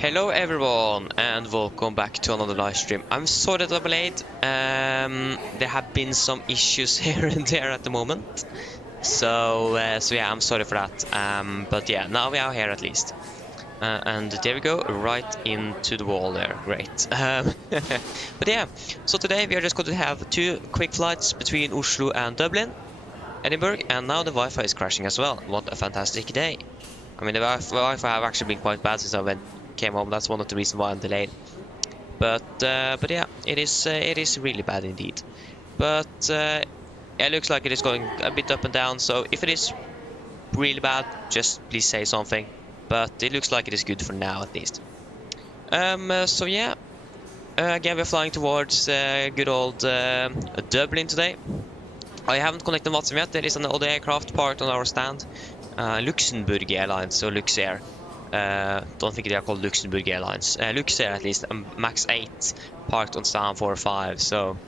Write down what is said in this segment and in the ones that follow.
Hello everyone and welcome back to another live stream. I'm sorry that I'm late. There have been some issues here and there at the moment. So yeah, I'm sorry for that. But yeah, now we are here at least. And there we go, right into the wall there. Great. But yeah, so today we are just going to have 2 quick flights between Oslo and Dublin, Edinburgh, and now the Wi-Fi is crashing as well. What a fantastic day. I mean, the Wi-Fi have actually been quite bad since I came home. That's one of the reasons why I'm delayed. But yeah, it is really bad indeed. But it looks like it is going a bit up and down. So if it is really bad, just please say something. But it looks like it is good for now at least. So yeah, again we're flying towards good old Dublin today. I haven't connected WhatsApp yet. There is an old aircraft parked on our stand. Luxembourg Airlines, or Luxair. Don't think they are called Luxembourg Airlines. Luxair at least, Max 8 parked on stand 4-5. So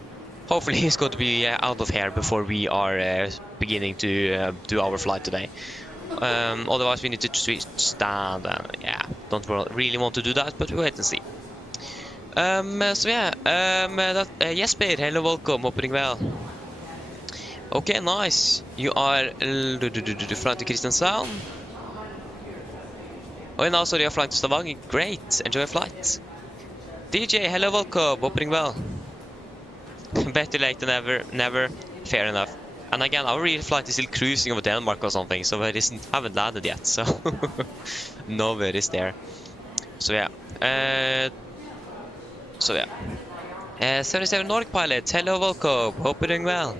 hopefully he's going to be out of here before we are beginning to do our flight today. Otherwise we need to switch stand. Yeah, don't really want to do that, but we'll wait and see. So yeah, Jesper, hello, welcome, opening well. Okay, nice. You are flying to Kristiansand. Oh, and also you are flying to Stavanger. Great, enjoy your flight. DJ, hello, welcome, opening well. Better late than never. Fair enough. And again, our real flight is still cruising over Denmark or something, so we haven't landed yet. So no worries there. So yeah. 77 Nordic pilot, hello, welcome. Hope you're doing well.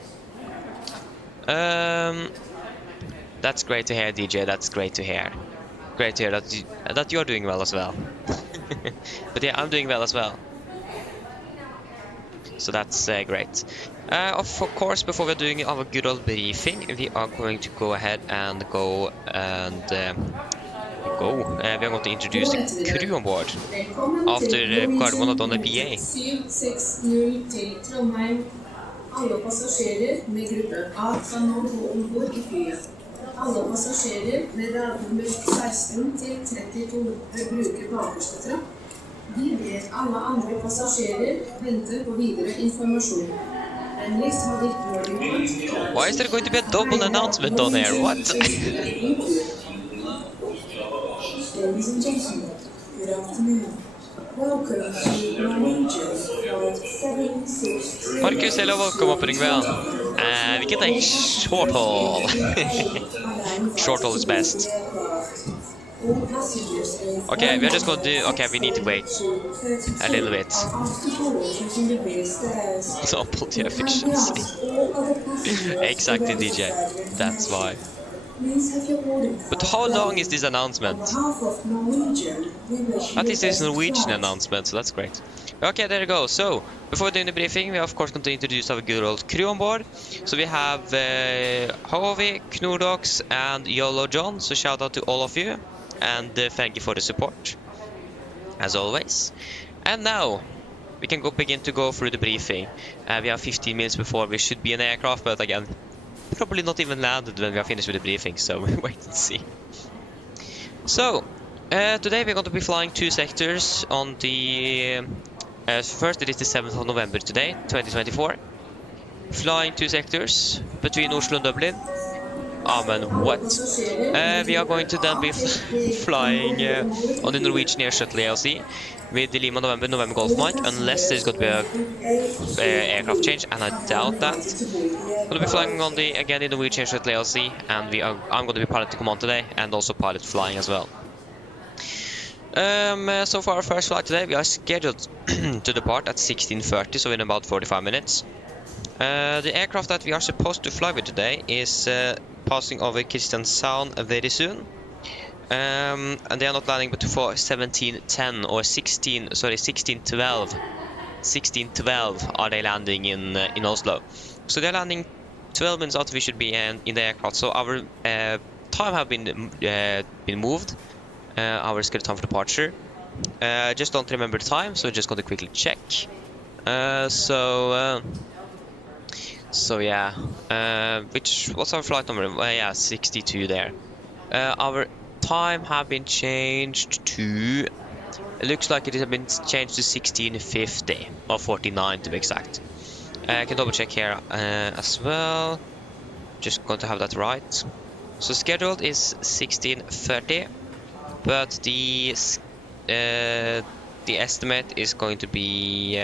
That's great to hear, DJ. That's great to hear. Great to hear that you're doing well as well. But yeah, I'm doing well as well. So that's great. Of course, before we're doing our good old briefing, we are going to go ahead and we are going to introduce the crew on board after Carmen had done a BA. 760 til Trondheim. Alle passasjerer med gruppe A kan nå gå ombord i flyet. Alle passasjerer med radnummer 16 til 32 bruker bakerste trapp. Vi ber alle andre passasjerer vente på videre informasjon. Why is there going to be a double announcement on here? What? Ladies and gentlemen, good afternoon. Welcome to Norwegian flight 760. Marcus, hello, welcome, opening well. We can take short haul. Short haul is best. Okay, we are just going to do... Okay, we need to wait a little bit. Sample the efficiency. Exactly, DJ. That's why. But how long is this announcement? At least there's a Norwegian announcement, so that's great. Okay, there you go. So, before doing the briefing, we are of course going to introduce our good old crew on board. So we have Hovi, Knordox, and Yolo John. So shout out to all of you, and thank you for the support, as always. And now, we can begin to go through the briefing. We have 15 minutes before we should be in aircraft, but again, probably not even landed when we are finished with the briefing, so we'll wait and see. So, today we're going to be flying 2 sectors on the... first, it is the 7th of November today, 2024. Flying 2 sectors between Oslo and Dublin. What? We are going to then be flying on the Norwegian Air Shuttle ALC with the Lima November Golf Mike, unless there's going to be a aircraft change, and I doubt that. I'm going to be flying on the Norwegian Air Shuttle ALC, and I'm going to be pilot to command today, and also pilot flying as well. So for our first flight today, we are scheduled to depart at 16:30, so in about 45 minutes. The aircraft that we are supposed to fly with today is passing over Kristiansand very soon. And they are not landing but for 17:10 or 16:12. 16:12 are they landing in Oslo. So they're landing 12 minutes after we should be in the aircraft. So our time have been moved. Our scheduled time for departure. Just don't remember the time, so we're just going to quickly check. So yeah, what's our flight number? Yeah, 62 there. Our time have been changed to It looks like it has been changed to 1650 or 49 to be exact. I can double check here as well. Just going to have that right. So scheduled is 1630, but the estimate is going to be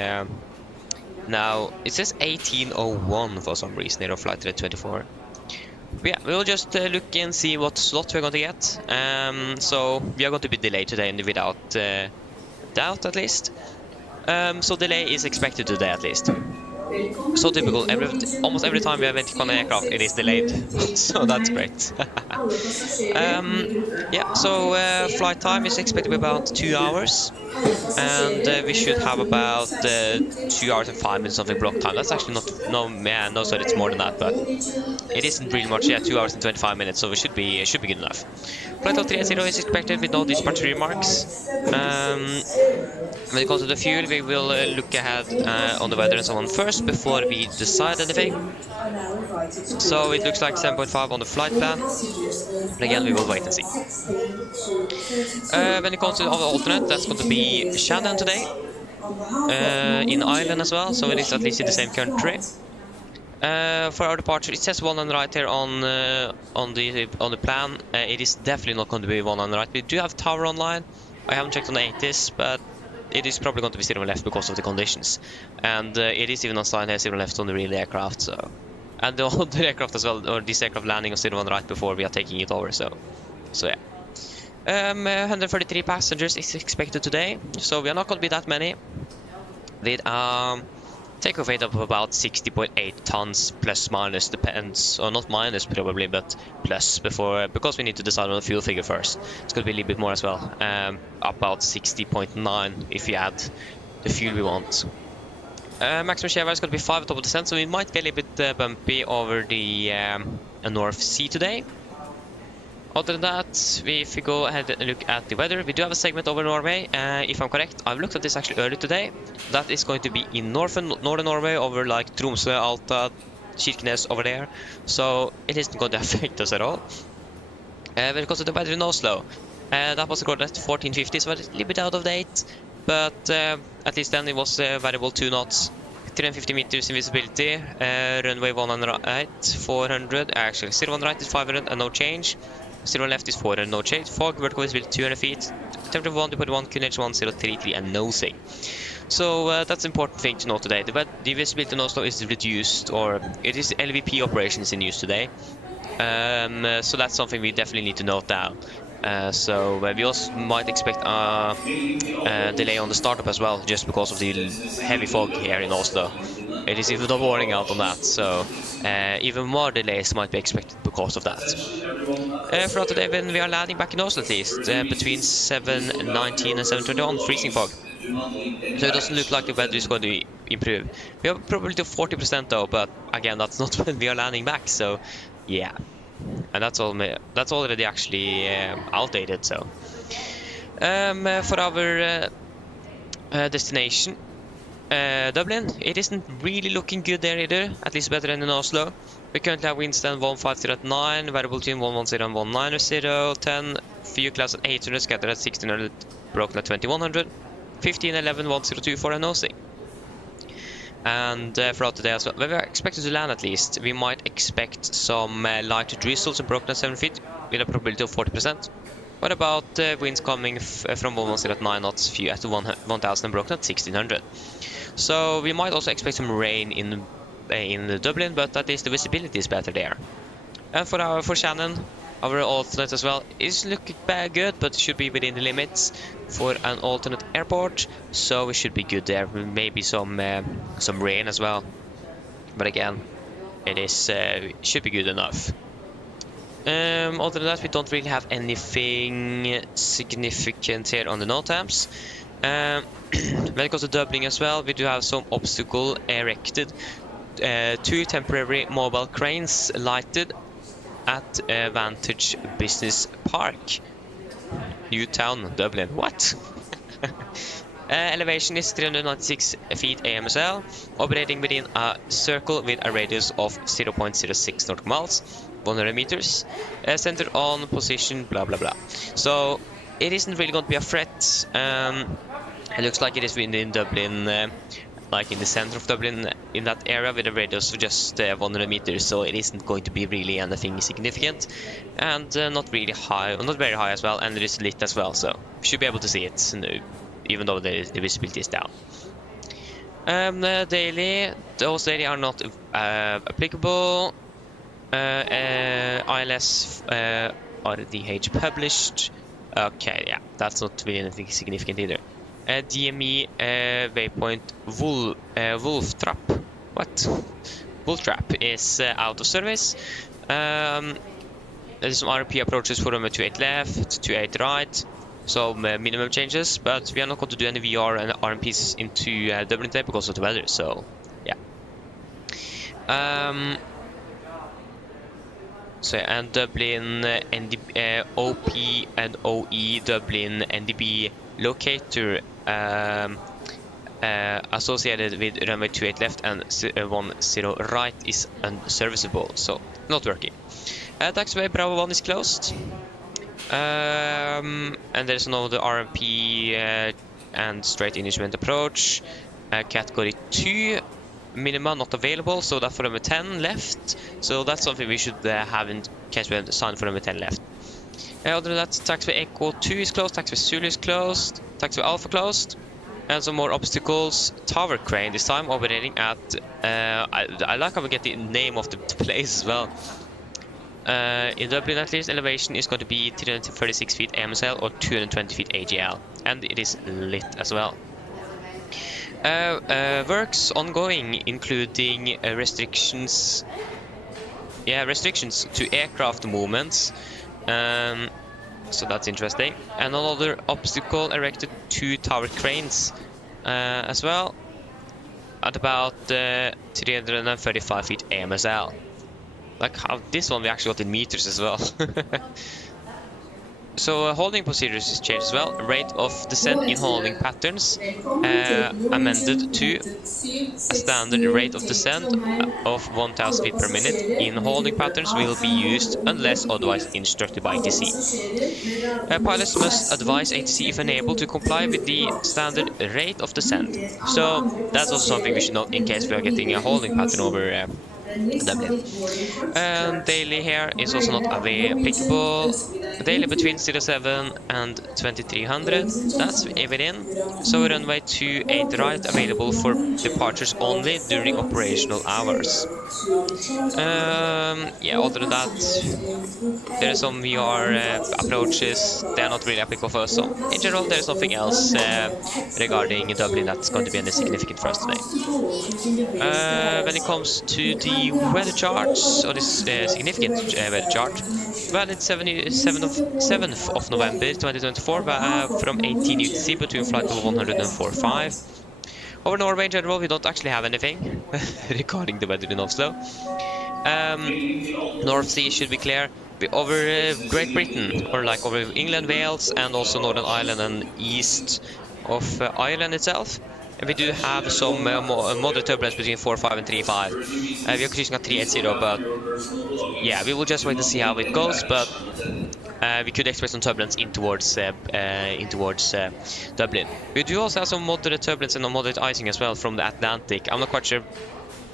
now it says 1801 for some reason here on flight 24. Yeah, we'll just look and see what slot we're going to get. So we are going to be delayed today, and without doubt at least. So delay is expected today at least. So typical, almost every time we have a on an aircraft it is delayed, so that's great. Yeah, so flight time is expected to be about 2 hours, and we should have about 2 hours and 5 minutes something block time. That's actually not, no, sorry, it's more than that, but it isn't really much. Yeah, 2 hours and 25 minutes, so it should be good enough. Flight of 380 is expected with no departure remarks. When it comes to the fuel, we will look ahead on the weather and so on first before we decide anything. So it looks like 7.5 on the flight plan. But again, we will wait and see. When it comes to our alternate, that's going to be Shannon today. In Ireland as well, so it is at least in the same country. For our departure, it says 1 on the right here on the plan. It is definitely not going to be 1 on the right. We do have tower online. I haven't checked on the ATIS, but it is probably going to be 0 left because of the conditions. And it is even on sign here 0 left on the real aircraft. So, and the other aircraft as well, or this aircraft landing on 0 on the right before we are taking it over. So yeah. 133 passengers is expected today, so we are not going to be that many. With takeoff weight of about 60.8 tons, plus minus, depends, or not minus probably, but plus because we need to decide on the fuel figure first. It's going to be a little bit more as well, about 60.9 if you add the fuel we want. Maximum share is going to be 5 at top of descent, so we might get a little bit bumpy over the North Sea today. Other than that, if we go ahead and look at the weather, we do have a segment over Norway. If I'm correct, I've looked at this actually earlier today. That is going to be in northern Norway, over like Tromsø, Alta, Kirkenes over there. So it isn't going to affect us at all. When it comes to the weather in Oslo, that was recorded at 1450, so a little bit out of date. But at least then it was variable 2 knots, 350 meters in visibility, runway 1 on right, 400, actually 0 on right is 500 and no change. 0 on left is 400, no change. Fog, vertical visibility 200 feet. Temperature 1, 2.1, QNH 1033 and nosing. So that's an important thing to know today. The visibility in Oslo is reduced, or it is LVP operations in use today. So that's something we definitely need to note down. So we also might expect a delay on the startup as well, just because of the heavy fog here in Oslo. It is even a warning out on that, so even more delays might be expected because of that. Throughout today, when we are landing back in Oslo at least, between 7:19 and 7:21, freezing fog. So it doesn't look like the weather is going to improve. We have probability of 40% though, but again, that's not when we are landing back, so yeah. And that's already actually outdated, so. For our destination, Dublin, it isn't really looking good there either, at least better than in Oslo. We currently have winds stand 150 at 9, variable between 110 and 190, 10, fuel class at 800, scattered at 1600, broken at 2100, 15, 11, 102 for a nosing. And throughout the day as well, when we are expected to land at least, we might expect some light drizzles and broken at 7 feet with a probability of 40%. What about winds coming from 110 at 9 knots, few at 1000 and broken at 1600. So we might also expect some rain in Dublin, but at least the visibility is better there. And for Shannon, our alternate as well is looking good, but should be within the limits for an alternate airport, so we should be good there. Maybe some rain as well, but again, it is should be good enough. Other than that, we don't really have anything significant here on the NOTAMs. When it comes to Dublin as well, we do have some obstacle erected. 2 temporary mobile cranes lighted at Vantage Business Park, Newtown, Dublin. What? Elevation is 396 feet AMSL, operating within a circle with a radius of 0.06 nautical miles, 100 meters, centered on position, blah blah blah. So it isn't really going to be a threat. It looks like it is in Dublin, like in the center of Dublin, in that area with a radius of just 100 meters, so it isn't going to be really anything significant, and not really high, not very high as well, and it is lit as well, so you should be able to see it, even though the visibility is down. Daily, those daily are not applicable. ILS RDH published. Okay, yeah, that's not really anything significant either. DME waypoint Wolf Trap. What? Wolf Trap is out of service. There's some RP approaches for runway 28 left, 28 right. So minimum changes, but we are not going to do any VR and RMPs into Dublin today because of the weather. So yeah. And Dublin NDB, OP and OE Dublin NDB locator associated with runway 28 left and 10 right is unserviceable, so not working. Taxiway Bravo 1 is closed. And there's another RMP and straight instrument approach. Category 2 minima not available, so that's for runway 10 left. So that's something we should have in case we have signed for runway 10 left. Other than that, taxiway Echo 2 is closed, taxiway Zulu is closed, taxiway Alpha closed, and some more obstacles. Tower crane this time operating at I like how we get the name of the place as well. In Dublin at least, elevation is going to be 336 feet AMSL or 220 feet AGL, and it is lit as well. Works ongoing, including restrictions to aircraft movements, so that's interesting. And another obstacle erected 2 tower cranes as well at about 335 feet AMSL. Like how this one we actually got in meters as well. So holding procedures is changed as well. Rate of descent in holding patterns amended to a standard rate of descent of 1000 feet per minute in holding patterns will be used unless otherwise instructed by ATC. Pilots must advise ATC if unable to comply with the standard rate of descent. So that's also something we should note in case we are getting a holding pattern over Dublin. Daily here is also not applicable. Daily between 07 and 2300, that's within. So runway 28 right available for departures only during operational hours. Yeah, other than that, there are some VR approaches. They are not really applicable for us. So in general, there is nothing else regarding Dublin that's going to be any significant for us today. When it comes to the weather charts, or this significant weather chart, valid 7th of November 2024 from 18 UTC between flight level 104.5. Over Norway in general, we don't actually have anything regarding the weather in Oslo. North Sea should be clear. Over Great Britain, or like over England, Wales, and also Northern Ireland and east of Ireland itself. We do have some moderate turbulence between 4.5 and 3.5. We are cruising at 3.80, but yeah, we will just wait and see how it goes. But we could expect some turbulence in towards Dublin. We do also have some moderate turbulence and moderate icing as well from the Atlantic. I'm not quite sure.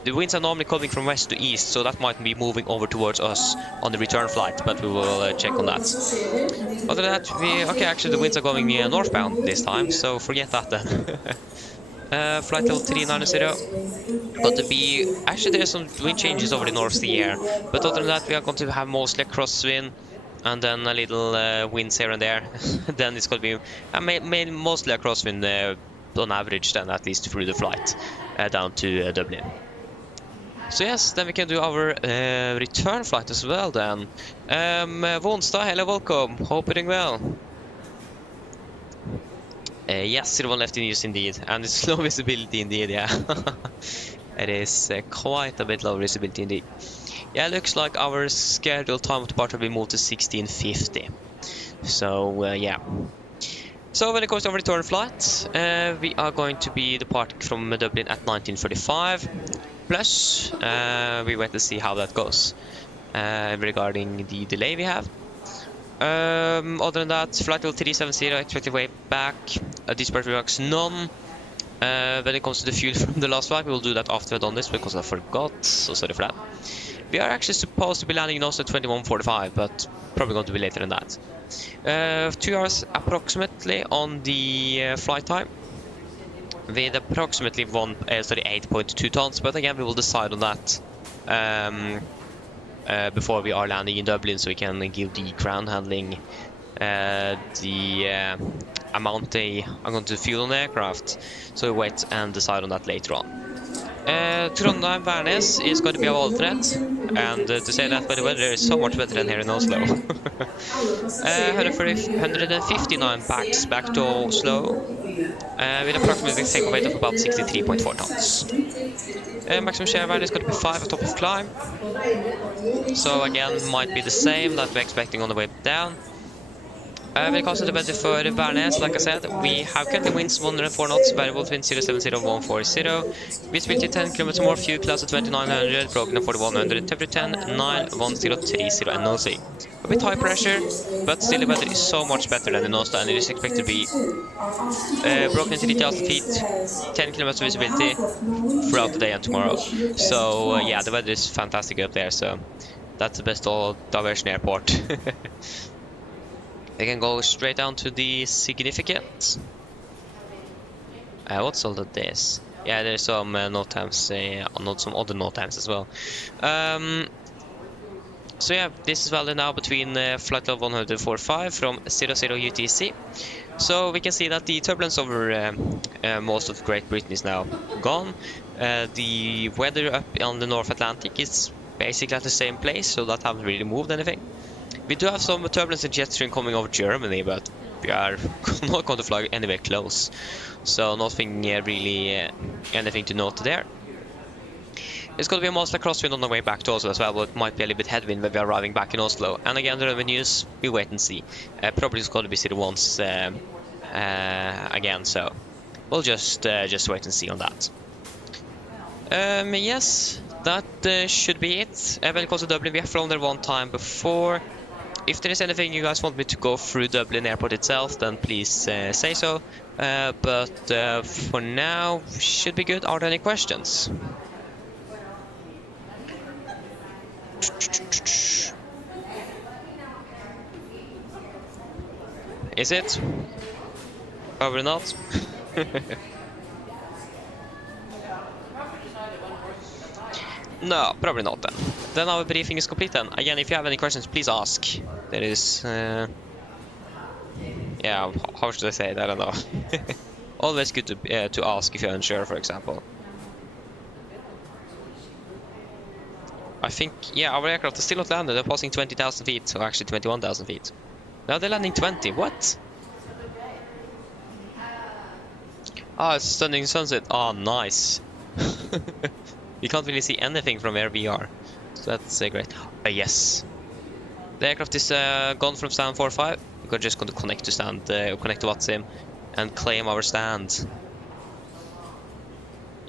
The winds are normally coming from west to east, so that might be moving over towards us on the return flight, but we will check on that. Other than that, okay, actually the winds are going northbound this time, so forget that then. Flight level 390, going to be, actually there's some wind changes over the North Sea here, but other than that we are going to have mostly a crosswind and then a little winds here and there. Then it's going to be mostly a crosswind on average, then at least through the flight down to Dublin. So yes, then we can do our return flight as well then. Vonstad, hello, welcome, hope you're doing well. Yes, 01 left in use indeed, and it's low visibility indeed, yeah. It is quite a bit low visibility indeed. Yeah, it looks like our scheduled time of departure will be moved to 1650. So, yeah. So when it comes to our return flight, we are going to be departing from Dublin at 19:45. Plus, we wait to see how that goes regarding the delay we have. Other than that, flight level 370, expected way back. Dispatch remarks none. When it comes to the fuel from the last flight, we will do that after we've done this because I forgot, so sorry for that. We are actually supposed to be landing in Oslo at 21:45, but probably going to be later than that. 2 hours approximately on the flight time, with approximately 8.2 tons, but again we will decide on that before we are landing in Dublin, so we can give the ground handling the amount they are going to fuel on the aircraft. So we wait and decide on that later on. Trondheim-Værnes is going to be our alternate, and to say that, by the weather is so much better than here in Oslo. 159 packs back to Oslo, with approximately takeoff weight of about 63.4 tons. Maximum share value is going to be 5 at top of climb, so again might be the same that we're expecting on the way down. When it comes to the weather for Værnes, like I said, we have currently winds 104 knots, variable wind 070-140, visibility 10 km more, fuel class at 2900, broken at 4100, temperature 10, 9, 1030, and NOC. A bit high pressure, but still the weather is so much better than in Oslo, and it is expected to be broken at 30,000 feet, 10 km visibility throughout the day and tomorrow. So yeah, the weather is fantastic up there, so that's the best old diversion airport. We can go straight down to the significant. What's all of this? Yeah, there's some NOTAMs, not some other NOTAMs as well. So yeah, this is valid now between flight level 145 from 00 UTC. So we can see that the turbulence over most of Great Britain is now gone. The weather up on the North Atlantic is basically at the same place, so that haven't really moved anything. We do have some turbulence and jet stream coming over Germany, but we are not going to fly anywhere close. So nothing really, anything to note there. It's going to be a mostly crosswind on the way back to Oslo as well, but it might be a little bit headwind when we are arriving back in Oslo. And again, the revenues, we wait and see. Probably it's going to be 01s again, so we'll just wait and see on that. Yes, that should be it. When it comes to Dublin, we have flown there one time before. If there is anything you guys want me to go through Dublin airport itself, then please say so. But for now, should be good. Are there any questions? Is it? Probably not. No, probably not then. Then our briefing is complete then. Again, if you have any questions, please ask. There is... yeah, how should I say it? I don't know. Always good to ask if you're unsure, for example. I think, yeah, our aircraft is still not landed. They're passing 20,000 feet, or actually 21,000 feet. Now they're landing 20. What? Ah, it's stunning sunset. Oh, nice. You can't really see anything from where we are. So that's great. Yes. The aircraft is gone from stand 45. We're just going to connect to stand, connect to WATSIM and claim our stand.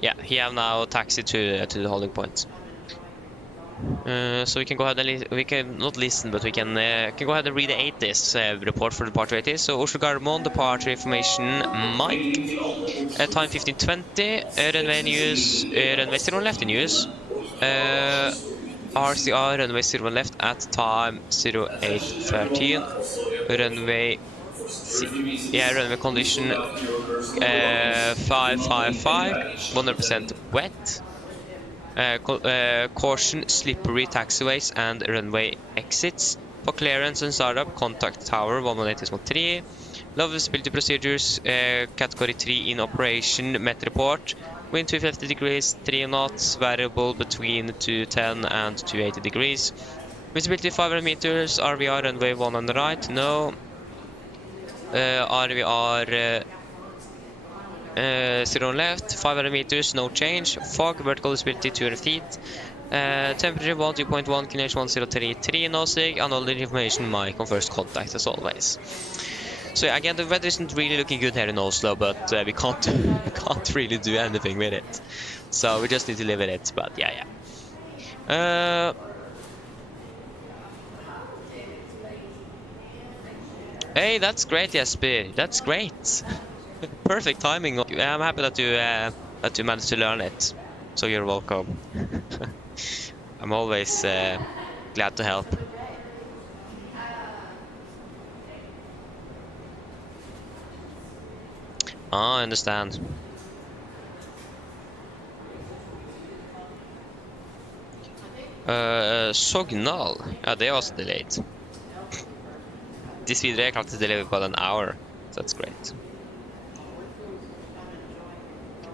Yeah, he have now taxied to the holding point. So we can go ahead and we can not listen, but we can go ahead and read the ATIS report for the departure ATIS. So Oslo Gardermoen, departure information, Mike, time 15:20, runway news, runway 01 left in use, RCR runway 01 left at time 08:13, runway runway condition 555, 100% wet. Caution, slippery taxiways and runway exits. For clearance and startup, contact tower 118.3. Low visibility procedures, category 3 in operation, Met report. Wind 250 degrees, 3 knots, variable between 210 and 280 degrees. Visibility 500 meters, RVR runway 1 on the right, no. RVR 0 on left, 500 meters, no change. Fog, vertical visibility 200 feet. Temperature 1.1, connection 1033, no sig. Another information, Mike on first contact as always. So yeah, again, the weather isn't really looking good here in Oslo, but we can't really do anything with it. So we just need to live with it. But yeah. Hey, that's great, Jesper. That's great. Perfect timing. I'm happy that you managed to learn it. So you're welcome. I'm always glad to help. I understand. Sognal. Ja, det är också delayed. This video aircraft is delayed about an hour. So that's great.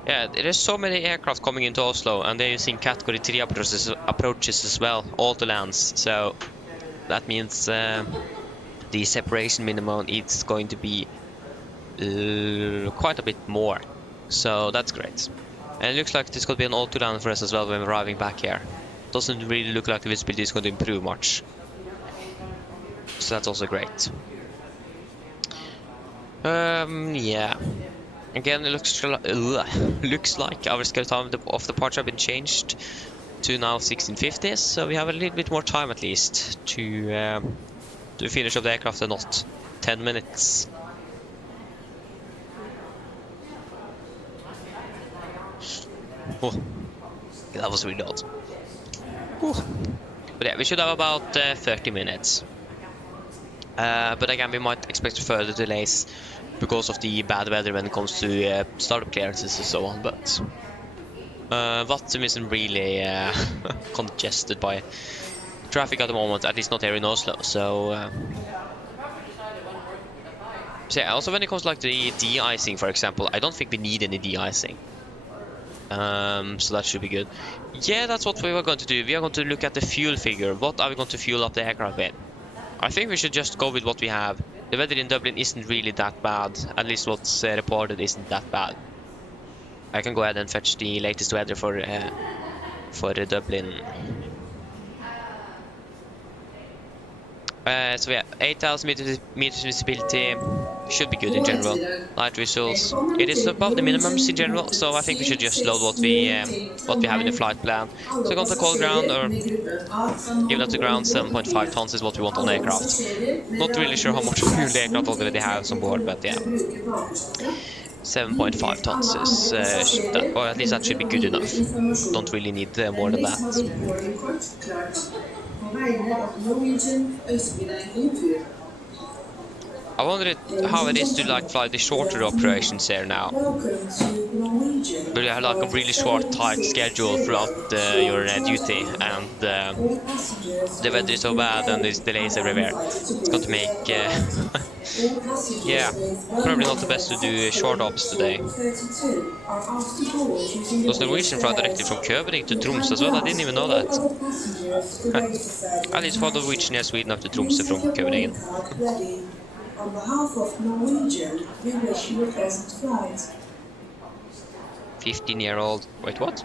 Yeah, there's so many aircraft coming into Oslo, and they're using Category 3 approaches as well, all to lands. So that means the separation minimum is going to be quite a bit more. So that's great. And it looks like this could be an all to land for us as well when we're arriving back here. Doesn't really look like the visibility is going to improve much. So that's also great. Yeah. Again, it looks like our schedule time of the parts have been changed to now 1650, so we have a little bit more time at least to finish up the aircraft and not 10 minutes. Oh, that was really odd. But yeah, we should have about 30 minutes. But again, we might expect further delays because of the bad weather when it comes to startup clearances and so on. But Vatsum isn't really congested by traffic at the moment, at least not here in Oslo. So yeah, also when it comes to like the de-icing, for example, I don't think we need any de-icing. So that should be good. Yeah, that's what we were going to do. We are going to look at the fuel figure. What are we going to fuel up the aircraft with? I think we should just go with what we have. The weather in Dublin isn't really that bad. At least what's reported isn't that bad. I can go ahead and fetch the latest weather for Dublin. So yeah, 8,000 meters visibility should be good in general. Light visuals. It is above the minimums in general, so I think we should just load what we have in the flight plan. So go to cold ground or give that to ground. 7.5 tons is what we want on aircraft. Not really sure how much fuel the aircraft already has on board, but yeah. 7.5 tons is or at least that should be good enough. Don't really need more than that. I wonder how it is to like fly the shorter operations here now. But you have like a really short, tight schedule throughout your duty, and the weather is so bad and there's delays everywhere. It's going to make yeah, probably not the best to do short ops today. Does Norwegian fly directly from Köpenick to Tromsø as well? I didn't even know that. At least for Norwegian Air Sweden up to Tromsø from Köpenick. On behalf of Norwegian, we wish you a pleasant flight. 15-year-old. Wait, what?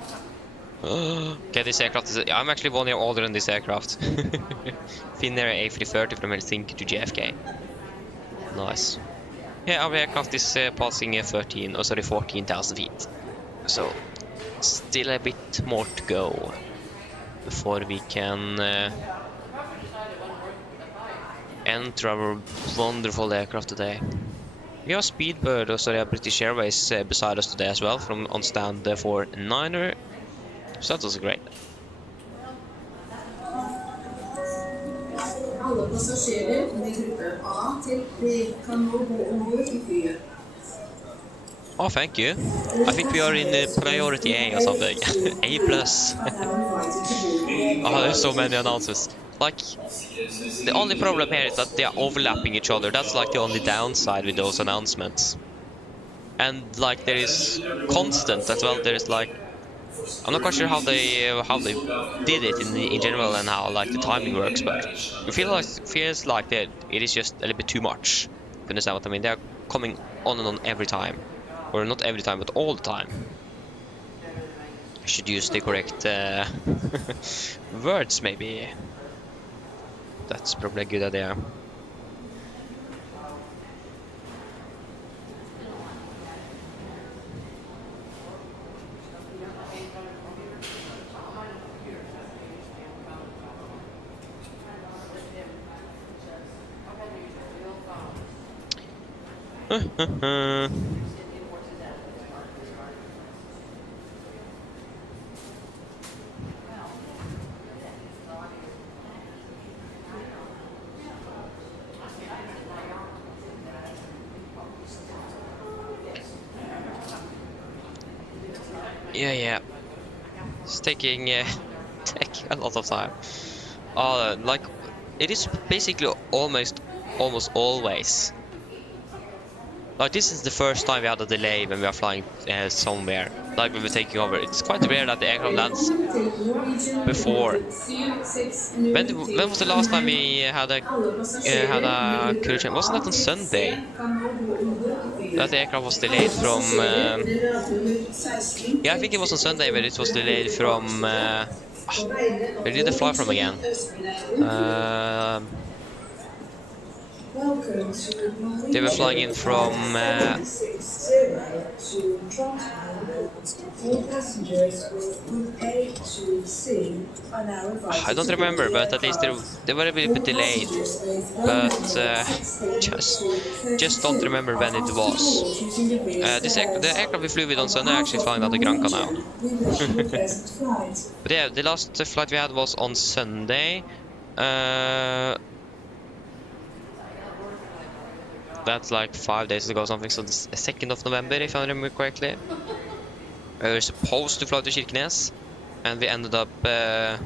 Okay, this aircraft is. I'm actually 1 year older than this aircraft. Finnair A330 from Helsinki to JFK. Nice. Yeah, our aircraft is passing 14,000 feet. So, still a bit more to go before we can enter our wonderful aircraft today. We have Speedbird, British Airways beside us today as well, from on stand 49er. So that was great. Alle passasjerer med gruppe A til B kan nå gå ombord I flyet. Oh, thank you. I think we are in priority A or something. A plus. Oh, there's so many announcements. Like, the only problem here is that they are overlapping each other. That's like the only downside with those announcements. And like there is constant as well. There is like, I'm not quite sure how they did it in general and how like the timing works, but it feels like that it is just a little bit too much. You understand what I mean? They are coming on and on every time, or not every time, but all the time. I should use the correct words, maybe. That's probably a good idea. Yeah. It's taking a lot of time. Like it is basically almost always. Like this is the first time we had a delay when we are flying somewhere. Like when we're taking over. It's quite rare that the aircraft lands before. When was the last time we had a crew change? Wasn't that on Sunday? That the aircraft was delayed from. Yeah, I think it was on Sunday, but it was delayed from. Where did they fly from again? They were flying in from. I don't remember, but at least they were a bit delayed. But just don't remember when it was. The aircraft we flew with on Sunday actually flying out of Granca now. But yeah, the last flight we had was on Sunday. That's like 5 days ago or something, so the 2nd of November, if I remember correctly. We were supposed to fly to Kirkenes, and we ended up... Oh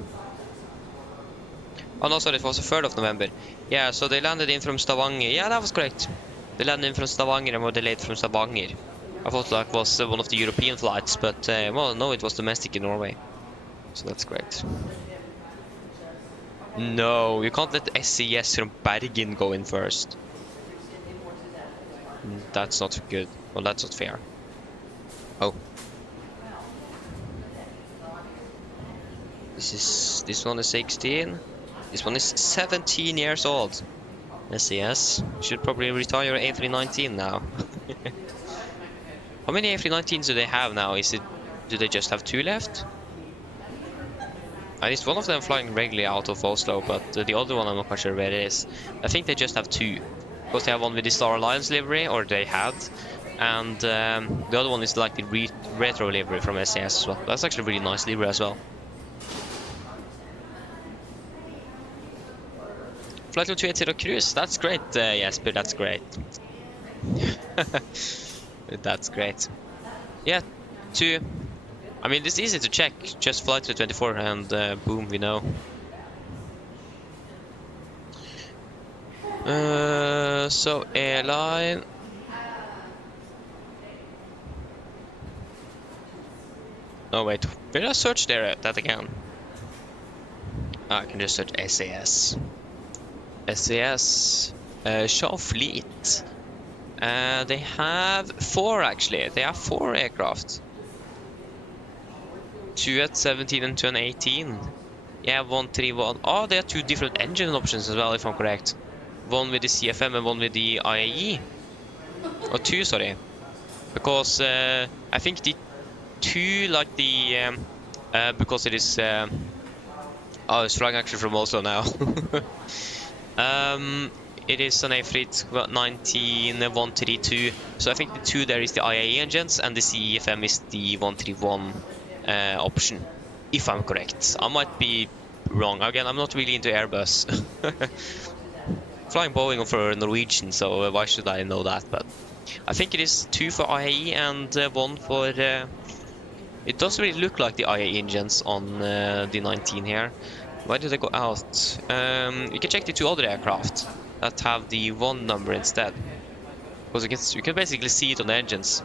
no, sorry, it was the 3rd of November. Yeah, so they landed in from Stavanger. Yeah, that was correct. They landed in from Stavanger and were delayed from Stavanger. I thought that was one of the European flights, but well, no, it was domestic in Norway. So that's great. No, you can't let SCS from Bergen go in first. That's not good. Well, that's not fair. Oh. This one is 16. This one is 17 years old. SCS. Should probably retire A319 now. How many A319s do they have now? Do they just have 2 left? At least one of them flying regularly out of Oslo, but the other one I'm not quite sure where it is. I think they just have 2. Because they have one with the Star Alliance livery, or they had, and the other one is like the retro livery from SCS as well. That's actually a really nice livery as well. Flight 280 cruise, that's great, Jesper, that's great. That's great. Yeah, I mean, it's easy to check, just flight 24 and boom, we know. So airline. Oh wait, where did I search that again? I can just search SAS. SAS. Show fleet. They have 4 actually. They have 4 aircraft. 2 at 17 and 2 at 18. Yeah, 131. Oh, they have 2 different engine options as well, if I'm correct. One with the CFM and one with the IAE. Or 2, sorry. Because I think the 2, like the... because it is... oh, it's flying actually from Oslo now. It is an A319-132. So I think the 2 there is the IAE engines and the CFM is the 131 option. If I'm correct. I might be wrong. Again, I'm not really into Airbus. Flying Boeing for Norwegian, so why should I know that? But I think it is 2 for IAE and 1 for... it doesn't really look like the IAE engines on the 19 here. Why did they go out? You can check the 2 other aircraft that have the 1 number instead. Because you can basically see it on the engines.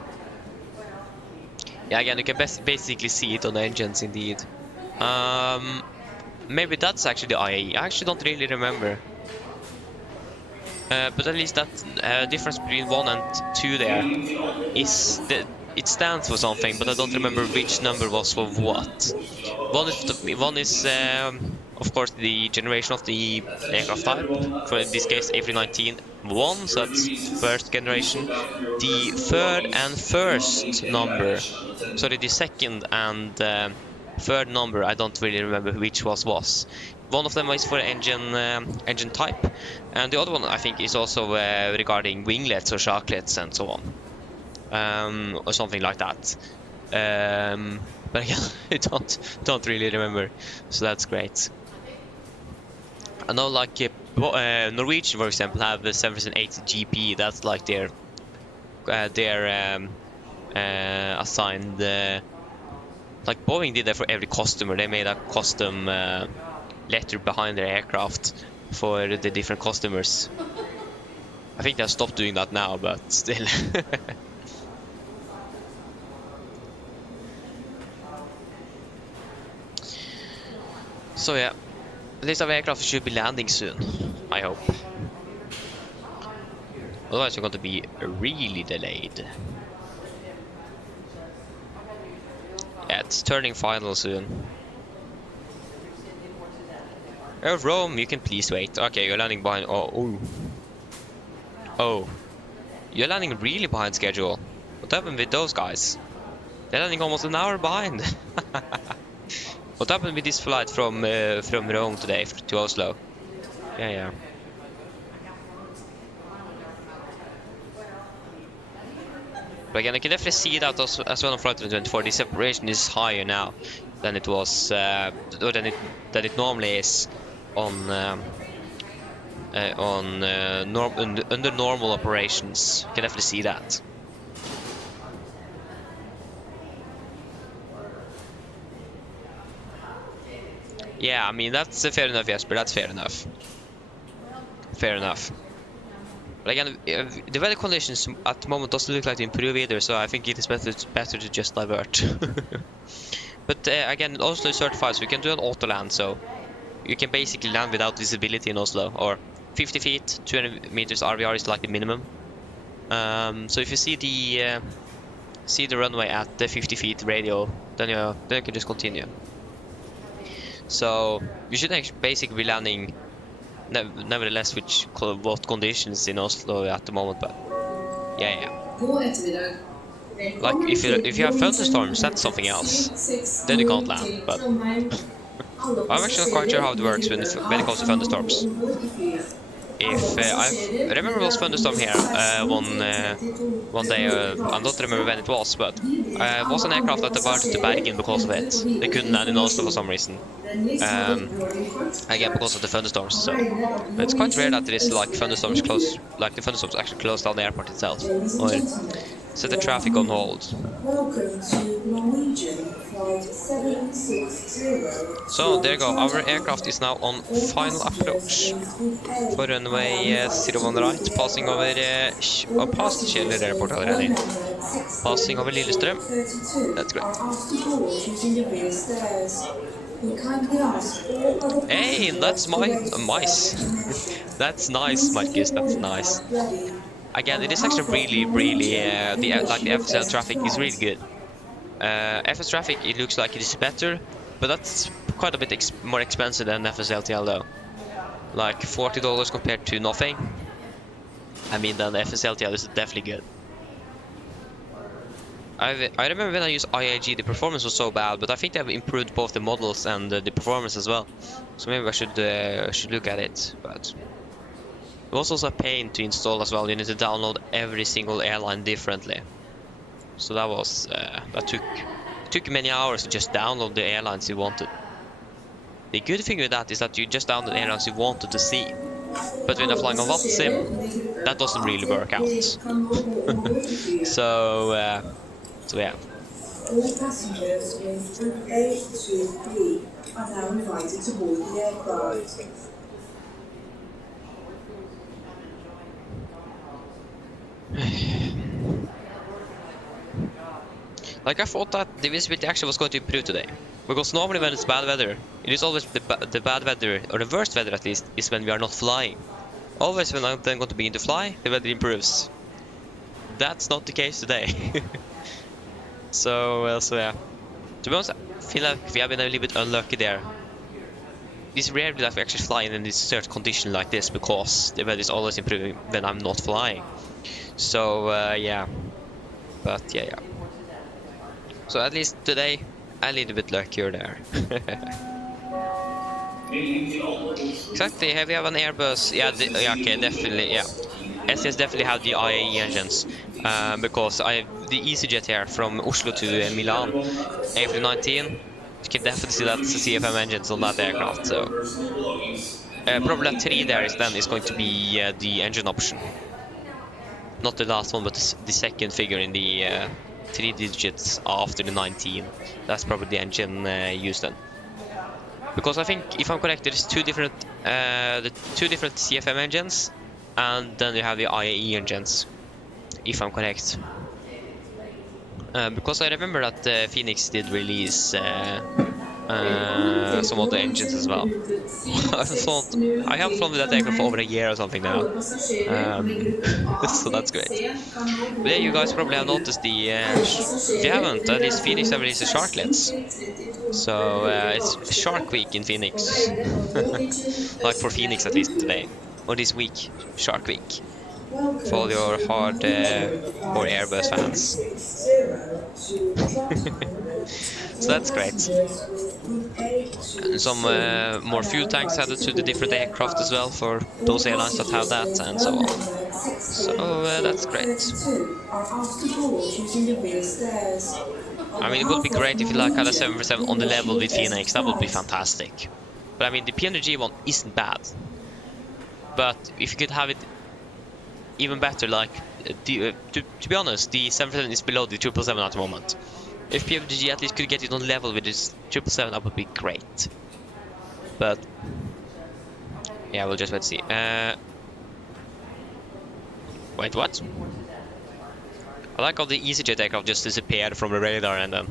Yeah, again, you can basically see it on the engines indeed. Maybe that's actually the IAE. I actually don't really remember. But at least that difference between 1 and 2 there is it stands for something, but I don't remember which number was for what. One is of course the generation of the aircraft type. For in this case A319-1, so that's first generation. The 3rd and 1st number, sorry, the 2nd and 3rd number, I don't really remember which was. One of them is for engine type, and the other one I think is also regarding winglets or shocklets and so on, or something like that. But again, I don't really remember, so that's great. I know, like Norwegian, for example, have the 780 GP. That's like their assigned. Like Boeing did that for every customer. They made a custom letter behind their aircraft for the different customers. I think they stopped doing that now, but still. So yeah, this aircraft should be landing soon, I hope. Otherwise we're going to be really delayed. Yeah, it's turning final soon. Oh, Rome, you can please wait. Okay, you're landing behind. Oh, you're landing really behind schedule. What happened with those guys? They're landing almost an hour behind. What happened with this flight from Rome today to Oslo? Yeah. But again, I can definitely see that as well on flight 24. The separation is higher now than it was, or than it normally is on under normal operations. You can definitely see that. Yeah, I mean that's fair enough, Jesper. That's fair enough. Fair enough. But again, the weather conditions at the moment doesn't look like to improve either, so I think it is better to just divert. But again, Oslo is certified, so you can do an auto land, so you can basically land without visibility in Oslo, or 50 feet, 200 meters RVR is like the minimum. So if you see the runway at the 50 feet radial, then you can just continue. So you should basically be landing nevertheless with what conditions in Oslo at the moment, but yeah. Like if you have thunderstorms, that's something else. Then you can't land. But I'm actually not quite sure how it works when it comes to thunderstorms. If I remember those thunderstorm here one day, I don't remember when it was, but it was an aircraft that diverted to Bergen because of it. They couldn't land in Oslo for some reason. Again, because of the thunderstorms. So but it's quite rare that there is like thunderstorms close, like the thunderstorms actually close down the airport itself, or set the traffic on hold. Welcome to Norwegian flight 760. So there you go. Our aircraft is now on final approach for runway 01 right, passing over past Kjeller Airport already. Passing over Lillestrøm. That's great. Hey, that's mice. That's nice, Marcus. That's nice. Again, it is actually really the FSL traffic is really good. FS traffic, it looks like it is better, but that's quite a bit more expensive than FSLTL though. Like $40 compared to nothing. I mean, then the FSLTL is definitely good. I remember when I used IAG, the performance was so bad, but I think they have improved both the models and the performance as well. So maybe I should look at it. But it was also a pain to install as well. You need to download every single airline differently. So that was that took many hours to just download the airlines you wanted. The good thing with that is that you just download the airlines you wanted to see. But when you're flying on VATSIM, that doesn't really work out. So yeah. All passengers in group A to B are now invited to board the aircraft. Like I thought that the visibility actually was going to improve today, because normally when it's bad weather, it is always the bad weather, or the worst weather at least, is when we are not flying. Always when I'm then going to begin to fly, the weather improves. That's not the case today. So yeah. To be honest, I feel like we have been a little bit unlucky there. It's rarely that we actually fly in this certain condition like this, because the weather is always improving when I'm not flying. So yeah. But yeah. So at least today, a little bit luckier there. Exactly, here we have an Airbus. Yeah, yeah, okay, definitely, yeah. SAS definitely have the IAE engines, because the EasyJet here from Oslo to Milan, A319, you can definitely see that's the CFM engines on that aircraft. So probably that 3 there is going to be the engine option, not the last one, but the second figure in the 3 digits after the 19. That's probably the engine used then. Because I think, if I'm correct, there's the two different CFM engines, and then you have the IAE engines, if I'm correct. Because I remember that Phoenix did release some of the engines as well. I have flown with that aircraft for over a year or something now, so that's great. But yeah, you guys probably have noticed the if you haven't, at least Phoenix have released the Sharklets. So it's Shark Week in Phoenix, like for Phoenix at least today, or this week, Shark Week, for all your hardcore Airbus fans. So that's great. And some more fuel tanks added to the different aircraft as well for those airlines that have that, and so on. So that's great. I mean, it would be great if you like had a 747 on the level with Phoenix. That would be fantastic. But I mean, the PMDG one isn't bad. But if you could have it even better, like to be honest, the 747 is below the 777 at the moment. If PMDG at least could get it on level with this 777, that would be great. But yeah, we'll just wait to see. Wait, what? I like how the EasyJet aircraft just disappeared from the radar and then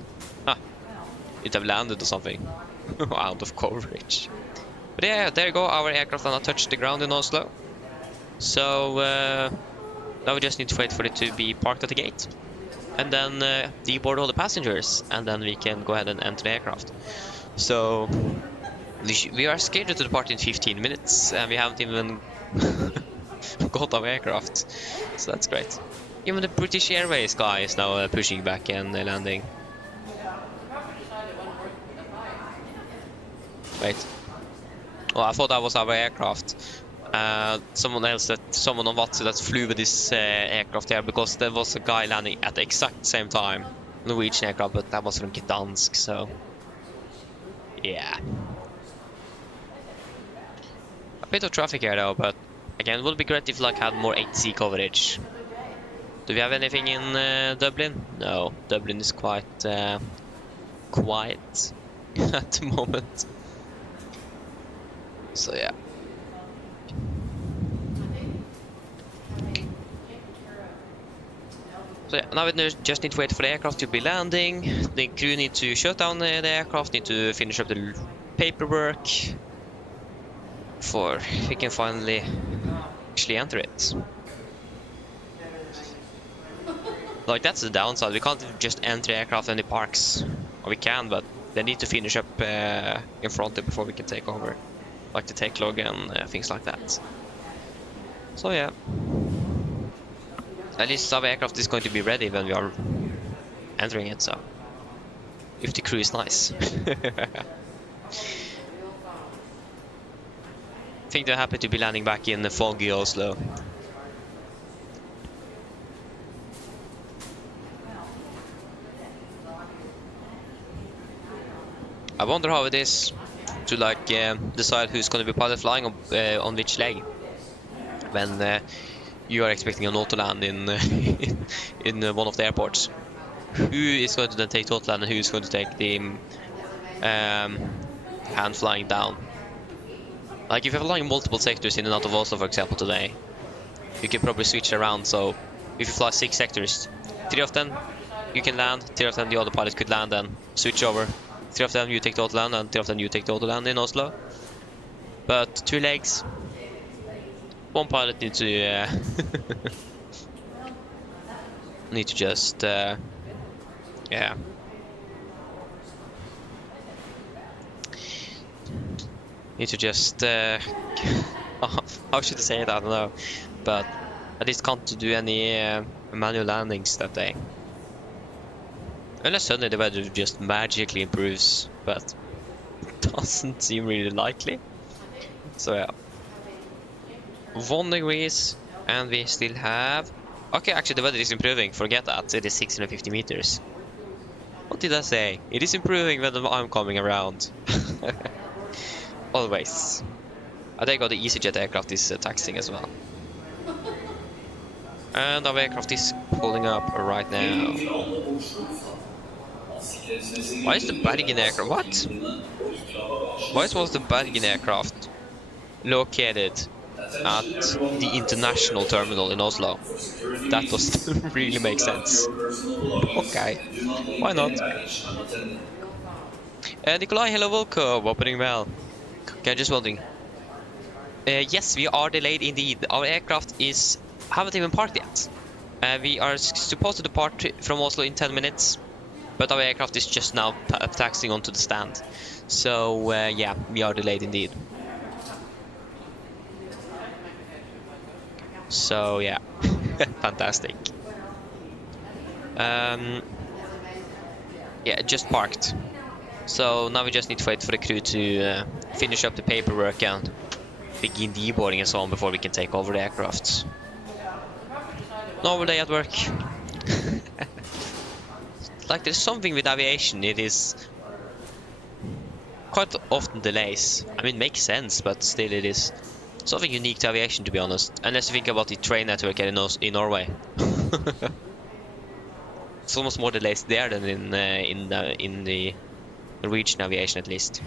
it have landed or something out of coverage. But yeah, there you go. Our aircraft now touched the ground in Oslo. So now we just need to wait for it to be parked at the gate, and then deboard all the passengers, and then we can go ahead and enter the aircraft. So we are scheduled to depart in 15 minutes, and we haven't even got our aircraft. So that's great. Even the British Airways guy is now pushing back and landing. Wait. Oh, I thought that was our aircraft. Someone on Vatsu that flew with this aircraft here, because there was a guy landing at the exact same time. Norwegian aircraft, but that was from Gdansk, so yeah. A bit of traffic here though, but again, it would be great if like had more ATC coverage. Do we have anything in Dublin? No, Dublin is quite quiet at the moment. So yeah. So yeah, now we just need to wait for the aircraft to be landing. The crew need to shut down the aircraft, need to finish up the paperwork before we can finally actually enter it. Like, that's the downside. We can't just enter the aircraft in the parks. Or we can, but they need to finish up in front before we can take over. Like the take log and things like that. So yeah. At least our aircraft is going to be ready when we are entering it, so if the crew is nice. I think they're happy to be landing back in the foggy Oslo. I wonder how it is to like decide who's going to be pilot flying on which leg when you are expecting a auto land in in one of the airports. Who is going to then take total land and who is going to take the hand flying down? Like if you're flying multiple sectors in and out of Oslo, for example, today, you can probably switch around. So if you fly 6 sectors, 3 of them you can land, 3 of them the other pilot could land and switch over. 3 of them you take total land and 3 of them you take total land in Oslo. But 2 legs, one pilot needs to need to just yeah. Need to just how should I say it? I don't know, but at least can't do any manual landings that day. Unless suddenly the weather just magically improves, but doesn't seem really likely. So yeah. 1 degrees, and we still have... Okay, actually the weather is improving, forget that, it is 650 meters. What did I say? It is improving when I'm coming around. Always. I think the EasyJet aircraft is taxiing as well. And our aircraft is pulling up right now. Why is the Bergen aircraft... What? Why was the Bergen aircraft located at the international terminal in Oslo? That doesn't really make sense. Okay, why not? Nikolai, hello, welcome, opening well. Okay, just wondering. Yes, we are delayed indeed. Our aircraft haven't even parked yet. We are supposed to depart from Oslo in 10 minutes, but our aircraft is just now taxiing onto the stand. So yeah, we are delayed indeed. So yeah, fantastic. Yeah, just parked. So now we just need to wait for the crew to finish up the paperwork and begin deboarding and so on before we can take over the aircraft. Normal day at work. Like, there's something with aviation, it is quite often delays. I mean, makes sense, but still it is something unique to aviation, to be honest. Unless you think about the train network in Norway. It's almost more delays there than in the Norwegian aviation, at least.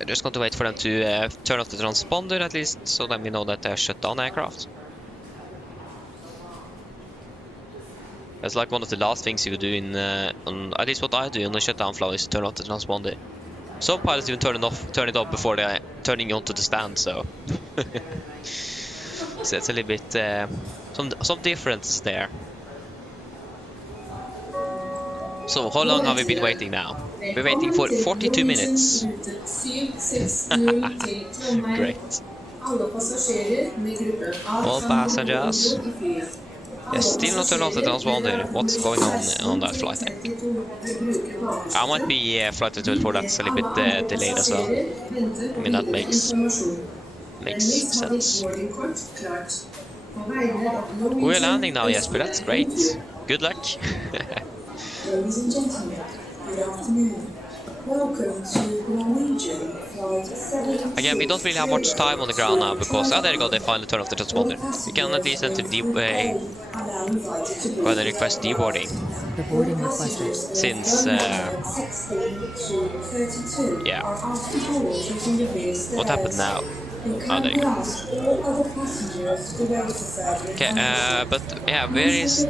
I'm just going to wait for them to turn off the transponder, at least, so that we know that they're shut down aircraft. That's like one of the last things you would do at least what I do on the shutdown flow is to turn off the transponder. Some pilots even turn it off before they're turning onto the stand, so so it's a little bit some difference there. So how long have we been waiting now? We're waiting for 42 minutes. Great. All passengers. Yes, still not turned off the transponder. What's going on that flight? I might be flight attendant for that's a little bit delayed as well. I mean, that makes sense. We're landing now, Jesper. That's great. Good luck. Ladies and gentlemen, good afternoon. Welcome to Norwegian flight 7. Again, we don't really have much time on the ground now because there you go, they finally turn off the transponder. We can at least enter go ahead and request deboarding. Boarding requested. Since yeah. What happened now? Oh, there you go. Okay, but yeah, where is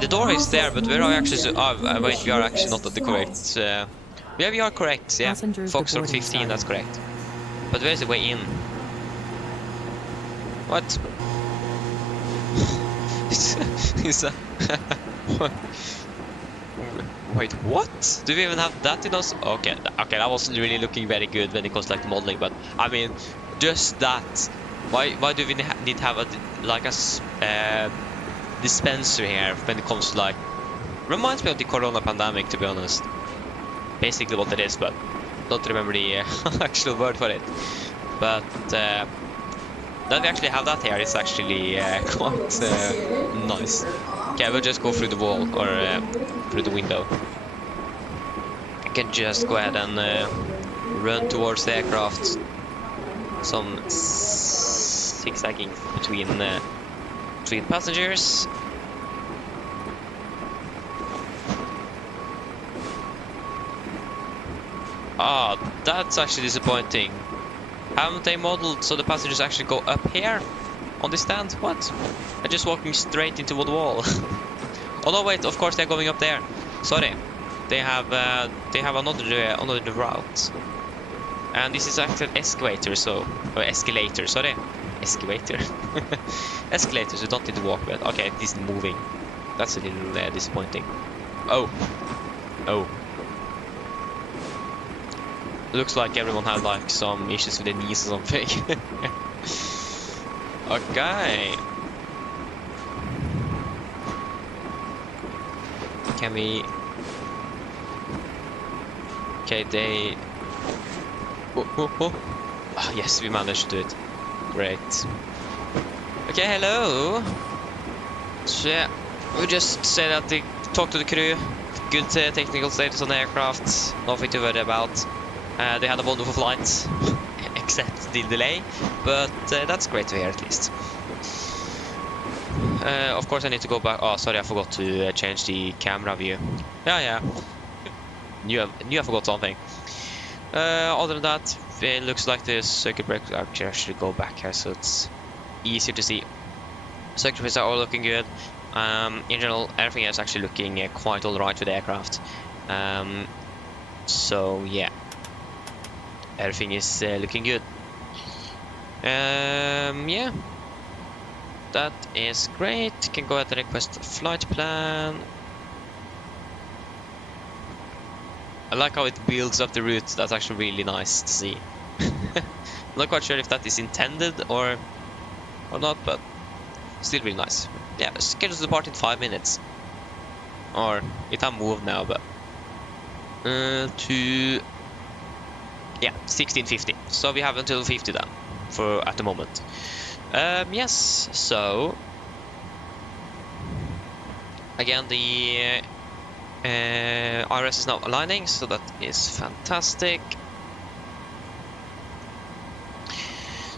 the door is there, but where are we actually? Wait, we are actually not at the correct. Yeah, we are correct. Yeah, Foxtrot 15, that's correct. But where's the way in? What? Is that? Wait, what? Do we even have that in us? Okay, that wasn't really looking very good when it comes to like the modeling, but I mean, just that. Why do we need to have a dispenser here when it comes to like... Reminds me of the corona pandemic, to be honest. Basically what it is, but don't remember the actual word for it. But that we actually have that here is actually quite nice. Okay, we'll just go through the wall or through the window. I can just go ahead and run towards the aircraft. Some zigzagging between passengers. Ah, that's actually disappointing. Haven't they modeled so the passengers actually go up here on the stand? What? They're just walking straight into the wall. Oh no, wait, of course they're going up there. Sorry, they have another route. And this is actually an escalator, so escalator. Sorry, escalator. Escalator, so don't need to walk with. Okay, it is moving. That's a little disappointing. Oh. Looks like everyone had like some issues with their knees or something. Okay. Can we... Okay, they... Oh, yes, we managed to do it. Great. Okay, hello. So yeah, we just say that they talk to the crew. Good technical status on the aircraft. Nothing to worry about. They had a wonderful flight, except the delay. But that's great to hear at least. Of course, I need to go back. Oh, sorry, I forgot to change the camera view. Yeah. Knew I forgot something. Other than that, it looks like the circuit breakers actually go back here, so it's easier to see. Circuit breakers are all looking good. In general, everything is actually looking quite alright with the aircraft. So yeah, everything is looking good. Yeah, that is great. Can go ahead and request a flight plan. I like how it builds up the route. That's actually really nice to see. Not quite sure if that is intended or not, but still really nice. Yeah, scheduled to depart in 5 minutes. Or it have moved now, but to 16:50. So we have until 50 then, for at the moment. Yes. So again, the IRS is now aligning, so that is fantastic.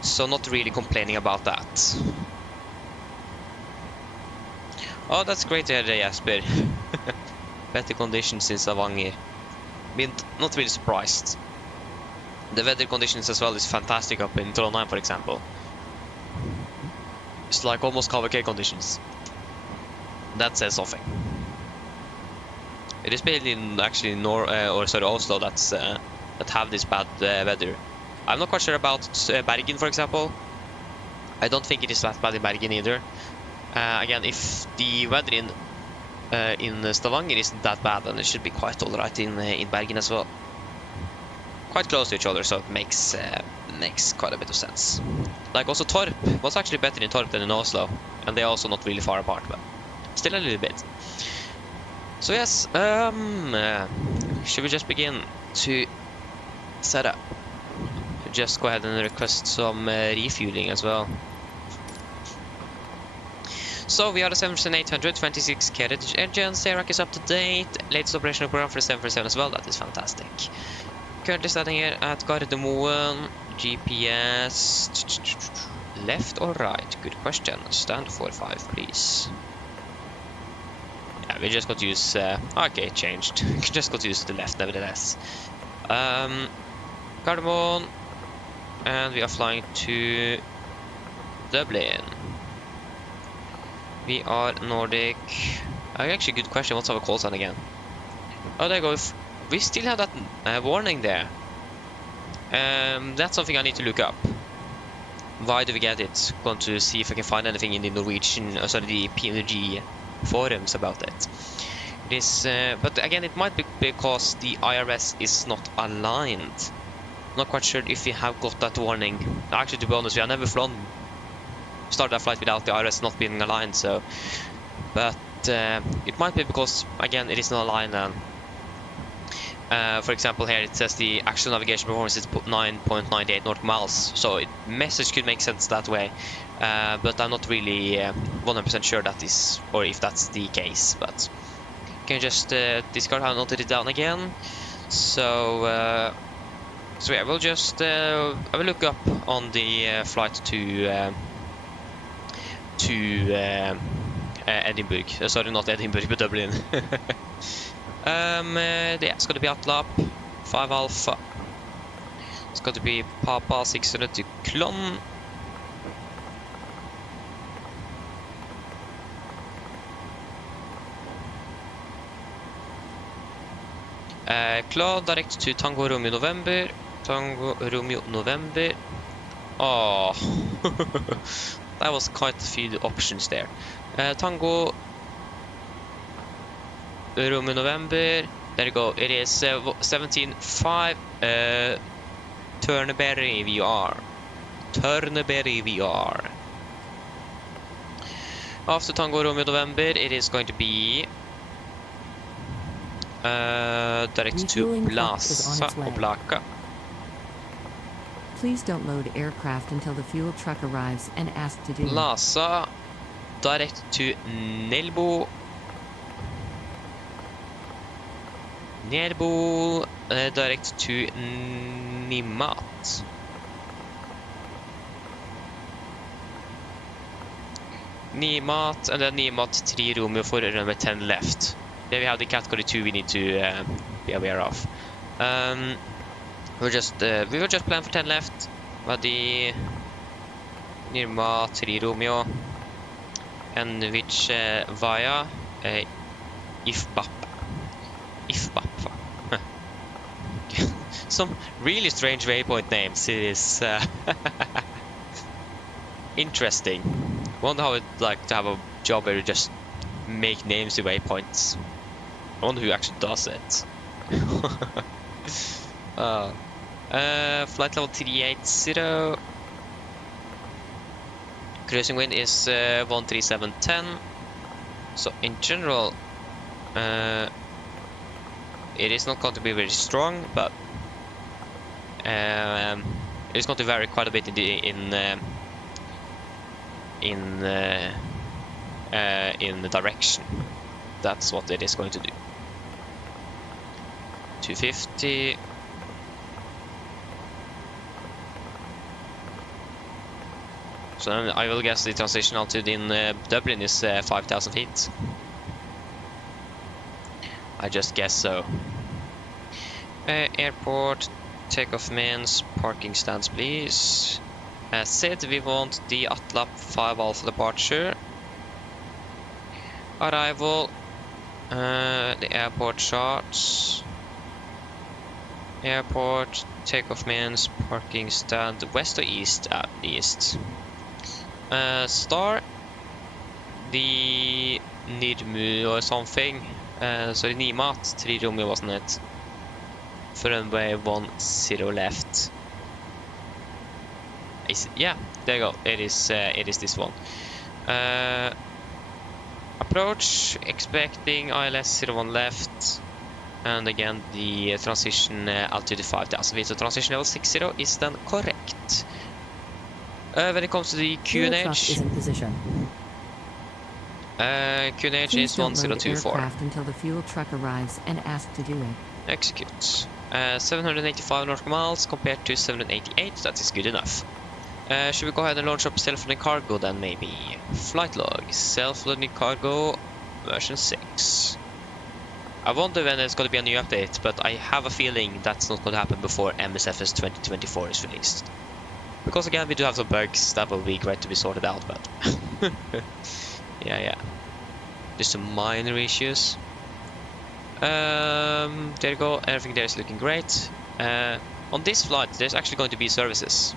So not really complaining about that. Oh, that's great to hear, Jasper. Better conditions in Stavanger. Not really surprised. The weather conditions as well is fantastic up in Trondheim, for example. It's like almost KVK conditions. That says something. It is mainly actually Oslo that have this bad weather. I'm not quite sure about Bergen, for example. I don't think it is that bad in Bergen either. Again, if the weather in Stavanger isn't that bad, then it should be quite alright in Bergen as well. Quite close to each other, so it makes quite a bit of sense. Like also Torp was actually better in Torp than in Oslo, and they're also not really far apart, but still a little bit. So yes, should we just begin to set up? Just go ahead and request some refueling as well. So we are the 7800, 26 carriage engines. The rack is up to date. Latest operational program for the 747 as well. That is fantastic. Currently standing here at Gardermoen. GPS left or right? Good question. Stand 45, please. Yeah, we just got to use. Okay, changed. Just got to use the left, nevertheless. Gardermoen, and we are flying to Dublin. We are Nordic. Actually, good question. What's our call sign again? Oh, there you go. We still have that warning there. That's something I need to look up. Why do we get it? Going to see if I can find anything in the Norwegian, the PMDG forums about it. It is, but again, it might be because the IRS is not aligned. Not quite sure if we have got that warning. Actually, to be honest, we have never started a flight without the IRS not being aligned, so but it might be because again it is not aligned. For example, here it says the actual navigation performance is 9.98 nautical miles, so message could make sense that way, but I'm not really 100% sure that is, or if that's the case. But can you just discard how I noted it down again? So yeah, we'll just I will look up on the flight to Edinburgh. Sorry, not Edinburgh, but Dublin. Yeah, it's going to be Atlap 5 Alpha. It's going to be Papa 600 to Klon. Klon direct to Tango Romeo November. Tango Romeo November. Oh. That was quite a few options there. Tango Romeo November There you go. It is 17.5 Turnberry VR. Turnberry VR. After Tango Romeo November, it is going to be direct to Plaza Oblaka. Please don't load aircraft until the fuel truck arrives and ask to do it. Plaza, direct to Nelbo. Nelbo, direct to Nimat. Nimat, and then Nimat 3 Romeo for runway 10 left. There we have the category 2 we need to be aware of. We were just planned for 10 left. But the Nimat 3 Romeo, and which via Ifbap. Some really strange waypoint names. It is interesting. Wonder how it's like to have a job where you just make names to waypoints. I wonder who actually does it. Flight level 380. Cruising wind is 13710. So in general, it is not going to be very strong, but it is going to vary quite a bit in the direction. That's what it is going to do. 250. So I will guess the transition altitude in Dublin is 5,000 feet. I just guess so. Airport, takeoff means parking stands, please. As said, we want the Atlap 5 Alpha departure. Arrival, the airport charts. Airport, takeoff means parking stand, west or east? East. Star, the Nidmu or something. Sorry, Nimat 3 Romeo, wasn't it? For runway 10 left. Yeah, there you go. It is this one. Approach, expecting ILS 01 left. And again, the transition altitude is 5,000 feet. So transition level 60 is then correct. When it comes to the QNH, QNH is 1024. Until the fuel truck arrives and ask to do it. Execute. 785 nautical miles compared to 788. That is good enough. Should we go ahead and launch up self-loading cargo then, maybe? Flight log, self-loading cargo, version 6. I wonder when there's going to be a new update, but I have a feeling that's not going to happen before MSFS2020 is released. Because again, we do have some bugs that will be great to be sorted out, but yeah. Just some minor issues. There you go, everything there is looking great. On this flight, there's actually going to be services.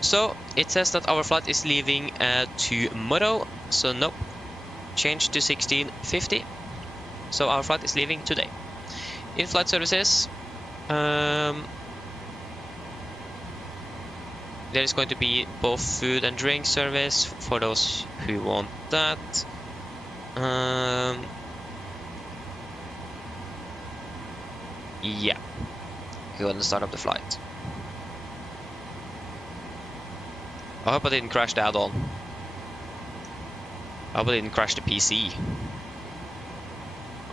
So, it says that our flight is leaving tomorrow, so nope, change to 1650. So our flight is leaving today. In-flight services, there is going to be both food and drink service for those who want that. Yeah, go ahead and start up the flight. I hope I didn't crash the add-on. I hope I didn't crash the PC.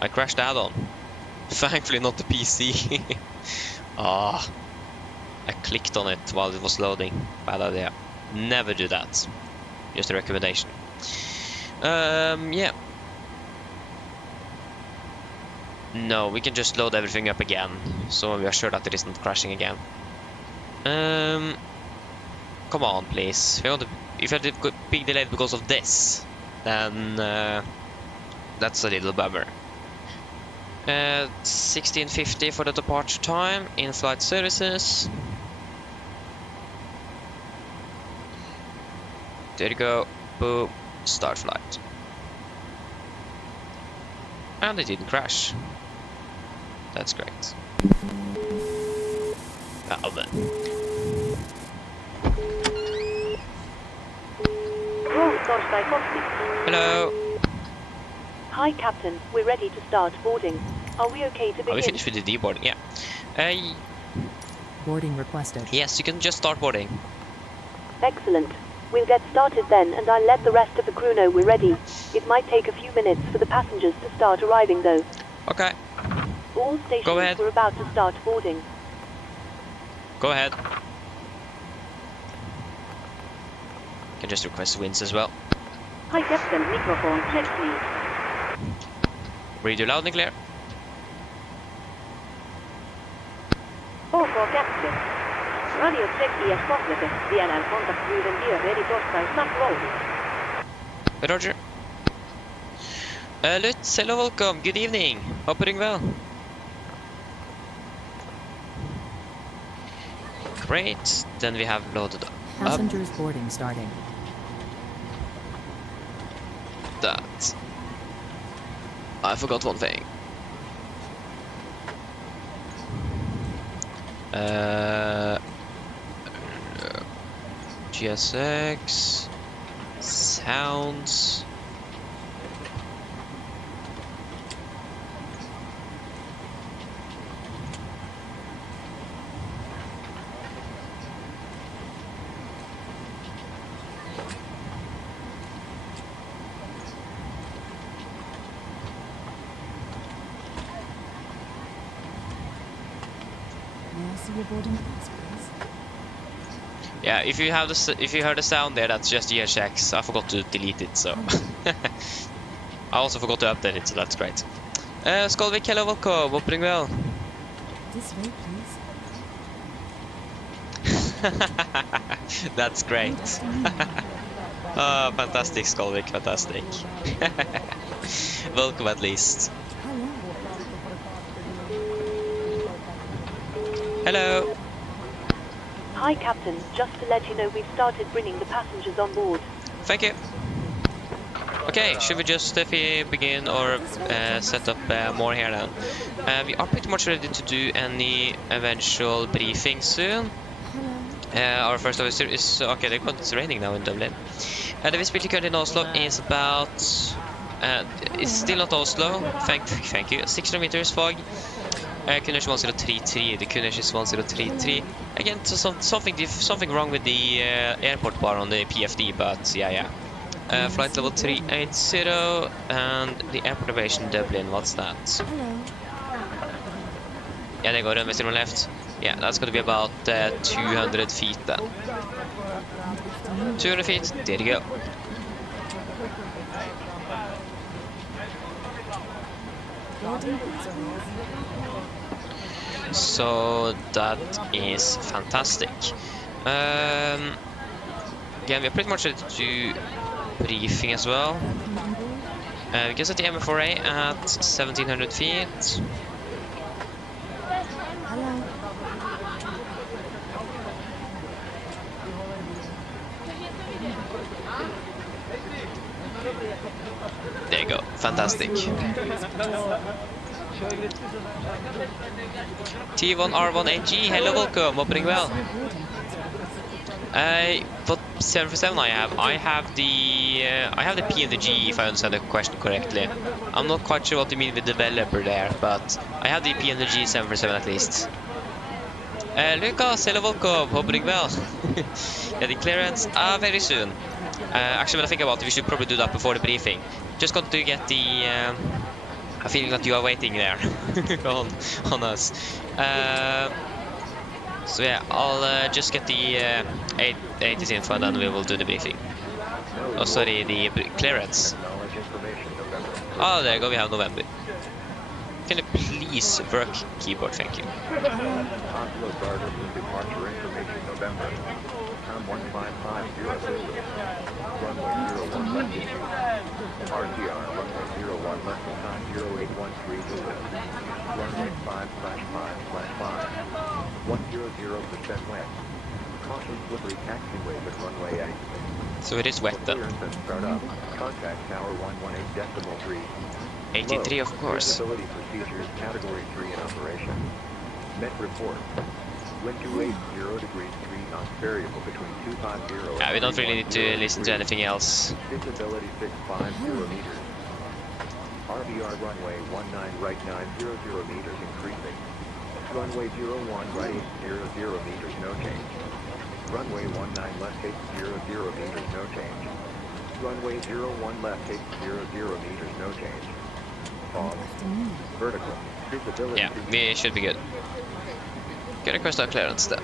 I crashed the add-on. Thankfully not the PC. I clicked on it while it was loading. Bad idea. Never do that. Just a recommendation. Yeah. No, we can just load everything up again, so we are sure that it isn't crashing again. Come on, please. If you had a big delay because of this, then that's a little bummer. 1650 for the departure time. In-flight services. There you go. Boom. Start flight. And it didn't crash. That's great. Oh, man. Hello. Hi, Captain. We're ready to start boarding. Are we okay to begin? Are we finished with the deboarding? Yeah. Boarding requested. Yes, you can just start boarding. Excellent. We'll get started then, and I'll let the rest of the crew know we're ready. It might take a few minutes for the passengers to start arriving, though. Okay. All stations Go ahead. were about to start boarding. Go ahead. You can just request wins as well. Hi, Captain. Microphone check, please. Read you loud and clear. OK, Captain. Radio check IS komplete. DNL kontaktlyden ger ready torstai snart roll. Roger. Lutz, hello, welcome. Good evening. Hope you're doing well. Great. Then we have loaded up Passengers boarding starting. that. I forgot one thing. GSX sounds. Your boarding pass, please. Yeah, if you have if you heard the sound there, that's just GSX. I forgot to delete it, so I also forgot to update it, so that's great. Skolvik, hello, welcome. Hope you're doing well. This way, please. That's great. Oh, fantastic, Skolvik, fantastic. Welcome at least. Hello. Hi, Captain. Just to let you know, we've started bringing the passengers on board. Thank you. Okay, should we just begin or set up more here then? We are pretty much ready to do any eventual briefing soon. Our first officer is okay. It's raining now in Dublin. The visibility currently in Oslo is about. It's still not Oslo. Thank you. 600 meters fog. Kunners 1033. The Kunners is 1033. Again, so something wrong with the airport bar on the PFD, but yeah. Flight level 380 and the airport aviation Dublin. What's that? Hello. Yeah, they go runway 0 left. Yeah, that's going to be about 200 feet then. 200 feet. There you go. So that is fantastic. Again, we're pretty much ready to do briefing as well. We can set the MFRA at 1700 feet. Hello. There you go. Fantastic. T1R1AG, hello, welcome. Hope you're doing well. What 747 I have the PMDG, if I understand the question correctly. I'm not quite sure what you mean with developer there, but I have the PMDG 747 at least. Lucas, hello, welcome. Hope you're doing well. Yeah, the clearance very soon. Actually, when I think about it, we should probably do that before the briefing. Just got to get the a feeling that you are waiting there on us. So yeah, I'll just get the ATIS info and then we will do the briefing. Oh, sorry, the clearance. Oh, there you go, we have November. Can you please work keyboard, thank you. Oslo started with departure information November. Time 1550. Runway 01 left issue. RTR runway 01 left time 0813 to left. Runway 5/5/5. 100% wind. Caution slippery taxiway at runway 8. So it is wet then. Clearance and start up. Contact tower 118.3. 83 of course. Visibility procedures category 3 in operation. Met report. Wind 280 degrees 3 knots variable between 250 and Yeah, we don't really need to 310 listen to anything else. Visibility 650 meters. RVR runway 19 right 900 meters increasing. Runway 01 right 800 meters no change. Runway 19 left 800 meters no change. Runway 01 left 800 meters no change. Fog. Vertical. Visibility. Yeah, we should be good. Get a crystal clearance then.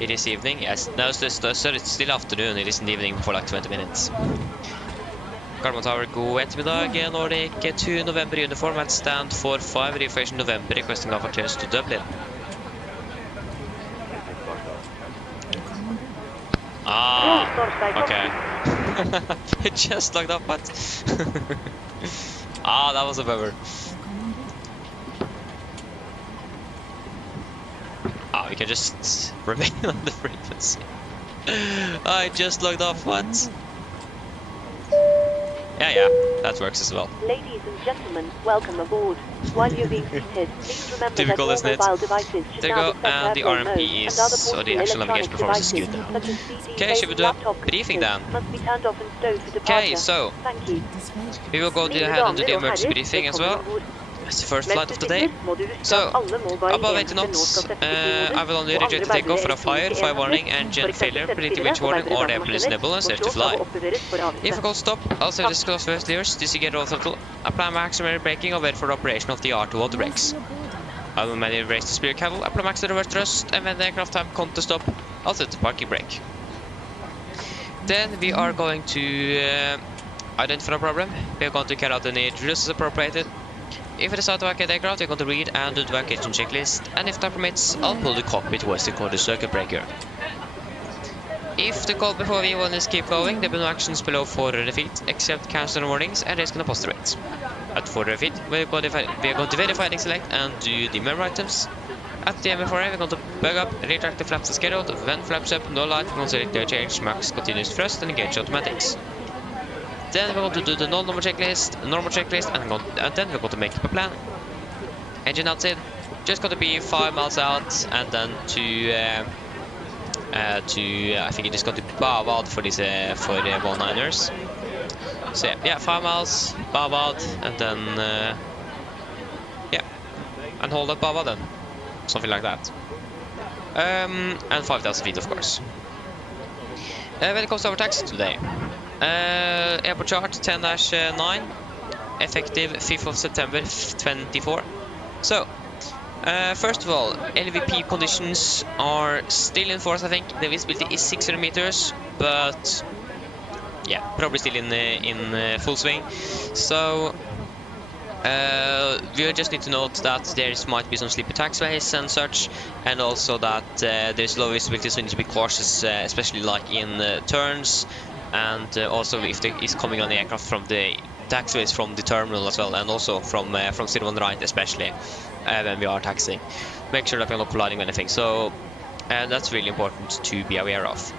It is evening, yes. No, so it's still afternoon. It is in the evening for like 20 minutes. Gardermoen Tower, god ettermiddag. Nordic 2 November uniform at stand 45, refresh November, requesting offer trains to Dublin. Ah, okay. It just logged up, what? Ah, that was a bummer. Ah, we can just remain on the frequency. I just logged off, what? Yeah, that works as well. Ladies and gentlemen, welcome aboard. While you're being seated, please remember Typical, that isn't it? mobile devices should There you now go, be set to and the airplane mode, RMP is, and other so the portable actual navigation electronic performance is good devices, now. such as CD, Okay, should we do a laptop briefing computers, then? must be turned off and stowed for departure. Okay, so Thank you. we will go ahead and do the emergency briefing as well. It's the first flight of the day. So, above 80 knots, I will only reject the takeoff for a fire warning, engine failure, pretty winch warning, or the airplane is unable and safe to fly. If I call stop, I'll save the cross first levers, disengage all throttle, apply maximum braking, or wait for the operation of the R2 auto brakes. I will manually raise the speed cable, apply max reverse thrust, and when the aircraft time comes to stop, I'll set the parking brake. Then we are going to identify a problem. We are going to carry out any drills as appropriated. If it is out to vacate aircraft, we're going to read and do the vacation checklist, and if time permits, I'll pull the cockpit towards the quarter circuit breaker. If the call before V1 is keep going, there will be no actions below 400 feet, except cancel warnings and risk an opposite rate. At 400 feet, we are going to verify and select and do the member items. At the MFRA, we're going to bug up, retract the flaps as scheduled, when flaps up, no light, we're going to select the change, max, continuous thrust, and engage automatics. Then we're going to do the normal checklist, and then we're going to make up a plan. Engine outside, just going to be 5 miles out, and then I think it is going to be bow out for this for the 19ers. So yeah, 5 miles, bow out, and then yeah, and hold that bow out then, something like that. And 5,000 feet, of course. When it comes to our taxi today. Airport chart 10-9, effective 5th of September 24. So, first of all, LVP conditions are still in force, I think. The visibility is 600 meters, but yeah, probably still in full swing. So, we just need to note that there might be some sleepy taxiways and such, and also that there's low visibility, so we need to be cautious, especially like in turns. And also if there is coming on the aircraft from the taxiways from the terminal as well, and also from zero on the right, especially when we are taxiing. Make sure that we're not colliding with anything. So that's really important to be aware of.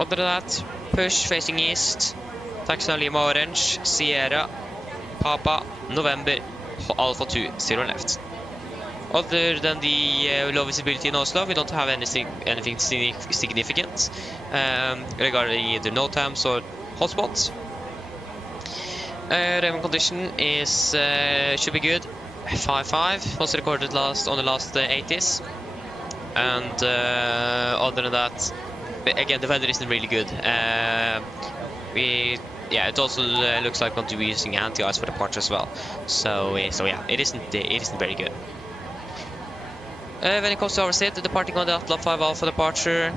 Other than that, push facing east, taxi Lima Orange, Sierra, Papa, November, Alpha 2, 0 left. Other than the low visibility in Oslo, we don't have anything significant regarding either NOTAMs or hotspots. Raven condition is should be good. 5.5 was recorded on the last ATIS, and other than that, again the weather isn't really good. It also looks like we're going to be using anti-ice for departure as well. So yeah, it isn't very good. When it comes to our seat, departing on the Atla 5 Alpha departure,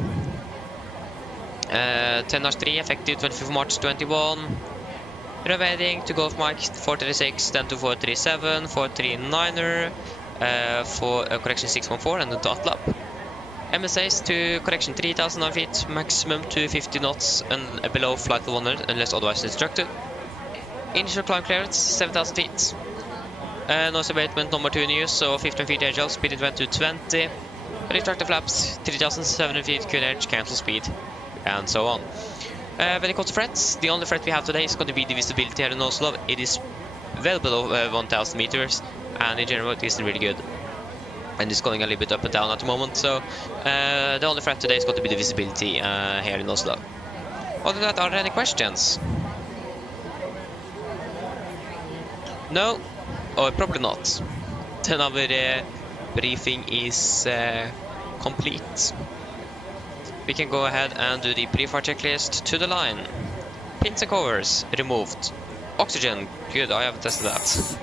10-3, effective 25th March 21. Revading to Golf Mike 436, then to 437, 439er, for correction 614, and then to Atla. MSAs to correction 3009 feet, maximum to 50 knots and below flight 100 unless otherwise instructed. Initial climb clearance 7000 feet. Noise abatement number 2 in use, so 15 feet agile, speed it went to 20. retract the flaps, 3,700 feet, QNH, cancel speed, and so on. When it comes to frets, the only fret we have today is going to be the visibility here in Oslo. It is well below 1,000 meters, and in general it isn't really good. And it's going a little bit up and down at the moment, so the only fret today is going to be the visibility here in Oslo. Other than that, are there any questions? No? Or probably not. Then our briefing is complete. We can go ahead and do the pre-flight checklist to the line. Pins and covers removed. Oxygen, good, I haven't tested that.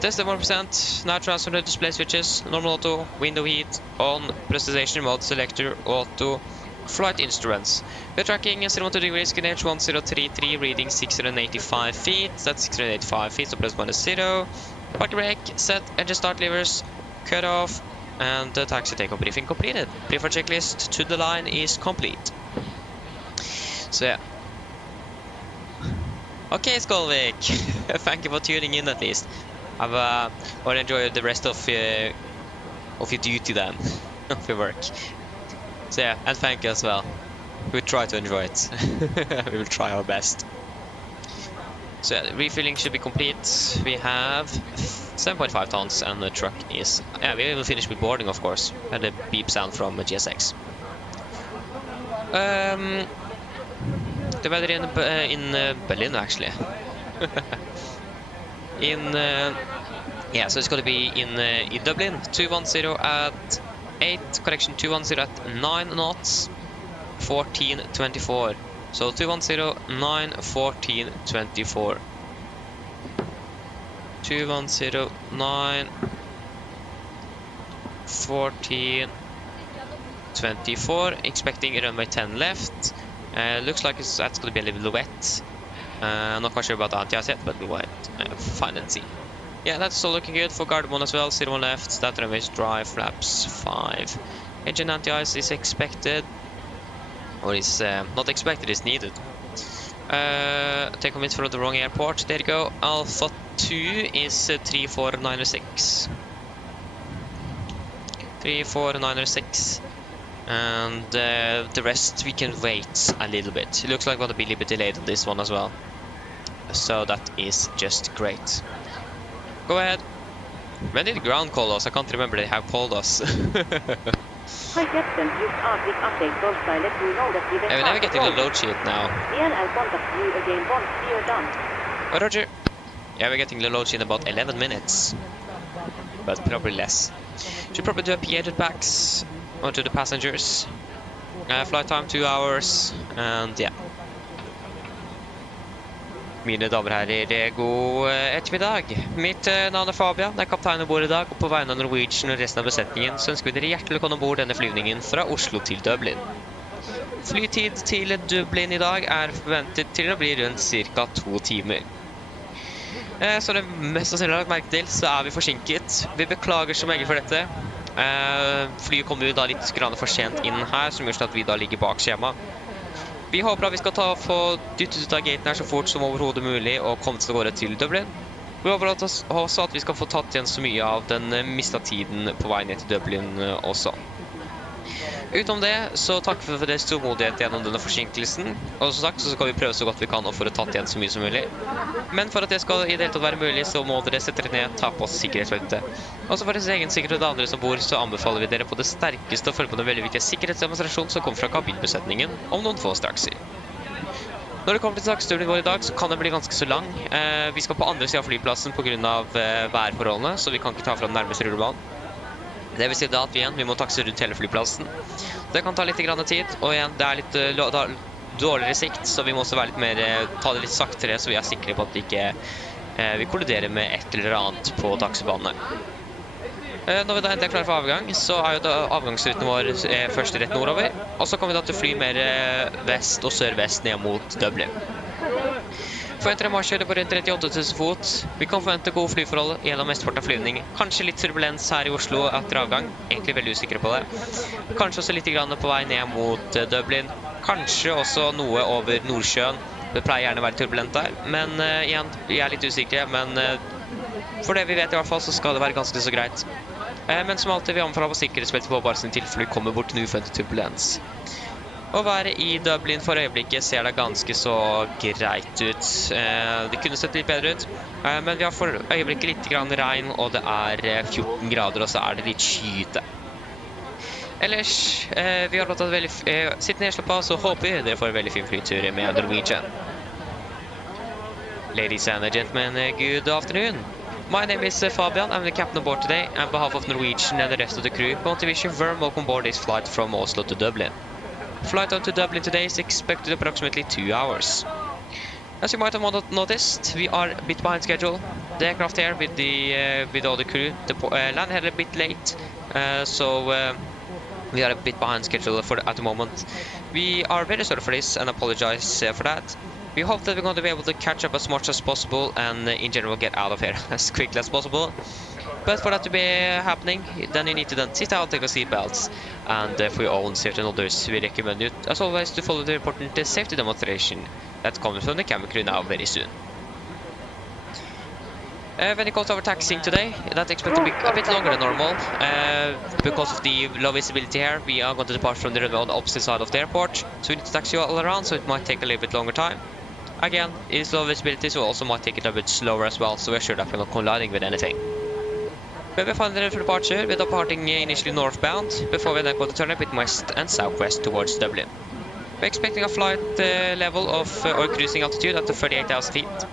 Tested 1%, now transfer the display switches, normal auto, window heat, on, prestation mode, selector, auto, flight instruments. We're tracking 0 degrees, QNH 1033, reading 685 feet, that's 685 feet, so plus minus 0. Parking brake, set, engine start levers, cut off, and the taxi takeoff briefing completed. Pre-flight checklist to the line is complete. So yeah. Okay, Skolvik, thank you for tuning in at least. I'll enjoy the rest of your duty then, of your work. So yeah, and thank you as well. We'll try to enjoy it. We will try our best. So yeah, the refilling should be complete. We have 7.5 tons and the truck is... Yeah, we will finish with boarding of course. And the beep sound from GSX. The weather in Berlin actually. Yeah, so it's going to be in Dublin, 210 at 8, correction, 210 at 9 knots, 1424. So 210, 9, 1424. 210, 9, 1424. Expecting runway 10 left. Looks like that's going to be a little wet. I'm not quite sure about the ATIS yet, but we'll find and see. Yeah, that's all looking good for guard 1 as well. 0 left, that runway is dry, flaps 5. Engine anti-ice is expected. Or is not expected, is needed. Take off from the wrong airport. There you go. Alpha 2 is 34906. 34906. And the rest we can wait a little bit. It looks like we're going to be a little bit delayed on this one as well. So that is just great. Go ahead. When did ground call us? I can't remember. They have called us. Hi Captain, just Arctic update both by let you know that we we're never getting the load sheet now. Ian, I'll contact you again once we are done. Oh, Roger. Yeah, we're getting the load sheet in about 11 minutes. But probably less. Should probably do a PA jetpacks onto the passengers. Flight time 2 hours. And yeah. Mine damer og herrer, god ettermiddag. Mitt navn er Fabian, jeg er kaptein ombord i dag, og på vegne av Norwegian og resten av besetningen så ønsker vi dere hjertelig velkommen ombord denne flyvningen fra Oslo til Dublin. Flytid til Dublin i dag er forventet til å bli rundt ca. 2 timer. Så det mest sannsynlig har lagt merke til, så er vi forsinket. Vi beklager så meget for dette. Flyet kommer jo da litt for sent inn her, som gjør at vi da ligger bak skjema. Vi håper at vi skal få dyttet ut av gaten her så fort som overhodet mulig og komme til å gå til Dublin. Vi håper også at vi skal få tatt igjen så mye av den mistet tiden på vei ned til Dublin også. Utenom det, så takk for deres tålmodighet gjennom denne forsinkelsen. Og som sagt, så skal vi prøve så godt vi kan å få det tatt igjen så mye som mulig. Men for at det skal i det hele tatt være mulig, så må dere sette dere ned, ta på oss sikkerhetsbeltet. Også for deres egen sikkerhet og andre som bor, så anbefaler vi dere på det sterkeste å følge på den veldig viktige sikkerhetsdemonstrasjonen som kommer fra kabinbesetningen om noen få strakser. Når det kommer til dagsturen vår i dag, så kan den bli ganske så lang. Vi skal på andre siden av flyplassen på grunn av værforholdene, så vi kan ikke ta fra den nærmeste rullebanen. Det vil si da at vi må takse rundt hele flyplassen. Det kan ta litt tid, og igjen, det er litt dårligere sikt, så vi må også være ta det litt saktere, så vi er sikre på at vi kolliderer med et eller annet på taxibanene. Når vi da endelig er klare for avgang, så er jo da avgangsruten vår først rett nordover, og så kommer vi da til å fly mer vest og sør-vest ned mot Dublin. Forventer en marsjhøyde på rundt 38 000 fot. Vi kan forvente gode flyforhold gjennom mesteparten av flyvning. Kanskje litt turbulens her i Oslo etter avgang. Egentlig veldig usikre på det. Kanskje også litt grann på vei ned mot Dublin. Kanskje også noe over Nordsjøen. Det pleier gjerne å være turbulent der. Men igjen, vi er litt usikre. Men For det vi vet i hvert fall, så skal det være ganske så greit. Men som alltid, vi anbefaler på sikkerhetsbeltet på bare sin tilfelle vi kommer bort til uventet turbulens. Å være i Dublin for øyeblikket ser det ganske så greit ut. Det kunne sett litt bedre ut, men vi har for øyeblikket litt grann regn, og det er 14 grader, og så er det litt skyte. Ellers, vi har lått veldig sitt nedslapp av, så håper vi dere får en veldig fin flytur med Norwegian. Ladies and gentlemen, good afternoon. My name is Fabian. I'm the captain aboard today. On behalf of Norwegian and the rest of the crew, I want to wish you a warm welcome aboard this flight from Oslo to Dublin. Flight out to Dublin today is expected approximately 2 hours. As you might have noticed, we are a bit behind schedule. The aircraft here with all the crew landed here a bit late, so we are a bit behind schedule at the moment. We are very sorry for this and apologize for that. We hope that we're going to be able to catch up as much as possible and in general get out of here as quickly as possible. But for that to be happening, then you need to then sit out, take your seatbelts, and for your own safety and others, we recommend you as always to follow the important safety demonstration that comes from the camera crew now very soon. When it comes to our taxiing today, that expected to be a bit longer than normal. Because of the low visibility here, we are going to depart from the runway on the opposite side of the airport, so we need to taxi all around, so it might take a little bit longer time. Again, it's low visibility, so also might take it a bit slower as well, so we're sure that we're not colliding with anything. When we find the for departure, we're departing initially northbound, before we then go to turn a bit west and southwest towards Dublin. We're expecting a flight level of, or cruising altitude up to 38,000 feet.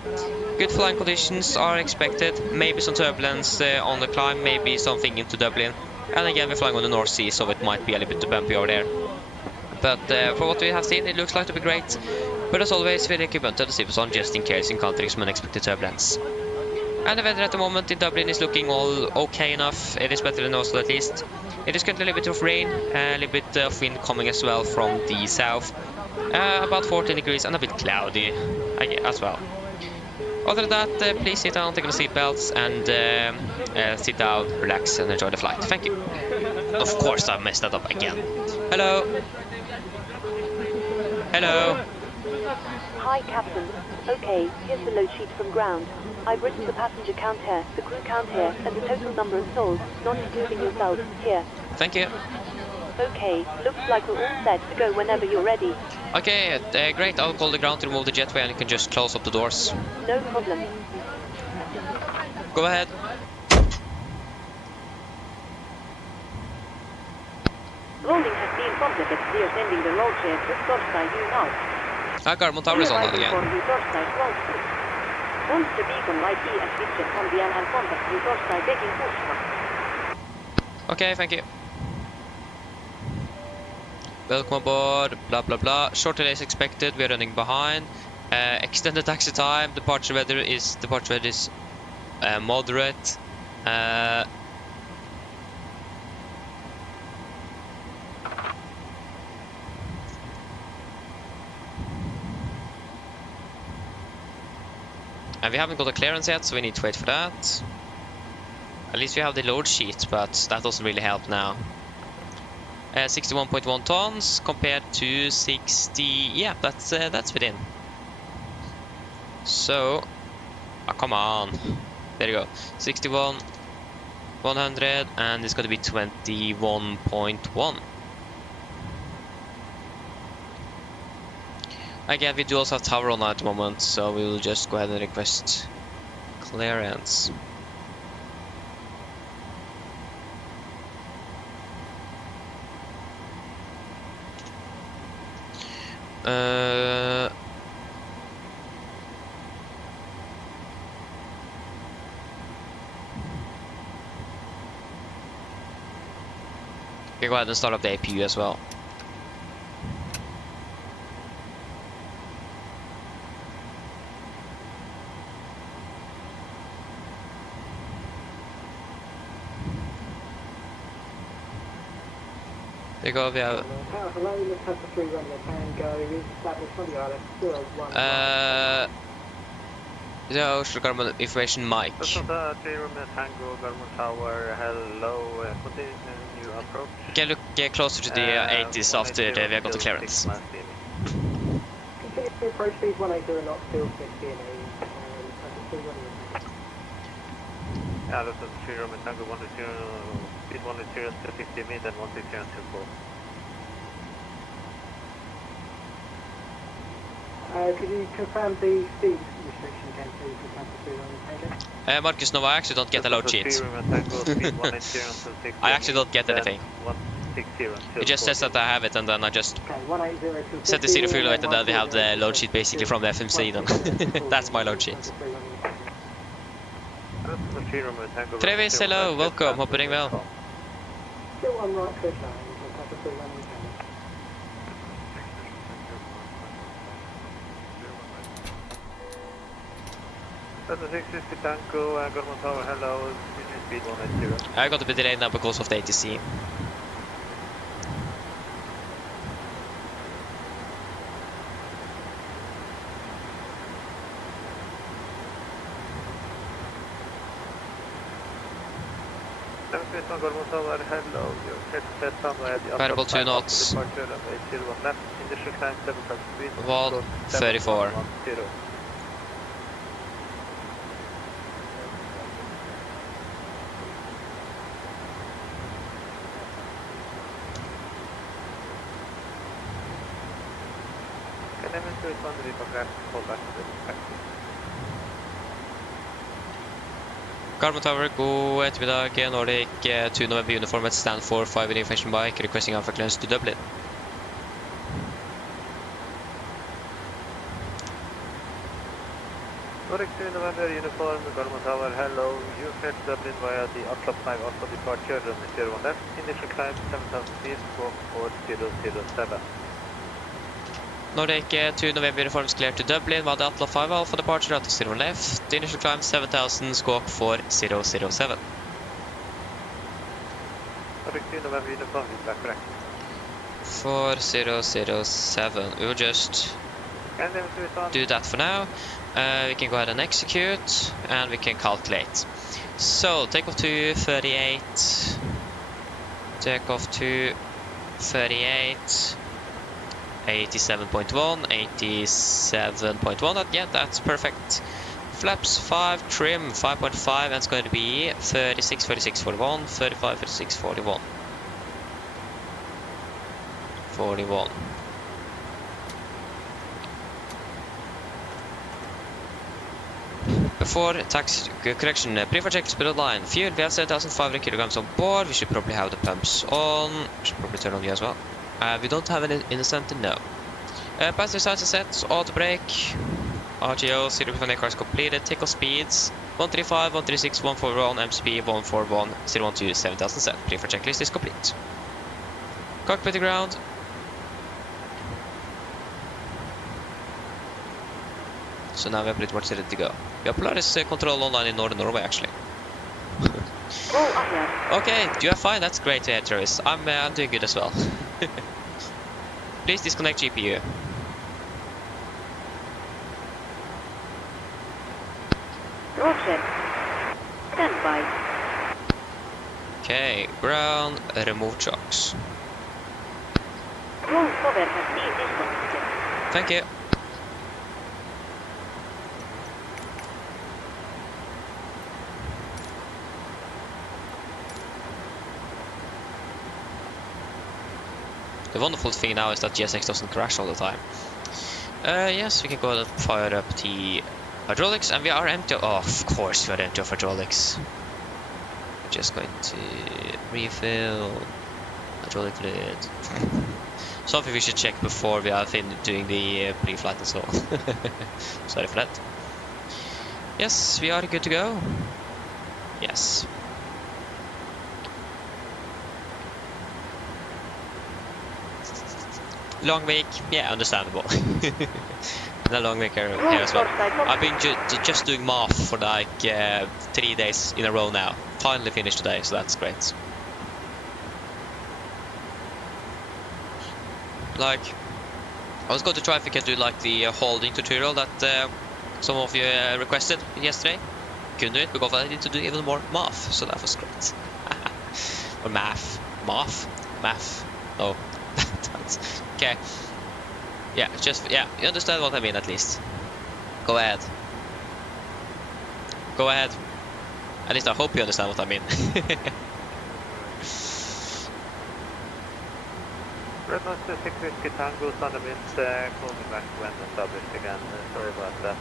Good flying conditions are expected, maybe some turbulence on the climb, maybe something into Dublin. And again, we're flying on the North Sea, so it might be a little bit bumpy over there. But for what we have seen, it looks like to be great. But as always, we recommend to the on just in case encountering some unexpected turbulence. And the weather at the moment in Dublin is looking all okay enough. It is better than Oslo at least. It is currently a little bit of rain, a little bit of wind coming as well from the south. About 14 degrees and a bit cloudy as well. Other than that, please sit down, take your seatbelts, and sit down, relax, and enjoy the flight. Thank you. Of course, I messed that up again. Hello. Hello. Hi, Captain. Okay, here's the load sheet from ground. I've written the passenger count here, the crew count here, and the total number of souls, not including yourself, here. Thank you. Okay, looks like we're all set to go whenever you're ready. Okay, great. I'll call the ground to remove the jetway and you can just close up the doors. No problem. Go ahead. Loading has been completed. We are sending the load share to Torstai U now. Garmon Tower is on that again. Monster beacon light E and switches on the and contact you Torstai taking push. Okay, thank you. Welcome aboard, blah blah blah. Short delays expected, we are running behind. Extended taxi time, departure weather is moderate. And we haven't got a clearance yet, so we need to wait for that. At least we have the load sheet, but that doesn't really help now. 61.1 tons compared to 60. Yeah, that's within. So, come on. There you go. 61, 100, and it's going to be 21.1. Again, we do also have tower on at the moment, so we will just go ahead and request clearance. Okay, go ahead and start up the APU as well. There you go, we have... Hello, let's have the 3 runway Tango, is established on the island, 01. The Oslo Garmon information mic. Santa 3 runway Tango, Garmon Tower, hello, continue new approach. Okay, get closer to the ATIS after we have got the clearance. Continue to approach speed 180 knots, still 60 and 8, Yeah, that's 3 Romeo Tango 120, speed 120 to 50 mid and 160 and 24. Could you confirm the speed restriction again, please, for Papa 3 Romeo Tango? Marcus, no, I actually don't get a load sheet. 3 Romeo Tango, speed 180 until 60. I actually don't get anything. 160 until It just says that I have it, and then I just Okay, 180 to 50. set the zero fuel weight, and then we have the load sheet basically from the FMC then. That's my load sheet. That's 3 Romeo Tango. Travis, hello, welcome, hope you're doing well. Still on right clear line for Papa 3 Romeo Tango. That's 660 Tango, Gorman Tower, hello, speed 180. I got a bit delayed now because of the ATC. Gorman Tower, hello, you're clear to set runway at the Variable 2 knots. departure, runway 01 left, initial climb 7,000 feet. 134. 7,110. Can I make one reprogram call back to the taxi? Garmin Tower, god ettermiddag. Nordic 2 November uniform at stand for 5 information bike, requesting alpha clearance to Dublin. Nordic 2 November uniform, Gorman Tower, hello, you're clear to Dublin via the Oslo 5 Oslo departure, runway 01 left, initial climb 7,000 feet, squawk 4007. Nordic 2 November uniforms clear to Dublin via the Atla 5 Alpha departure at 0 left, initial climb 7000, squawk 4007. Nordic 2 November uniform, is that correct? 4007. We will just Can I make one? do that for now. We can go ahead and execute, and we can calculate. So, takeoff to 38, takeoff to 38, 87.1, 87.1, yeah, that's perfect. Flaps 5, trim 5.5, and it's going to be 36, 46, 41, 35, 36, 41. 41. Before tax correction, pre-flight check speed of line. Fuel, we have 7,500 kilograms on board. We should probably have the pumps on. We should probably turn on you as well. We don't have any in the center, no. Passenger sides are set, auto brake, RGO, 0% cars completed, takeoff speeds, 135, 136, 141, MSP, 141, 012, 7,000 set. Pre-flight checklist is complete. Cockpit to ground. So now we are pretty much ready to go. We have Polaris control online in northern Norway, actually. Okay, you are fine. That's great to hear, Travis. I'm doing good as well. Please disconnect GPU. Roger. Stand by. Okay, ground, remove chocks. Roll cover has been disconnected. Thank you. The wonderful thing now is that GSX doesn't crash all the time. Yes, we can go ahead and fire up the hydraulics, and we are empty. Oh, of course we are empty of hydraulics. Just going to refill hydraulic fluid. Something we should check before we are doing the pre-flight and so on. Sorry for that. Yes, we are good to go. Yes. Long week, yeah, understandable. And a long week here as well. I've been just doing math for like 3 days in a row now. Finally finished today, so that's great. Like, I was going to try if we can do like the holding tutorial that some of you requested yesterday. Couldn't do it because I need to do even more math, so that was great. Or math. No. Okay. Yeah, just, yeah, you understand what I mean at least. Go ahead. At least I hope you understand what I mean. Red Master 6 Whiskey Tango, Thunder Winds, call me back when established again. Sorry about that.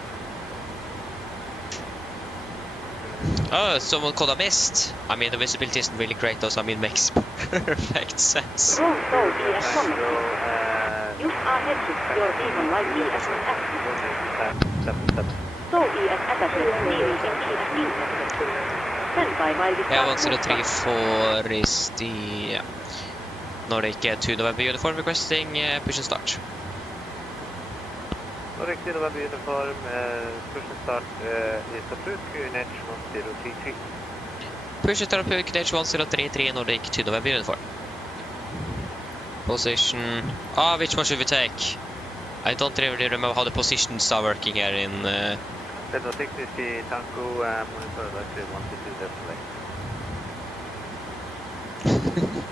Oh, someone called a mist. I mean, the visibility isn't really great though, so I mean, it makes perfect sense. Roll ES1. Tango, Use ahead to your vehicle right ES1. 77. So ES attaches nearing MTFD. Stand by while we Yeah, start 1034 is the Nordic 2 November uniform requesting push and start. Nordic 2 November uniform, push and start is approved, QNH 1033. Push and start approved, QNH 1033 Nordic 2 November uniform. Position... which one should we take? I don't really remember how the positions are working here in... Red Master 6 Whiskey Tango, monitor that 122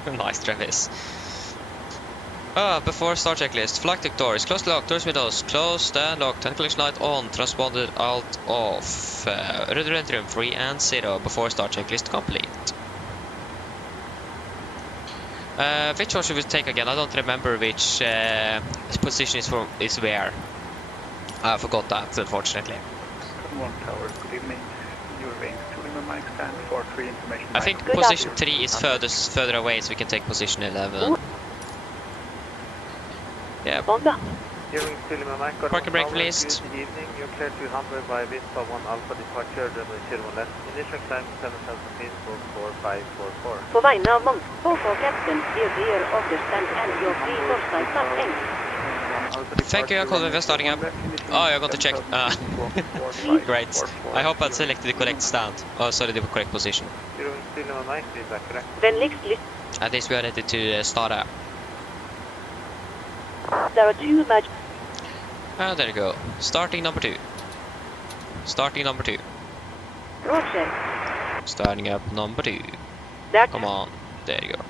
decimal. Nice, Travis. Before start checklist. Flight deck doors. Close the lock. Doors windows. Closed and locked. And collision light on. Transponder alt off. Rudder entry 3 and 0. Before start checklist complete. Which one should we take again? I don't remember which position is where. I forgot that, unfortunately. 1 Tower, good evening. Your range to Lima Mike stand for 3 information. I think Good position 3 is further away, so we can take position 11. Yeah. During Lima Mike, Parking brake released. Good evening, you're cleared to Hamburg by Vista 1 Alpha departure, runway 01 left. Initial climb 7,000 feet, 4544. På vegne av Mongstad for captain, dear order stand and your free dorsal start end. Thank you, I called we're starting up. Oh, you're going to check. Great. I hope I selected the correct stand. Oh, sorry, the correct position. During Lima Mike, is that correct? Vänligst lyssna. At least we are ready to start up. There are two match. There you go. Starting number 2. Starting number 2. Roger. Starting up number 2. That. Come on. There you go.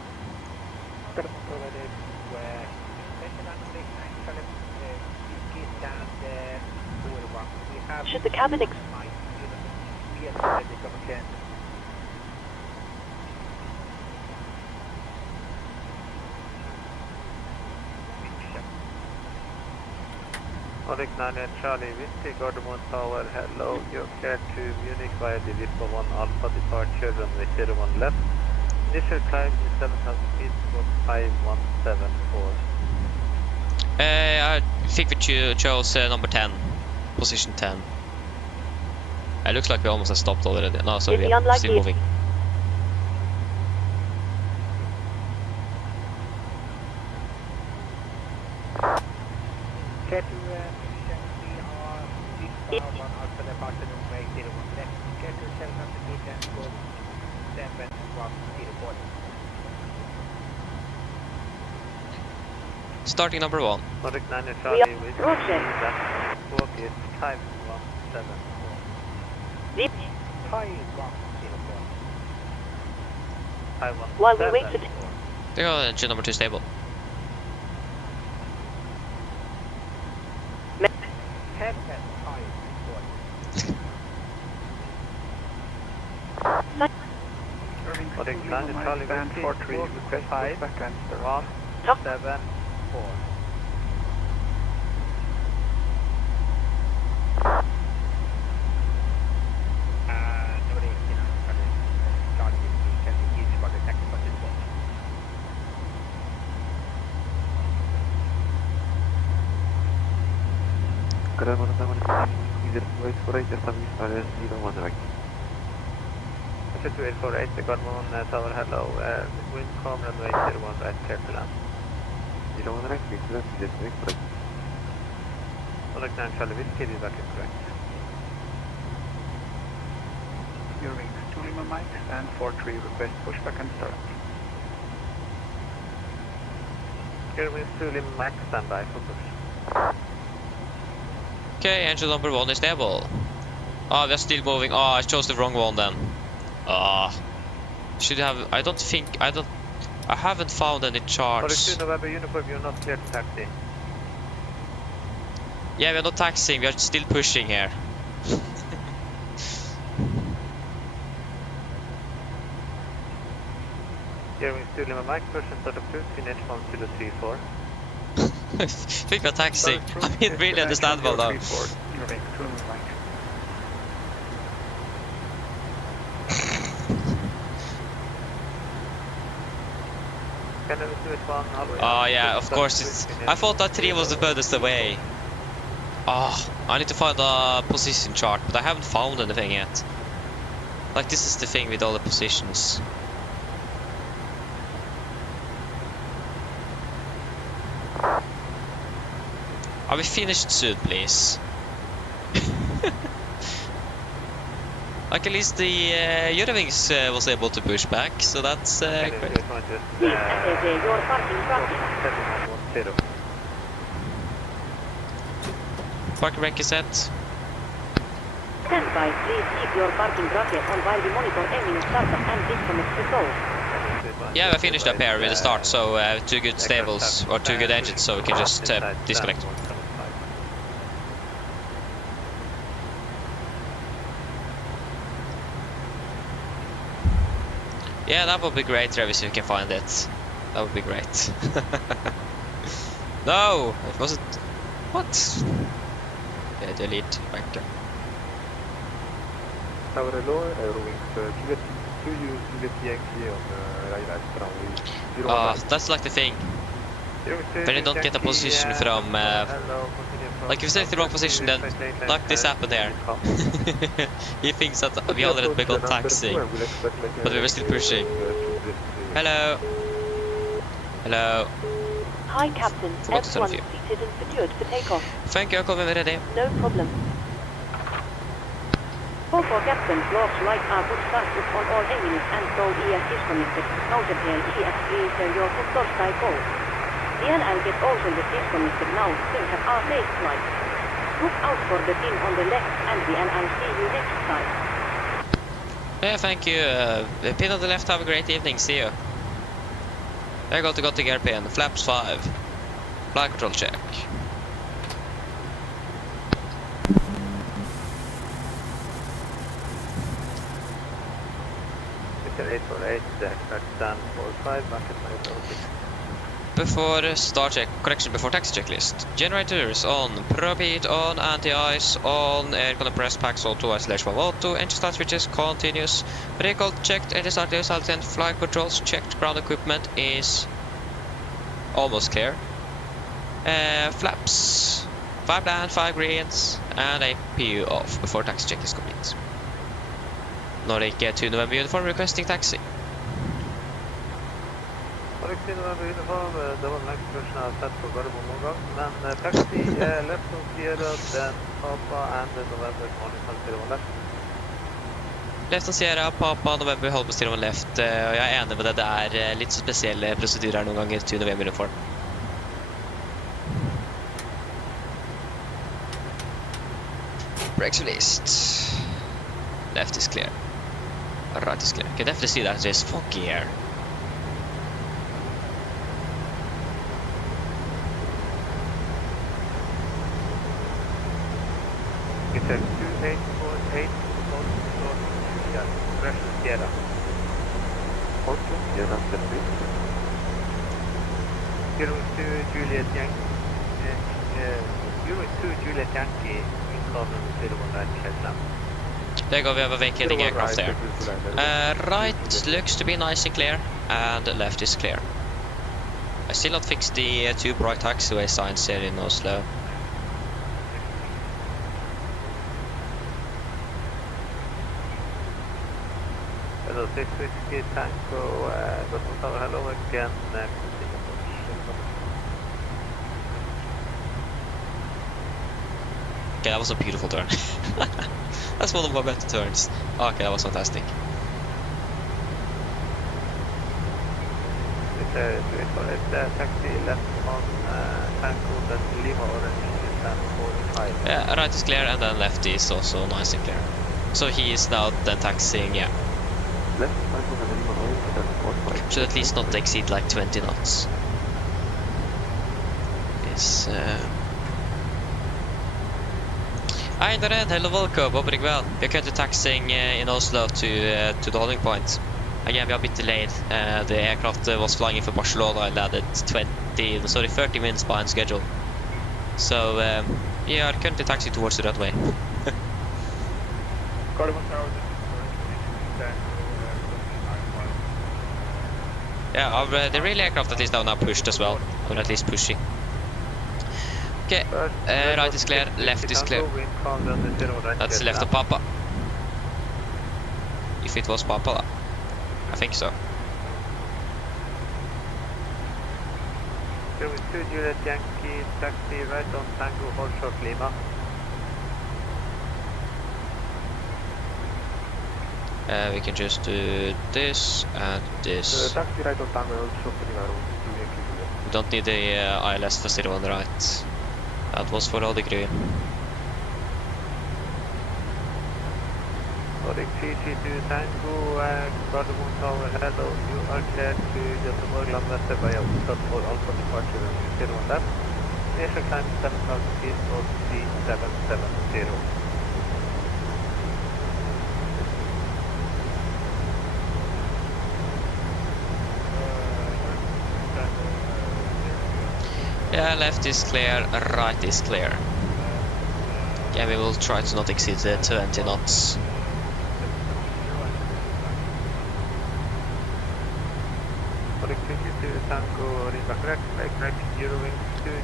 Should the cabin Nordic 98 Charlie, Whiskey, Gardermoen Tower, hello, you're cleared to Munich via the Vista 1 Alpha departure, runway 01 left. Initial climb is 7,000 feet, 5174. I think we chose number 10. Position 10. It looks like we almost have stopped already. No, sorry, Is we are unlikely? still moving. Starting number 1. Nordic 98 Charlie, Whiskey, Roger. that squawk is 5174. Deep. 5174. While we wait for There you go, engine number 2 stable. Nordic 98 Charlie, Whiskey, for 3 request 5 back and 174. Set to 848, the Gardermoen Tower, hello. Wind calm, runway 01 right, clear to land. 01 right, please, that's just correct. Nordic 9 Charlie, Whiskey, the back is correct. Your range to Lima Mike stand for 3 request pushback and start. Here winds to Lima Mike, standby for push. Okay, engine number 1 is stable. Oh, we're still moving. Oh, I chose the wrong one then. Should have. I haven't found any Nordic charts. 2 November uniform, you're not clear to taxi. Yeah, we're not taxiing, we are still pushing here. Gearing to Lima Mike, person start approved, finish 1034. Think of taxing. I mean, really understandable though. 34, Lima Mike, to Lima Mike. Oh yeah, of course it's... I thought that 3 was the furthest away. Oh, I need to find a position chart, but I haven't found anything yet. Like, this is the thing with all the positions. Are we finished soon, please? Like, at least the Eurowings was able to push back, so that's great. Your parking bracket. Parking brake is set. Stand by, please keep your parking bracket on while we monitor engine startup and disconnect resolve. Yeah, we finished up here with the start, so 2 good stables, or 2 good engines, so we can just disconnect. Yeah, that would be great, Travis, if you can find it. That would be great. No! It wasn't... What? Yeah, delete. Right there. Tower lower, Eurowings, to use the Yankee on right runway. That's like the thing. When you don't get a position from... like, if you set the wrong position, then... Like this happened there. He thinks that we already begun taxiing, but we were still pushing. Hello. Hello. Hi, Captain. Forgot to turn off F1 you. seated and secured for takeoff. Thank you, I'll ready. No problem. For Captain, log light are put status on all engines and so ES disconnected. Noted here ES please your full side goal. DNL get also the disconnected now, so have our safe flight. Look out for the pin on the left and I'll see you next time. Yeah, thank you. The pin on the left, have a great evening, see you. I got the gear pin, flaps 5. Flight control check. Mr. 848, stand 45, bucket 906. Before start check, correction before taxi checklist. Generators on, preheat on, anti-ice on, air compress packs auto, isolation valve auto, engine start switches continuous, vehicle checked, engine start and flight controls checked, ground equipment is almost clear. Flaps, 5 land, 5 greens, and APU off before taxi check is complete. Nordic 2 November uniform requesting taxi. Det var den kursen jeg har sett på Gardermoen noen gang, men taxi left on Sierra, then Papa and November morning 01 left. Left on Sierra, Papa, November, hold på styr on left, og jeg er enig med det, det er litt så spesielle prosedyrer noen ganger til November uniform. Brakes released. Left is clear. Right is clear. You can definitely see that it's foggy here. It's a 2848, yeah, pressure Sierra. Okay, yeah, that's the bit. Going to Juliet Yankee, going to Juliet Yankee, in Southern 01 Cheslam. There you go, we have a vacating aircraft there. Right looks to be nice and clear, and left is clear. I still not fixed the 2 bright taxiway signs here in Oslo. Hello, 6 whiskey Tango, Gotland Tower, hello again, Okay, that was a beautiful turn. That's one of my better turns. Okay, that was fantastic. It's taxi left on Tango, then Lima Orange is stand 45. Yeah, right is clear, and then left is also nice and clear. So he is now then taxiing, yeah. Left, Should at least not exceed like 20 knots. Yes. Hi Darren, hello, welcome, hope you're well. We're currently taxiing in Oslo to the holding point. Again, we are a bit delayed. The aircraft was flying for Barcelona and landed 30 minutes behind schedule. So we are currently taxiing towards the runway. Yeah, the real aircraft at least are now pushed as well, or at least pushing. Okay, right is clear, left is clear. That's left of Papa. If it was Papa, I think so. Go with 2 Juliet Yankee, taxi right on Tango, hold short Lima. We can just do this and this. Taxi right on Tango, hold short Lima. We don't need the ILS for 0 on the right. That was for all the green. Nordic 332 Tango, Gardermoen Tower, hello, you are clear to Göteborg, Landvetter by Oslo for Alpha departure and 0 on left. Initial climb 7,000 feet for 3770. Yeah, left is clear, right is clear. Yeah, we will try to not exceed the 20 knots.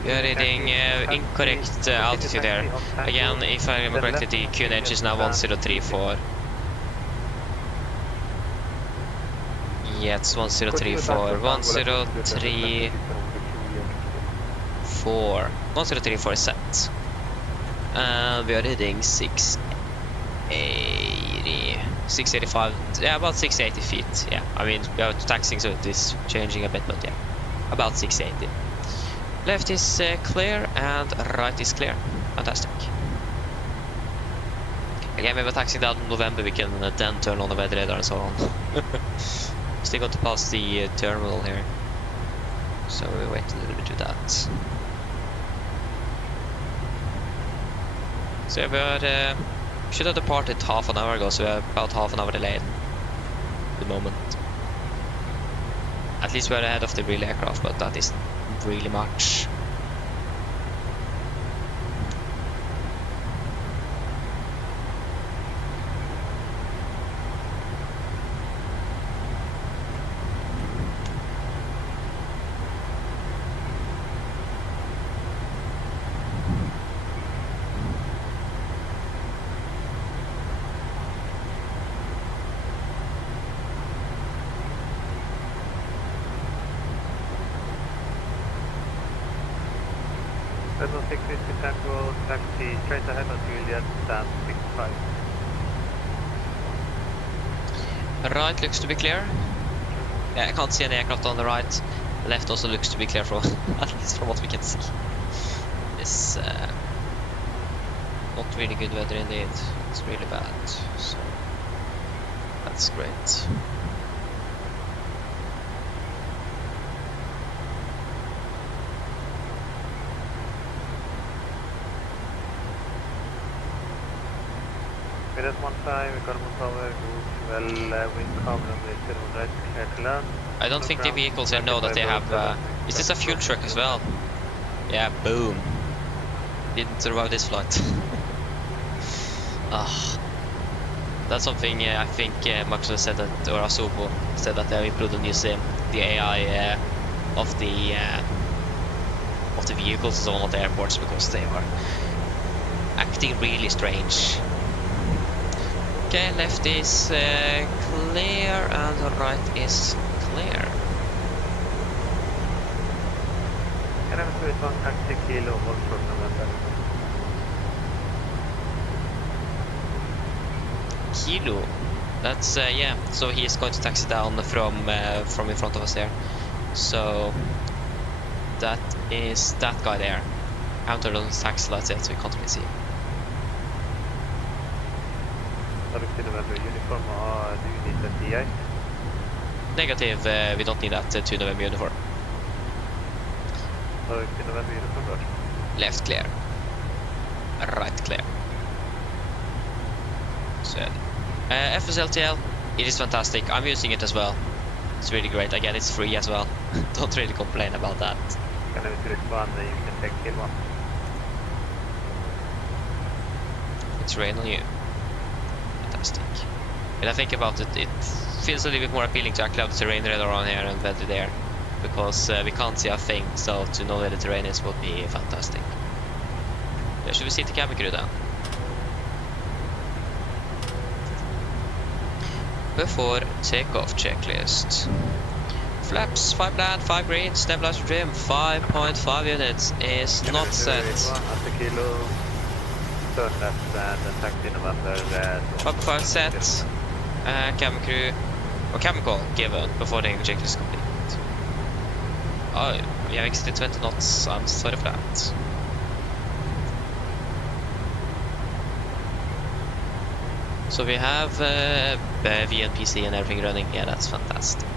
We are reading incorrect altitude there. Again, if I remember correctly, the QNH is now 1034. Yeah, it's 1034. 1034. 1034 is set. And we are reading 680. 685. Yeah, about 680 feet. Yeah, I mean, we are taxiing, so it is changing a bit, but yeah, about 680. Left is clear and right is clear. Fantastic. Again, we were taxiing down in November. We can then turn on the weather radar and so on. Still going to pass the terminal here, so we wait a little bit to that. So we are should have departed half an hour ago, so we are about half an hour delayed at the moment. At least we are ahead of the real aircraft, but that isn't really much. Level 650 Tango, taxi straight ahead of Juliet, stand 65. Right looks to be clear. Yeah, I can't see any aircraft on the right. Left also looks to be clear from at least from what we can see. It's not really good weather indeed. It's really bad. So that's great. Minus 15, Gardermoen Tower, well, wind calm runway 0 right, clear to land. I don't think the vehicles here know that they have. Is this a fuel truck as well? Yeah, boom. Didn't survive this flight. That's something I think Microsoft said that, or Asobo said that they have improved on using the AI of the vehicles and so on at the airports, because they are acting really strange. Okay, left is clear and right is clear. Can I have a 1 taxi kilo, hold short November. Kilo. That's yeah. So he is going to taxi down from in front of us there. So that is that guy there. I haven't turned on the taxi lights yet, so we can't really see. November uniform, do you need the DI? Negative. We don't need that 2 November uniform. November uniform. Left clear. Right clear. So FSLTL It is fantastic. I'm using it as well. It's really great. Again, it's free as well. Don't really complain about that. Can I respond? You can take kill one. It's rain on you. Fantastic. When I think about it, it feels a little bit more appealing to actually have the terrain radar on here and weather there. Because we can't see a thing, so to know where the terrain is would be fantastic. Yeah, should we see the cabin crew then? Before takeoff checklist. Flaps, 5 land, 5 green, stabilizer trim, 5.5 units is not set. 5.5 set. Cabin crew or cabin call given before the checklist is complete. Oh, we have exited 20 knots. I'm sorry for that. So we have VNPC and everything running. Yeah, that's fantastic.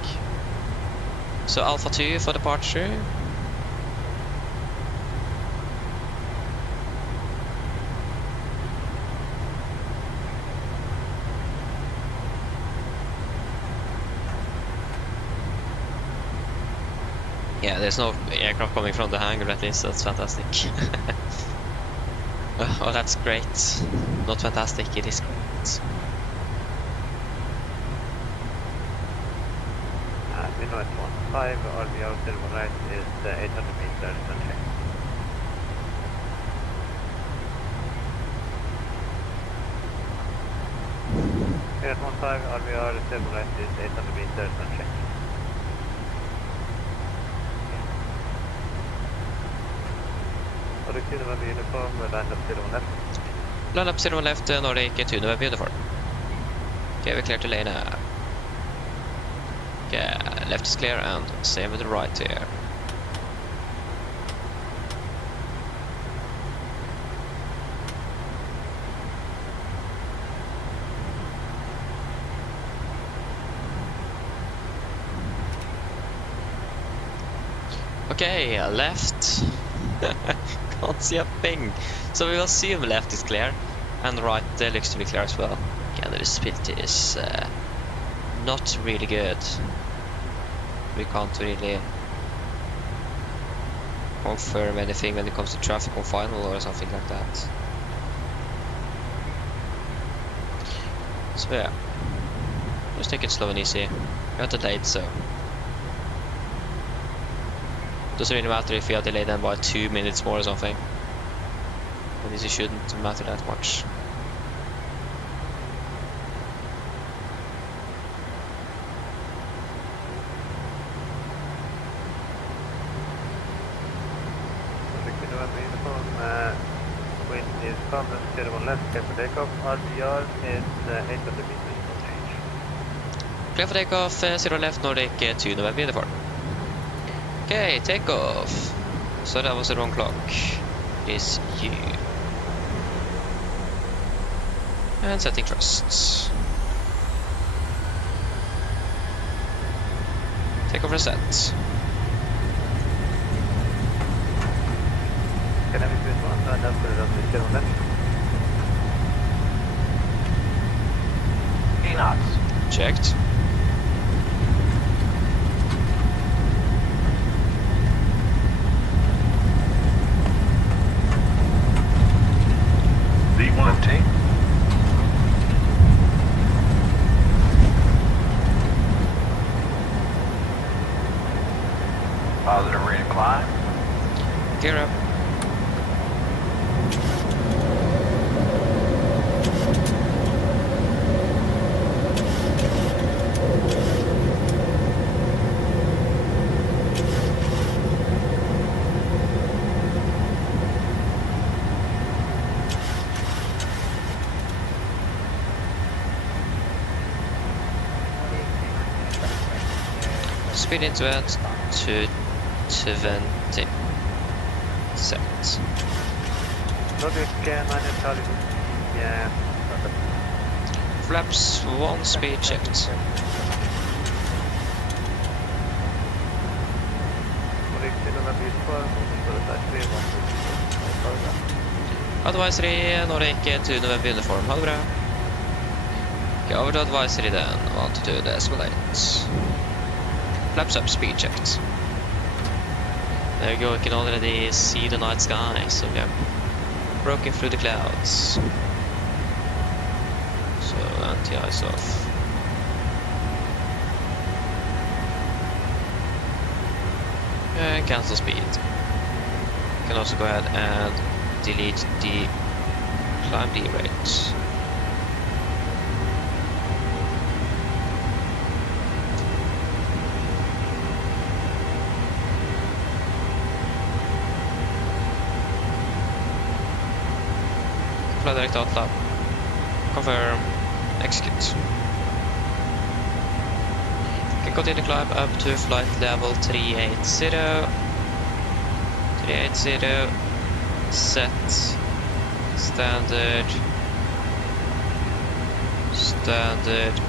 So Alpha 2 for departure. Yeah, there's no aircraft coming from the hangar at least, so that's fantastic. Oh, that's great. Not fantastic, it is great. We know it's 1.5, RVR 0 right is 800 meters and check. Here at 1.5, RVR 0 right is 800 meters and check. Nordic 2 November uniform, line up 0 left. Line up 0 left, Nordic 2 November uniform. Okay, we're clear to lane up. Okay, left is clear and same with the right here. Okay, left. Can't see a thing. So we will assume left is clear and right looks to be clear as well. Again, the visibility is not really good. We can't really confirm anything when it comes to traffic on final or something like that. So yeah, just take it slow and easy. We are delayed, so doesn't really matter if we are delayed then by 2 minutes more or something. At least it shouldn't matter that much. Wind is calm and 0 left, clear for takeoff. RVR is 800 meters, no change. Clear for takeoff, 0 left, Nordic 2 November uniform. Okay, takeoff. So that was the wrong clock. Is you. And setting thrusts. Takeoff reset. Can I be one? Line up for runway 0 left. 3 knots. Checked. V1 take. Positive rate of climb. Gear up. Speed into it to 20. Set. Nordic 9 Charlie. Yeah. Flaps 1 speed checked. Nordic 2 November uniform, for the taxi 1. Advisory Nordic 2 November uniform. Ha det bra. Okay, over to advisory then. Altitude escalate. Flaps up, speed checked. There we go, we can already see the night sky, so we are broken through the clouds. So anti-ice off. And cancel speed. You can also go ahead and delete the climb D rate. Fly direct out lab. Confirm. Execute. You can continue climb up to flight level 380. 380. Set. Standard. Standard.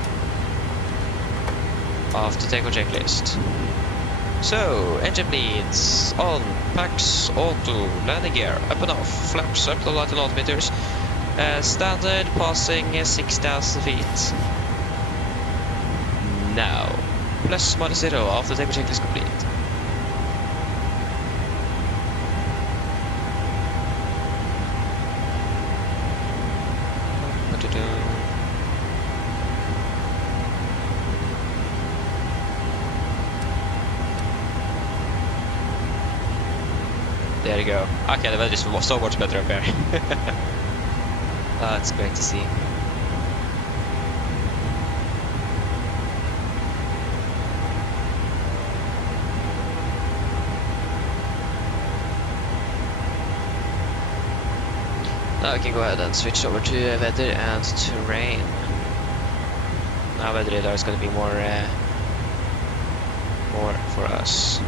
After takeoff checklist. So, engine bleeds on, packs, auto, landing gear, up and off, flaps up to light and altimeters. Standard passing 6,000 feet. Now, plus minus 0 after takeoff checklist complete. There you go. Okay, the weather is so much better up here. Oh, it's great to see. Now we can go ahead and switch over to weather and terrain. Now weather radar is going to be more for us.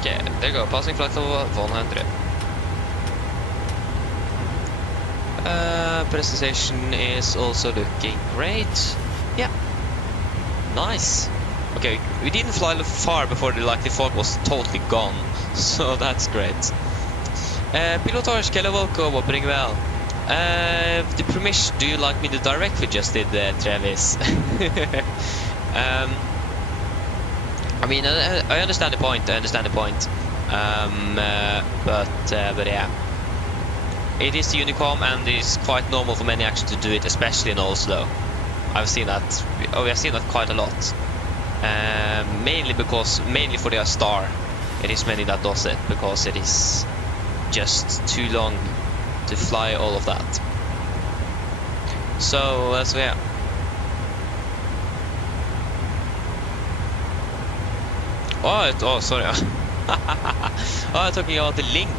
Okay, there you go, passing flight level 100. Presentation is also looking great. Yeah, nice. Okay, we didn't fly far before the fog was totally gone, so that's great. Pilotage, hello, welcome, opening well. The permission, do you like me to directly just did Travis? I mean, I understand the point. But yeah, it is the Unicom, and it is quite normal for many actually to do it, especially in Oslo. I've seen that. Oh, I've seen that quite a lot. Mainly for the star, it is many that does it because it is just too long to fly all of that. So yeah. Oh, sorry. Oh, I'm talking about the link.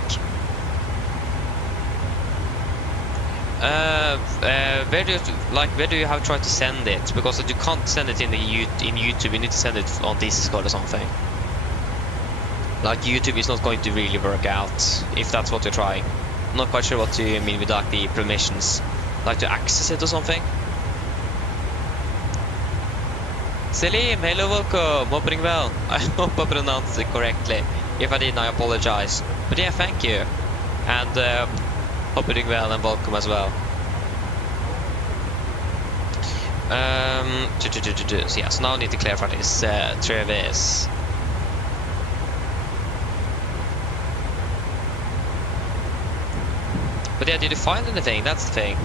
Where do you have tried to send it? Because you can't send it in YouTube. You need to send it on Discord or something. Like YouTube is not going to really work out if that's what you're trying. I'm not quite sure what you mean with like the permissions, like to access it or something. Selim, hello, welcome, opening well. I hope I pronounced it correctly. If I didn't, I apologize. But yeah, thank you. And hope you're doing well and welcome as well. So yeah, so now I need to clarify this Travis. But yeah, did you find anything? That's the thing.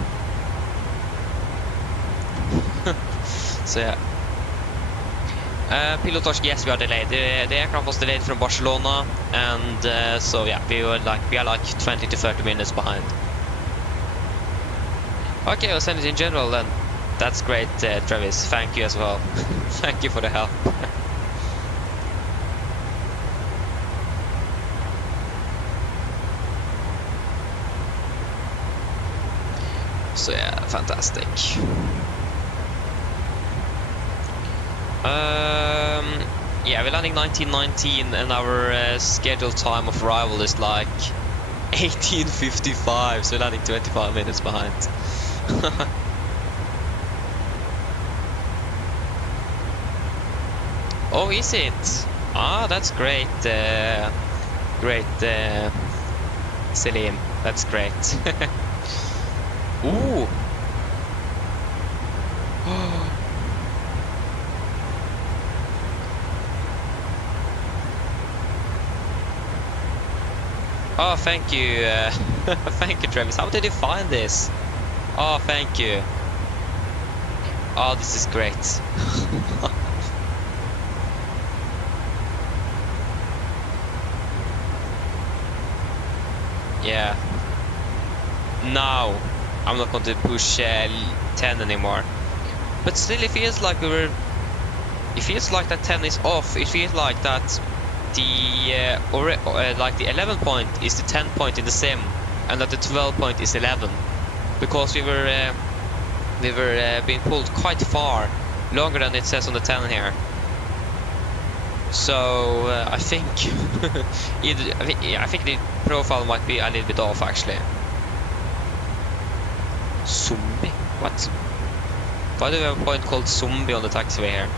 So yeah. Pilotage, yes, we are delayed. The aircraft was delayed from Barcelona, and so yeah, we are like 20 to 30 minutes behind. Okay, I'll send it in general then. That's great, Travis. Thank you as well. Thank you for the help. So yeah, fantastic. Yeah, we're landing 1919 and our scheduled time of arrival is like 18:55, so we're landing 25 minutes behind. Oh, is it? Ah, that's great. Great, Selim. That's great. Ooh. Oh, thank you. Thank you, Travis. How did you find this? Oh, thank you. Oh, this is great. Yeah. Now, I'm not going to push 10 anymore. But still, it feels like we were... It feels like that 10 is off. It feels like that the like the 11 point is the 10 point in the sim, and that the 12 point is 11, because we were being pulled quite far, longer than it says on the 10 here. So I think I think the profile might be a little bit off actually. Zombie? What? Why do we have a point called Zombie on the taxiway here?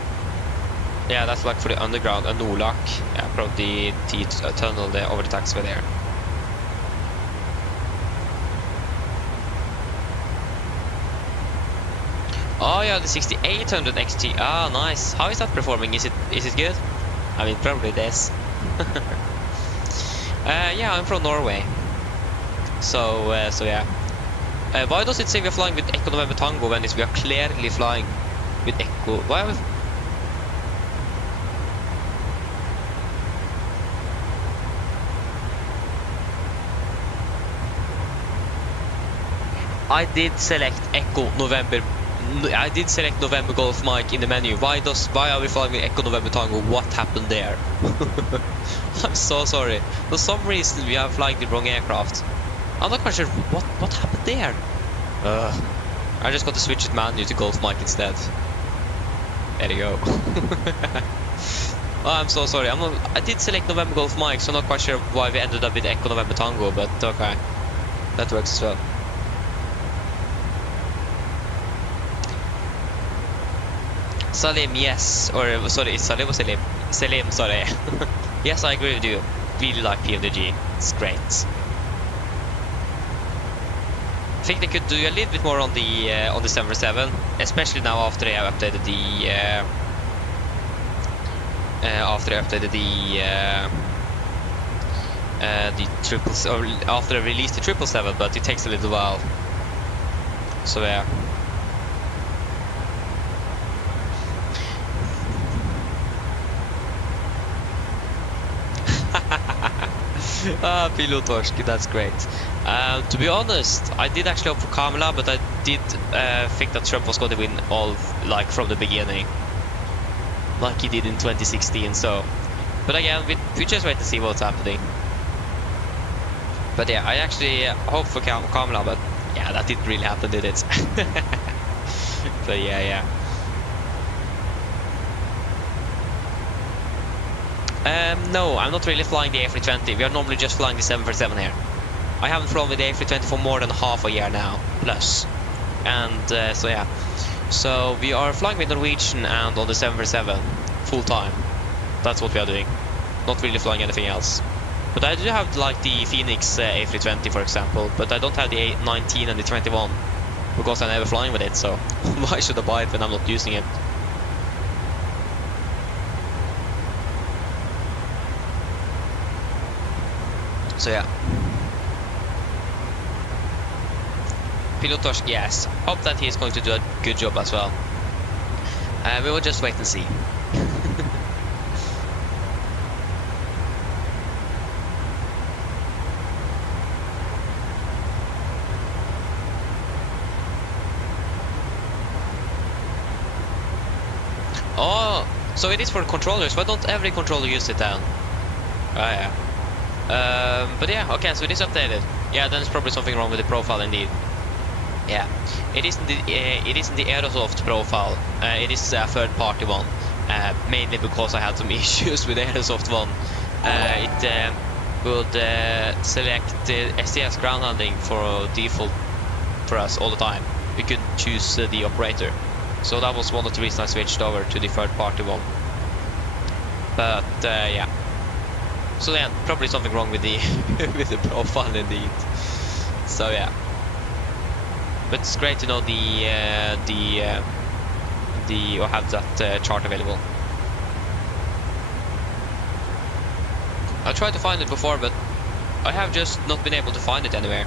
Yeah, that's like for the underground, and Nordlak. Yeah, probably the tunnel there over the taxiway there. Oh yeah, the 6800 XT. Ah, nice. How is that performing? Is it good? I mean, probably it is. Yeah, I'm from Norway. So yeah. Why does it say we're flying with Echo November Tango when we are clearly flying with Echo? Why are we... I did select Echo November. I did select November Golf Mike in the menu. Why are we flying with Echo November Tango? What happened there? I'm so sorry. For some reason we are flying the wrong aircraft. I'm not quite sure what happened there. I just got to switch it manually to Golf Mike instead. There you go. Oh, I'm so sorry. I did select November Golf Mike, so I'm not quite sure why we ended up with Echo November Tango, but okay. That works as well. Salim, yes. Or, sorry, is Salim or Selim? Selim, sorry. Yes, I agree with you. Really like PMDG. It's great. I think they could do a little bit more on the 747, especially now after they have updated the triples, or after they released the 777, but it takes a little while. So yeah. Ah, Pilotorski, that's great. To be honest, I did actually hope for Kamala, but I did think that Trump was going to win all, like, from the beginning, like he did in 2016. So, but again, we just wait to see what's happening. But yeah, I actually hope for Kamala, but yeah, that didn't really happen, did it? So yeah. No, I'm not really flying the A320. We are normally just flying the 747 here. I haven't flown with the A320 for more than half a year now, plus. And so yeah. So we are flying with Norwegian and on the 747 full time. That's what we are doing. Not really flying anything else. But I do have like the Phoenix A320, for example, but I don't have the A19 and the 21 because I'm never flying with it. So why should I buy it when I'm not using it? So yeah. Pilotorsk, yes. Hope that he is going to do a good job as well. We will just wait and see. Oh, so it is for controllers. Why don't every controller use it then? Oh yeah. But yeah, okay, so it is updated. Yeah, then it's probably something wrong with the profile indeed. Yeah, it isn't the Aerosoft profile. It is a third-party one, mainly because I had some issues with the Aerosoft one. It would select STS ground handling for default for us all the time. We could choose the operator. So that was one of the reasons I switched over to the third-party one. But yeah. So yeah, probably something wrong with the with the profile indeed. So yeah. But it's great to know or have that chart available. I tried to find it before, but I have just not been able to find it anywhere.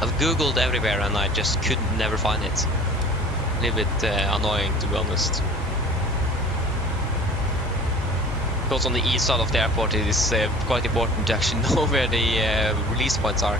I've googled everywhere and I just could never find it. A little bit annoying, to be honest. Because on the east side of the airport it is quite important to actually know where the release points are.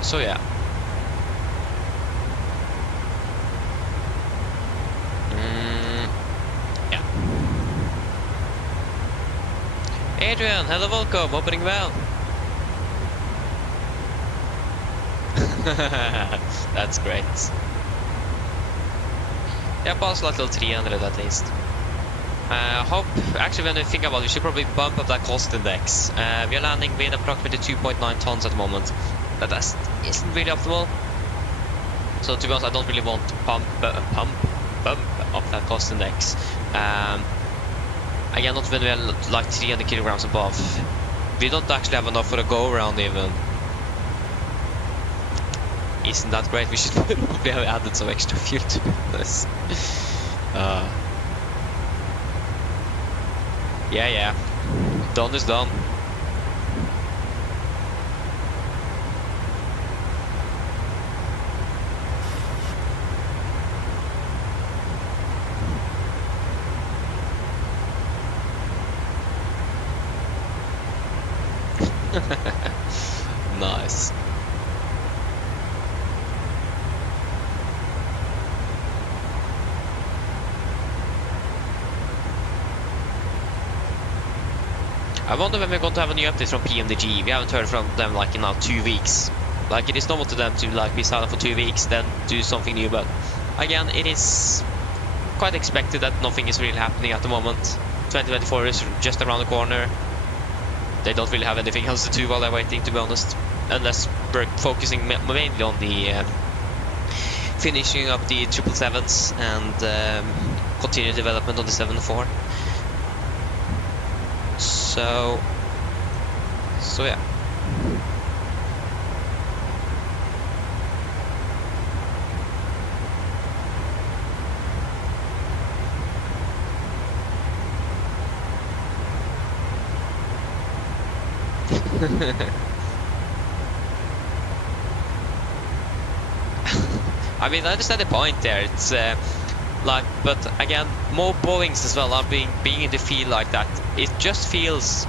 So yeah. Yeah. Adrian, hello, welcome, opening well. That's great. Yeah, pass like little 300 at least. Hope, actually when we think about it, we should probably bump up that cost index. We are landing with approximately 2.9 tons at the moment. That isn't really optimal. So to be honest, I don't really want to bump up that cost index. Again, not when we are like 300 kilograms above. We don't actually have enough for a go around even. Isn't that great? We should probably have added some extra fuel to this. Yeah. Done is done. Nice. I wonder when we're going to have a new update from PMDG. We haven't heard from them like in now 2 weeks. Like, it is normal to them to like be silent for 2 weeks, then do something new, but again, it is quite expected that nothing is really happening at the moment. 2024 is just around the corner. They don't really have anything else to do while they're waiting, to be honest, unless we're focusing mainly on the finishing up the 777s and continue development on the 74. So yeah. I mean, I understand the point there. It's like, but again, more Boeings as well are being in the field like that. It just feels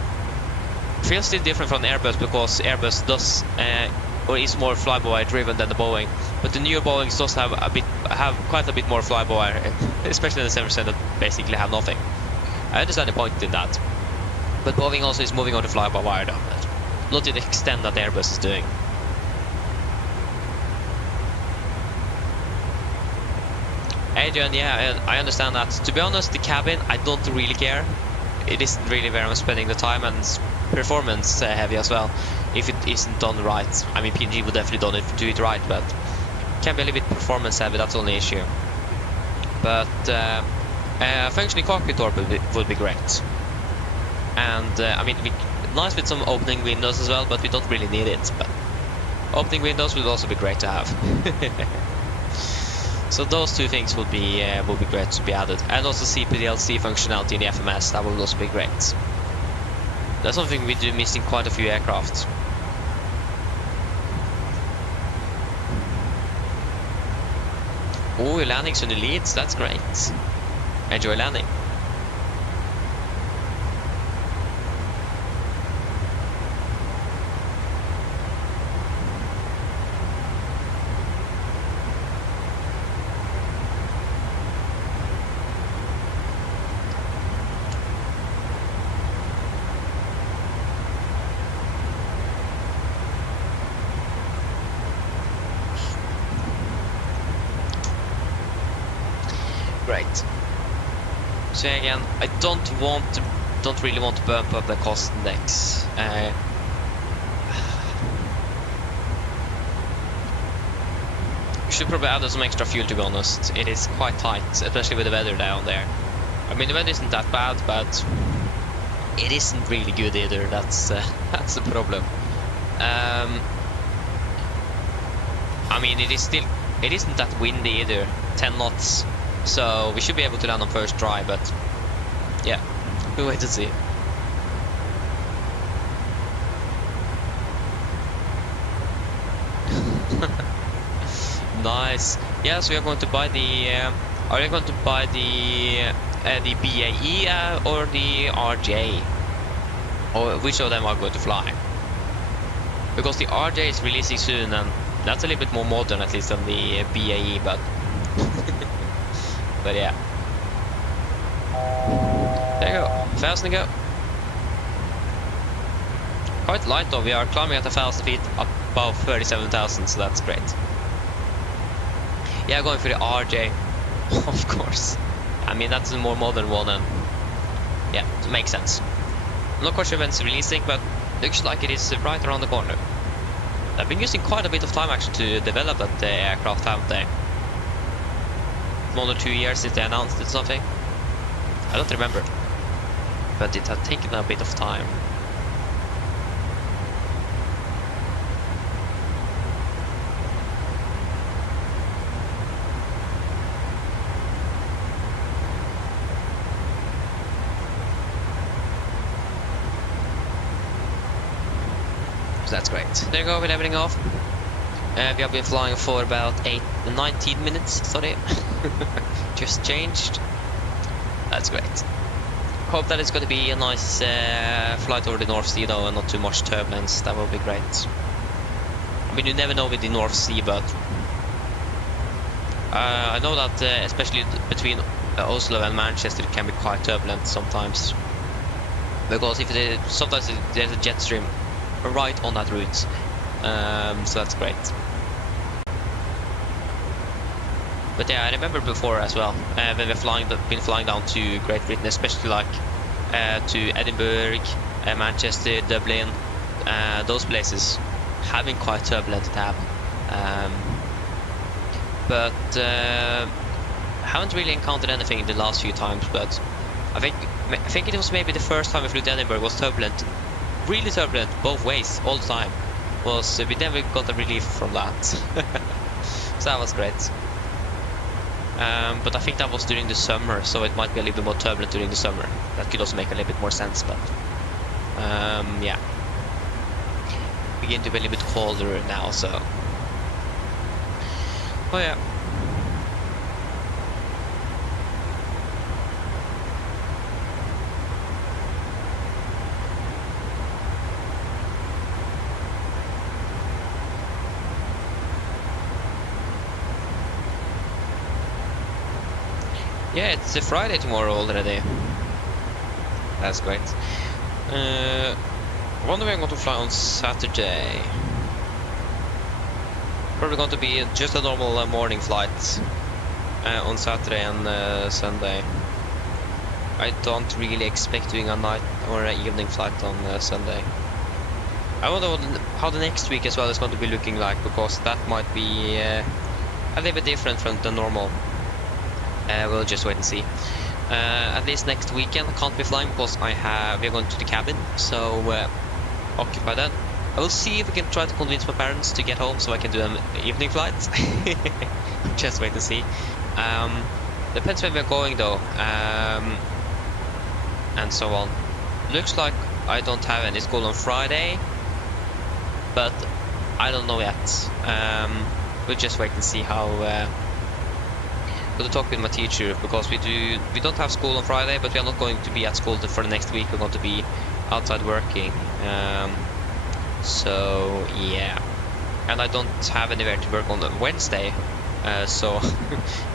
still different from Airbus, because Airbus does or is more fly-by-wire driven than the Boeing. But the newer Boeings does have quite a bit more fly-by-wire, especially the 7% that basically have nothing. I understand the point in that, but Boeing also is moving on to fly-by-wire though, not to the extent that Airbus is doing. Adrian, yeah, I understand that. To be honest, the cabin, I don't really care. It isn't really where I'm spending the time, and it's performance heavy as well, if it isn't done right. I mean, PNG would definitely do it right, but can be a little bit performance heavy, that's the only issue. But functioning cockpit door would be great. And I mean, nice with some opening windows as well, but we don't really need it. But opening windows would also be great to have. So those two things would be great to be added, and also CPDLC functionality in the FMS, that would also be great. That's something we do miss in quite a few aircraft. Oh, you're landing soon in Leeds, that's great. Enjoy landing. great. So again, I don't really want to bump up the cost index. We should probably add some extra fuel, to be honest. It is quite tight, especially with the weather down there. I mean, the weather isn't that bad, but it isn't really good either. That's the problem. I mean, it isn't that windy either. 10 knots. So we should be able to land on first try, but yeah, we'll wait and see. Nice. Yes, we are going to buy the. Are you going to buy the BAE or the RJ? Or which of them are going to fly? Because the RJ is releasing soon, and that's a little bit more modern, at least, than the BAE. But but yeah. There you go. 1,000 to go. Quite light though. We are climbing at 1,000 feet above 37,000, so that's great. Yeah, going for the RJ, of course. I mean, that's the more modern one, and yeah, it makes sense. I'm not quite sure when it's releasing, but looks like it is right around the corner. I've been using quite a bit of time actually to develop that aircraft, haven't they? 1 or 2 years since they announced it, something. I don't remember, but it has taken a bit of time. So that's great. There you go, with everything off. We have been flying for about 19 minutes, sorry. Just changed. That's great. Hope that it's going to be a nice flight over the North Sea though, and not too much turbulence. That will be great. I mean, you never know with the North Sea, but I know that especially between Oslo and Manchester it can be quite turbulent sometimes. Because if sometimes there's a jet stream right on that route, so that's great. But yeah, I remember before as well, when we've been flying down to Great Britain, especially like to Edinburgh, Manchester, Dublin, those places, having quite turbulent to have. But haven't really encountered anything in the last few times. But I think it was maybe the first time we flew to Edinburgh was turbulent. Really turbulent both ways all the time. We never got a relief from that. So that was great. But I think that was during the summer, so it might be a little bit more turbulent during the summer. That could also make a little bit more sense, but yeah. Begin to be a little bit colder now, so. Oh yeah. Yeah, it's a Friday tomorrow already. That's great. I wonder if I'm going to fly on Saturday. Probably going to be just a normal morning flight on Saturday and Sunday. I don't really expect doing a night or an evening flight on Sunday. I wonder how the next week as well is going to be looking like, because that might be a little bit different from the normal. We'll just wait and see. At least next weekend I can't be flying because we're going to the cabin, so occupy that. I will see if we can try to convince my parents to get home so I can do an evening flight. Just wait and see. Depends where we're going though, and so on. Looks like I don't have any school on Friday, but I don't know yet. We'll just wait and see how. To talk with my teacher, because we don't have school on Friday, but we are not going to be at school for the next week. We're going to be outside working, so yeah, and I don't have anywhere to work on Wednesday, so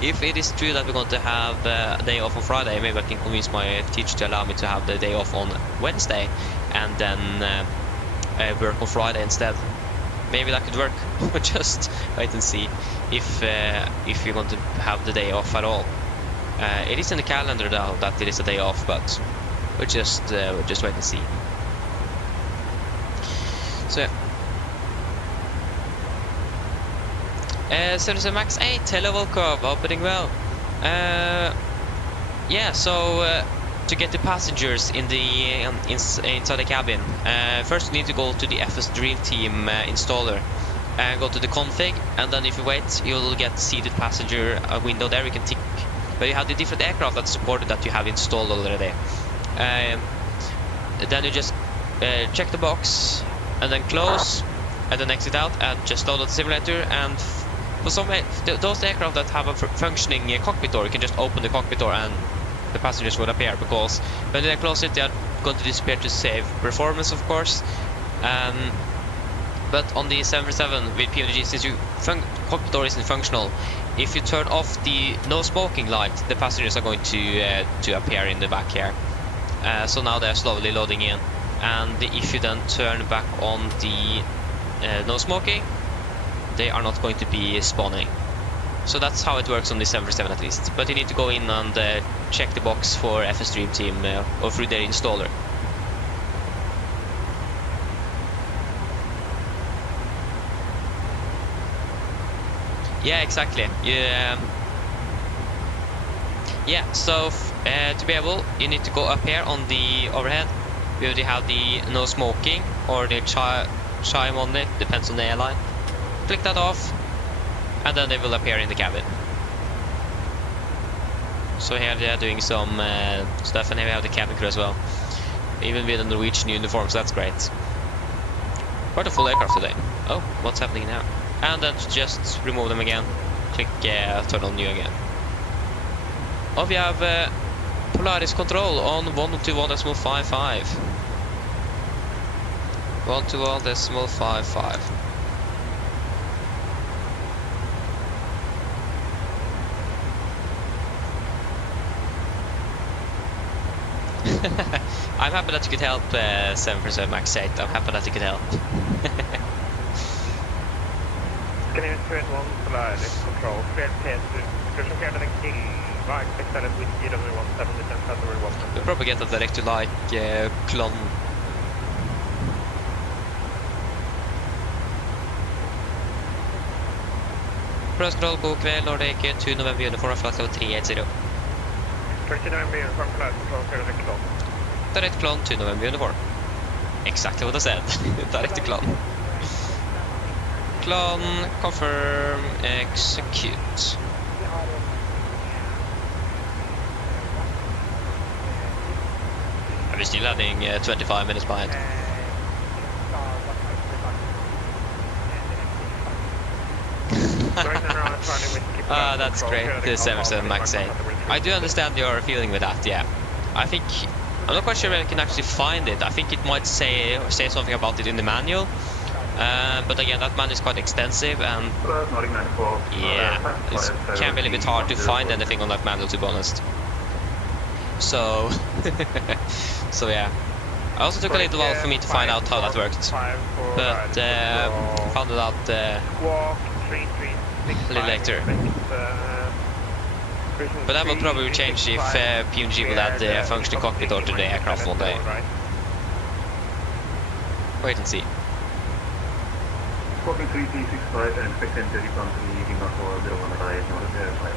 if it is true that we're going to have a day off on Friday, maybe I can convince my teacher to allow me to have the day off on Wednesday and then work on Friday instead. Maybe that could work. Just wait and see if you're going to have the day off at all. It is in the calendar now that it is a day off, but we'll just wait and see. So yeah. 77 Max 8, hello, welcome, opening well. Yeah, so to get the passengers in the inside the cabin, first you need to go to the FS Dream Team installer and go to the config, and then if you wait, you'll get seated passenger window there. You can tick, but you have the different aircraft that's supported that you have installed already. Then you just check the box and then close and then exit out and just load the simulator. And for some those aircraft that have a functioning cockpit door, you can just open the cockpit door and the passengers will appear, because when they close it, they are going to disappear to save performance, of course. But on the 747 with PMDG, since your cockpit door isn't functional, if you turn off the no smoking light, the passengers are going to appear in the back here. So now they're slowly loading in, and if you then turn back on the no smoking, they are not going to be spawning. So that's how it works on the 747 at least. But you need to go in and check the box for FS Dream Team or through their installer. Yeah, exactly. Yeah, so to be able, you need to go up here on the overhead. We already have the no smoking or the chime on it, depends on the airline. Click that off, and then they will appear in the cabin. So here they are doing some stuff, and here we have the cabin crew as well, even with a Norwegian uniform, so that's great. Quite a full aircraft today. Oh, what's happening now? And then just remove them again. Click turn on new again. Oh, we have Polaris control on 121.55. 121.55. I'm happy that you could help 747 Max 8. I'm happy that you could help. Can you turn one Polaris control? Clear P2. Discussion clear the kill. Right, extended whiskey W17 descent category 1. We'll probably get a direct to like clone. Press control, god kväll, Nordic 2 November uniform, flight level 380. 2 November uniform, Polaris control, clear the clone. Direct clone, 2 November uniform. Exactly what I said. Direct to clone. Clone, confirm, execute. We're still landing 25 minutes behind. That's great, the 77 Max 8. I do understand your feeling with that, yeah. I think, I'm not quite sure if I can actually find it. I think it might say something about it in the manual. But again, that manual is quite extensive, and yeah, it can be a little bit hard to find anything on that manual, to be honest. So, so yeah. I also took a little while for me to find out how that worked, but found it out a little later. But that will probably change if PMDG will add the functioning cockpit door to the aircraft one day. Wait and see. Copy 3365 and expect entry company leading off for 01 arrive, not a airflight.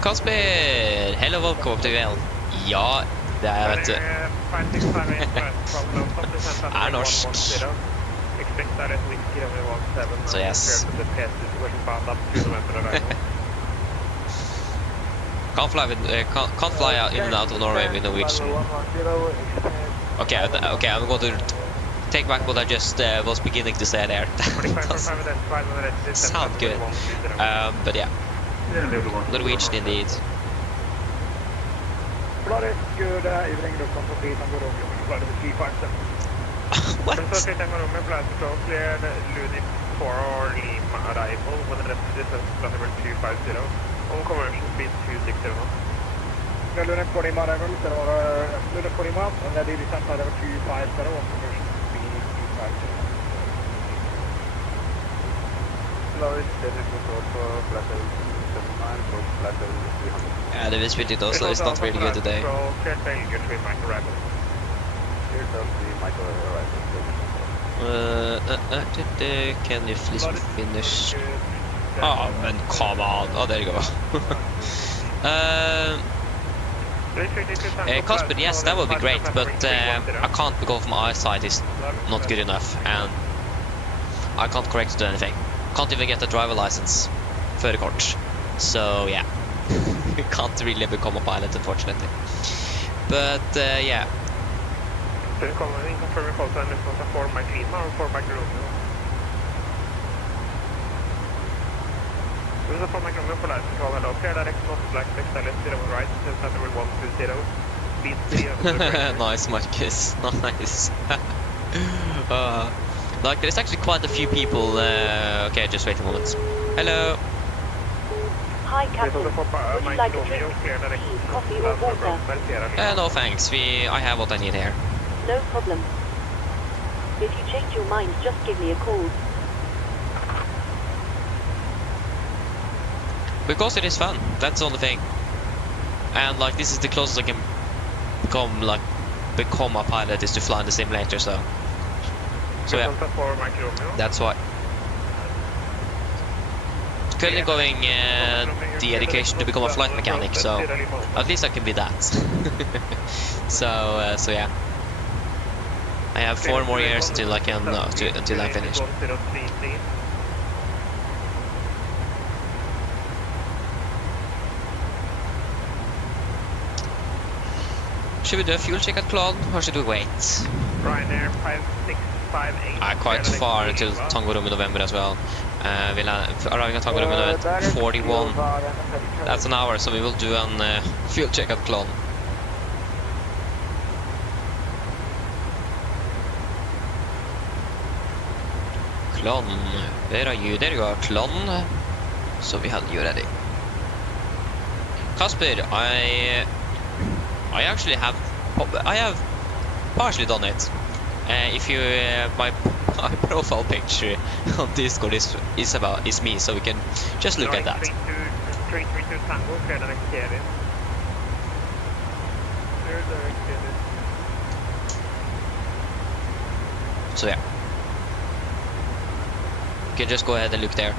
Cockpit! Hello, welcome to well. Ja, det är vet du. Är norsk. So yes. Can't fly out in and out of Norway with Norwegian. Okay, I'm going to take back what I just was beginning to say there. That doesn't sound good. But yeah, Norwegian indeed. Good evening, welcome to Peter and Flight 357. What? Cleared Luni 4 Lima arrival with the rest of the number 250 on conversion speed 260 knots. Lunar 40 mile arrival, Lunar 40 mile, and that is outside of 250 on conversion speed 250. Lowest steady control for plateau 79 for plateau 300. Yeah, the visibility also is not really good today. Clear failure to micro arrival. Here's the micro arrival. Can you please finish? Oh, man, come on. Oh, there you go. Cockpit, yes, that would be great, but I can't because my eyesight is not good enough, and I can't correct to anything. Can't even get a driver license, førerkort. So yeah, can't really become a pilot, unfortunately. But yeah. So you confirm your call sign is not a 4 Mike Lima or 4 Mike Romeo? This is a 4 Mike Romeo for license call. Hello, clear direct north black, excellent 0 right, center will 120, speed 300. Nice, Marcus. Nice. Like, there's actually quite a few people. Okay, just wait a moment. Hello. Hi, Captain. Would you like a drink, tea, coffee, or water? No thanks. I have what I need here. No problem. If you change your mind, just give me a call. Because it is fun. That's the only thing. And like, this is the closest I can become a pilot, is to fly in the simulator. So yeah, that's why. Currently going the education to become a flight mechanic, so at least I can be that. So yeah, I have 4 more years until I can until I'm finished. Should we do a fuel check at Claude, or should we wait? Ryanair 5658. Quite far until Tango Room in November as well. We'll arriving at Tango Room at 41. That's an hour, so we will do a fuel check at Claude. Clon, where are you? There you are, Clon. So we have you ready. Casper, I actually have partially done it. If you my profile picture on Discord is me, so we can just look at that. 332 Tango, clear direct Kevin. Clear direct Kevin. So yeah, you can just go ahead and look there,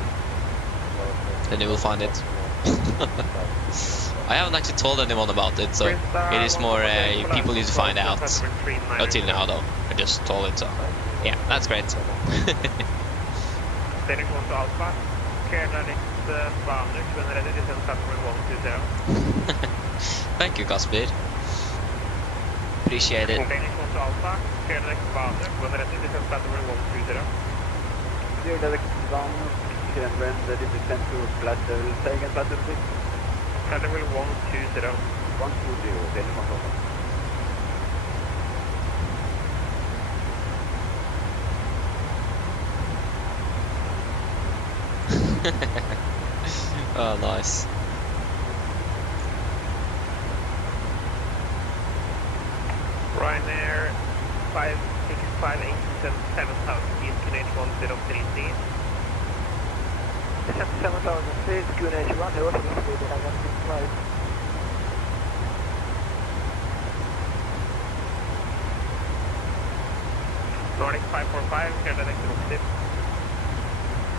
then you will find it. I haven't actually told anyone about it, so it is more people need to find out. Until now though, I just told it, so yeah, that's great. Thank you, Casper. Appreciate it. Plateau will 120. 120, Oh, nice. Ryanair 5658 7000 feet, QNH 103C. 7000 feet, QNH 103C. Nordic 545, clear direct to Rockship.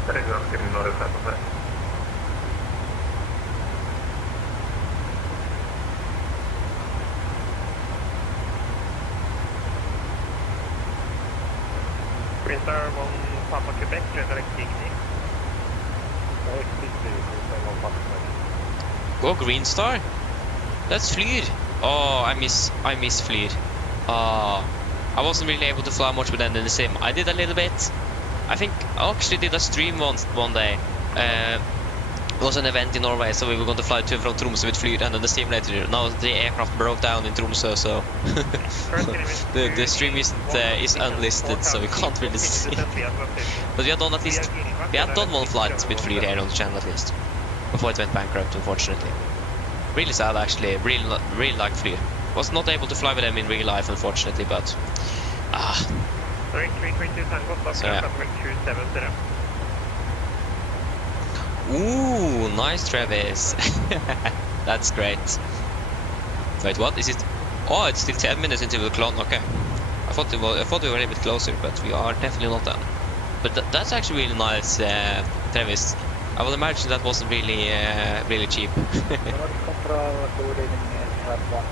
That is Rockship, Nordic 545. Green Star 1 Papa Quebec, clear direct Kigni. Go Green Star. That's Flyr. Oh, I miss Flyr. I wasn't really able to fly much with them in the sim. I did a little bit. I think I actually did a stream one day. It was an event in Norway, so we were going to fly to and from Tromsø with Flyr, and then the simulator. Now the aircraft broke down in Tromsø, so the stream is unlisted, so we can't really see. But we had done one flight with Flyr here on the channel at least, before it went bankrupt, unfortunately. Really sad actually. Really like Flyr. Was not able to fly with them in real life, unfortunately, but Sorry, 332 Tango, stop So, yeah. runway 270. ooh, nice Travis. That's great. Wait, what is it? Oh, it's still 10 minutes into the clone. Okay, I thought we were a bit closer, but we are definitely not done. But that's actually really nice, Travis. I would imagine that wasn't really really cheap. Control loading in flat 1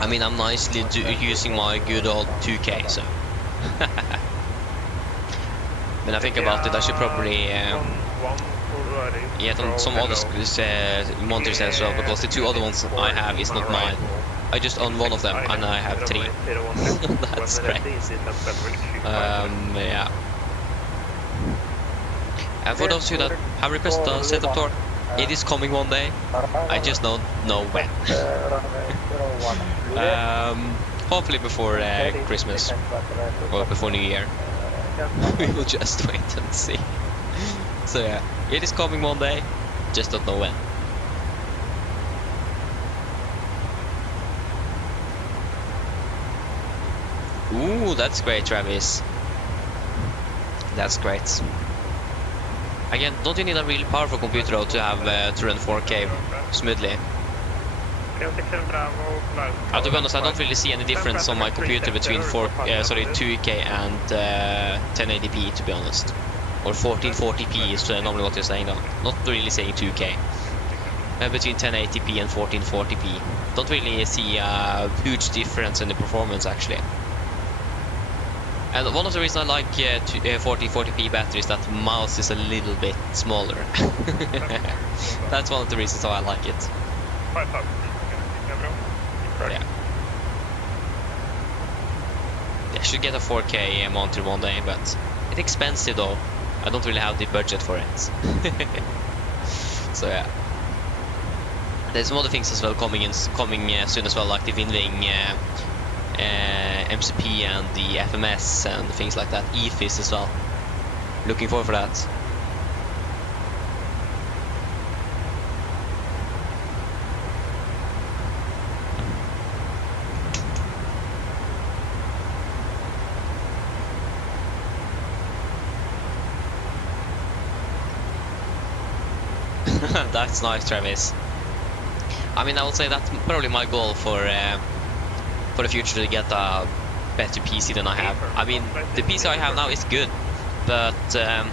I mean, I'm nicely using my good old 2K, so. When I think about it, I should probably get on some other monitors as well, because the two other ones I have is not mine. I just own one of them, and I have 3. That's great. Yeah. And for those of you that have requested a setup tour, it is coming one day. I just don't know when. Hopefully before Christmas or before New Year. We will just wait and see. So yeah, it is coming one day, just don't know when. Ooh, that's great, Travis. That's great. Again, don't you need a really powerful computer though to have to run 4K smoothly? To be honest, I don't really see any difference on my computer between 2K and 1080p, to be honest. Or 1440p is normally what you're saying though. Not really saying 2K. Between 1080p and 1440p. Don't really see a huge difference in the performance actually. And one of the reasons I like 1440p battery is that the mouse is a little bit smaller. That's one of the reasons why I like it. Yeah. I should get a 4K monitor one day, but it's expensive though. I don't really have the budget for it. So yeah. There's some other things as well coming soon as well, like the Winwing MCP and the FMS and things like that. EFIS as well. Looking forward for that. That's nice, Travis. I mean, I would say that's probably my goal for the future, to get a better PC than I have. I mean, the PC I have now is good, but to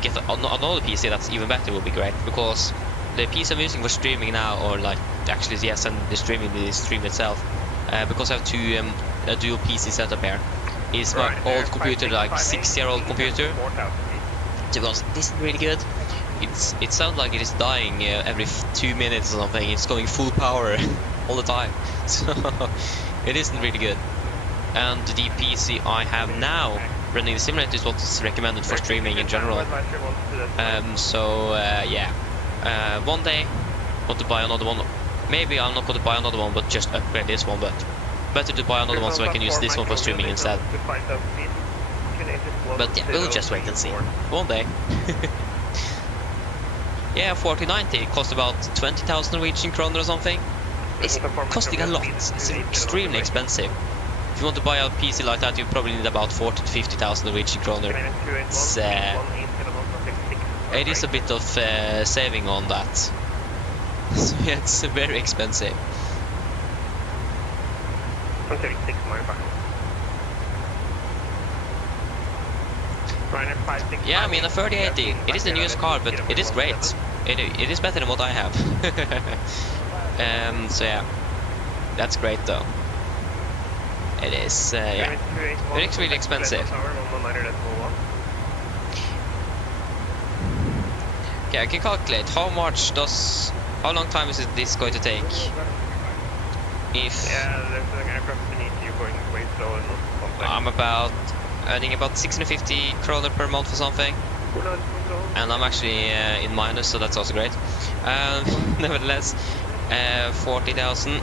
get another PC that's even better would be great, because the PC I'm using for streaming now, or like actually yes, and the stream itself, because I have a dual PC setup here, is my old computer, like 6-year-old computer. To be honest, this is really good. It sounds like it is dying every 2 minutes or something. It's going full power all the time, so it isn't really good. And the PC I have now running the simulator is what's recommended for streaming in general. Yeah, one day I want to buy another one. Maybe I'm not going to buy another one, but just upgrade this one. But better to buy another one so I can use this one for streaming instead. But yeah, we'll just wait and see. One day. Yeah, 4090 cost about 20,000 Norwegian kroner or something. It's costing a lot. It's extremely expensive. If you want to buy a PC like that, you probably need about 40 to 50,000 Norwegian kroner. It is a bit of saving on that. So yeah, it's very expensive. Yeah, I mean a 3080, it is the newest car, but it is great. It is better than what I have. So yeah, that's great though. It is, yeah, it is really expensive. Okay, I can calculate how long time is this going to take? If I'm earning about 650 kroner per month or something, and I'm actually in minus, so that's also great. Nevertheless, 40,000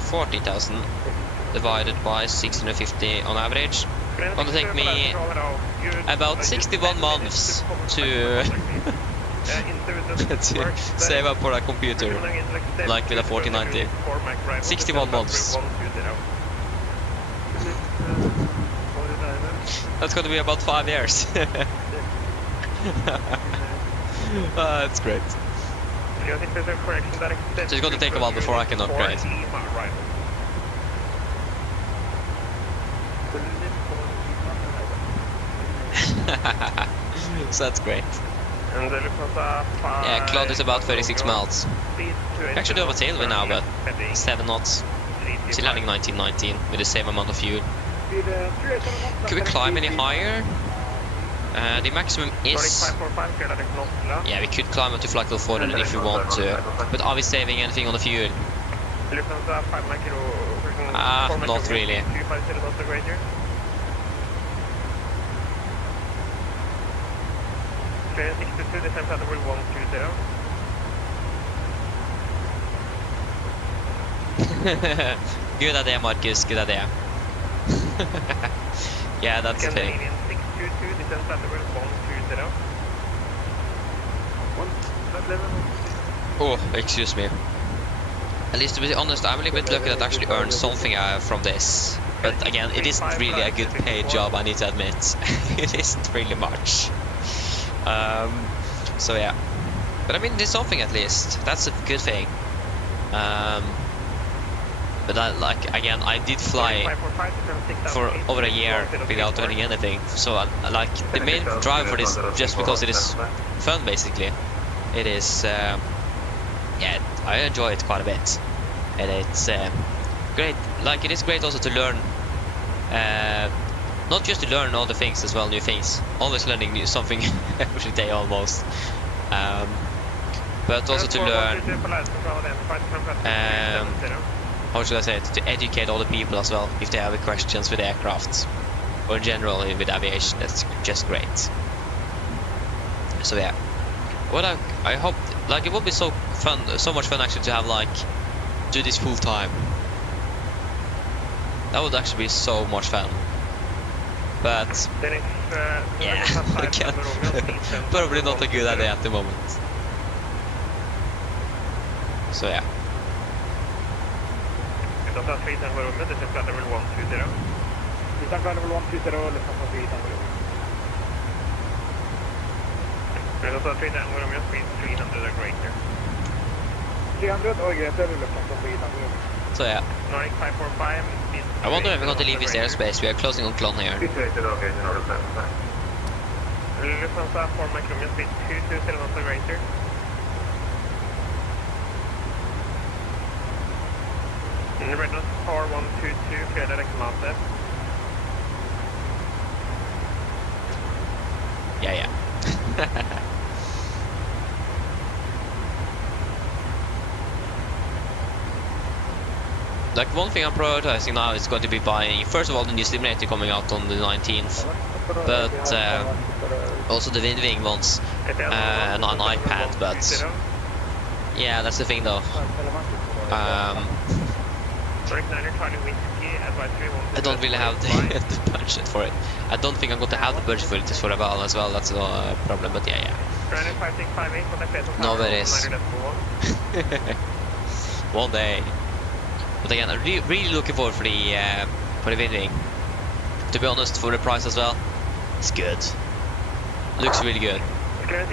40,000 divided by 650 on average Gonna take me about 61 months to to save up for a computer, like with a 4090. 61 months. That's gonna be about 5 years. That's great. So it's gonna take a while before I can upgrade. So that's great. Yeah, Cloud is about 36 miles. Actually over tailwind now, but 7 knots. Still having 1919 with the same amount of fuel. Could we climb any higher? The maximum is... Yeah, we could climb up to flight level 400 if we want to. But are we saving anything on the fuel? Not really. Good idea, Marcus, good idea. Yeah, that's the thing. Oh, excuse me. At least to be honest, I'm a little bit lucky that I actually earned something from this. But again, it isn't really a good paid job, I need to admit. It isn't really much. So yeah. But I mean, there's something at least. That's a good thing. But again, I did fly for over a year without earning anything. So like the main drive for this, just because it is fun, basically. It is, yeah, I enjoy it quite a bit, and it's great. Like it is great also to learn, not just to learn all the things as well, new things. Always learning something every day almost. But also to learn. How should I say it? To educate all the people as well if they have questions with aircraft or in general with aviation. That's just great. So yeah, what I hope, like, it would be so fun, so much fun actually to have like do this full time. That would actually be so much fun. But yeah, again, probably not a good idea at the moment. So yeah. So yeah. I wonder if we're going to leave this airspace. We are closing on Clon here. Redness 4122, clear direct master. Yeah. Like one thing I'm prioritizing now is going to be buying, first of all, the new simulator coming out on the 19th, but also the Windwing ones, and on iPad, but yeah, that's the thing though. I don't really have the budget for it. I don't think I'm going to have the budget for it for a while as well, that's a problem, but yeah. No, there is. One day. But again, I'm really looking forward for the Windwing. To be honest, for the price as well, it's good. Looks really good. Yeah,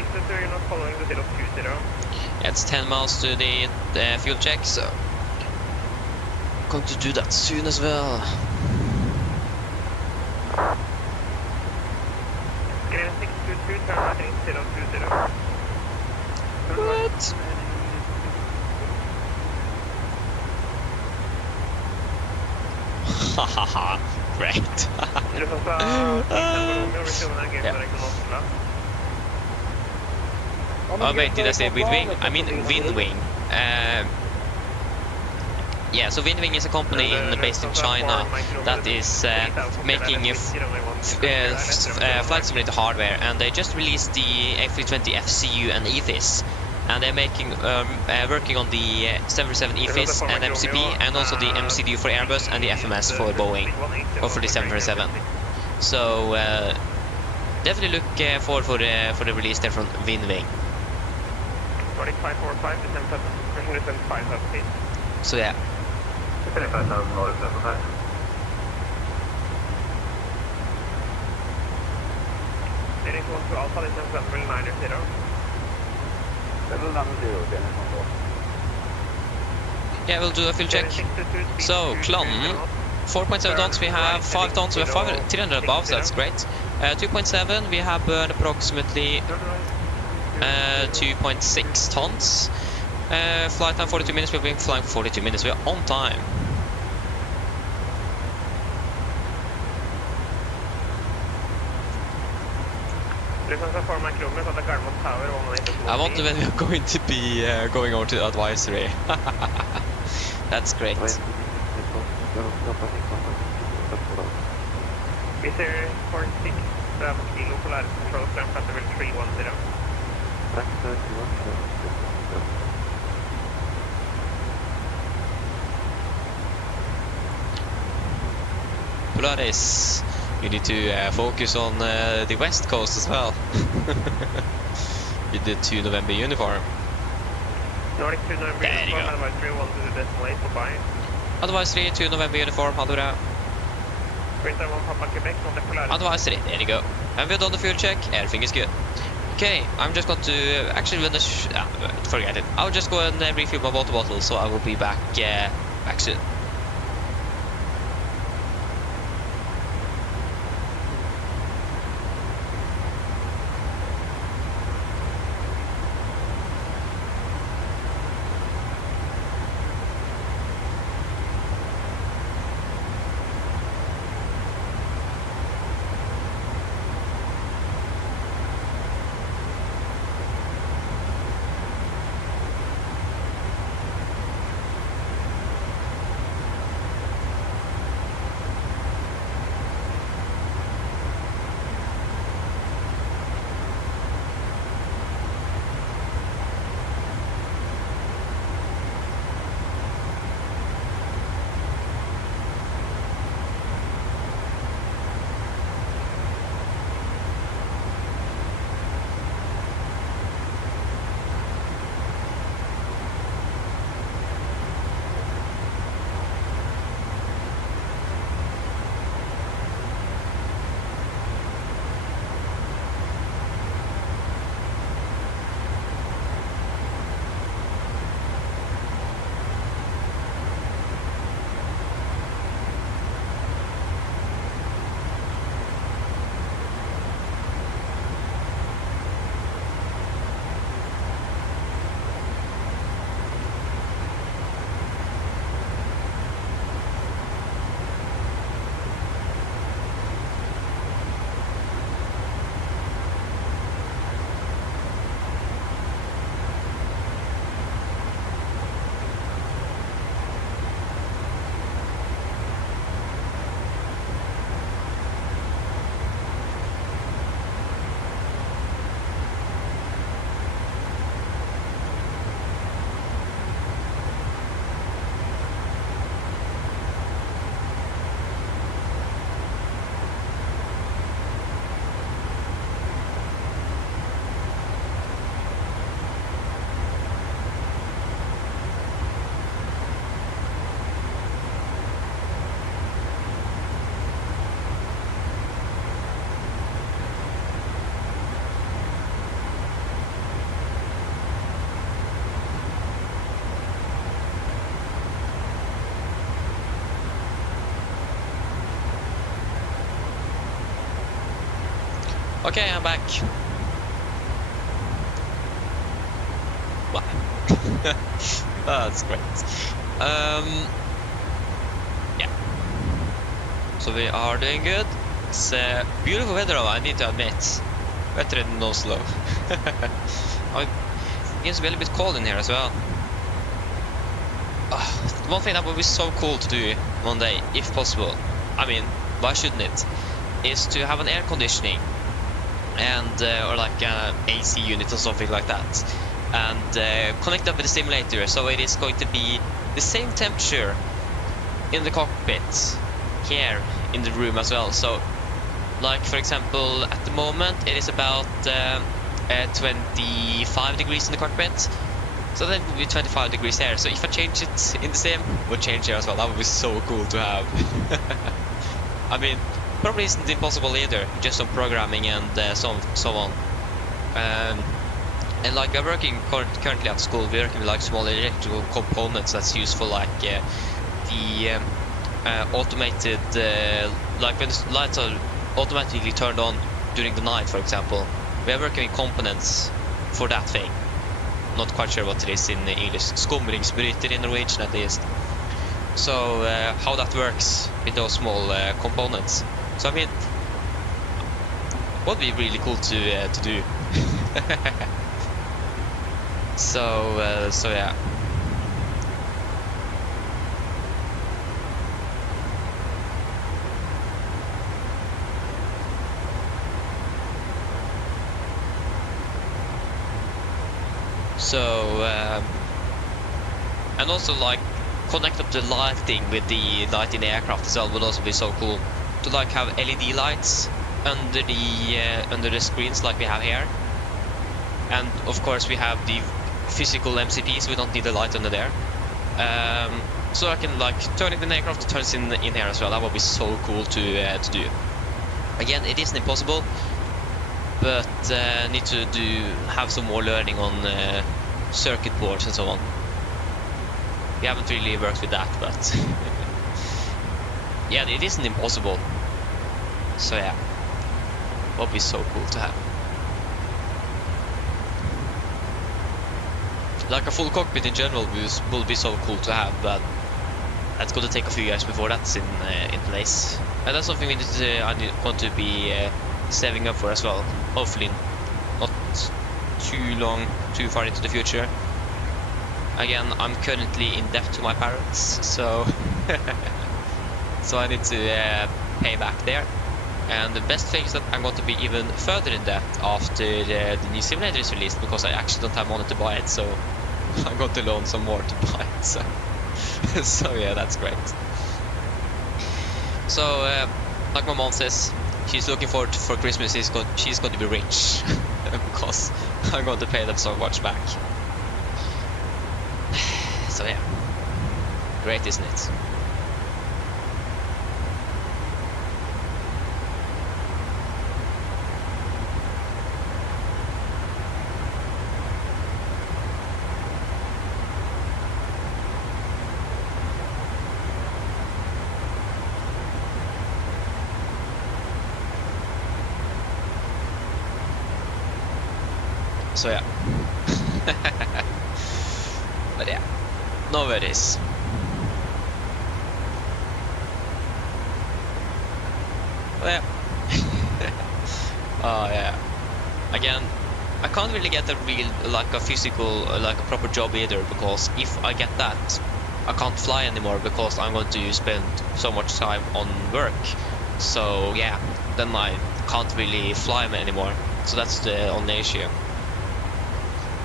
it's 10 miles to the fuel check, so I'm going to do that soon as well. What? Hahaha, great. Oh wait, did I say Windwing? I mean Windwing. Yeah, so Windwing is a company based in China that is making flight simulator hardware, and they just released the A320 FCU and ATIS, and they're making working on the 737 EFIS and MCP, and also the MCD for Airbus and the FMS for Boeing, or for the 737. So definitely look forward for the release there from Vinwing. 4545, descend pushing descend 5000 feet. So yeah. 35,000 north, okay. Heading close to Alpha, descend 790. 790, Dennis on board. Yeah, we'll do a fuel check. So, Klon, 4.7 tons, we have 5 tons, we have 300 above, so that's great. 2.7, we have burned approximately 2.6 tons. Flight time 42 minutes, we've been flying for 42 minutes, we are on time. I wonder when we are going to be going over to advisory. That's great. Mr. 46 Kilo Polaris Control, stand for level 310. Polaris, you need to focus on the west coast as well. With the 2 November uniform. Nordic 2 November There you uniform, go. advisory 1 to the decimal 8, goodbye. Advisory 2 November uniform, ha det bra. Green 1 Papa Quebec, on the Polaris. Advisory, there you go. And we've done the fuel check, everything is good. Okay, I'm just going to actually when forget it. I'll just go and refill my water bottle, so I will be back back soon. Okay, I'm back. Wow. Oh, that's great. Yeah. So we are doing good. It's beautiful weather, I need to admit. Better than Oslo. It gets a little bit cold in here as well. One thing that would be so cool to do one day, if possible, I mean, why shouldn't it, is to have an air conditioning and or like an AC unit or something like that, and connect up with the simulator, so it is going to be the same temperature in the cockpit here in the room as well. So Like for example, at the moment it is about 25 degrees in the cockpit. So then it will be 25 degrees here. So if I change it in the sim, it would change here as well. That would be so cool to have. I mean, probably isn't impossible either. Just some programming and so on. And like we're working currently at school, we're working with like small electrical components that's used for like the automated, like when the lights are automatically turned on during the night, for example. We are working with components for that thing. Not quite sure what it is in English. Skumringsbryter in Norwegian at least. So how that works with those small components. So I mean, would be really cool to do. So yeah. So and also like connect up the lighting with the light in the aircraft as well would also be so cool. To like have LED lights under the screens like we have here. And of course we have the physical MCPs, we don't need the light under there. So I can like turn it in the aircraft, it turns in here as well. That would be so cool to do. Again, it isn't impossible, but need to have some more learning on circuit boards and so on. We haven't really worked with that, but yeah, it isn't impossible. So yeah, would be so cool to have. Like a full cockpit in general will be so cool to have, but that's going to take a few years before that's in place. And that's something we need to, I want to be saving up for as well. Hopefully not too far into the future. Again, I'm currently in debt to my parents, so so I need to pay back there. And the best thing is that I'm going to be even further in debt after the new simulator is released, because I actually don't have money to buy it, so I'm going to loan some more to buy it. So, so yeah, that's great. So, like my mom says, she's looking forward for Christmas. She's going to be rich because I'm going to pay them so much back. So yeah, great, isn't it? So yeah. But yeah, no worries. Well, yeah. Oh yeah. Again, I can't really get a real, like a physical, like a proper job either, because if I get that, I can't fly anymore because I'm going to spend so much time on work. So yeah, then I can't really fly anymore. So that's the only issue.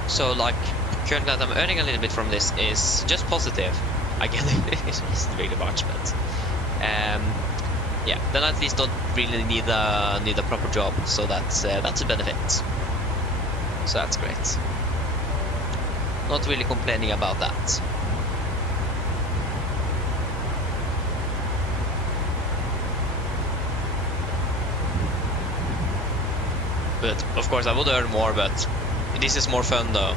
So like, currently that I'm earning a little bit from this is just positive. Again, it isn't really much, but yeah, then I at least don't really need a proper job. So that's a benefit. So that's great. Not really complaining about that. But of course I would earn more, but this is more fun though.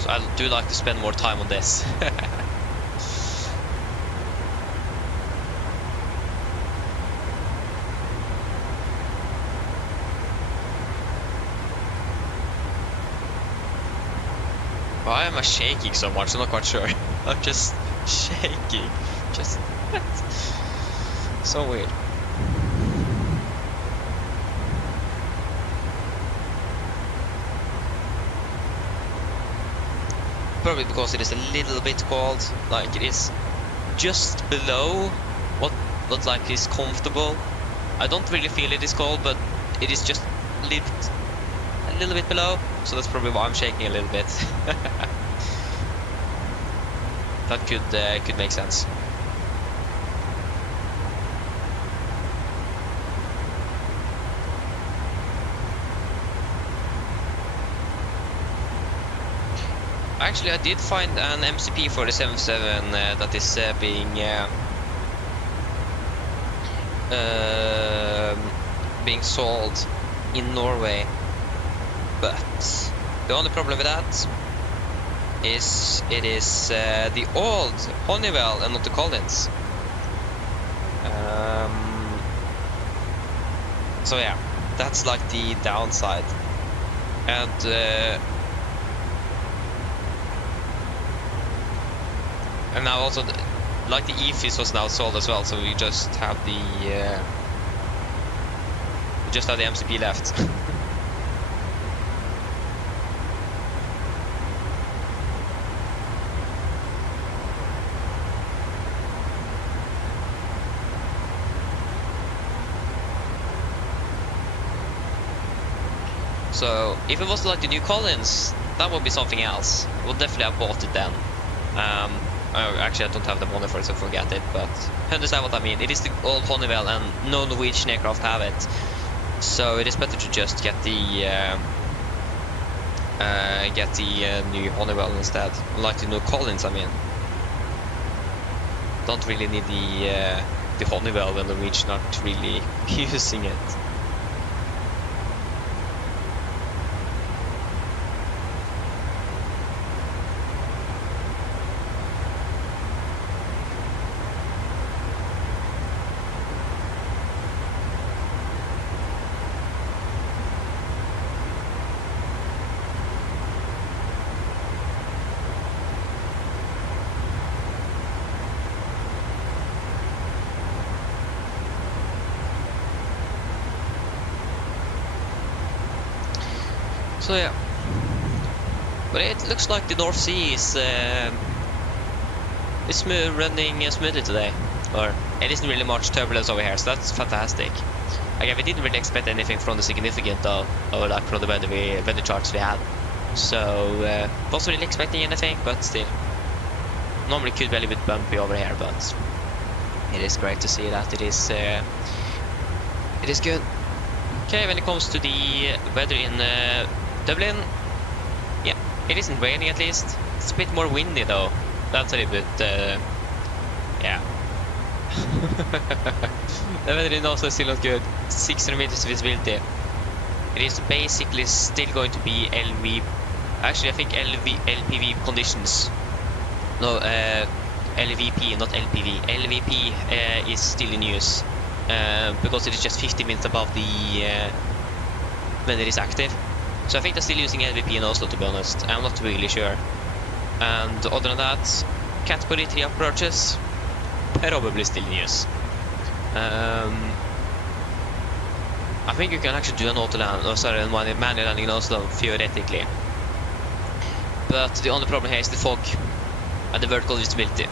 So I do like to spend more time on this. Why am I shaking so much? I'm not quite sure. I'm just shaking. Just so weird. Probably because it is a little bit cold. Like it is just below what like is comfortable. I don't really feel it is cold, but it is just a little bit below. So that's probably why I'm shaking a little bit. That could make sense. Actually, I did find an MCP for the 77 that is being sold in Norway, but the only problem with that is it is the old Honeywell and not the Collins. So yeah, that's like the downside. And now also, like the EFIS was now sold as well, so we just have the MCP left. So if it was like the new Collins, that would be something else. We'll definitely have bought it then. Actually, I don't have the money for it, so forget it. But understand what I mean. It is the old Honeywell, and no Norwegian aircraft have it. So it is better to just get the new Honeywell instead, like the new Collins. I mean, don't really need the Honeywell when the Norwegian aren't really using it. So yeah, but it looks like the North Sea is running smoothly today, or it isn't really much turbulence over here, so that's fantastic. Again, we didn't really expect anything from the significant though, or like from the weather charts we had. So wasn't really expecting anything, but still, normally could be a little bit bumpy over here, but it is great to see that it is good. Okay, when it comes to the weather in Dublin, yeah, it isn't raining at least. It's a bit more windy though. That's a little bit, yeah. The weather in Oslo is still not good. 600 meters visibility. It is basically still going to be LV. Actually, I think LPV conditions. No, LVP, not LPV. LVP is still in use because it is just 50 minutes above the when it is active. So I think they're still using LVP in Oslo, to be honest. I'm not really sure. And other than that, category 3 approaches probably still in use. I think you can actually do an auto land, or sorry, a manual landing in Oslo theoretically. But the only problem here is the fog and the vertical visibility.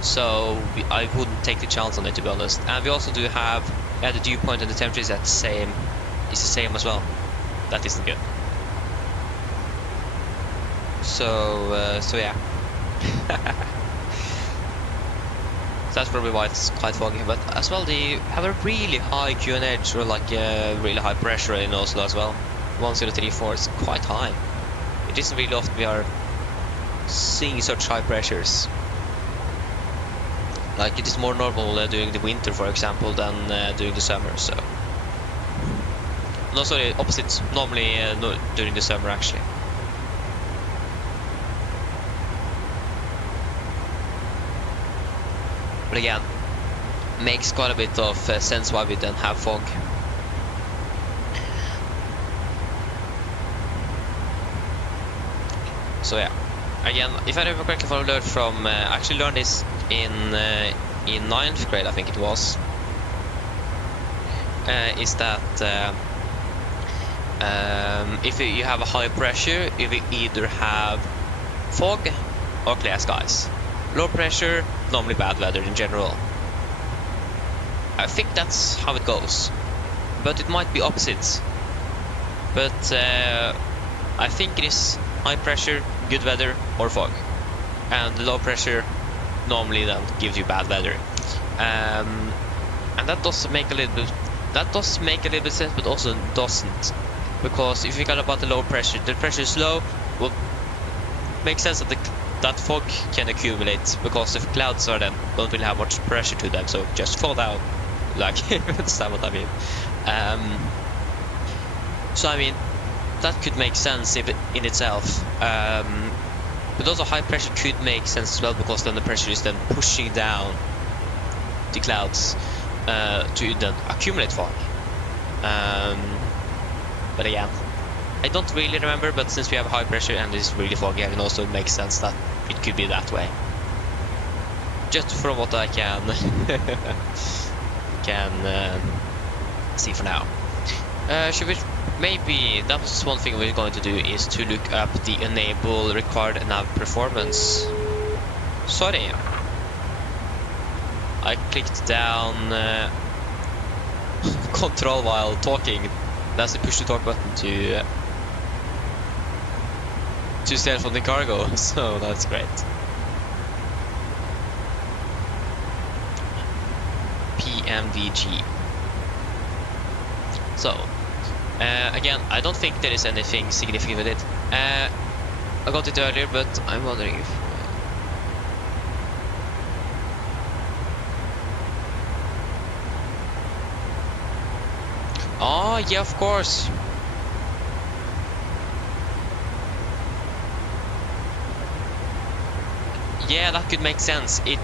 So I wouldn't take the chance on it, to be honest. And we also do have the dew point and the temperature is the same as well. That isn't good. So yeah. So that's probably why it's quite foggy. But as well, they have a really high QNH, or like really high pressure in Oslo as well. 1034 is quite high. It isn't really often we are seeing such high pressures. Like it is more normal during the winter, for example, than during the summer. So no, sorry, opposite. Normally no, during the summer actually. But again, makes quite a bit of sense why we then have fog. So yeah, again, if I remember correctly, I learned from actually learned this in 9th grade, I think it was. Is that if you have a high pressure, you will either have fog or clear skies. Low pressure, normally bad weather in general. I think that's how it goes, but it might be opposites. But I think it is high pressure, good weather, or fog, and low pressure normally then gives you bad weather. And that does make a little bit. That does make a little bit sense, but also doesn't, because if you forget about the low pressure, the pressure is low. Well, makes sense that that fog can accumulate because if clouds are then don't really have much pressure to them, so just fall down. Like, you understand what I mean? So I mean, that could make sense if in itself. But also high pressure could make sense as well because then the pressure is then pushing down the clouds to then accumulate fog. But again, I don't really remember, but since we have high pressure and it's really foggy, I can also make sense that it could be that way. Just from what I can see for now. Should we maybe, that was one thing we're going to do, is to look up the enable required nav performance. Sorry, I clicked down control while talking. That's the push to talk button to steer from the cargo, so that's great. PMDG. So, again, I don't think there is anything significant with it. I got it earlier, but I'm wondering if... Oh, yeah, of course. Yeah, that could make sense. It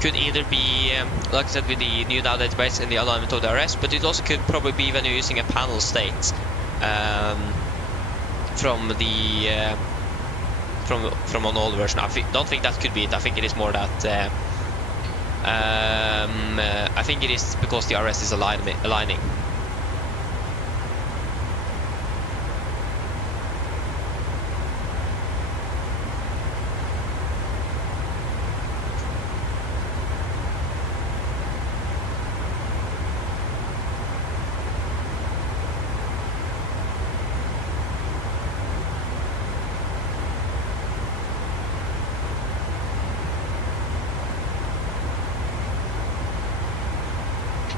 could either be, like I said, with the new nav database and the alignment of the RS, but it also could probably be when you're using a panel state from the from an old version. I don't think that could be it. I think it is more that I think it is because the RS is aligning.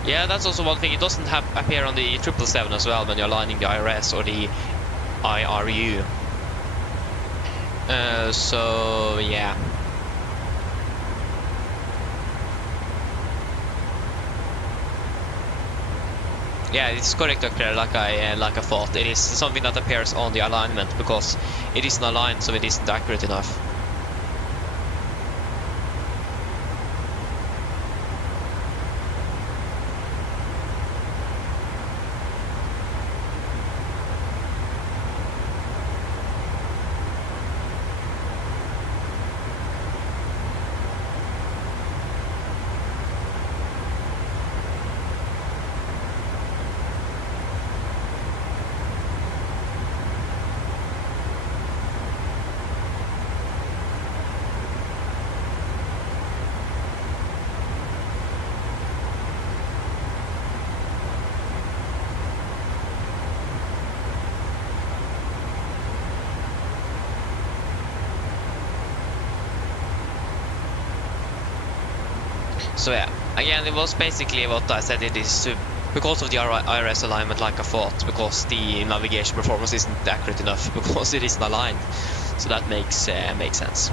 Yeah, that's also one thing. It doesn't appear on the 777 as well when you're aligning the IRS or the IRU. So yeah. Yeah, it's correct up there, like I thought. It is something that appears on the alignment because it isn't aligned, so it isn't accurate enough. So yeah, again, it was basically what I said. It is because of the IRS alignment, like I thought, because the navigation performance isn't accurate enough because it isn't aligned. So that makes sense.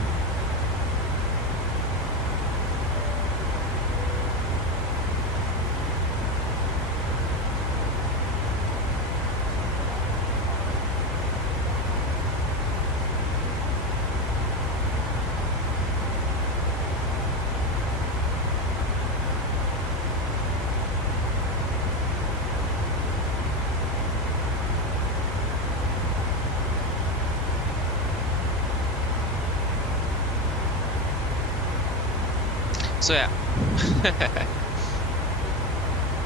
So yeah,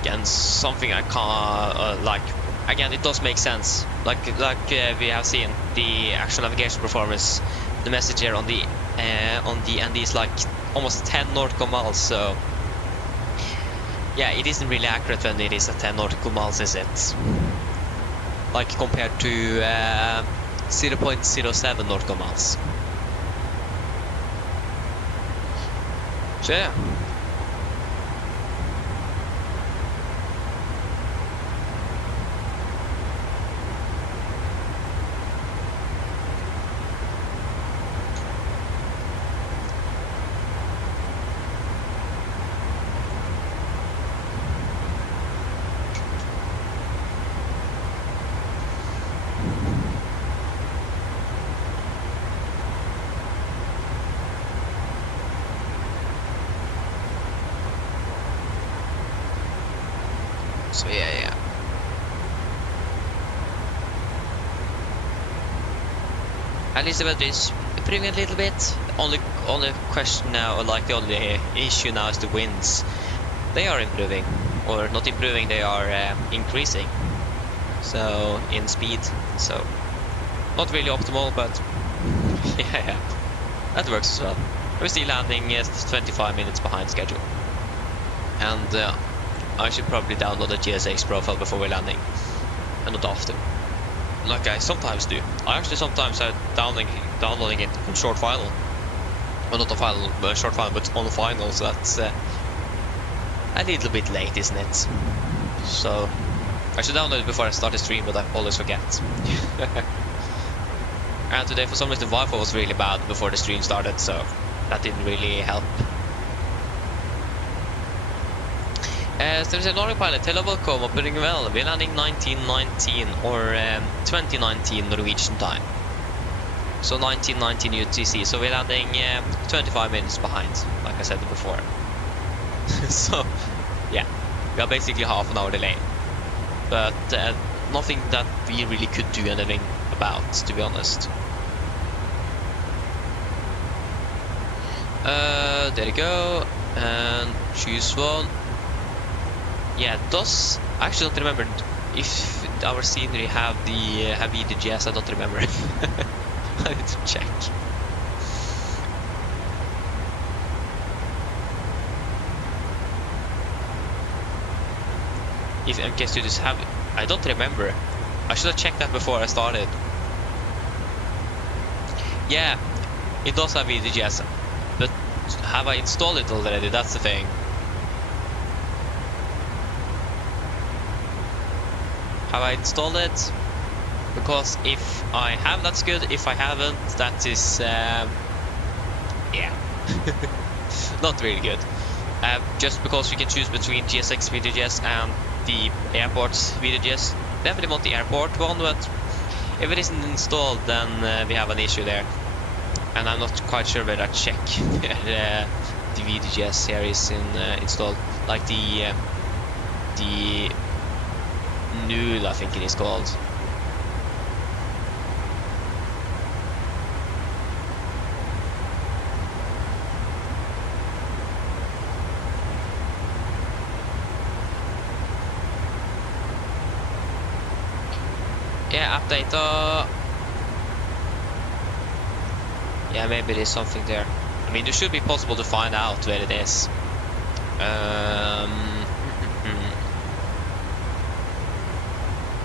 again, something I can't like. Again, it does make sense. Like we have seen the actual navigation performance, the message here on the ND is like almost 10 nautical miles. So yeah, it isn't really accurate when it is at 10 nautical miles, is it? Like compared to 0.07 nautical miles. So yeah. So yeah. At least the weather is improving a little bit. Only question now, or like the only issue now, is the winds. They are improving, or not improving. They are increasing. So in speed. So not really optimal, but yeah, that works as well. We're still landing 25 minutes behind schedule, and I should probably download a GSX profile before we're landing, and not after, like I sometimes do. I actually sometimes are downloading it on short final, or not a final, but a short final, but on the final. So that's a little bit late, isn't it? So I should download it before I start the stream, but I always forget. And today, for some reason, the Wi-Fi was really bad before the stream started, so that didn't really help. So there's an autopilot. Hello, welcome, operating well. We're landing 1919 or 2019 Norwegian time. So 1919 UTC. So we're landing 25 minutes behind, like I said before. So yeah, we are basically half an hour delay. But nothing that we really could do anything about, to be honest. There you go, and choose one. Yeah, does I actually don't remember if our scenery have the VDGS. I don't remember. I need to check. If MK Studios have it, I don't remember. I should have checked that before I started. Yeah, it does have VDGS, but have I installed it already? That's the thing. Have I installed it? Because if I have, that's good. If I haven't, that is yeah, not really good. Just because you can choose between GSX VDGS and the airport's VDGS. Definitely want the airport one, but if it isn't installed, then we have an issue there. And I'm not quite sure whether I check the VDGS here is installed. Like the NUL, I think it is called. Yeah, update. Yeah, maybe there's something there. I mean, it should be possible to find out where it is.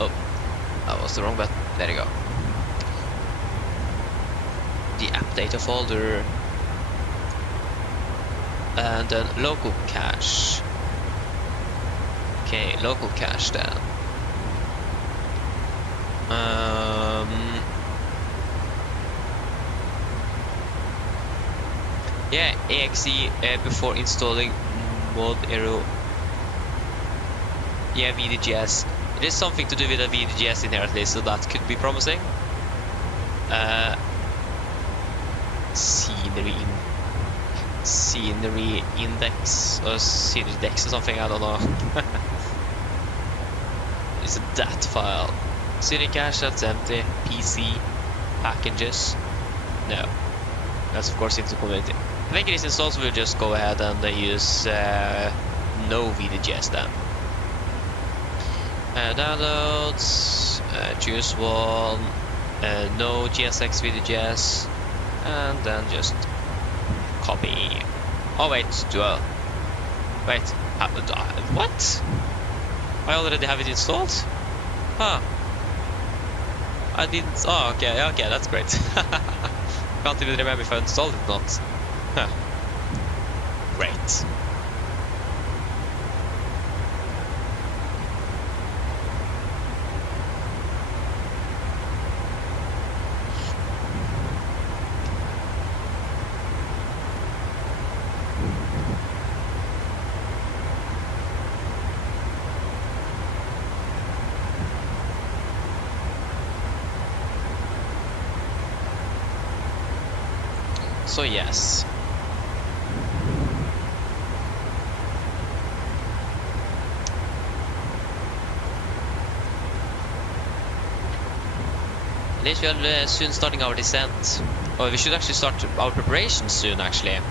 Oh, that was the wrong button. There you go. The app data folder. And then local cache. Okay, local cache then. Yeah, exe before installing mod arrow. Yeah, VDGS. It is something to do with a VDGS in here at least, so that could be promising. Scenery index or scenery dex or something, I don't know. It's a dat file. Scenery cache, that's empty. PC packages. No. That's of course into community. I think it is installed, so we'll just go ahead and use no VDGS then. Downloads, choose one, no GSX VDGS, and then just copy. Oh wait, wait, what? I already have it installed? Huh. I didn't. Oh, okay, that's great. Can't even remember if I installed it or not. Huh. Great. So yes. At least we are soon starting our descent. Or we should actually start our preparations soon, actually. In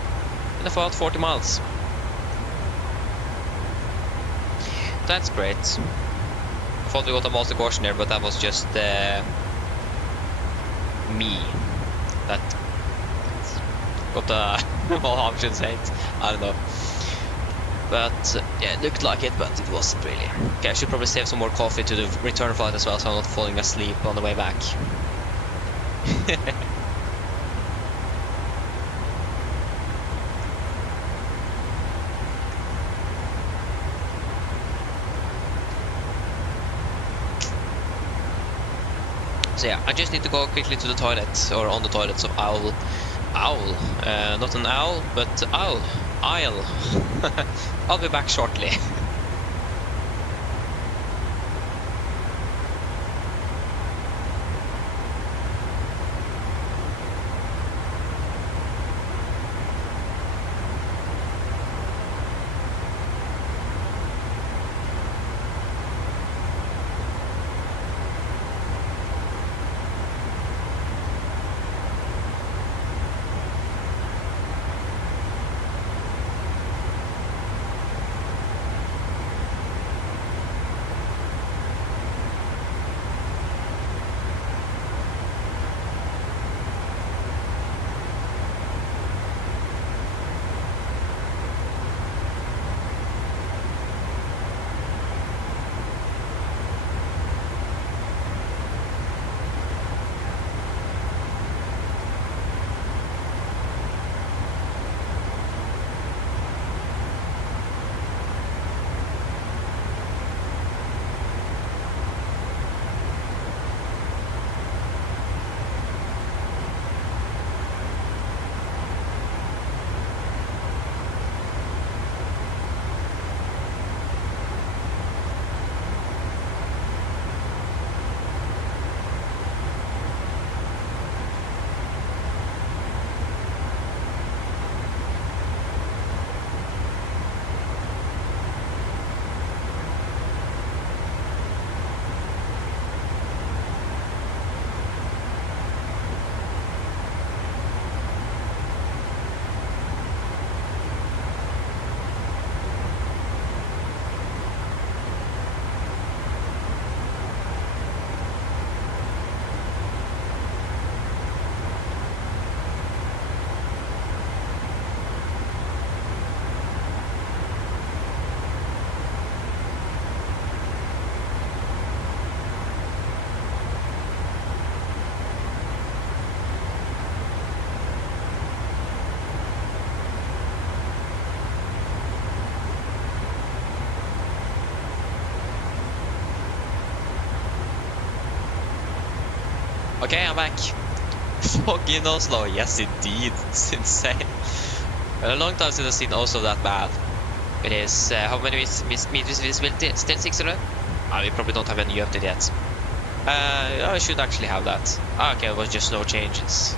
about 40 miles. That's great. I thought we got a master caution there, but that was just me that got a well, option set. I don't know. But yeah, it looked like it, but it wasn't really. Okay, I should probably save some more coffee to the return flight as well, so I'm not falling asleep on the way back. So yeah, I just need to go quickly to the toilet, or on the toilet, so owl, not an owl, but owl, I'll I'll be back shortly. Okay, I'm back. Fucking Oslo, yes indeed, it's insane. A long time since I've seen Oslo that bad. It is, how many meters visibility? Still 600? We probably don't have any update yet. I should actually have that. Okay, it was just no changes.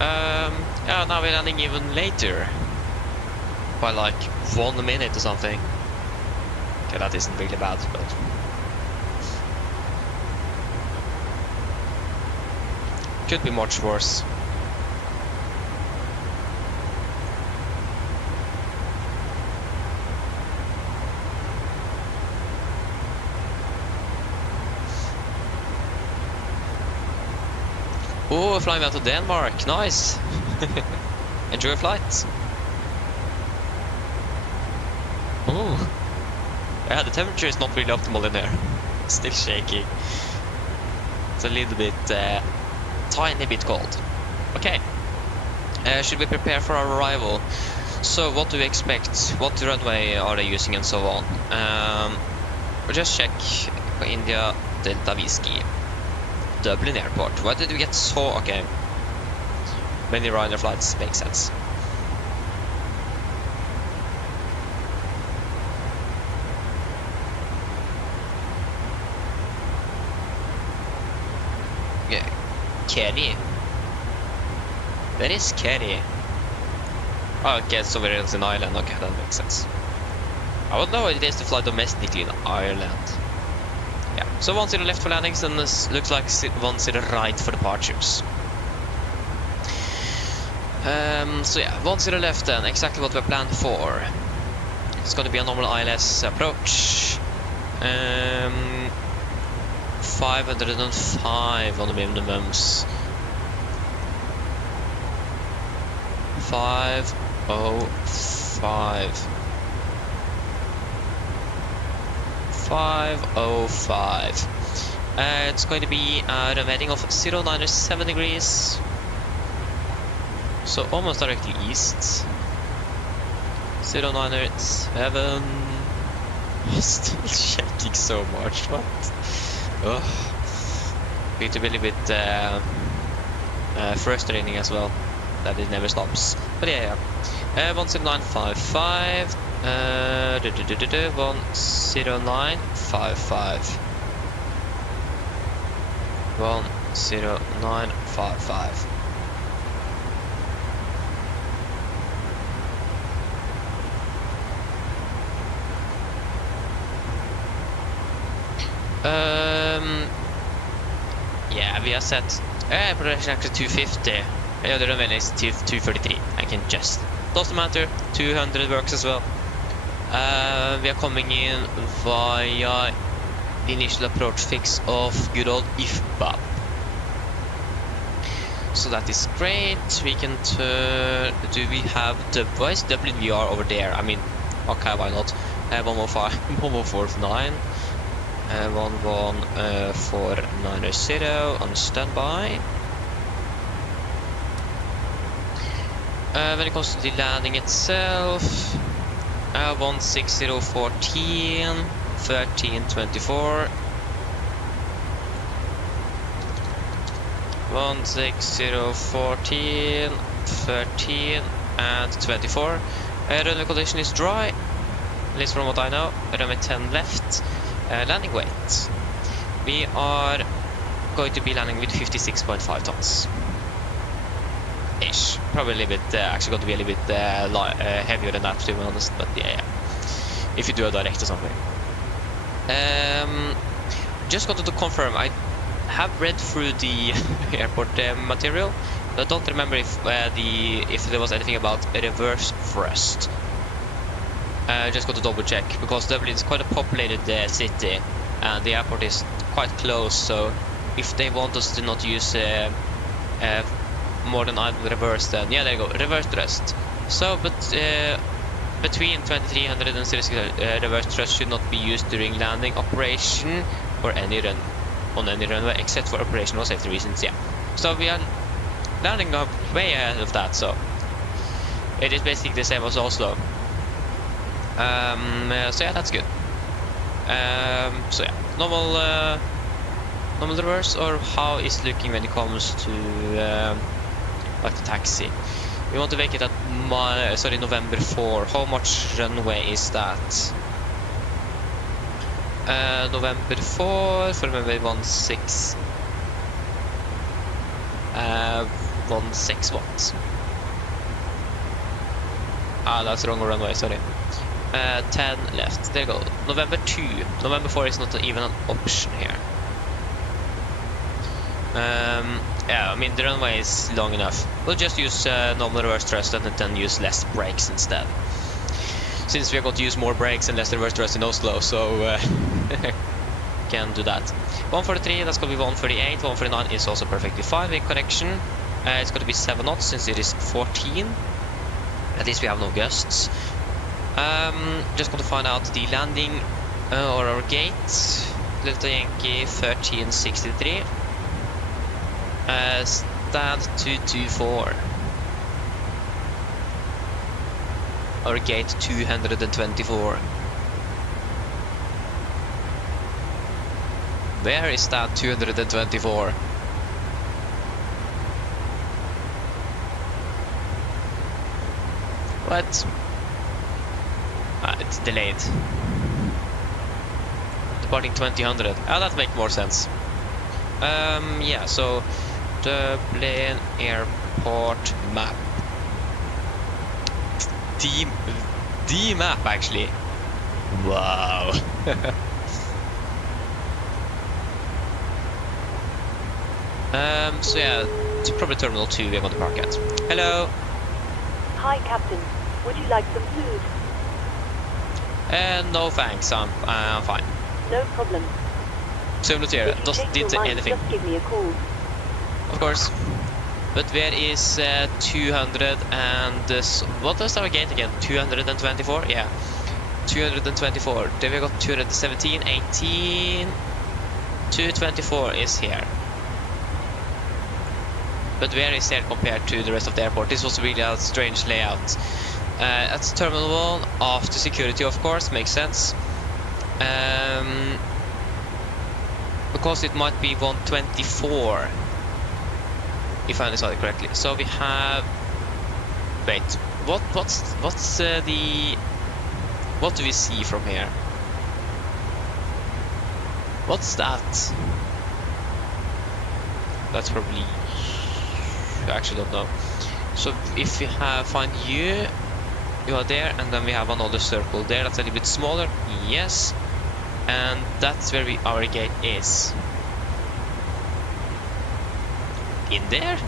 Yeah, now we're running even later. By like 1 minute or something. Okay, that isn't really bad, but... could be much worse. Oh, flying out to Denmark, nice! Enjoy your flight. Oh, yeah, the temperature is not really optimal in there. It's still shaking. It's a little bit, tiny bit cold. Okay, should we prepare for our arrival? So, what do we expect? What runway are they using and so on? We'll just check India Delta Whiskey. Dublin Airport. Why did we get so... okay. Many Ryanair flights make sense. Yeah. Kerry. That is Kerry. Oh, okay, so we're in Ireland. Okay, that makes sense. I would know what it is to fly domestically in Ireland. Yeah. So 10 left for landings, and this looks like 10 right for departures. So yeah, 10 left then, exactly what we're planned for. It's going to be a normal ILS approach. 505 on the minimums. 505. 505. It's going to be a heading of 097 degrees. So almost directly east. 097. Still shaking so much. What? Ugh. Going to be a little bit frustrating as well. That it never stops. But yeah. 10955. 10955. 10955. Yeah, we are set production actually 250. Yeah, the runway is 233. I can just doesn't matter. 200 works as well. We are coming in via the initial approach fix of good old IFBAB. So that is great. We can do we have the voice Dublin VR over there? I mean, okay, why not? 10449. 11490 on standby. When it comes to the landing itself, 16014, 1324. 16014, 13 and 24. Runway condition is dry, at least from what I know. Runway 10 left. Landing weight. We are going to be landing with 56.5 tons. Ish. Probably a little bit, actually going to be a little bit heavier than that, to be honest, but yeah. If you do a direct or something. Just wanted to confirm, I have read through the airport material, but I don't remember if there was anything about a reverse thrust. Just got to double check, because Dublin is quite a populated city and the airport is quite close, so if they want us to not use more than either reverse, then yeah, there you go, reverse thrust. So, but between 2300 and 0600, reverse thrust should not be used during landing operation or any run on any runway except for operational safety reasons. Yeah, so we are landing up way ahead of that, so it is basically the same as Oslo. So yeah, that's good. So yeah, normal reverse, or how is it looking when it comes to like the taxi? We want to make it at November 4. How much runway is that? November 4 for November 16. 16 what? Ah, that's the wrong runway, sorry. 10 left, there you go. November 2. November 4 is not even an option here. Yeah, I mean the runway is long enough. We'll just use normal reverse thrust and then use less brakes instead. Since we are going to use more brakes and less reverse thrust in Oslo, so can do that. 143, that's going to be 138. 149 is also perfectly fine with connection. It's going to be 7 knots since it is 14. At least we have no gusts. Just going to find out the landing or our gate. Delta Yankee 1363. Stand 224. Our gate 224. Where is that 224? What? It's delayed. Departing 2000. Ah, that makes more sense. Yeah, so Dublin Airport map. The map actually. Wow. So yeah, it's probably Terminal 2 we're going to park at. Hello! Hi, Captain. Would you like some food? No thanks, I'm fine. No problem. So noterar, If you doesn't change your did mind, anything. just give me a call. Of course. But where is 200 and... what is our gate again? 224? Yeah. 224. Then we got 217, 18... 224 is here. But where is here compared to the rest of the airport? This was really a strange layout. That's Terminal 1, after security of course, makes sense. Because it might be 124, if I understand it correctly. So we have... Wait, what's the... What do we see from here? What's that? That's probably... I actually don't know. So if we have find you are there, and then we have another circle there that's a little bit smaller. Yes. And that's where our gate is. In there?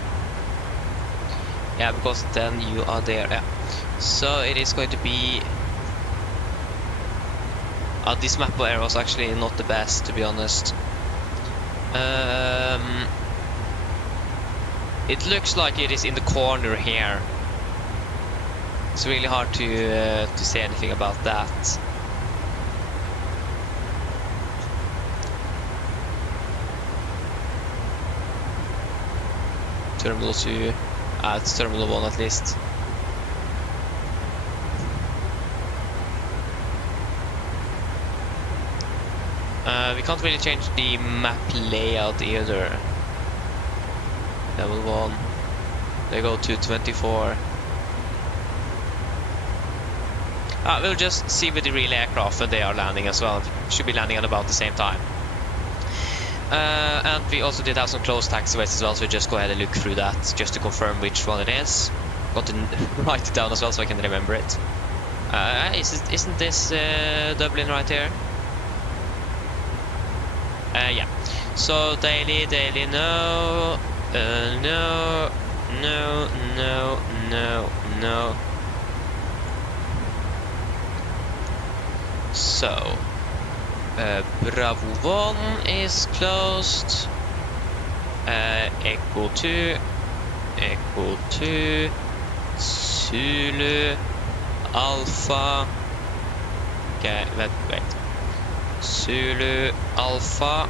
Yeah, because then you are there. Yeah. So it is going to be... this map area was actually not the best, to be honest. It looks like it is in the corner here. It's really hard to say anything about that. Terminal 2, it's Terminal 1 at least. We can't really change the map layout either. Level 1. They go to 24. We'll just see with the real aircraft when they are landing as well. Should be landing at about the same time. And we also did have some closed taxiways as well, so just go ahead and look through that just to confirm which one it is. Got to write it down as well so I can remember it. Isn't this Dublin right here? Yeah. So daily, no. No. So, Bravo 1 is closed. Echo 2, Zulu, Alpha. Okay, wait. Zulu, Alpha.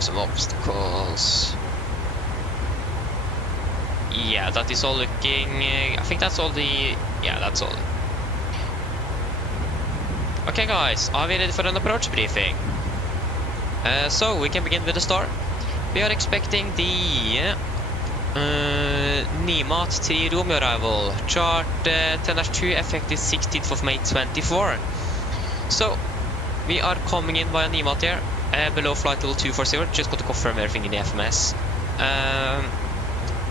Some obstacles. Yeah, that is all looking... I think that's all the... Yeah, that's all. Okay guys, are we ready for an approach briefing? So, we can begin with the start. We are expecting the... NIMAT 3 Romeo arrival. Chart 10-2, effective 16th of May 24. So, we are coming in via NIMAT here. Below flight level 240, just got to confirm everything in the FMS.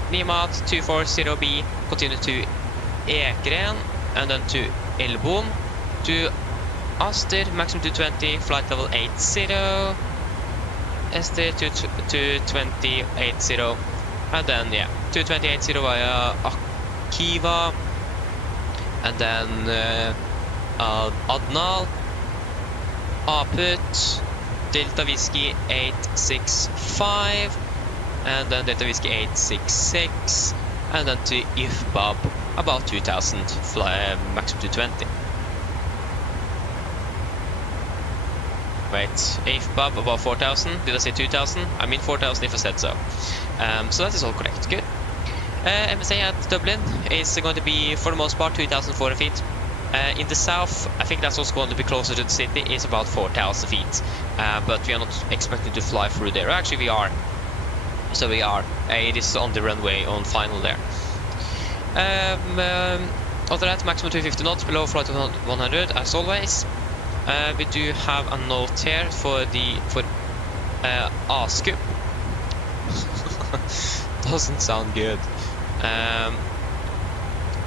NIMAT 240B, continue to Ekeren, and then to Elbon, to Aster, maximum 220, flight level 80, Ester to 22080, and then, yeah, 22080 via Akiva, and then Adnal, Aput, Delta Whiskey 865, and then Delta Whiskey 866, and then to IFBAB, about 2000, maximum 220. Wait, IFBAB about 4000, did I say 2000? I mean 4000 if I said so. So that is all correct, good. MSA at Dublin is going to be, for the most part, 2400 feet. In the south, I think that's also going to be closer to the city, is about 4000 feet. But we are not expecting to fly through there. Actually, we are. So we are. It is on the runway on final there. After that, maximum 250 knots, below flight 100, as always. We do have a note here for ASCUP. Doesn't sound good.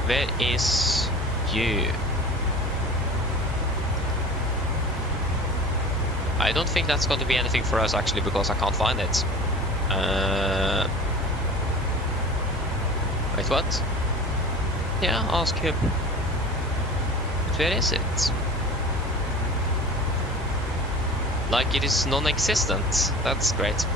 Where is you? I don't think that's going to be anything for us actually, because I can't find it. Wait, what? Yeah, ask him. But where is it? Like it is non-existent. That's great.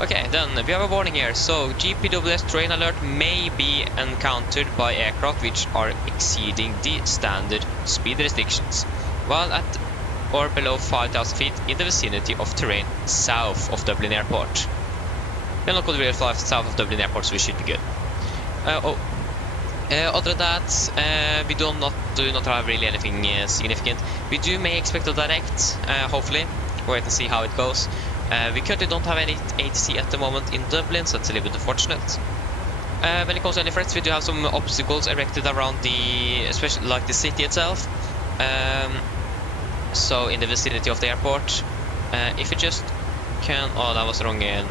Okay, then we have a warning here. So GPWS terrain alert may be encountered by aircraft which are exceeding the standard speed restrictions while at or below 5,000 feet in the vicinity of terrain south of Dublin Airport. We're not going to really fly south of Dublin Airport, so we should be good. Other than that, we do not have really anything significant. We may expect a direct, hopefully. Wait and see how it goes. We currently don't have any ATC at the moment in Dublin, so it's a little bit unfortunate. When it comes to any threats, we do have some obstacles erected around especially like the city itself. So in the vicinity of the airport. If you just oh, that was wrong again.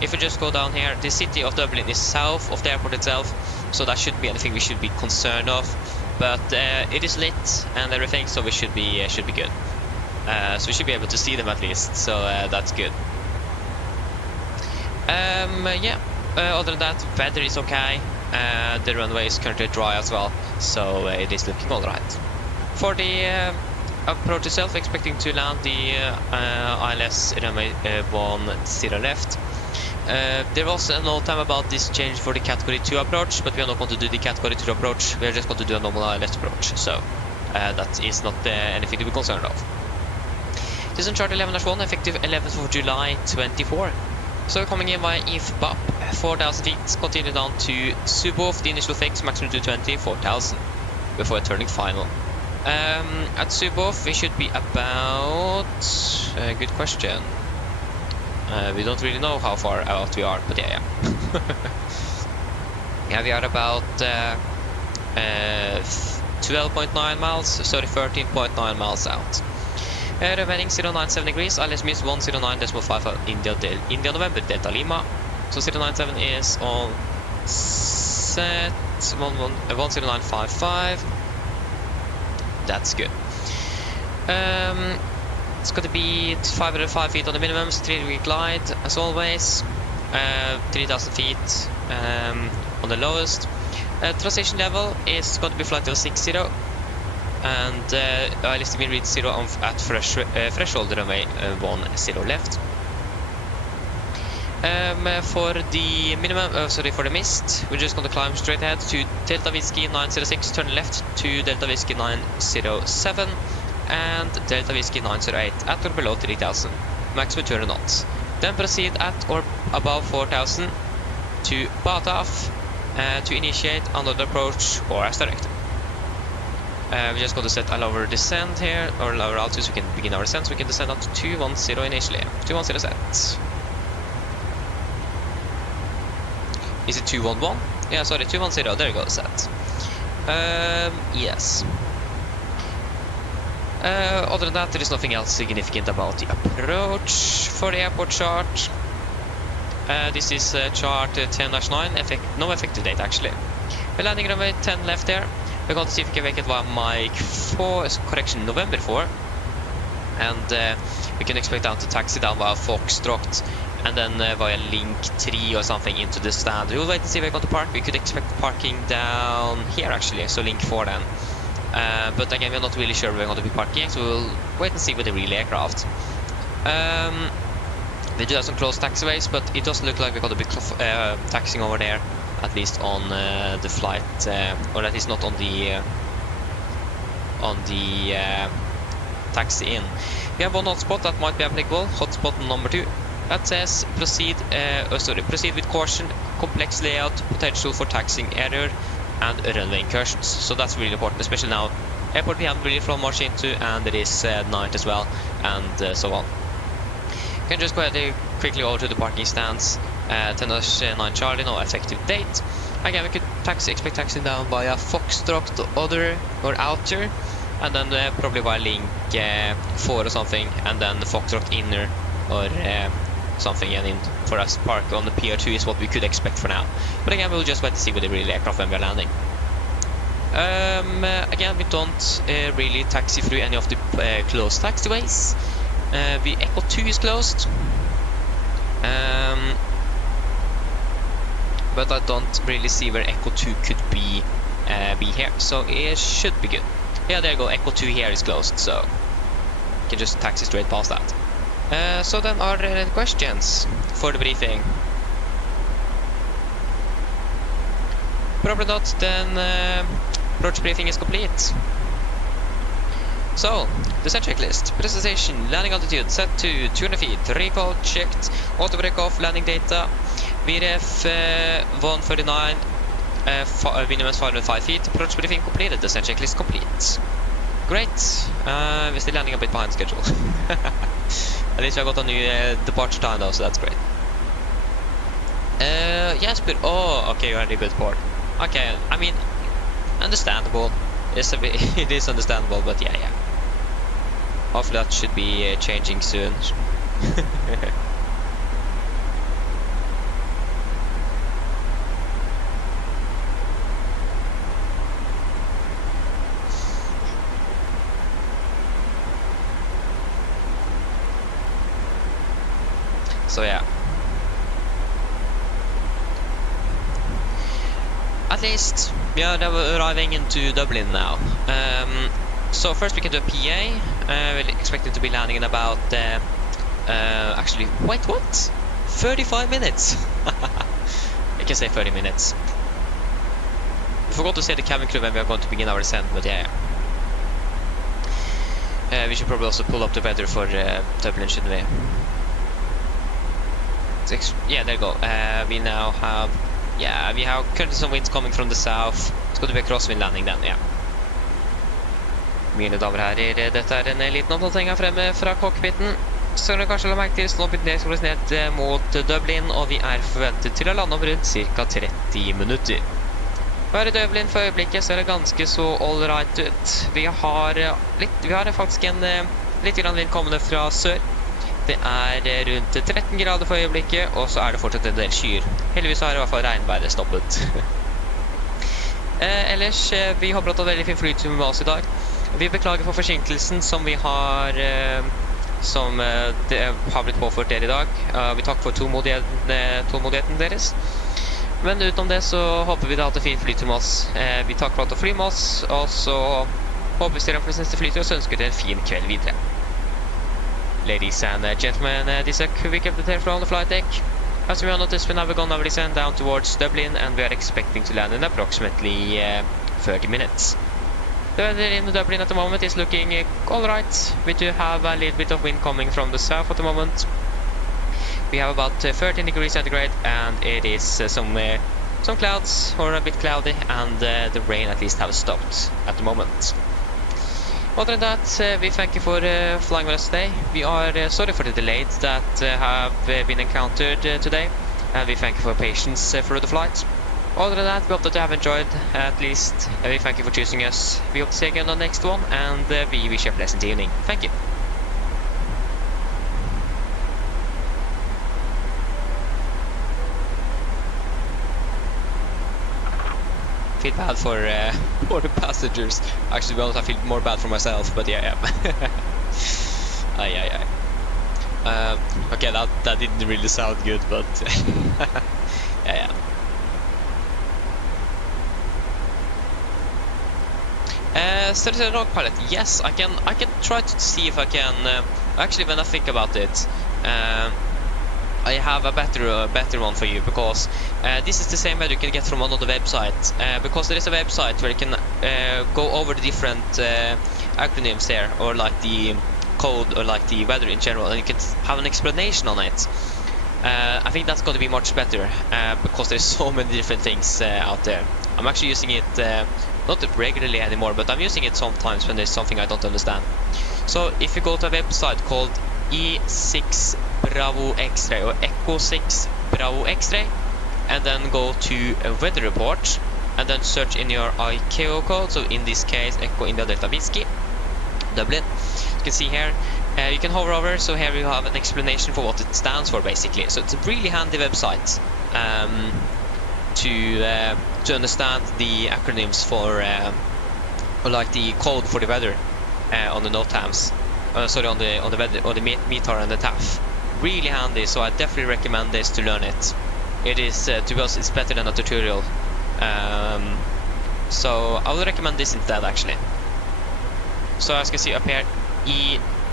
If you just go down here, the city of Dublin is south of the airport itself, so that shouldn't be anything we should be concerned of. But it is lit and everything, so we should be good. So we should be able to see them at least, so that's good. Yeah. Other than that, weather is okay. The runway is currently dry as well, so it is looking alright. For the approach itself, expecting to land the ILS runway 10 left. There was a NOTAM about this change for the category 2 approach, but we are not going to do the category 2 approach. We are just going to do a normal ILS approach, so that is not anything to be concerned of. This is on chart 11-1, effective 11th of July 24. So coming in via IFBAP, 4,000 feet, continue down to Subov, the initial fix, maximum 220, 4,000, before turning final. At Subov, we should be about... good question. We don't really know how far out we are, but yeah. Yeah, we are about 12.9 miles, sorry, 13.9 miles out. Remaining 097 degrees, ILS means 109.55 India November Delta Lima. So 097 is on set 10955. That's good. It's going to be 505 feet on the minimums, 3-degree glide as always, 3,000 feet on the lowest. Transition level is going to be flight level 60, and ILS will reach 0 at threshold runway 10 left. For the minimum, for the mist, we're just going to climb straight ahead to Delta Whiskey 906, turn left to Delta Whiskey 907, and Delta Whiskey 908 at or below 3000, maximum 200 knots. Then proceed at or above 4000 to Takeoff to initiate another approach or as directed. We're just going to set a lower descent here, or lower altitude, so we can begin our descent. So we can descend up to 210 initially. 210 set. Is it 211? Yeah, sorry, 210. There you go, set. Yes. Other than that, there is nothing else significant about the approach. For the airport chart, this is chart 10-9, no effective date actually. We're landing runway 10 left there. We're going to see if we can make it via Mike 4, correction, November 4. And we can expect down to taxi down via Foxtrot, and then via Link 3 or something into the stand. We'll wait and see where we're going to park. We could expect parking down here actually, so Link 4 then. But again, we're not really sure where we're going to be parking, so we'll wait and see with the real aircraft. We do have some closed taxiways, but it doesn't look like we're going to be taxiing over there, at least on the flight, or at least not on the taxi in. We have one hotspot that might be applicable, hotspot number 2. That says proceed with caution, complex layout, potential for taxiing error, and runway incursions. So that's really important, especially now. Airport we haven't really flown much into, and it is night as well, and so on. You can just go ahead and quickly over to the parking stands. 10-9 Charlie, no effective date. Again, we could expect taxi down via Foxtrot outer, and then probably via Link 4 or something, and then the Foxtrot inner or something, and in for us park on the Pier 2 is what we could expect for now. But again, we'll just wait to see with the real aircraft when we're landing. Again, we don't really taxi through any of the closed taxiways. The Echo 2 is closed. but I don't really see where Echo 2 could be here, so it should be good. Yeah, there you go, Echo 2 here is closed, so you can just taxi straight past that. So then, are there any questions for the briefing? Probably not, then approach briefing is complete. So, descent checklist, presentation, landing altitude set to 200 feet, recall checked, auto break-off, landing data, VRF 139, minimum 505 feet, approach briefing completed, descent checklist complete. Great, we're still landing a bit behind schedule. At least I got a new departure time though, so that's great. Yes, but oh, okay, you had a good port. Okay, I mean, understandable. It's a bit, it is understandable, but yeah. Hopefully that should be changing soon. So yeah. At least we are arriving into Dublin now. So first we can do a PA. We're expected to be landing in about actually, wait, what? 35 minutes. I can say 30 minutes. We forgot to say the cabin crew when we are going to begin our descent, but yeah. We should probably also pull up the weather for Dublin, shouldn't we? Yeah, there you go. We now have, yeah, we have currently some winds coming from the south. It's going to be a crosswind landing then, yeah. Mine damer og herrer, dette en liten oppdatering her fremme fra cockpiten. Så dere kanskje la merke til, så nå begynner vi ned mot Dublin, og vi forventet til å lande om rundt ca. 30 minutter. Her i Dublin for øyeblikket ser det ganske så all right ut. Vi har faktisk litt vind kommende fra sør. Det rundt 13 grader for øyeblikket, og så det fortsatt en del skyer. Heldigvis har i hvert fall regnværet stoppet. Ellers, vi har brått hatt veldig fin flytur med oss i dag. Vi beklager for forsinkelsen som vi har det har blitt påført dere i dag. Vi takker for tålmodigheten deres. Men utenom det så håper vi da at det er fin flytur med oss. Vi takker for at du flyr med oss, og så håper vi ser dere for neste flytur, og så ønsker dere en fin kveld videre. Ladies and gentlemen, this is a quick update from the flight deck. As we all noticed, we now begun our descent down towards Dublin, and we are expecting to land in approximately 30 minutes. The weather in Dublin at the moment is looking alright. We do have a little bit of wind coming from the south at the moment. We have about 13 degrees centigrade, and it is some clouds, or a bit cloudy, and the rain at least have stopped at the moment. Other than that, we thank you for flying with us today. We are sorry for the delays that have been encountered today, and we thank you for your patience through the flight. Other than that, we hope that you have enjoyed at least. We thank you for choosing us. We hope to see you again on the next one, and we wish you a pleasant evening. Thank you. Feel bad for the passengers. Actually, to be honest, I feel more bad for myself, but yeah. Okay, that didn't really sound good, but yeah. Study dog pilot. Yes, I can try to see if I can. Actually, when I think about it, I have a better one for you, because this is the same weather you can get from another website. Because there is a website where you can go over the different acronyms there, or like the code, or like the weather in general, and you can have an explanation on it. I think that's going to be much better, because there's so many different things out there. I'm actually using it not regularly anymore, but I'm using it sometimes when there's something I don't understand. So if you go to a website called E6 Bravo X-ray, or Echo 6 Bravo X-ray, and then go to a weather report, and then search in your ICAO code, so in this case Echo India Delta Whiskey, Dublin. You can see here, you can hover over, so here you have an explanation for what it stands for basically. So it's a really handy website to understand the acronyms for or like the code for the weather on the NOTAMs. Sorry, on the weather, or the METAR and the TAF. Really handy, so I definitely recommend this to learn it. it is, to be honest, it's better than a tutorial. So I would recommend this instead, actually. So as you can see up here,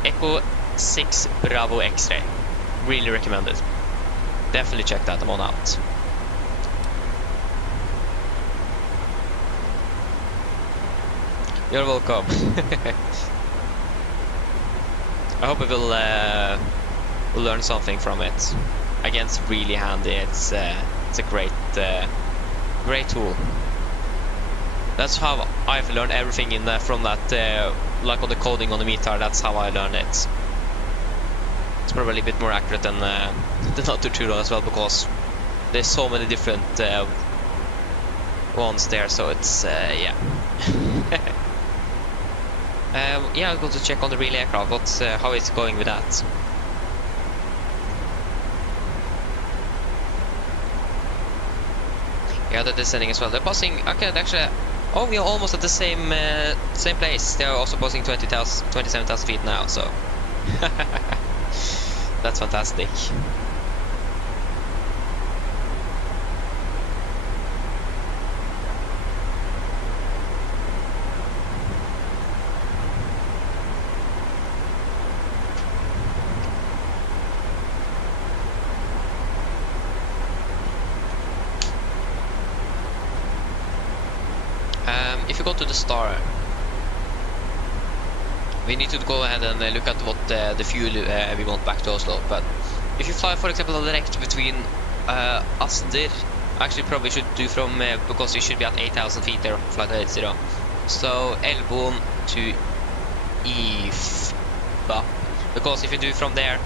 Echo 6 Bravo X-Ray. Really recommend it. Definitely check that one out. You're welcome. I hope we will learn something from it. Again, it's really handy. It's a great tool. That's how I've learned everything in from that, like on the coding on the meter. That's how I learned it. It's probably a bit more accurate than the tutorial as well, because there's so many different ones there. So it's yeah. Yeah, I'll go to check on the relay aircraft. What's how it's going with that? Yeah, they're descending as well. They're passing. Okay, actually. Oh, we are almost at the same place. They are also passing 27,000 feet now. So that's fantastic. If you go to the star, we need to go ahead and look at what the fuel we want back to Oslo. But if you fly, for example, direct between Aster, actually probably should do from because you should be at 8,000 feet there, flight 80. So Elbon to Ifba, because if you do from there,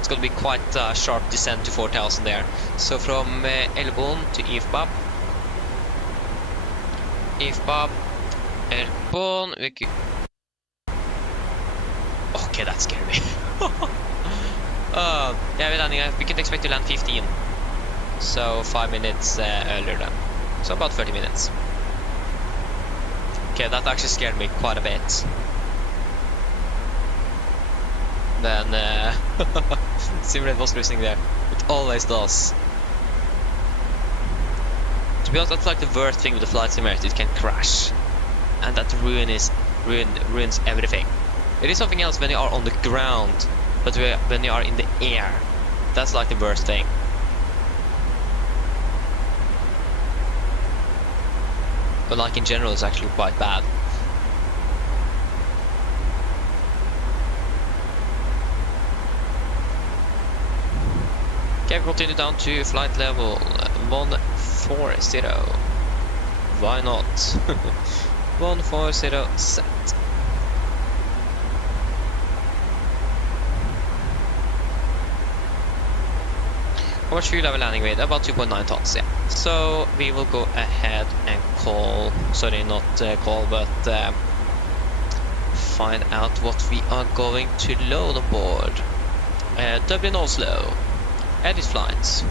it's going to be quite a sharp descent to 4,000 there. So from Elbon to Ifba. Ifba, Elbon, okay, that scared me. Yeah, we're landing. We can expect to land 15. So 5 minutes earlier then. So about 30 minutes. Okay, that actually scared me quite a bit. Then Simulator was losing there. It always does. To be honest, that's like the worst thing with the flight simulator. It can crash, and that ruins everything. It is something else when you are on the ground, but when you are in the air, that's like the worst thing. But like in general, it's actually quite bad. Okay, we continue down to flight level 140. Why not? 140 set. How much fuel are we landing with? About 2.9 tons, yeah. So we will go ahead and call, sorry, not call, but find out what we are going to load on board. Dublin, Oslo. Edit flights.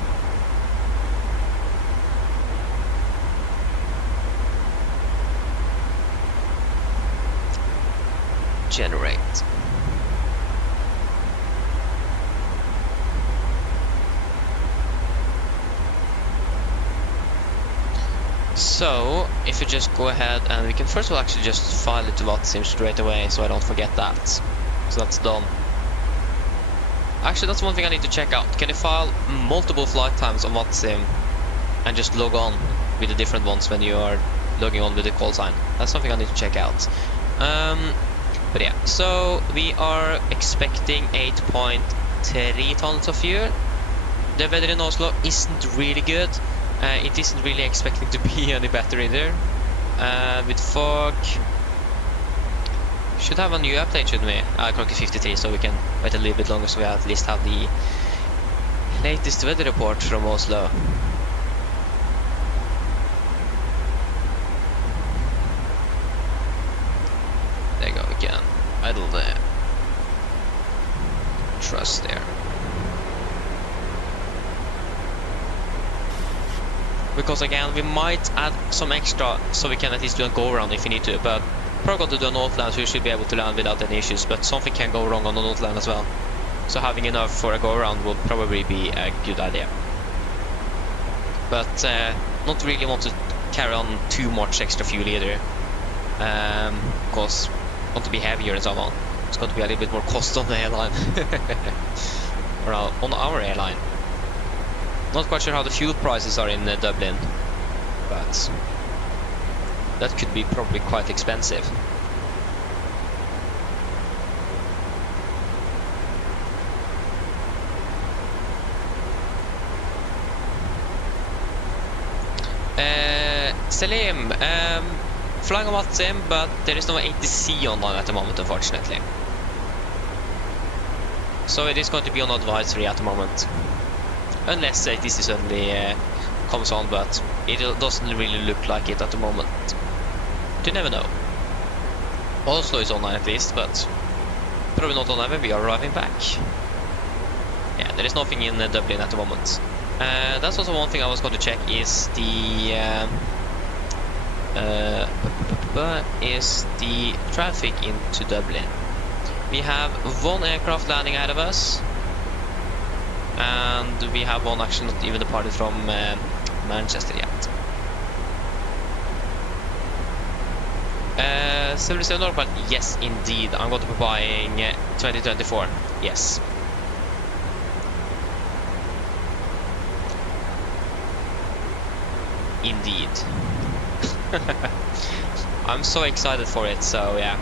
Generate. So, if you just go ahead and we can first of all actually just file it to VATSIM straight away, so I don't forget that. So that's done. Actually, that's one thing I need to check out. Can you file multiple flight times on VATSIM and just log on with the different ones when you are logging on with the call sign? That's something I need to check out. But yeah, so we are expecting 8.3 tons of fuel. The weather in Oslo isn't really good. It isn't really expecting to be any better either. With fog, should have a new update, shouldn't we? Clock is 53, so we can wait a little bit longer, so we at least have the latest weather report from Oslo. There you go, we can idle the thrust there. Because again, we might add some extra so we can at least do a go around if we need to, but probably going to do a Northland, so we should be able to land without any issues, but something can go wrong on the Northland as well. So having enough for a go around would probably be a good idea. but not really want to carry on too much extra fuel either, because I want to be heavier and so on. It's going to be a little bit more cost on the airline, or on our airline. Not quite sure how the fuel prices are in Dublin, but that could be probably quite expensive. Salim, flying on WhatsApp, but there is no ATC online at the moment, unfortunately. So it is going to be on advisory at the moment, unless ATC suddenly comes on, but it doesn't really look like it at the moment. You never know. Oslo is online at least, but probably not online when we are arriving back. Yeah, there is nothing in Dublin at the moment. That's also one thing I was going to check is the traffic into Dublin. We have one aircraft landing ahead of us, and we have one actually not even departed from Manchester yet. 77 Northbound, yes indeed, I'm going to be buying 2024, yes. Indeed. I'm so excited for it, so yeah.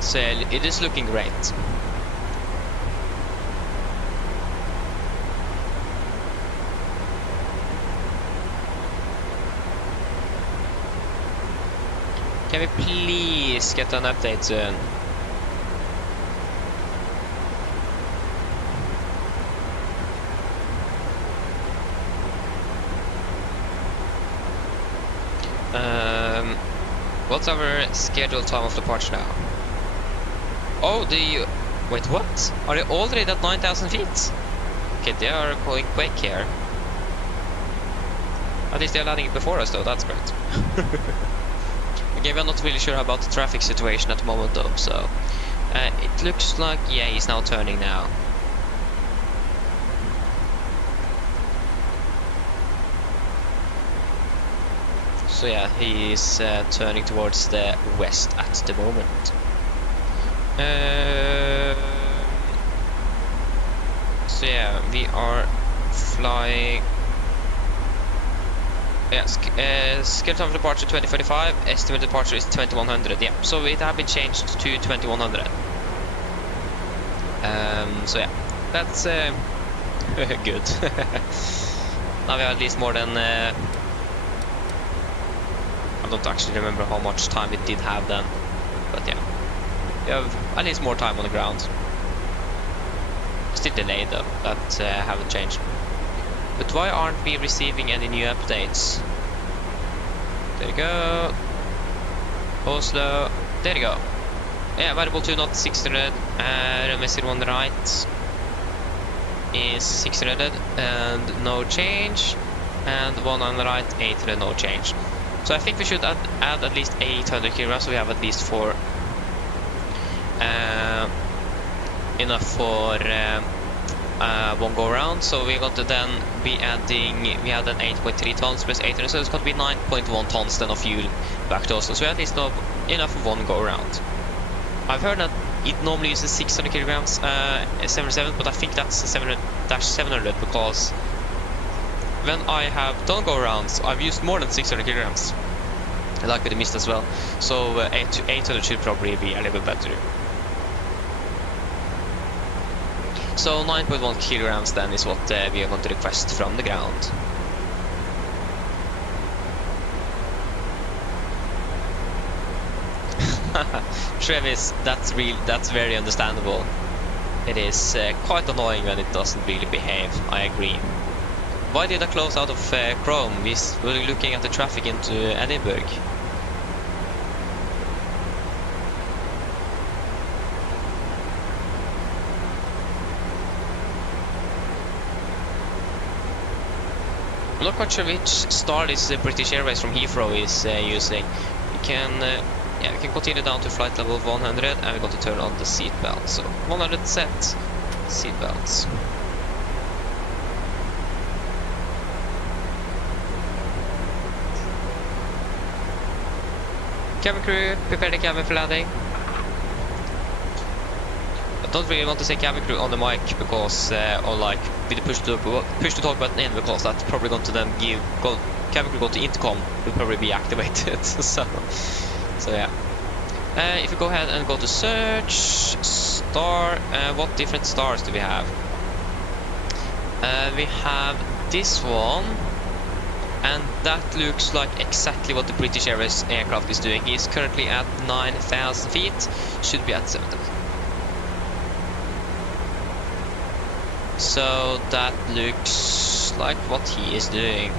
So it is looking great. Can we please get an update soon? What's our scheduled time of departure now? Oh, wait, what? Are they already at 9,000 feet? Okay, they are going quick here. At least they are landing before us though, that's great. Okay, we're not really sure about the traffic situation at the moment though, so it looks like, yeah, he's now turning now. So yeah, he's turning towards the west at the moment. So yeah, we are flying. Yeah, scheduled time of departure 2045, estimated departure is 2100. Yeah, so it has been changed to 2100. So yeah, that's good. Now we have at least more than. I don't actually remember how much time it did have then, but yeah, we have at least more time on the ground. Still delayed though, that haven't changed. But why aren't we receiving any new updates? There you go. Oslo. There you go. Yeah, variable 2 not 600. Runway 01 right is 600 and no change. And 1 on the right 800, no change. So I think we should add at least 800 kilograms, so we have at least enough for one go around. So we're going to then be adding, we have then 8.3 tons plus 800, so it's going to be 9.1 tons then of fuel back to Oslo. So we at least know enough for one go around. I've heard that it normally uses 600 kilograms 707, but I think that's 700 because when I have done go arounds, I've used more than 600 kilograms. Like with the mist as well. So 800 should probably be a little bit better. So 9.1 kilograms then is what we are going to request from the ground. Travis, that's very understandable. It is quite annoying when it doesn't really behave, I agree. Why did I close out of Chrome? We were looking at the traffic into Edinburgh. I'm not quite sure which star this British Airways from Heathrow is using. We can continue down to flight level 100 and we're going to turn on the seatbelt. So 100 set seatbelts. Cabin crew, prepare the cabin for landing. I don't really want to say cabin crew on the mic because, or like with the push to talk button in, because that's probably going to then cabin crew go to intercom will probably be activated. so yeah. If you go ahead and go to search star, what different stars do we have? We have this one, and that looks like exactly what the British Airways aircraft is doing. He's currently at 9,000 feet, should be at 7,000. So that looks like what he is doing.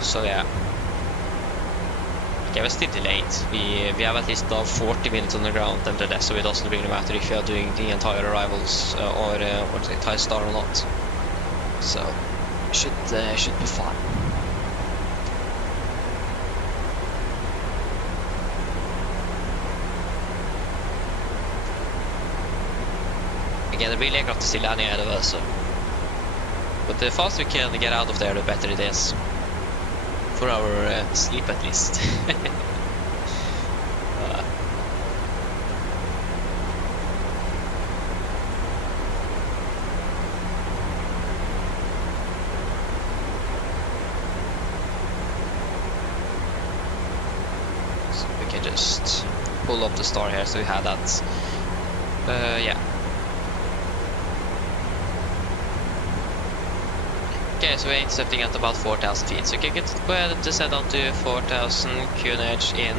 So yeah. Okay, we're still delayed. We have at least now 40 minutes on the ground and the rest, so it doesn't really matter if you are doing the entire arrivals or the entire star or not. So should be fine. Again, the real aircraft is still landing ahead of us, so. But the faster we can get out of there, the better it is. For our sleep, at least. So we can just pull up the star here, so we have that. Yeah. Okay, so we're intercepting at about 4,000 feet. So you can go ahead and descend on to 4,000. QNH in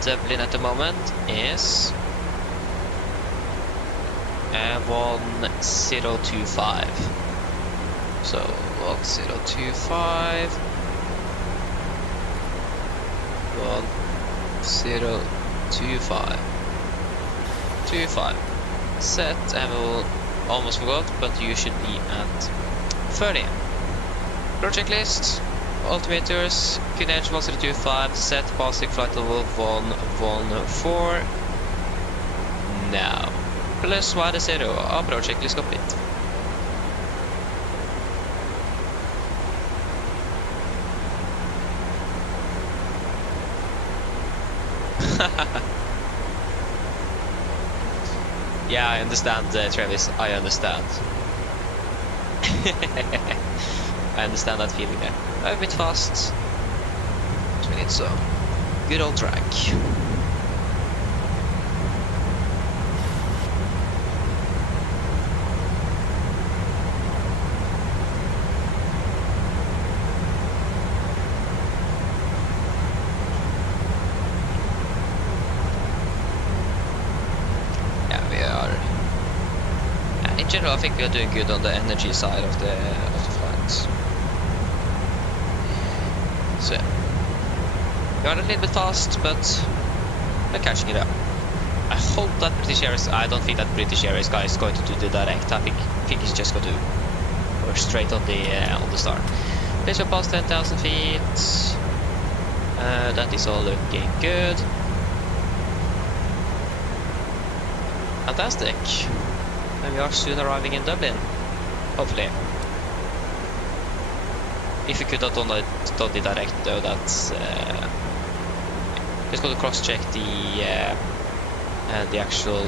Dublin at the moment is 1025. So 1025. 1025. 25. Set, and we'll almost forgot, but you should be at 30. Project list, altimeters, QNH 1025, set passing flight level 114. Now, plus -0, our project is complete. Yeah, I understand, Travis, I understand. I understand that feeling there. A bit fast. So we need some good old track. In general, I think we are doing good on the energy side of the flights. So we are a little bit fast, but we're catching it up. I hope that British Airways. I don't think that British Airways guy is going to do the direct. I think he's just going to go straight on the star. Place we're past 10,000 feet. That is all looking good. Fantastic. And we are soon arriving in Dublin, hopefully. If you could have done the direct though, that's just going to cross-check the actual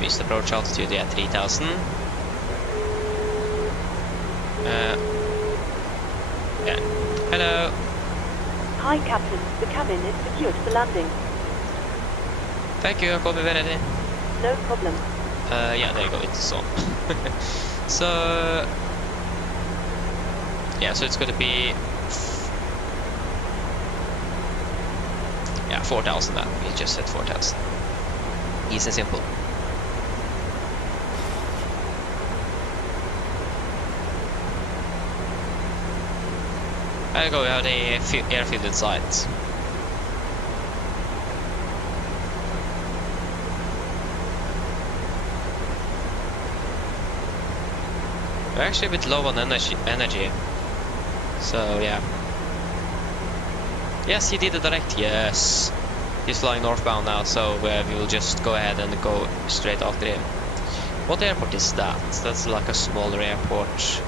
missed approach altitude at 3,000. Yeah. Hello. Hi, Captain. The cabin is secured for landing. Thank you. I'll be ready. No problem. Yeah, there you go, it's on. So yeah, so it's gonna be 4,000 now. We just said 4,000. Easy and simple. There you go, we have the airfield inside. We're actually a bit low on energy. So yeah. Yes, he did the direct. Yes, he's flying northbound now, so we will just go ahead and go straight after him. What airport is that? That's like a smaller airport.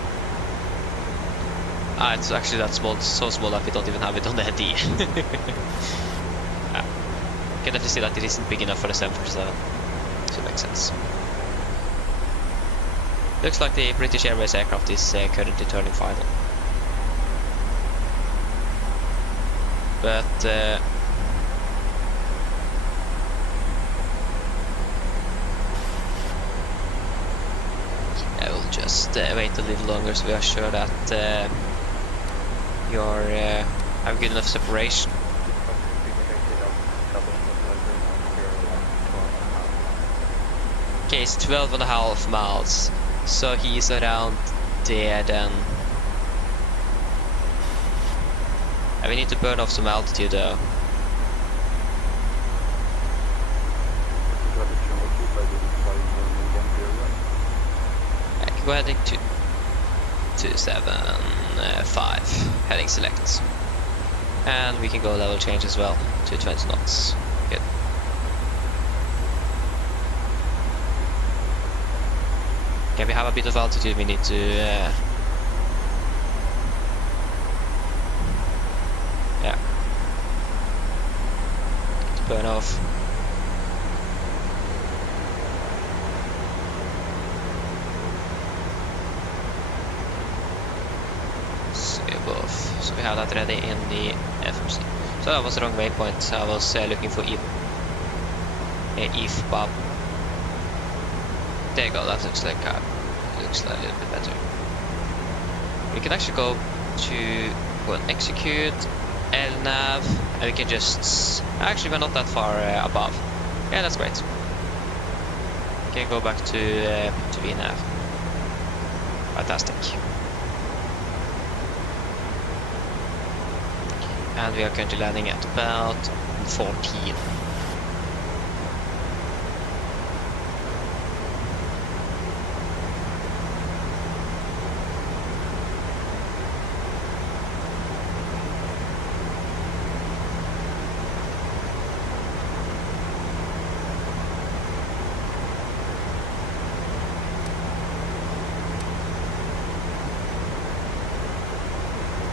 Ah, it's actually that small, so small that we don't even have it on the ID. You can definitely see that it isn't big enough for the 747. So it makes sense. Looks like the British Airways aircraft is currently turning final. But I will just wait a little longer so we are sure that you're have good enough separation. Okay, it's 12.5 miles, so he's around there then. And we need to burn off some altitude though. I can go heading to 275, heading select. And we can go level change as well to 20 knots. Good. Okay, we have a bit of altitude we need to yeah, to burn off. Above. So we have that ready in the FMC. So that was the wrong waypoint. I was looking for if Bob. There you go. That looks like a little bit better. We can actually go and execute LNAV, and we can just actually we're not that far above. Yeah, that's great. We can go back to VNAV. Fantastic. And we are currently landing at about 14.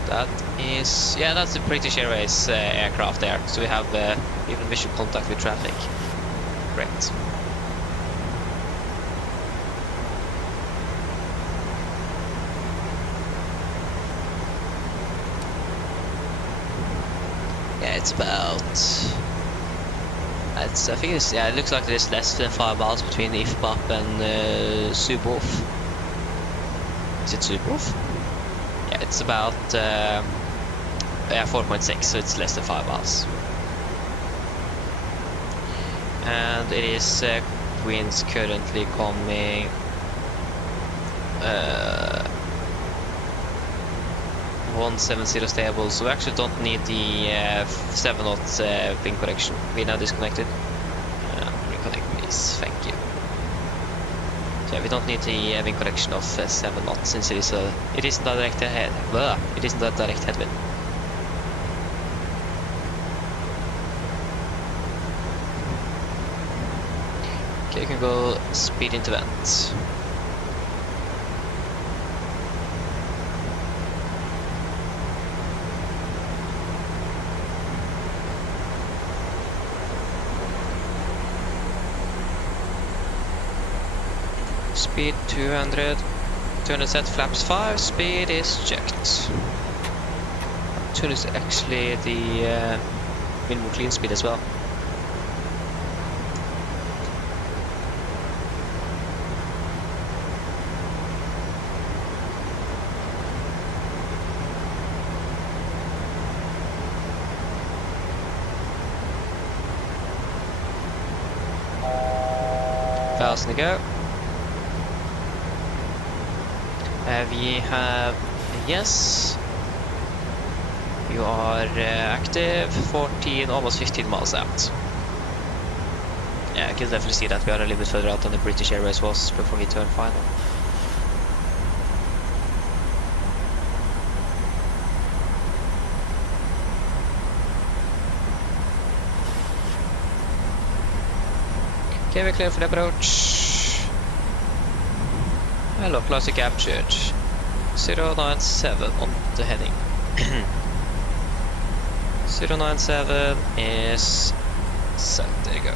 That is, yeah, that's the British Airways aircraft there. So we have even visual contact with traffic. Great. Yeah, it's about. I think it's, yeah, it looks like there's less than 5 miles between IFBAP and Suboff. Is it Suboff? Yeah, it's about 4.6, so it's less than 5 miles. And it is winds currently coming 170 stable, so we actually don't need the 7 knots wind correction. We now disconnected. Reconnect please, thank you. So yeah, we don't need the wind correction of 7 knots since it isn't a direct head. It isn't a direct headwind. Okay, you can go speed into vent. Speed 200 set, flaps 5, speed is checked. 200 is actually the minimum clean speed as well. Thousand to go. We have yes. You are active, 14, almost 15 miles out. Yeah, I can definitely see that we are a little bit further out than the British Airways was before we turned final. Okay, we're clear for the approach. Hello, closely captured. 097 on the heading. 097 is set. There you go.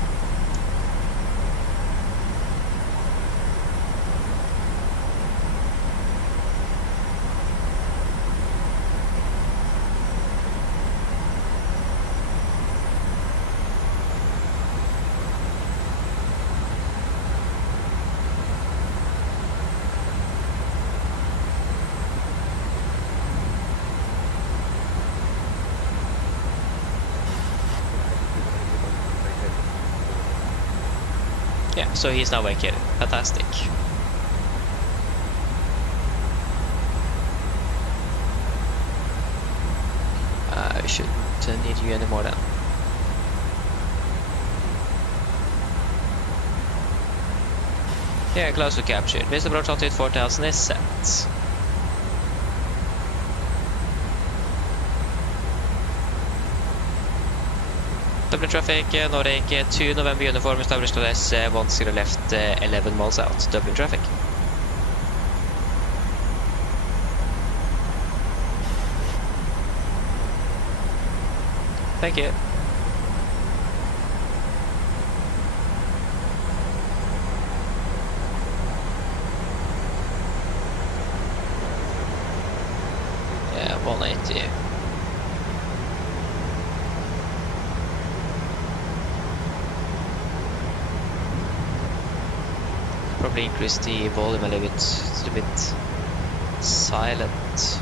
Yeah, so he's now vacated. Fantastic. I shouldn't need you anymore then. Yeah, close to captured. Mr. Approach altitude 4000 is set. Dublin traffic, Nordic 2 November uniform established on S10 left 11 miles out. Dublin traffic. Thank you. Yeah, 180. Probably increase the volume a little bit. It's a bit silent.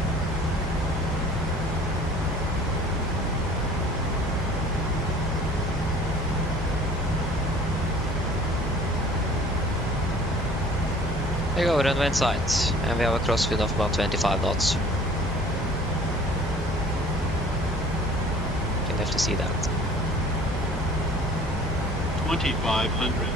There you go, runway in sight, and we have a crosswind of about 25 knots. You can definitely see that. 2500.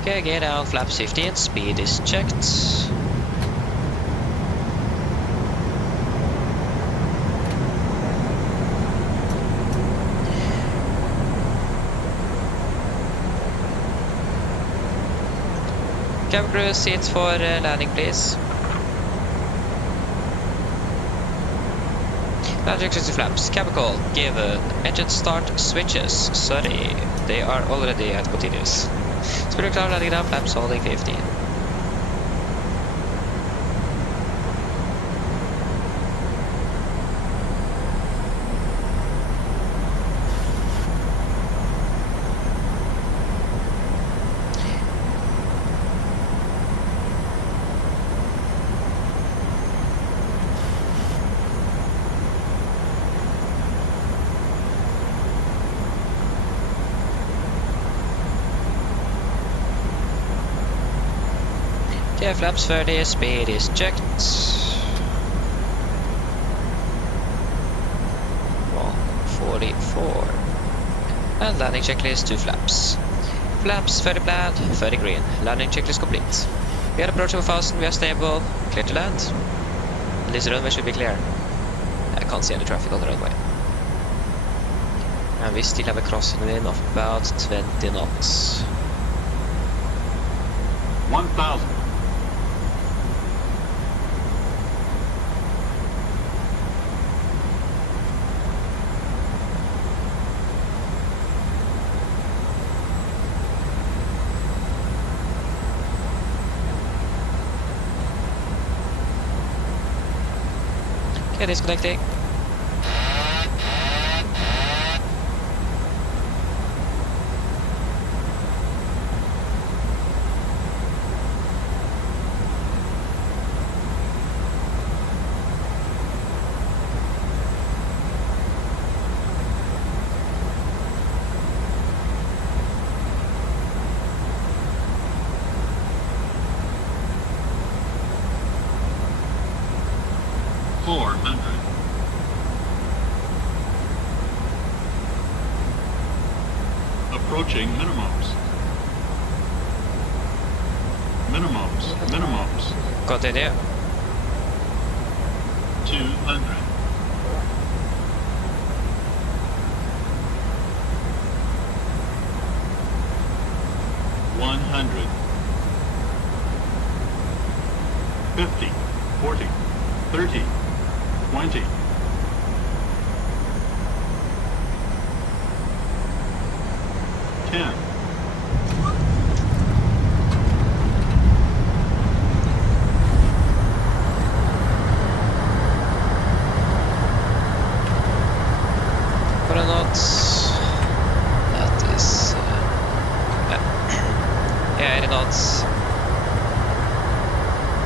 Okay, get out, flaps 15, speed is checked. Cabin crew, seats for landing, please. Landing 60 flaps, cabin call, given. Engine start switches, sorry, they are already at continuous. Speed cloud landing down, flaps holding 15. Okay, flaps 30, speed is checked. 144. And landing checklist 2 flaps. Flaps 30 planned, 30 green. Landing checklist complete. We are approaching 1000, we are stable. Clear to land. This runway should be clear. I can't see any traffic on the runway. And we still have a crossing wind of about 20 knots. 1000. Okay, disconnecting. Approaching minimums. Minimums. Continue. 200. 50, 40, 30, 20. Ten. Put a knots. That is 80 knots.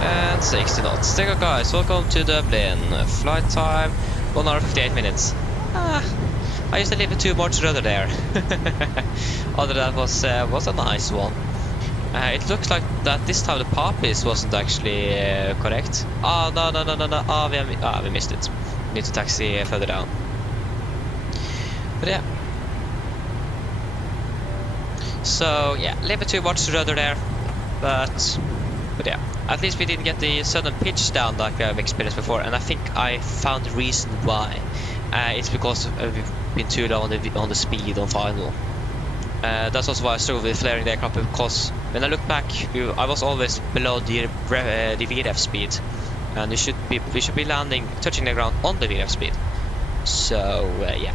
And 60 knots. There you go, guys. Welcome to Dublin. Flight time 1 hour 58 minutes. I used a little bit too much rudder there. Although that was a nice one. It looks like that this time the poppies wasn't actually correct. Oh, no. We missed it. Need to taxi further down. But yeah. So yeah, a little bit too much rudder there. But yeah, at least we didn't get the sudden pitch down like I've experienced before. And I think I found the reason why. It's because we've been too low on the speed on final. That's also why I struggled with flaring the aircraft, because when I look back, I was always below the VREF speed, and we should be landing, touching the ground on the VREF speed. So yeah,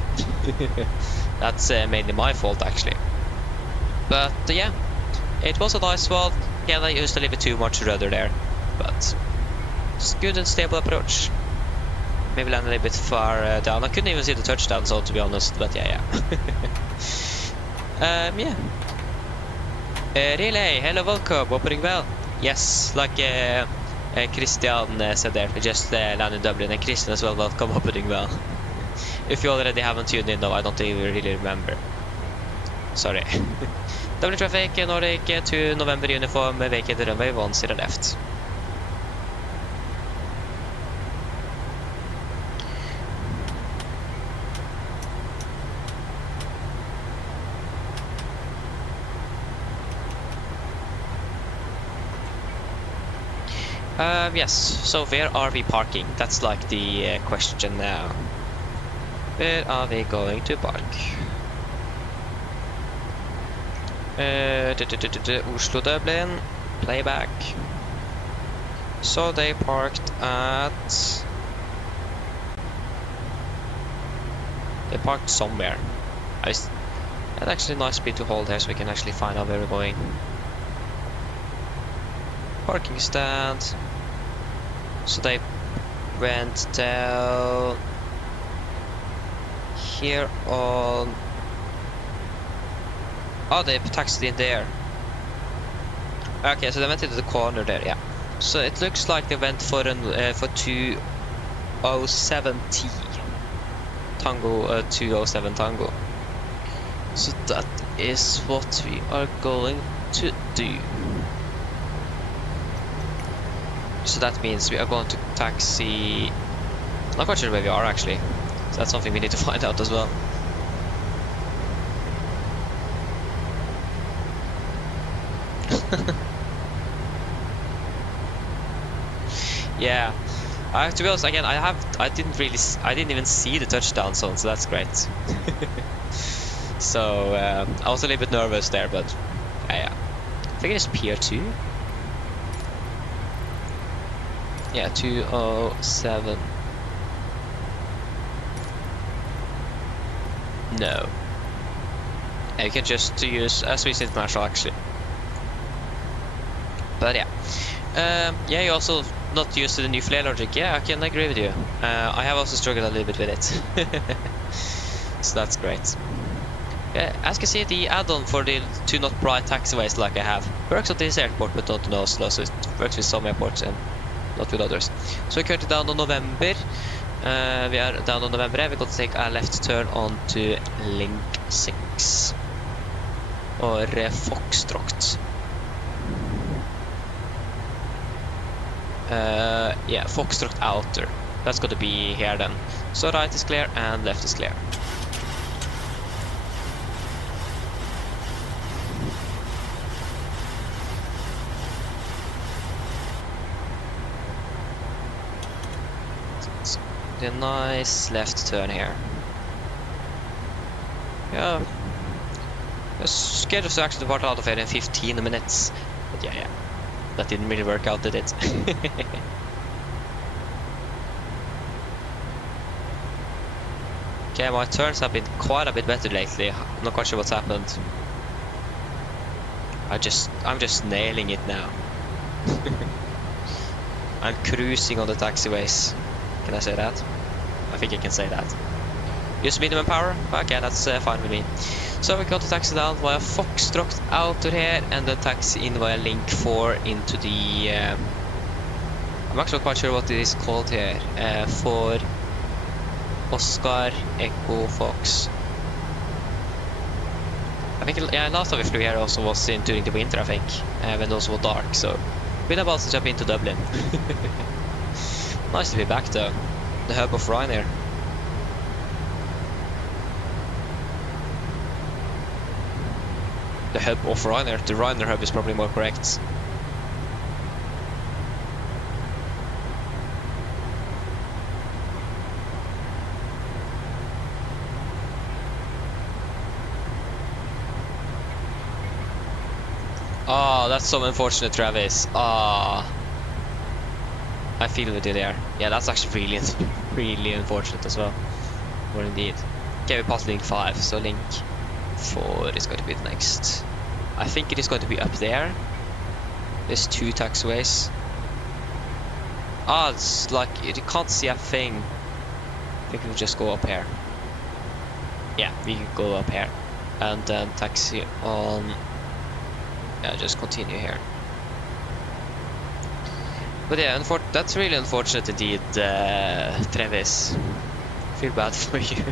that's mainly my fault actually. But yeah, it was a nice one. Yeah, I used a little bit too much rudder there, but it's good and stable approach. Maybe land a little bit far down. I couldn't even see the touchdown zone, to be honest, but yeah. Yeah. Relay, hello, welcome, opening well. Yes, like Christian said there, we just landed in Dublin, and Christian as well, welcome, opening well. If you already haven't tuned in though, I don't even really remember. Sorry. Dublin traffic, Nordic to November uniform, vacate runway 10 left. Yes, so where are we parking? That's like the question now. Where are we going to park? Oslo Dublin, playback. So they parked at... They parked somewhere. That's actually a nice speed to hold here so we can actually find out where we're going. Parking stand. So they went down here on... Oh, they taxied in there. Okay, so they went into the corner there, yeah. So it looks like they went for 207T. Tango, 207 Tango. So that is what we are going to do. So that means we are going to taxi... I'm not quite sure where we are actually. So that's something we need to find out as well. Yeah. To be honest, again, I didn't even see the touchdown zone, so that's great. So I was a little bit nervous there, but yeah. I think it's Pier 2. Yeah, 207. No. Yeah, you can just use Swiss International actually. But yeah. Yeah, you also not used to the new flare logic. Yeah, I can agree with you. I have also struggled a little bit with it. So that's great. Yeah, as you can see, the add-on for the two not bright taxiways like I have works on this airport but not in Oslo, so it works with some airports and not with others. So we're currently down on November. We are down on November. We're going to take a left turn onto Link 6 or Foxtrot. Yeah, Foxtrot Outer. That's going to be here then. So right is clear and left is clear. A nice left turn here. Yeah. The schedule is actually depart out of here in 15 minutes. But yeah. That didn't really work out, did it? Okay, my turns have been quite a bit better lately. I'm not quite sure what's happened. I'm just nailing it now. I'm cruising on the taxiways. Can I say that? I think I can say that. Use minimum power? Okay, that's fine with me. So we got to taxi down via Foxtrot out to here and then taxi in via Link 4 into the... I'm actually quite sure what it is called here. For Oscar, Echo, Fox. I think last time we flew here also was during the winter, I think, when it also was dark, so been about to jump into Dublin. Nice to be back though, the hub of Ryanair. The hub of Ryanair, the Ryanair hub is probably more correct. Oh, that's so unfortunate, Travis. Ah, I feel with you there. Yeah, that's actually really unfortunate as well. More indeed. Okay, we passed Link 5, so Link 4 is going to be the next. I think it is going to be up there. There's 2 taxiways. Ah, it's like you can't see a thing. I think we'll just go up here. Yeah, we can go up here and then taxi on. Yeah, just continue here. But yeah, that's really unfortunate indeed, Travis. Feel bad for you.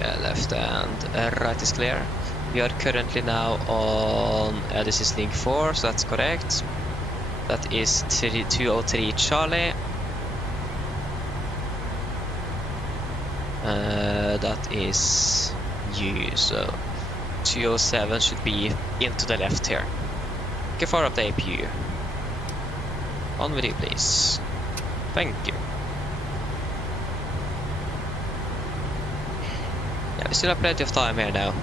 Yeah, left and right is clear. We are currently now on, this is Link 4, so that's correct. That is 203 Charlie. That is you, so 207 should be into the left here. Okay, fire up the APU. On with you, please. Thank you. Yeah, we still have plenty of time here now.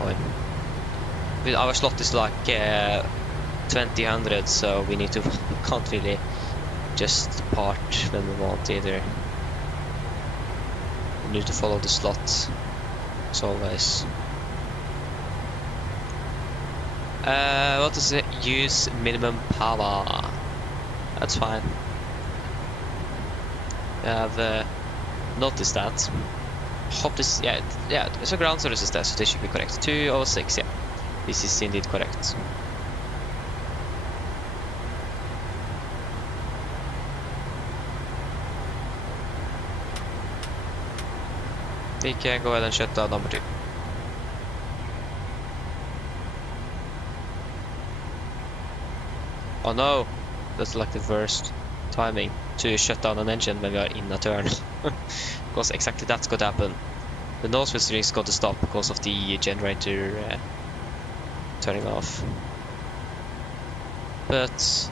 Our slot is like 2000, so we can't really just part when we want either. Need to follow the slot as always. What does it use? Minimum power. That's fine. I have noticed that. Hope this, yeah, it's a ground services there, so this should be correct. 206, yeah. This is indeed correct. We can go ahead and shut down number 2. Oh no, that's like the worst timing to shut down an engine when we are in a turn. Because exactly that's going to happen. The nose wheel is going to stop because of the generator turning off. But...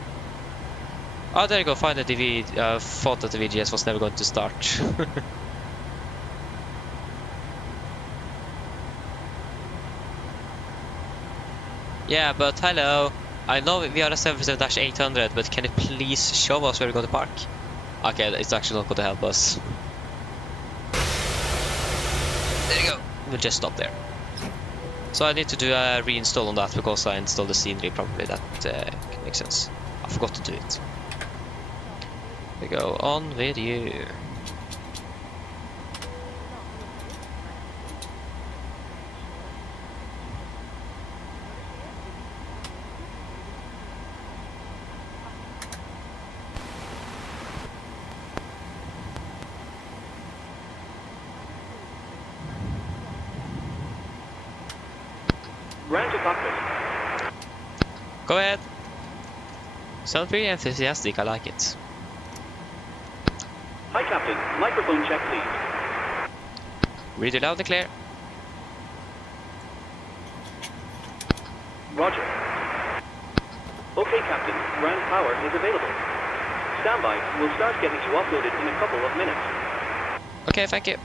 oh, there you go, finally the thought that the VGS was never going to start. Yeah, but hello. I know we are a 747-800, but can you please show us where we're going to park? Okay, it's actually not going to help us. There you go. We'll just stop there. So I need to do a reinstall on that because I installed the scenery properly. That can make sense. I forgot to do it. There we go. On with you. Ground to cockpit. Go ahead. Sound pretty enthusiastic, I like it. Hi Captain, microphone check please. Read it loud and clear. Roger. Okay Captain, ground power is available. Standby, we'll start getting you offloaded in a couple of minutes. Okay, thank you.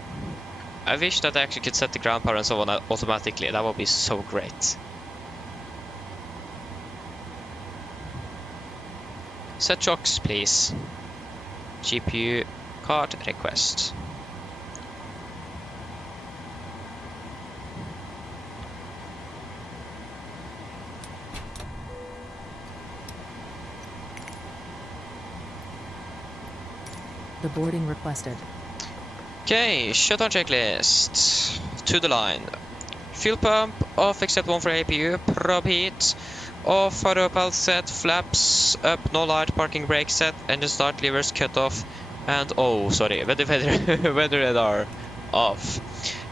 I wish that I actually could set the ground power and so on automatically. That would be so great. Set shocks, please. GPU card request. The boarding requested. Okay, shutdown checklist. To the line. Fuel pump off except one for APU. Probe heat off. Fire up set. Flaps up. No light. Parking brake set. Engine start. Levers cut off. And oh, sorry. Weather radar off.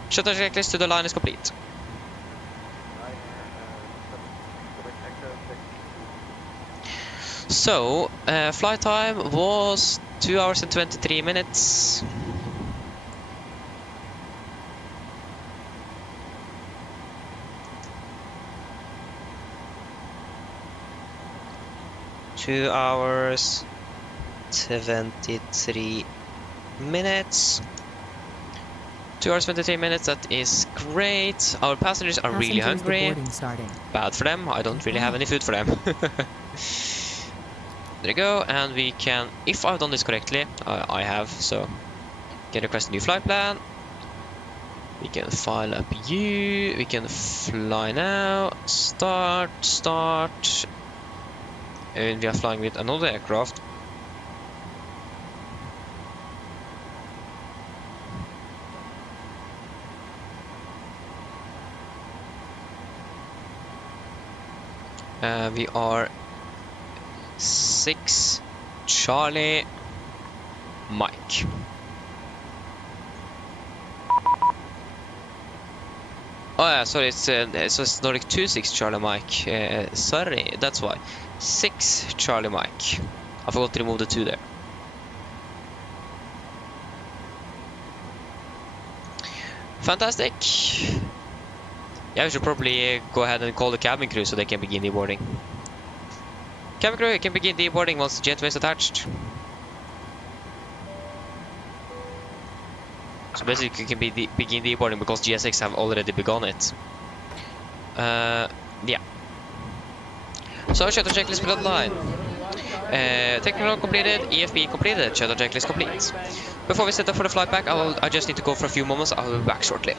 Shutdown checklist to the line is complete. So, flight time was 2 hours and 23 minutes. Two hours, 23 minutes. 2 hours, 23 minutes, that is great. Our passengers are really hungry. Bad for them, I don't really have any food for them. There you go, and we can, if I've done this correctly, I have, so can request a new flight plan. We can file up U, we can fly now, start, and we are flying with another aircraft. We are 6 Charlie Mike. Oh yeah, sorry, it's Nordic 26 Charlie Mike. Sorry, that's why. 6 Charlie Mike. I forgot to remove the 2 there. Fantastic. Yeah, we should probably go ahead and call the cabin crew so they can begin deboarding. Cabin crew, you can begin deboarding once the jetway is attached. So basically you can begin deboarding because GSX have already begun it. Yeah. So shuttle checklist below the line. Technical completed, EFB completed, shuttle checklist complete. Before we set up for the flight back, I just need to go for a few moments. I will be back shortly.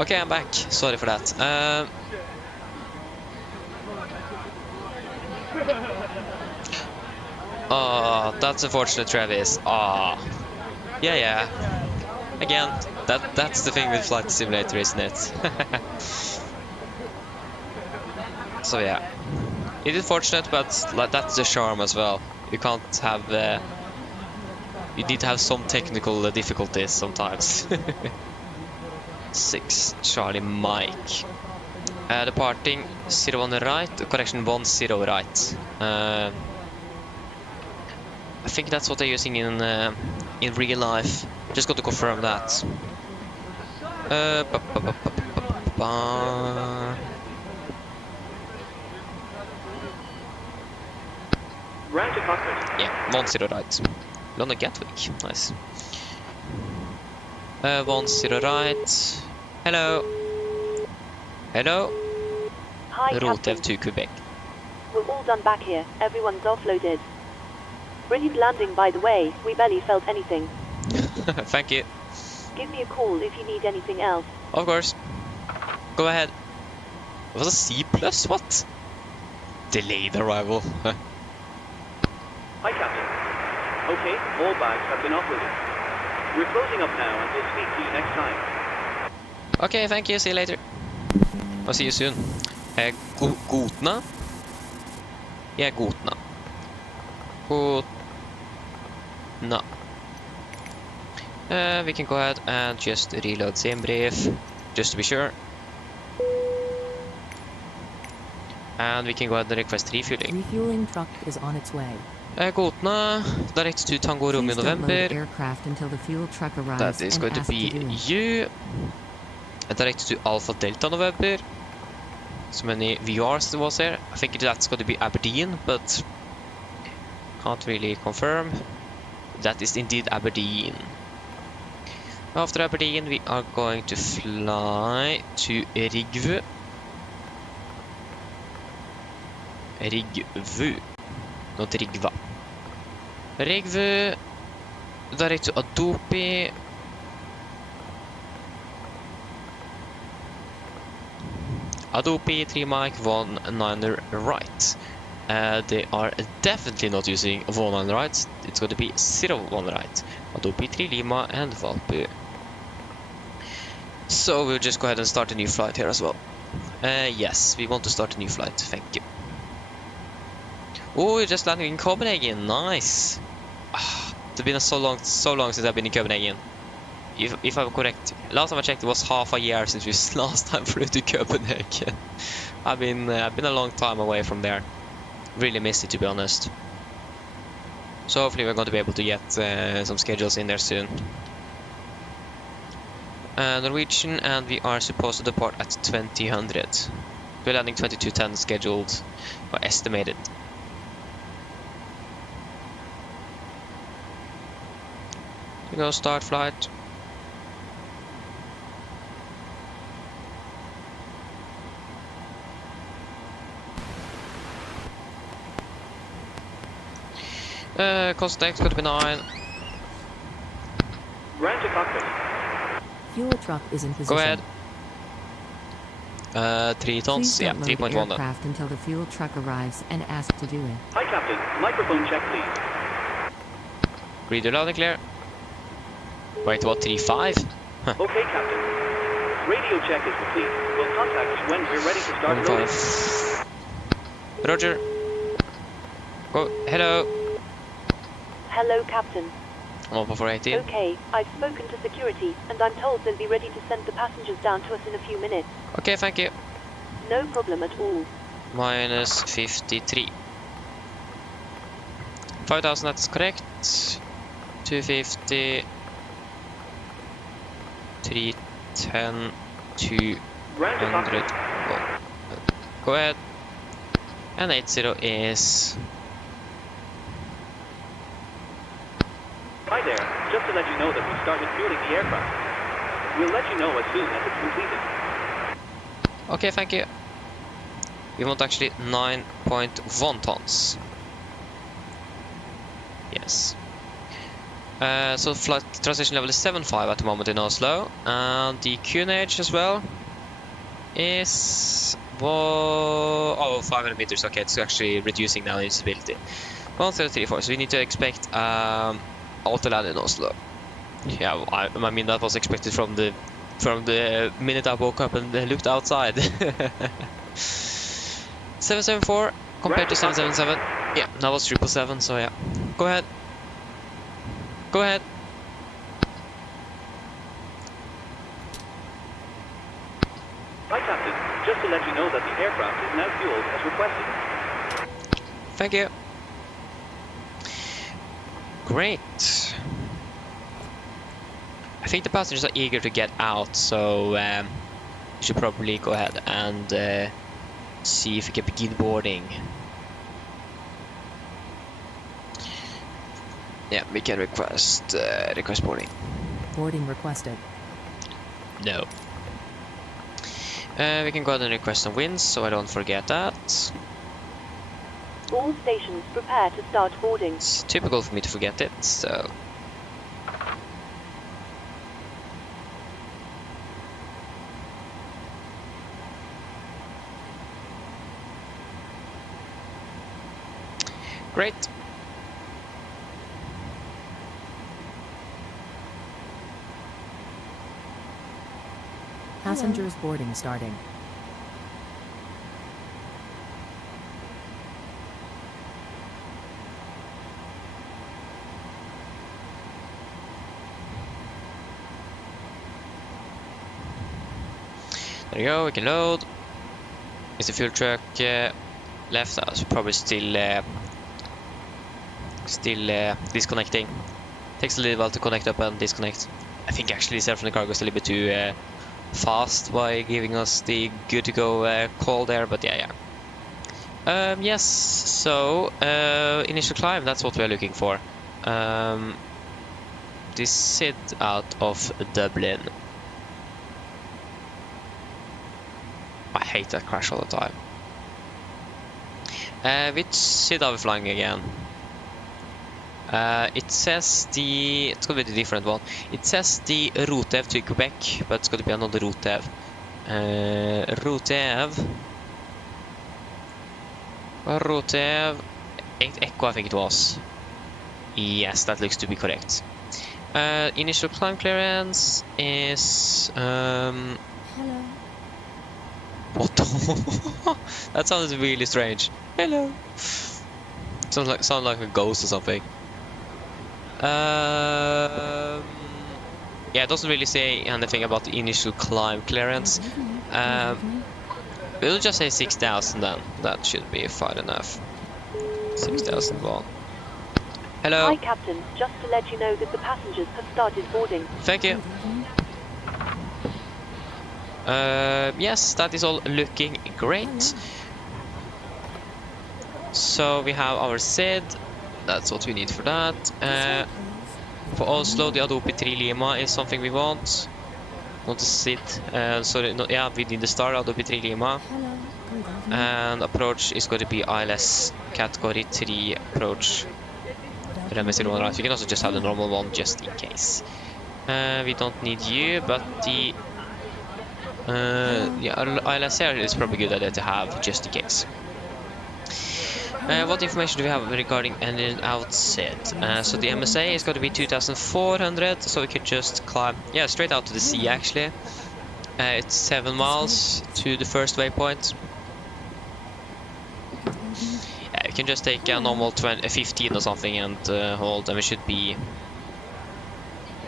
Okay, I'm back. Sorry for that. Oh, that's unfortunate, Travis. Ah, yeah. Again, that's the thing with Flight Simulator, isn't it? So yeah, it is fortunate, but that's the charm as well. You can't have. You need to have some technical difficulties sometimes. 6 Charlie Mike. Departing 01 right, correction 10 right. I think that's what they're using in real life. Just got to confirm that. Round to Cockpit. Yeah, 10 right. London Gatwick, nice. 10 right. Hello. Hello. Hi, Captain. Rotev to Quebec. We're all done back here. Everyone's offloaded. Brilliant landing, by the way. We barely felt anything. Thank you. Give me a call if you need anything else. Of course. Go ahead. Was a C+? What? Delayed arrival. Hi, Captain. Okay, all bags have been offloaded. We're closing up now and we'll speak to you next time. Okay, thank you. See you later. I'll see you soon. Gotna? Yeah, Gotna. Gotna. We can go ahead and just reload same brief, just to be sure. And we can go ahead and request refueling. Refueling truck is on its way. Gotna, direct to Tango Romeo Please don't load November. aircraft until the fuel truck arrives. That is and going to ask be do it. you. Direct to Alpha Delta November. So many VRs there was here. I think that's going to be Aberdeen, but can't really confirm. That is indeed Aberdeen. After Aberdeen, we are going to fly to Rigvu. Rigvu, not Rigva. Rigvu, direct to Adopi. Adopi 3 Mike 19 right. They are definitely not using 19 right. It's going to be 01 right. Adopi 3 Lima and Valpu. So we'll just go ahead and start a new flight here as well. Yes, we want to start a new flight. Thank you. Oh, you're just landing in Copenhagen. Nice. It's been so long since I've been in Copenhagen. If I'm correct, last time I checked, it was half a year since we last time flew to Copenhagen. I've been a long time away from there. Really missed it, to be honest. So hopefully we're going to be able to get some schedules in there soon. Norwegian, and we are supposed to depart at 2000. We're landing 2210 scheduled or estimated. We go start flight. Contact going to be 9. Round to Cockpit. Fuel truck is in position. Go ahead. 3 tons, Please yeah, don't load 3.1 then. aircraft until the fuel truck arrives and ask to do it. Hi, Captain. Microphone check, please. Read your loud and clear. Wait, what, 3.5? Huh. Okay, Captain. Radio check is complete. We'll contact you when we're ready to start loading. 1.5. Roger. Go, hello. Hello, Captain. I'm up for 18. Okay, I've spoken to security, and I'm told they'll be ready to send the passengers down to us in a few minutes. Okay, thank you. No problem at all. Minus 53. 5,000, that's correct. 250. 310. 200. Go ahead. And 80 is... Hi there. Just to let you know that we've started fueling the aircraft. We'll let you know as soon as it's completed. Okay, thank you. We want actually 9.1 tons. Yes. So flight transition level is 7.5 at the moment in Oslo. And the QNH as well is... 500 meters. Okay, it's actually reducing now in stability. 1.334. So we need to expect auto land in Oslo. Yeah, I mean that was expected from the minute I woke up and looked outside. 774 compared to 777. Yeah, that was 777. So yeah, go ahead. Go ahead. Hi, Captain. Just to let you know that the aircraft is now fueled as requested. Thank you. Great. I think the passengers are eager to get out, so we should probably go ahead and see if we can begin boarding. Yeah, we can request boarding. Boarding requested. No. We can go ahead and request some winds, so I don't forget that. All stations prepare to start boarding. It's typical for me to forget it, so... Great. Passengers boarding starting. There you go, we can load. Is the fuel truck left? So probably still disconnecting. Takes a little while to connect up and disconnect. I think actually the from the cargo is a little bit too fast by giving us the good to go call there, but yeah. Yes, so initial climb, that's what we are looking for. This SID out of Dublin. I hate that crash all the time. Which SID are we flying again? It says it's gonna be the different one. It says the Rotev to Quebec, but it's gonna be another Rotev. Rotev Echo, I think it was. Yes, that looks to be correct. Initial climb clearance is Hello. What the that sounded really strange. Hello. Sounds like a ghost or something. Yeah, it doesn't really say anything about the initial climb clearance. We'll just say 6,000 then. That should be fine enough. 6,001. Hello. Hi, Captain. Just to let you know that the passengers have started boarding. Thank you. Yes, that is all looking great. So we have our SID. That's what we need for that. For Oslo, the Adobe 3 Lima is something we want. Not the SID. Sorry, no, yeah, we need the star Adobe 3 Lima. And approach is going to be ILS category 3 approach. Right. We can also just have the normal one just in case. We don't need you, but the ILS here is probably a good idea to have just in case. What information do we have regarding engine outset? So the MSA is going to be 2,400, so we could just climb, yeah, straight out to the sea actually. It's 7 miles to the first waypoint. Yeah, you can just take a normal 15 or something and hold, and we should be,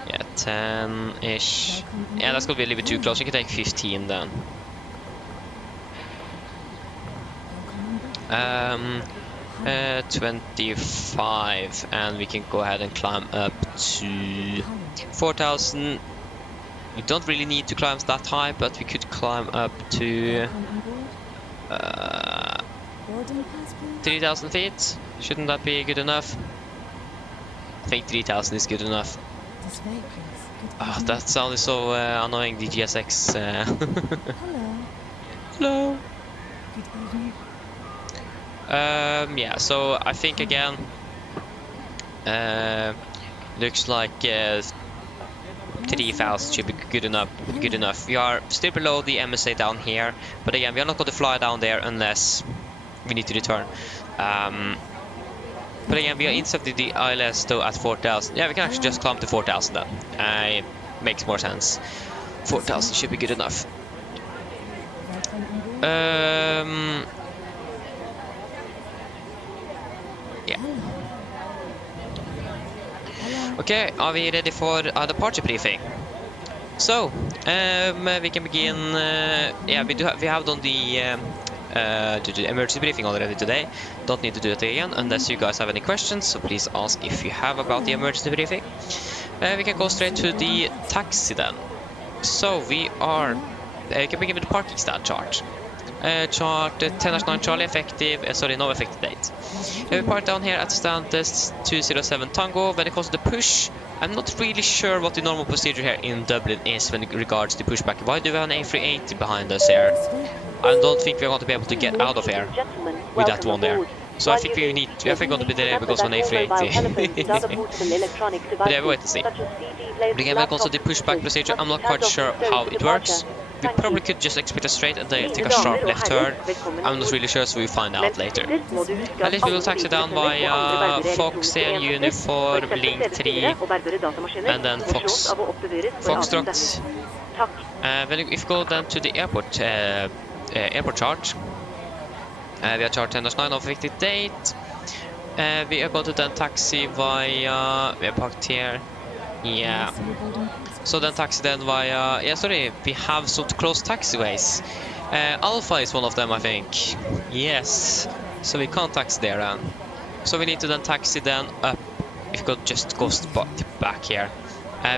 yeah, 10-ish. Yeah, that's going to be a little bit too close. We can take 15 then. 25, and we can go ahead and climb up to 4,000. We don't really need to climb that high, but we could climb up to 3,000 feet. Shouldn't that be good enough? I think 3,000 is good enough. Oh, that sounded so annoying, the GSX. Hello. Yeah, so I think again, looks like 3,000 should be good enough. We are still below the MSA down here, but again, we are not going to fly down there unless we need to return. But again, we are inside the ILS though at 4,000. Yeah, we can actually just climb to 4,000 then. It makes more sense. 4,000 should be good enough. Yeah. Okay, are we ready for a departure briefing? So, we can begin. Yeah, we have done the emergency briefing already today. Don't need to do it again unless you guys have any questions. So please ask if you have about the emergency briefing. We can go straight to the taxi then. So we are. We can begin with the parking stand chart. Chart 10-9 Charlie effective, no effective date. We park down here at stand 207 Tango. When it comes to the push, I'm not really sure what the normal procedure here in Dublin is when it regards the pushback. Why do we have an A380 behind us here? I don't think we're going to be able to get out of here with that one there. So I think we're going to be delayed because of an A380. But yeah, we'll wait and see. But again, when it comes to the pushback procedure, I'm not quite sure how it works. We probably could just expect a straight and then take a sharp left turn. I'm not really sure, so we'll find out later. At least we will taxi down via Fox and Uniform, Link 3, and then Foxtrot. If we go then to the airport chart, we are chart 10-9 of effective date. We are going to then taxi via, we are parked here. Yeah. So then taxi then via, yeah, sorry, we have some closed taxiways. Alpha is one of them, I think. Yes. So we can't taxi there then. So we need to then taxi then up. If we could just go back here.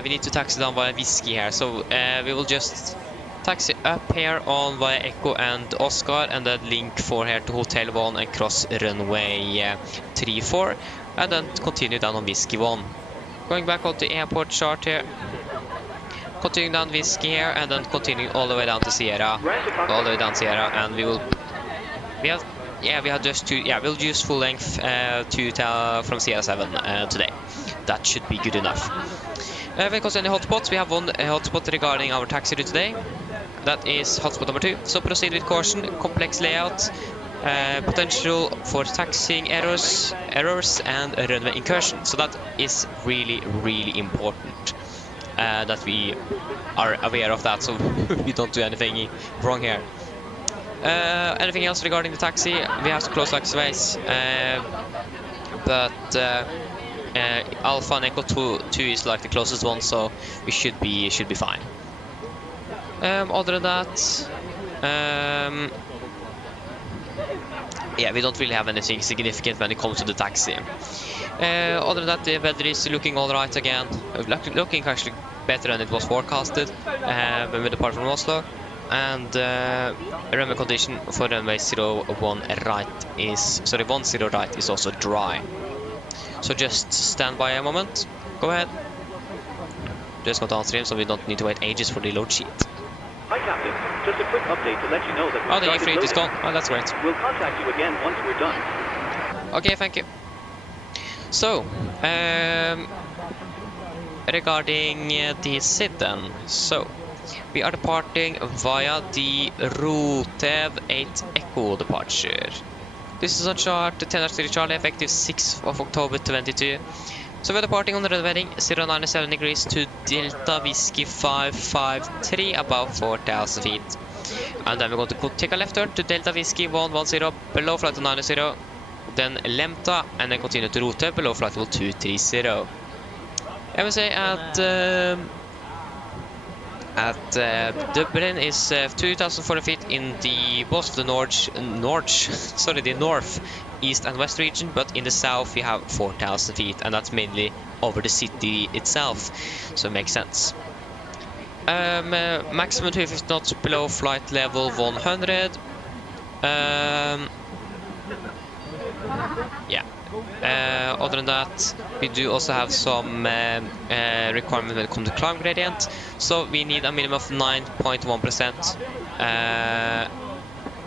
We need to taxi down via Whiskey here. So we will just taxi up here on via Echo and Oscar, and then link 4 here to Hotel 1 and cross runway 34, and then continue down on Whiskey 1. Going back on the airport chart here. Continuing down Whiskey here, and then continuing all the way down to Sierra. All the way down Sierra, and we'll use full length from Sierra 7 today. That should be good enough. When it comes to any hotspots, we have one hotspot regarding our taxi route today. That is hotspot number 2. So proceed with caution, complex layout, potential for taxiing errors and runway incursion. So that is really, really important. That we are aware of that, so we don't do anything wrong here. Anything else regarding the taxi? We have to close taxiways, but Alpha and Echo 2 is like the closest one, so we should be fine. Other than that, yeah, we don't really have anything significant when it comes to the taxi. Other than that, the weather is looking alright again. Looking actually better than it was forecasted when we depart from Oslo. And runway condition for runway 10 right is also dry. So just stand by a moment. Go ahead. Just go downstream, so we don't need to wait ages for the load sheet. Hi, Captain. Just a quick update to let you know that the A380 is gone. Oh, that's great. We'll contact you again once we're done. Okay, thank you. So, regarding the SID then, so we are departing via the Route 8 Echo departure. This is on chart 10 Charlie, effective 6th of October 22. So we're departing on the red heading 097 degrees to Delta Whiskey 553, about 4,000 feet. And then we're going to take a left turn to Delta Whiskey 110, below flight level 90, then Lemta, and then continue to route below flight level 230. I would say Dublin is 2,400 feet in the both of the north, the north, east and west region, but in the south we have 4,000 feet, and that's mainly over the city itself, so it makes sense. Maximum 250 knots below flight level 100. Yeah. Other than that, we do also have some requirement when it comes to climb gradient. So we need a minimum of 9.1%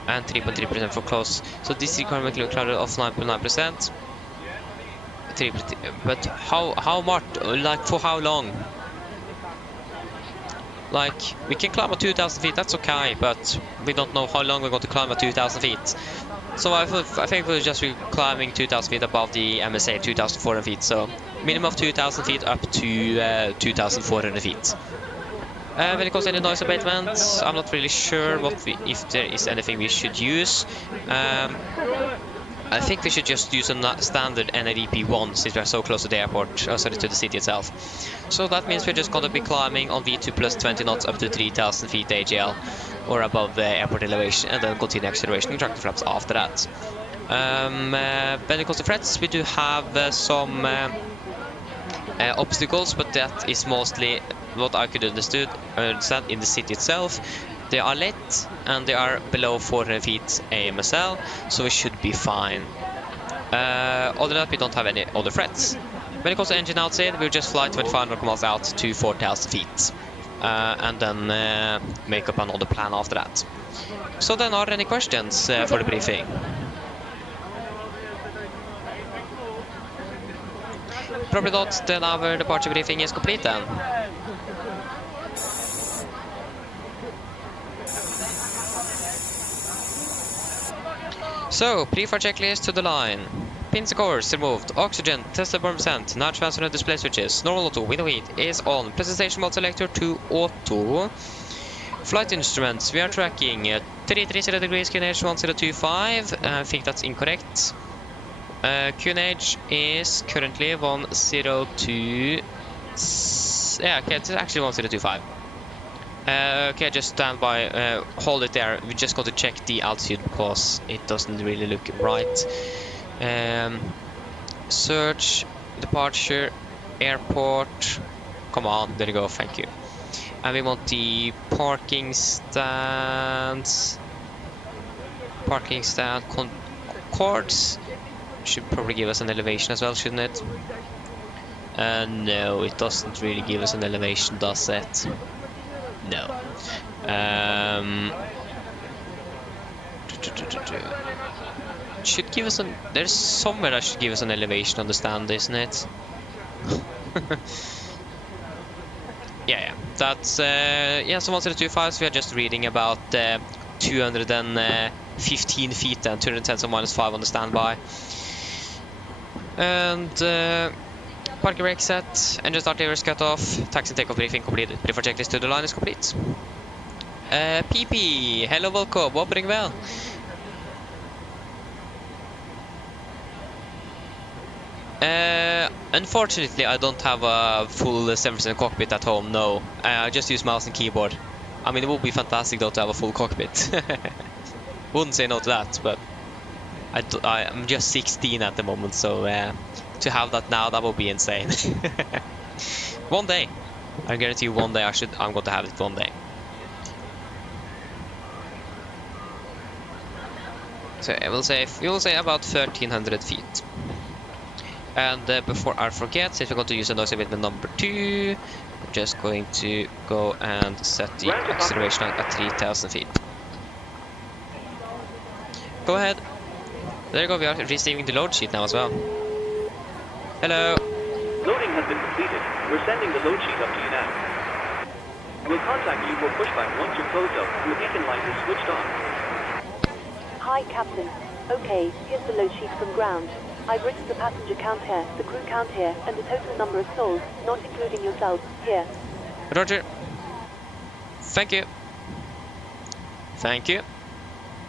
and 3.3% for close. So this requirement will climb of 9.9%. But how much? Like for how long? Like we can climb at 2,000 feet. That's okay, but we don't know how long we're going to climb at 2,000 feet. So I think we'll just be climbing 2,000 feet above the MSA 2,400 feet. So minimum of 2,000 feet up to 2,400 feet. When it comes to any noise abatement, I'm not really sure if there is anything we should use. I think we should just use a standard NADP1 since we are so close to the airport, to the city itself. So that means we're just going to be climbing on V2 plus 20 knots up to 3,000 feet AGL or above the airport elevation, and then continue acceleration and tractor flaps after that. When it comes to threats, we do have some obstacles, but that is mostly what I could understand in the city itself. They are lit and they are below 400 feet AMSL, so we should be fine. Other than that, we don't have any other threats. When it comes to engine outside, we'll just fly 2,500 miles out to 4,000 feet. And then make up another plan after that. So then, are there any questions for the briefing? Probably not, then our departure briefing is complete then. So, pre-flight checklist to the line. Pins and covers removed. Oxygen, tested 1%. Now transfer and display switches. Normal auto, window heat is on. Presentation mode selector to auto. Flight instruments, we are tracking 330 degrees QNH 1025. I think that's incorrect. QNH is currently 102. Yeah, okay, it's actually 1025. Okay, just stand by, hold it there. We just got to check the altitude because it doesn't really look right. Search, departure, airport. Come on, there you go, thank you. And we want the parking stands. Parking stand cords. Should probably give us an elevation as well, shouldn't it? No, it doesn't really give us an elevation, does it? No. Should give us an. There's somewhere that should give us an elevation on the stand, isn't it? yeah. That's yeah. So 1025. So we are just reading about 215 feet and 210 so -5 on the standby. And parking brake set, engine start levers cut off, taxi and takeoff briefing completed. Pre-flight checklist to the line is complete. PP, hello, welcome, wobbling well. Unfortunately, I don't have a full 7% cockpit at home, no. I just use mouse and keyboard. I mean, it would be fantastic though to have a full cockpit. Wouldn't say no to that, but I'm just 16 at the moment, so to have that now, that would be insane. One day, I guarantee you, one day I'm going to have it one day. So we will say about 1,300 feet. And before I forget, since we're going to use a noise abatement number 2, I'm just going to go and set the acceleration at 3,000 feet. Go ahead. There you go, we are receiving the load sheet now as well. Hello. Loading has been completed. We're sending the load sheet up to you now. We'll contact you for pushback once your closed up. Your beacon light is switched on. Hi, Captain. Okay, here's the load sheet from ground. I've written the passenger count here, the crew count here, and the total number of souls, not including yourself, here. Roger. Thank you. Thank you.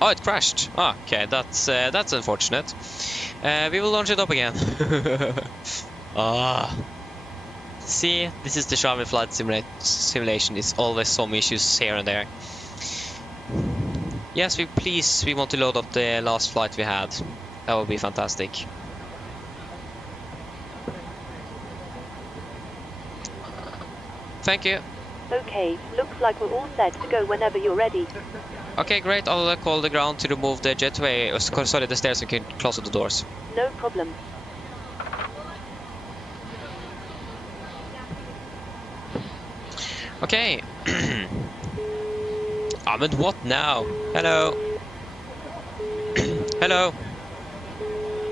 Oh, it crashed. Oh, okay, that's unfortunate. We will launch it up again. See, this is the travel flight simulation. It's always some issues here and there. Yes, we want to load up the last flight we had. That would be fantastic. Thank you. Okay, looks like we're all set to go whenever you're ready. Okay, great. I'll call the ground to remove the jetway. Sorry, the stairs, and can close the doors. No problem. Okay. Ahmed, what now? Hello. Hello.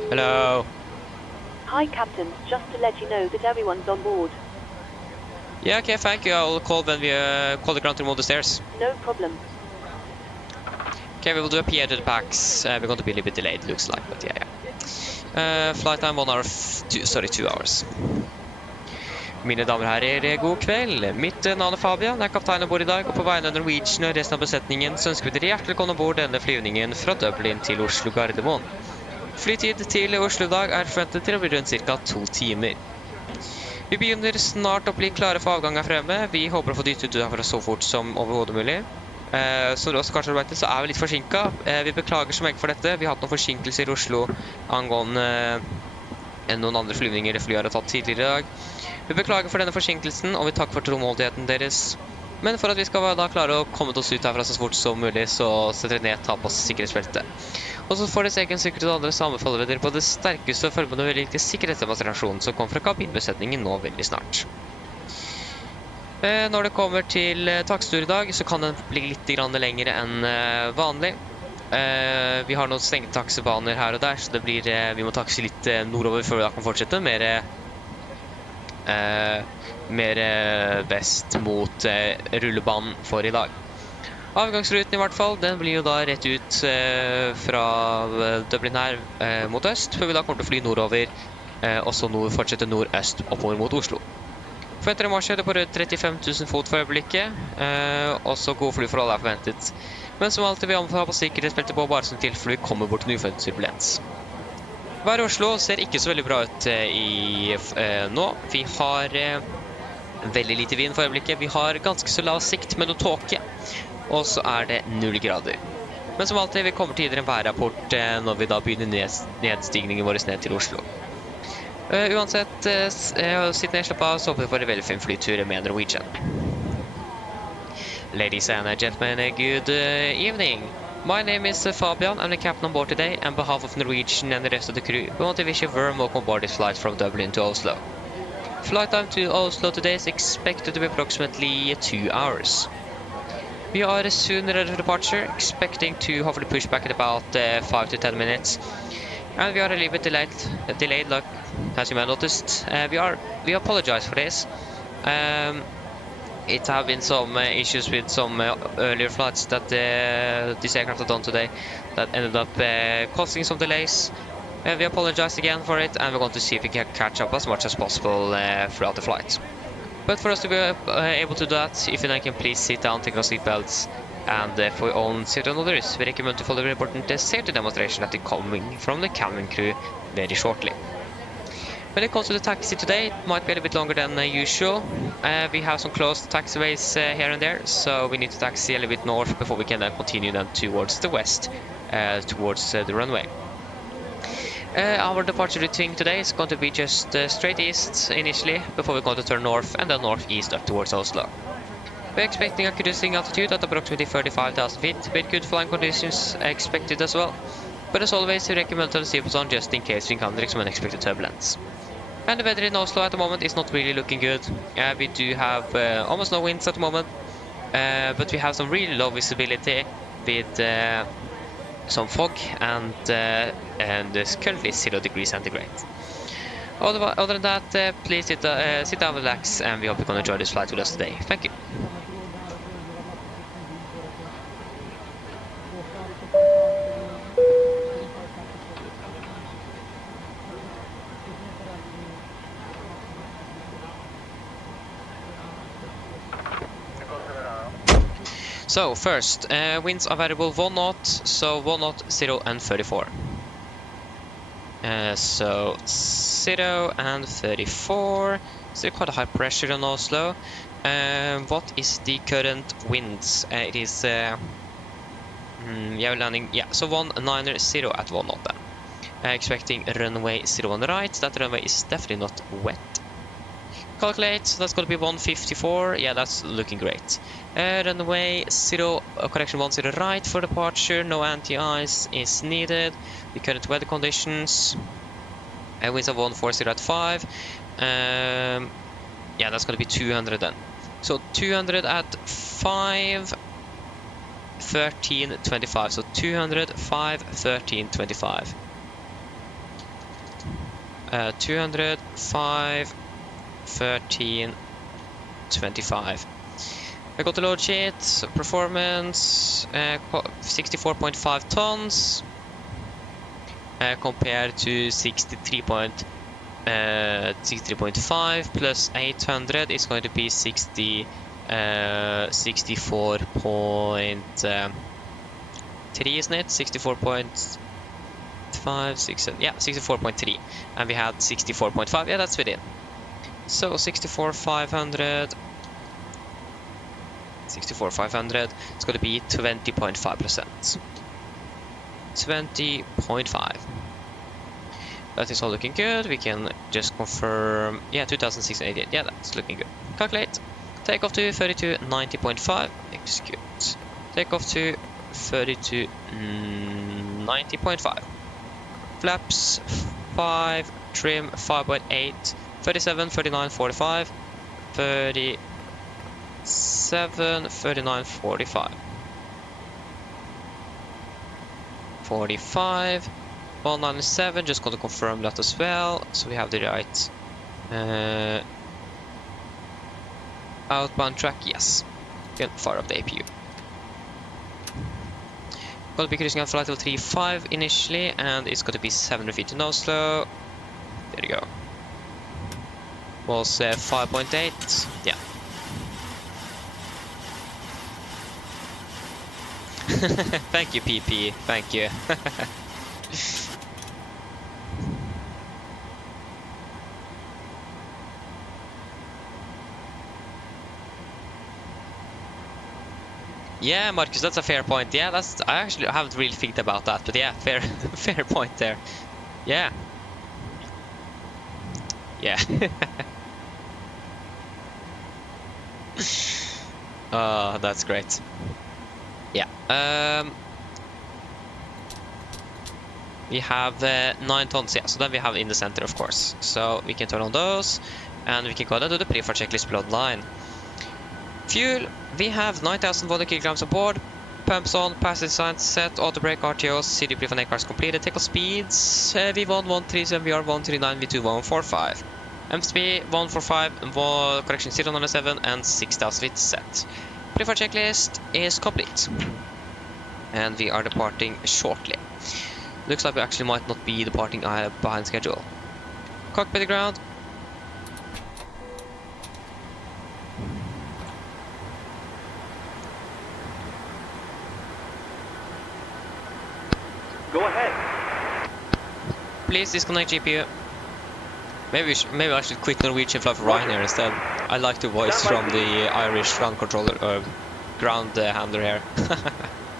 Hello. Hi, Captain. Just to let you know that everyone's on board. Yeah, okay, thank you. I'll call when we call the ground to remove the stairs. No problem. Okay, we will do a PA to the packs. We're going to be a little bit delayed, looks like, but yeah. Flight time 1 hour, 2 hours. Mine damer og herrer, god kveld. Mitt navn er Fabian, jeg er kaptein ombord i dag, og på vegne av Norwegian og resten av besetningen så ønsker vi dere hjertelig velkommen ombord denne flyvningen fra Dublin til Oslo Gardermoen. Flytid til Oslo i dag er forventet til å bli rundt ca. 2 timer. Vi begynner snart å bli klare for avgang her fremme. Vi håper å få dyttet ut herfra så fort som overhodet mulig. Som dere også kanskje har vet, så er vi litt forsinket. Vi beklager så mye for dette. Vi har hatt noen forsinkelser i Oslo angående noen andre flyvninger eller fly har tatt tidligere i dag. Vi beklager for denne forsinkelsen, og vi takker for tålmodigheten deres. Men for at vi skal da klare å komme oss ut herfra så fort som mulig, så setter vi ned ta på sikkerhetsbeltet. Og så for deres egen sikkerhet og andre så anbefaler vi dere på det sterkeste å følge med den veldig viktige sikkerhetsdemonstrasjonen som kommer fra kabinbesetningen nå veldig snart. Når det kommer til taksttur i dag, så kan den bli litt lengre enn vanlig. Vi har noen stengte taksebaner her og der, så det blir, vi må takse litt nordover før vi da kan fortsette mer vest mot rullebanen for i dag. Avgangsruten i hvert fall, den blir jo da rett ut fra Dublin her mot øst, før vi da kommer til å fly nordover, og så fortsette nordøst oppover mot Oslo. Forventer en marsjhøyde på rundt 35 000 fot for øyeblikket, og så gode flyforhold er forventet. Men som alltid vi anbefaler på sikkerhetsbeltet på bare som tilfelle vi kommer bort til uforventet turbulens. Været i Oslo ser ikke så veldig bra ut nå. Vi har veldig lite vind for øyeblikket. Vi har ganske så lav sikt med noe tåke, og så er det 0 grader. Men som alltid, vi kommer til å gi dere en værrapport når vi da begynner nedstigningen vår ned til Oslo. Uansett, sitt ned, slapp av, så håper vi får en veldig fin flytur med Norwegian. Ladies and gentlemen, good evening. My name is Fabian. I'm the captain on board today. On behalf of Norwegian and the rest of the crew, we want to wish you a warm welcome aboard this flight from Dublin to Oslo. Flight time to Oslo today is expected to be approximately 2 hours. We are soon ready for departure, expecting to hopefully push back in about 5 to 10 minutes. And we are a little bit delayed, like, as you may have noticed. We apologize for this. It have been some issues with some earlier flights that this aircraft have done today that ended up causing some delays. We apologize again for it, and we're going to see if we can catch up as much as possible throughout the flight. But for us to be able to do that, if you then can please sit down, take our seatbelts, and for your own safety and others, we recommend to follow the important safety demonstration that is coming from the cabin crew very shortly. When it comes to the taxi today, it might be a little bit longer than usual. We have some closed taxiways here and there, so we need to taxi a little bit north before we can then continue then towards the west, towards the runway. Our departure routine today is going to be just straight east initially, before we're going to turn north and then northeast up towards Oslo. We're expecting a cruising altitude at approximately 35,000 feet, with good flying conditions expected as well. But as always, we recommend to the seatbelts on just in case we encounter some unexpected turbulence. And the weather in Oslo at the moment is not really looking good. We do have almost no winds at the moment, but we have some really low visibility with some fog, and there's currently 0 degrees centigrade. Other than that, please sit down, relax, and we hope you can enjoy this flight with us today. Thank you. So first, winds are variable 1 knot, so 1 knot, 0 and 34. So 0 and 34, still quite a high pressure on Oslo. What is the current winds? It is, yeah, we're landing, yeah, so 190 at 1 knot then. Expecting runway 01 right, that runway is definitely not wet. Calculate, so that's going to be 154, yeah, that's looking great. Runway 0, correction 10 right for departure, no anti-ice is needed. The current weather conditions, winds of 140 at 5, yeah, that's going to be 200 then. So 200 at 5, 13, 25, so 200, 5, 13, 25. 200, 5, 13, 25. I got the load sheet, performance, 64.5 tons, compared to 63.5 plus 800 is going to be 64.3, isn't it? 64.5, 6, yeah, 64.3, and we had 64.5, yeah, that's within. So 64,500, it's going to be 20.5%. 20.5. That is all looking good. We can just confirm, yeah, 2,688, yeah, that's looking good. Calculate. Takeoff to 3290.5, execute. Takeoff to 3290.5. Flaps 5, trim 5.8, 37, 39, 45, 37, 39, 45. 45, 197, just going to confirm that as well, so we have the right outbound track, yes. Can fire up the APU. Going to be cruising at flight level 35 initially, and it's going to be 700 feet in Oslo. There you go. Was 5.8, yeah. Thank you, PP, thank you. Yeah, Marcus, that's a fair point. Yeah, that's, I actually haven't really think about that, but yeah, fair fair point there. Yeah. Yeah. Oh, that's great. Yeah. We have 9 tons, yeah, so then we have in the center, of course. So we can turn on those, and we can go down to the pre-flight checklist below the line. Fuel, we have 9,000 kilograms on board. Pumps on, passenger signs set, auto brake, RTOs, CD pre-flight cars completed. Takeoff speeds, V1 137, VR 139, V2 145. MSP 145, correction 097, and 6,000 feet set. Pre-flight checklist is complete, and we are departing shortly. Looks like we actually might not be departing behind schedule. Cockpit ground. Go ahead. Please disconnect GPU. Maybe I should quit Norwegian fly for Ryanair instead. I like the voice from the Irish ground controller, ground handler here.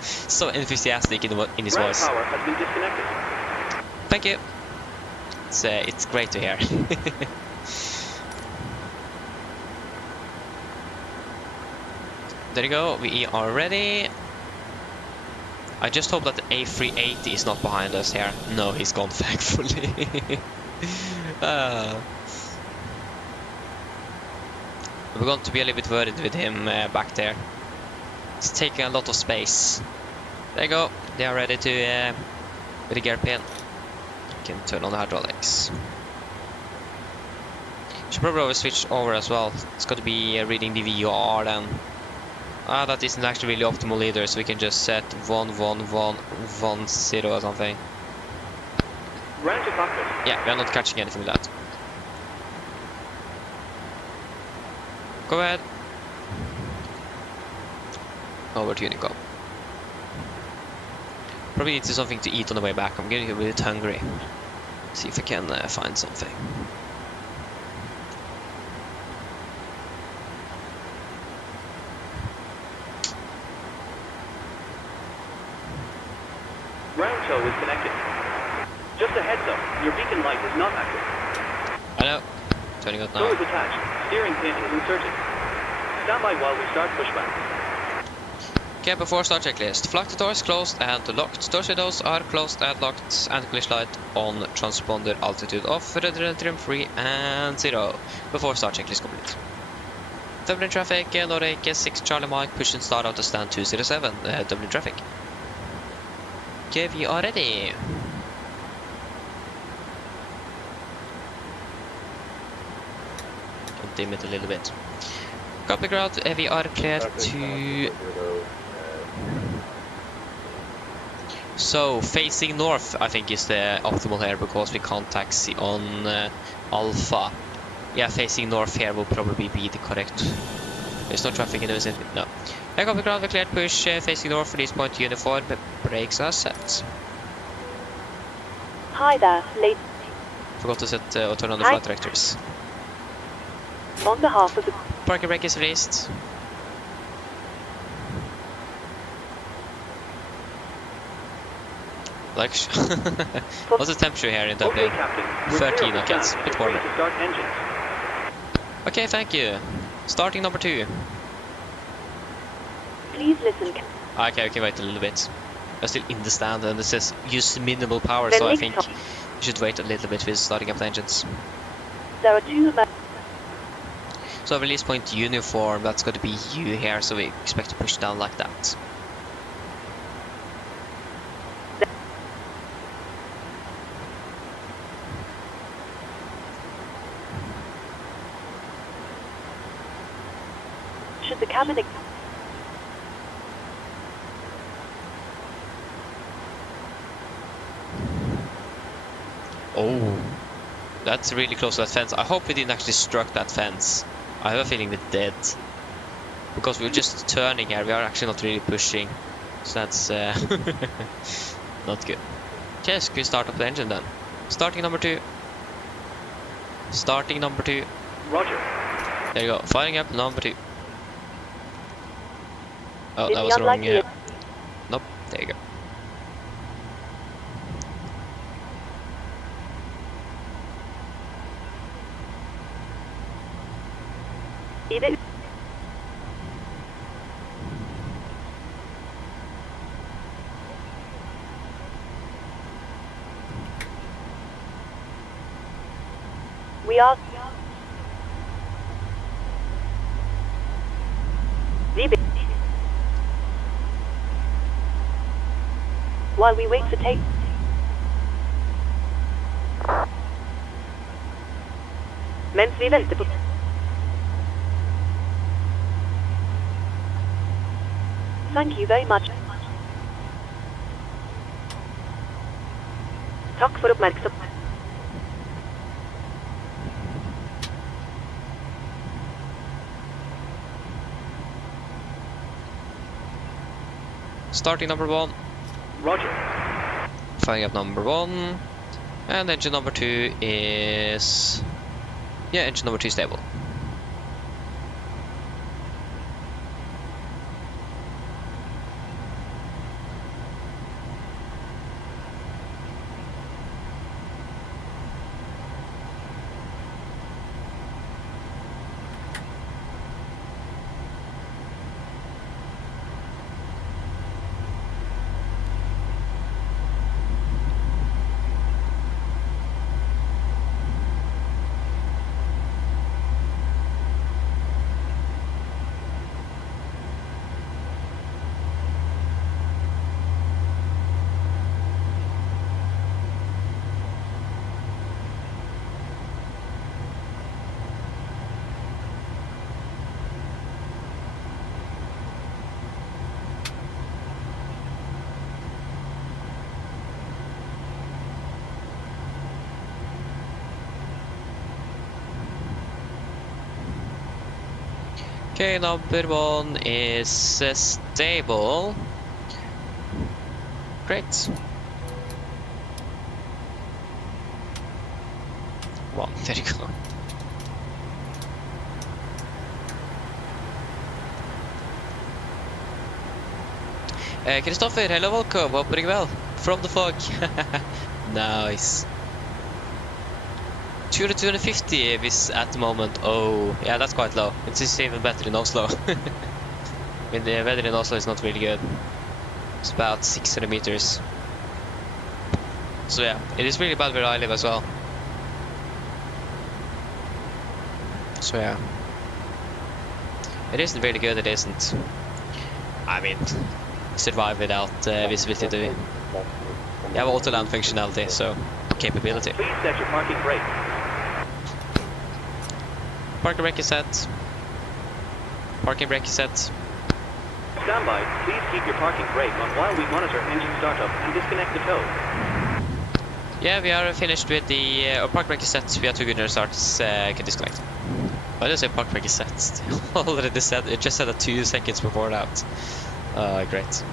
So enthusiastic in his Ground voice. power has been disconnected. Thank you. It's great to hear. There you go. We are ready. I just hope that the A380 is not behind us here. No, he's gone, thankfully. We're going to be a little bit worried with him back there. He's taking a lot of space. There you go. They are ready to with the gear pin. You can turn on the hydraulics. Should probably switch over as well. It's going to be reading the VR then. That isn't actually really optimal either, so we can just set 11110 or something. Ground to cockpit. Yeah, we are not catching anything with that. Go ahead. over to Unicom. Probably need something to eat on the way back. I'm getting a bit hungry. See if I can find something. Ground tow is connected. Just a heads up, your beacon light is not active. I know. Turning out Tow now. is attached. Steering pin is inserted. Stand by while we start pushback. Okay, before start checklist. Flak the doors closed and locked. Door windows are closed and locked. And glitch light on. Transponder altitude off. Trim free and 0. Before start checklist complete. Dublin traffic. Nordic 6 Charlie Mike. Push and start out to stand 207. Dublin traffic. Okay, we are ready. I'll dim it a little bit. Copy ground, we are clear to... So, facing north I think is the optimal here because we can't taxi on Alpha. Yeah, facing north here will probably be the correct... There's no traffic in the vicinity, no. Yeah, copy ground, we cleared push, facing north, release point uniform, brakes are set. Hi there, ladies. Forgot to set or turn on the flight directors. On behalf of the Parking brake is released. Like, what's the temperature here in Dublin? Okay, Captain. We're 13, clear of okay, the it's a stand. bit It's ready warmer. to start engines. Okay, thank you. Starting number 2. please listen. Okay, wait a little bit. I'm still in the stand and it says use minimal power, Then so I next think time. you should wait a little bit with starting up the engines. There are 2 So release point uniform, that's going to be you here, so we expect to push down like that. should the cabin Oh, that's really close to that fence. I hope we didn't actually struck that fence. I have a feeling we did. Because we're just turning here, we are actually not really pushing. So that's not good. Okay, so we start up the engine then. Starting number 2. Starting number 2. Roger. There you go, firing up number 2. Oh, Is that the was wrong. unlikely- Nope, there you go. either we are while we wait for take. Mens vi venter på Thank you very much. Takk for oppmerksom. Starting number 1. Roger. Firing up number 1. And engine number 2 is... Yeah, engine number 2 stable. Okay, number 1 is stable. Great. 1, there you go. Kristoffer, hello, welcome. Hope you're well. From the fog. Nice. 250 is at the moment. Oh, yeah, that's quite low. It's even better in Oslo. I mean, the weather in Oslo is not really good. It's about 600 meters. So yeah, it is really bad where I live as well. So yeah. It isn't really good, it isn't. I mean, survive without visibility. You have auto land functionality, so capability. Please set your parking brake. Parking brake is set. Parking brake is set. Stand by. Please keep your parking brake on while we monitor engine startup and disconnect the tow. Yeah, we are finished with the park brake is set. We have 2 good starts. Can disconnect. Why did I say park brake is set? Already said. It just said that 2 seconds before that. Great.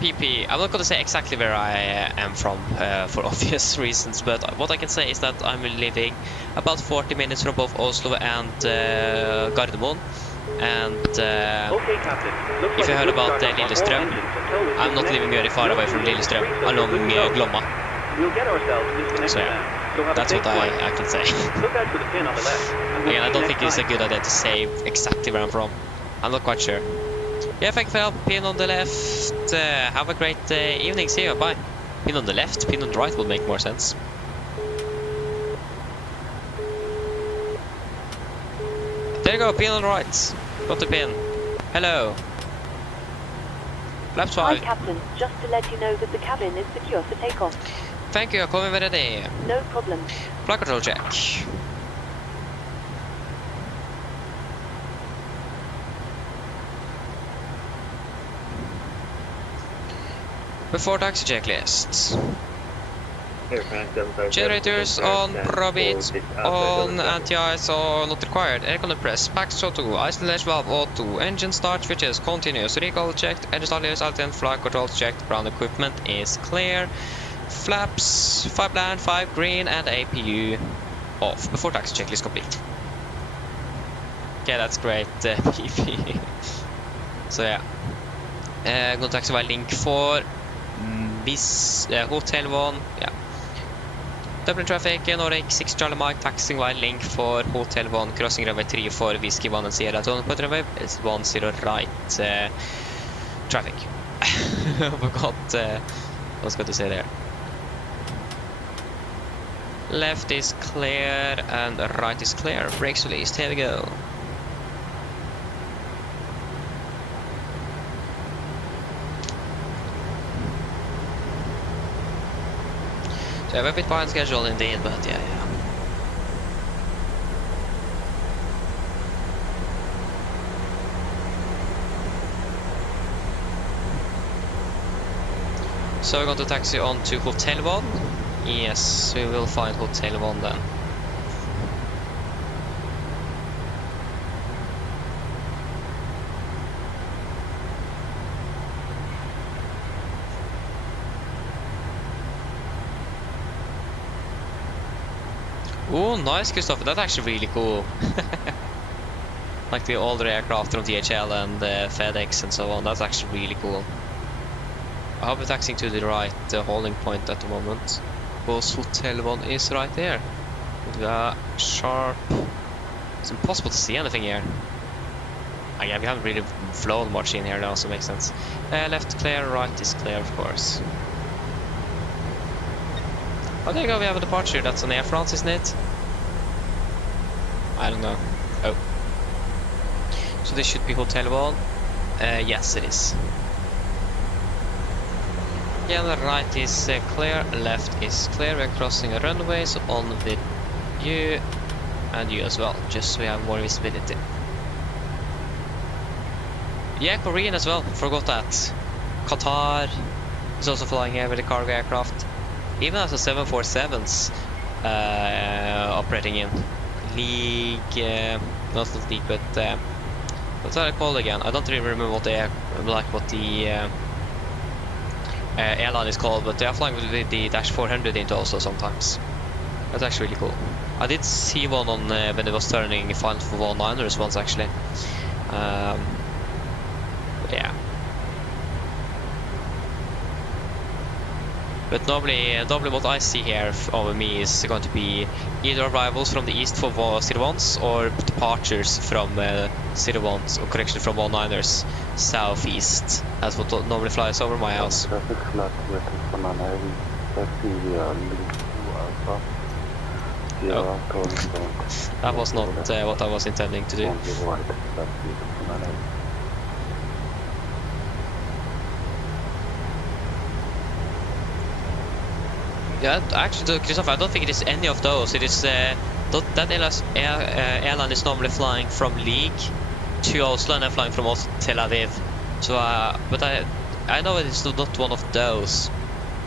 PP, I'm not going to say exactly where I am from for obvious reasons, but what I can say is that I'm living about 40 minutes from both Oslo and Gardermoen. And Okay, Captain. Looks if you like heard a good about startup on all Lillestrøm, engines until we I'm not disconnect living very far away from Lillestrøm, along Glomma. We'll get ourselves disconnected So yeah, now. So have that's a what safe flight. I can say. Look out for the pin on the left. And we'll Again, I see don't you think next it's a time. good idea to say exactly where I'm from. I'm not quite sure. Yeah, thank you for help. Pin on the left. Have a great evening. See you. Bye. Pin on the left. Pin on the right would make more sense. There you go. Pin on the right. Got the pin. Hello. Flaps Hi, 5. Captain. Just to let you know that the cabin is secure for takeoff. Thank you. Coming ready. No problem. Flight control check. Before taxi checklist. Generators on, probit on, ATIS are not required. Aircon press, packs auto, isolation valve auto, engine start switches continuous, recall checked, engine start leaders alternate, flight controls checked, ground equipment is clear, flaps 5 bland, 5 green, and APU off. Before taxi checklist complete. Okay, that's great, PP. So yeah, going to taxi by link 4. This Hotel 1, yeah. Dublin traffic, Norwich 6 Charlie Mike, taxing by link for Hotel 1, crossing runway 3 for Whiskey 1 and Sierra 2 on runway 10 right. Traffic. I forgot what I was going to say there. Left is clear and right is clear. Brakes released, here we go. So I'm a bit behind schedule indeed, but yeah. So we're going to taxi on to Hotel 1. Yes, we will find Hotel 1 then. Oh, nice, Christopher. That's actually really cool. Like the older aircraft from DHL and FedEx and so on. That's actually really cool. I hope we're taxiing to the right holding point at the moment. Because Hotel 1 is right there. With a sharp... It's impossible to see anything here. Yeah, we haven't really flown much in here now, so it makes sense. Left clear, right is clear, of course. Oh, there you go, we have a departure. That's an Air France, isn't it? I don't know. Oh. So this should be Hotel 1. Yes, it is. Yeah, the right is clear, left is clear. We're crossing a runway, so on with you and you as well, just so we have more visibility. Yeah, Korean as well, forgot that. Qatar is also flying here with the cargo aircraft. Even as a 747s operating in League, not League, but what's that called again? I don't really remember what the airline is called, but they are flying with the Dash 400 into Oslo sometimes. That's actually really cool. I did see one on when it was turning final for 19ers once actually. Yeah. But normally what I see here over me is going to be either arrivals from the east for 01s or departures from 01s, or correction from 19ers southeast. That's what normally flies over my house. Oh. That was not what I was intending to do. Yeah, actually, Christopher, I don't think it is any of those. It is that airline is normally flying from League to Oslo and then flying from Oslo to Tel Aviv. So, but I know it is not one of those.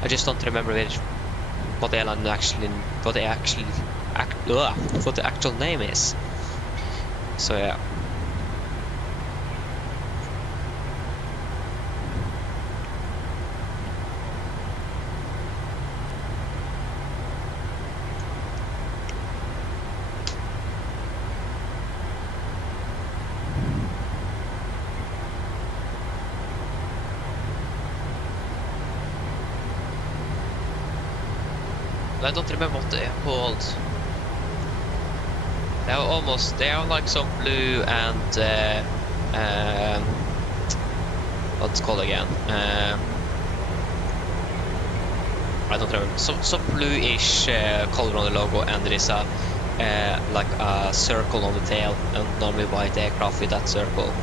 I just don't remember what the airline actually, what the actual name is. So yeah. I don't remember what they are called. They are like some blue and what's it called again? I don't remember. Some bluish color on the logo, and there is a like a circle on the tail, and normally white aircraft with that circle,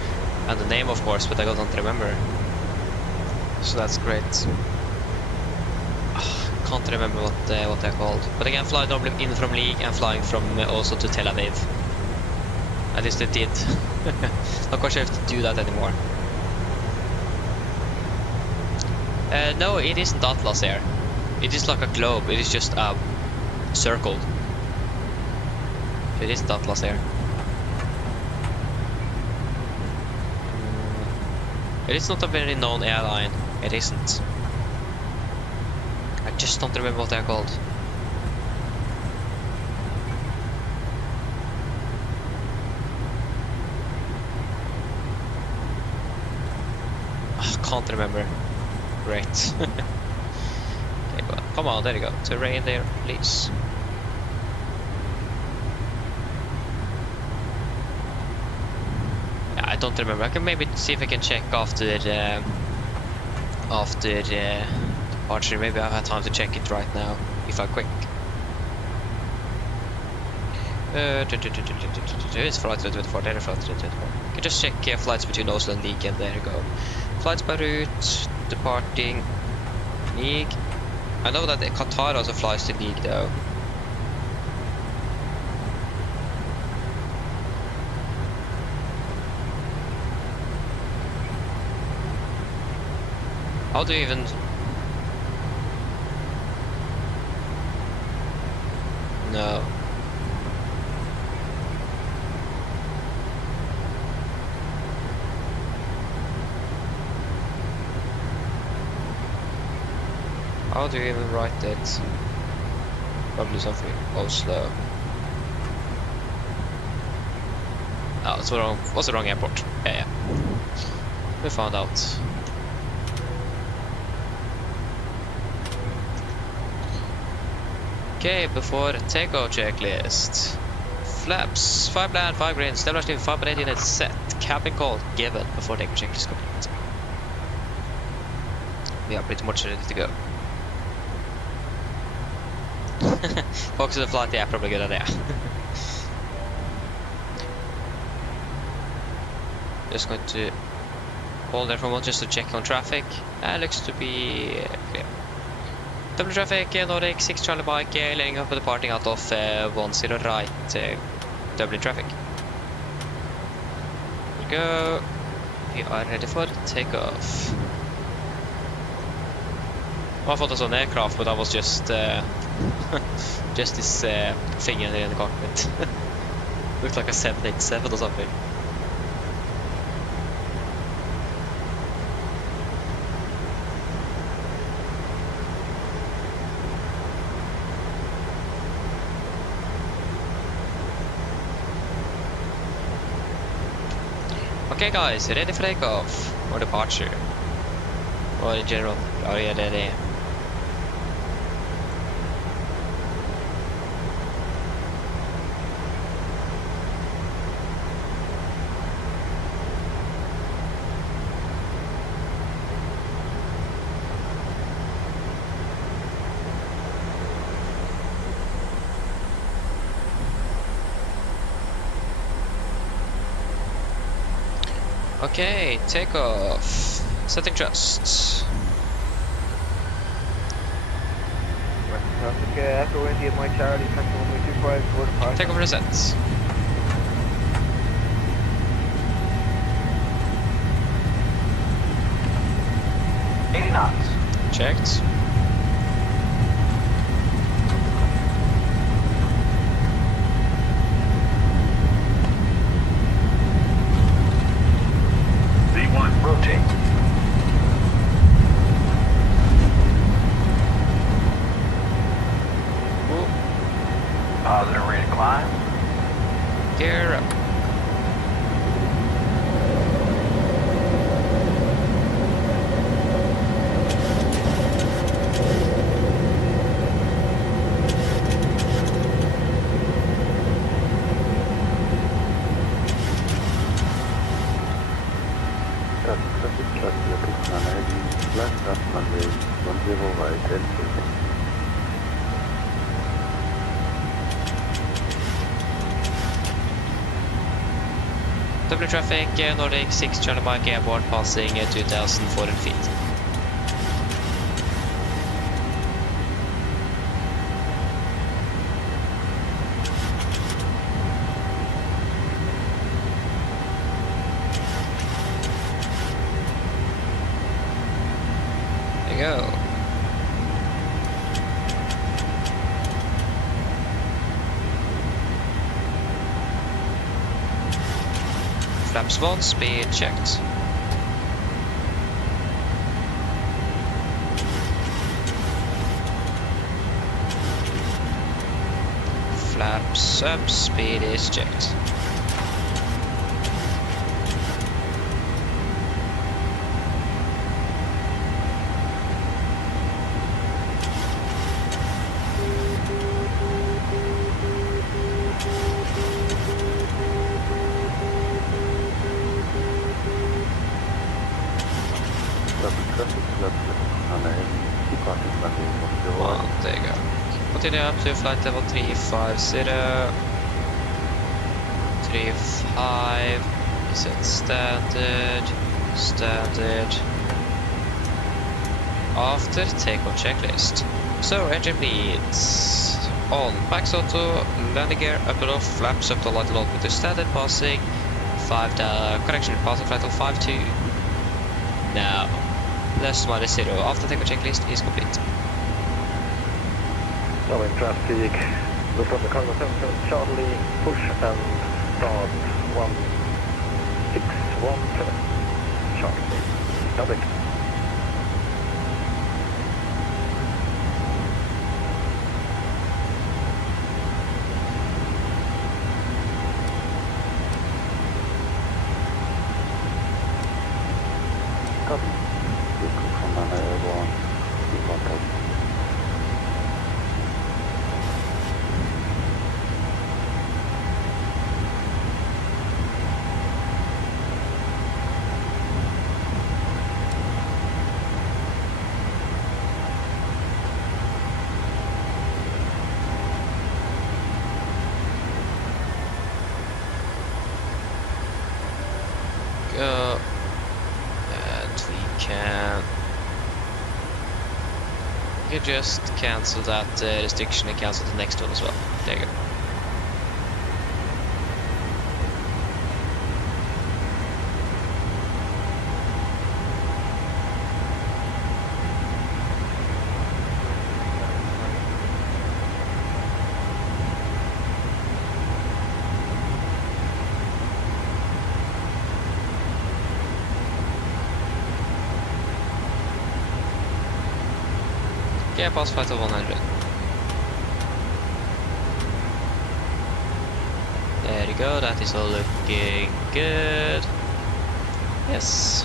and the name of course, but I don't remember. So that's great. Can't remember what they're called, but again, fly normally in from League and flying from also to Tel Aviv. At least they did. Not quite sure if they do that anymore. No, it isn't Atlas Air. It is like a globe. It is just a circle. It isn't Atlas Air. It is not a very known airline. It isn't. I just don't remember what they're called. Oh, can't remember. Great. Okay, well, come on, there you go. Terrain there, please. Yeah, I don't remember. I can maybe see if I can check after the departure. Maybe I have time to check it right now, if I'm quick. It's flight 24, there is flight 24. You can just check flights between Oslo and League, and there you go. Flights by route, departing League. I know that Qatar also flies to League though. How do you even... No. How do you even write that? Probably something Oslo. Oh, it's wrong. What's the wrong airport? Yeah. We found out. Okay, before takeoff checklist. Flaps, 5 land, 5 green, stabilized in 5 units set. Cabin call given before takeoff checklist complete. We are pretty much ready to go. Focus on the flight, yeah, probably a good idea. Just going to hold there for a moment just to check on traffic. Looks to be clear. Dublin traffic, Nordic 6 Charlie Mike, laying up and departing out of 10 right, Dublin traffic. Go. We are ready for takeoff. I thought it was an aircraft, but that was just just this thing in the cockpit. Looked like a 787 or something. Okay guys, ready for takeoff or departure? Or in general, are you ready? Okay, takeoff. Setting thrust. Okay, after windy at my Charlie, taxi 125 for departure. Takeoff reset. Checked. V1, rotate. Positive rate of climb. Gear up. Dublin traffic, Nordic 6 Charlie Mike airborne passing 2,400 feet. There you go. Flaps 1, speed checked. Flaps up, speed is checked. There you go. Continue up to flight level 350. 35. Set standard. Standard. After takeoff checklist. So engine bleeds. On. Max auto. Landing gear up and off. Flaps up to light load to standard. Passing. 5 down. Correction. Passing flight level 52. Now. Less minus 0 after takeoff checklist is complete. Dublin traffic, look from the cargo 77 Charlie, push and start 1617 Charlie, Dublin. You can just cancel that restriction and cancel the next one as well. There you go. Yeah, pass flight of 100. There you go, that is all looking good. Yes.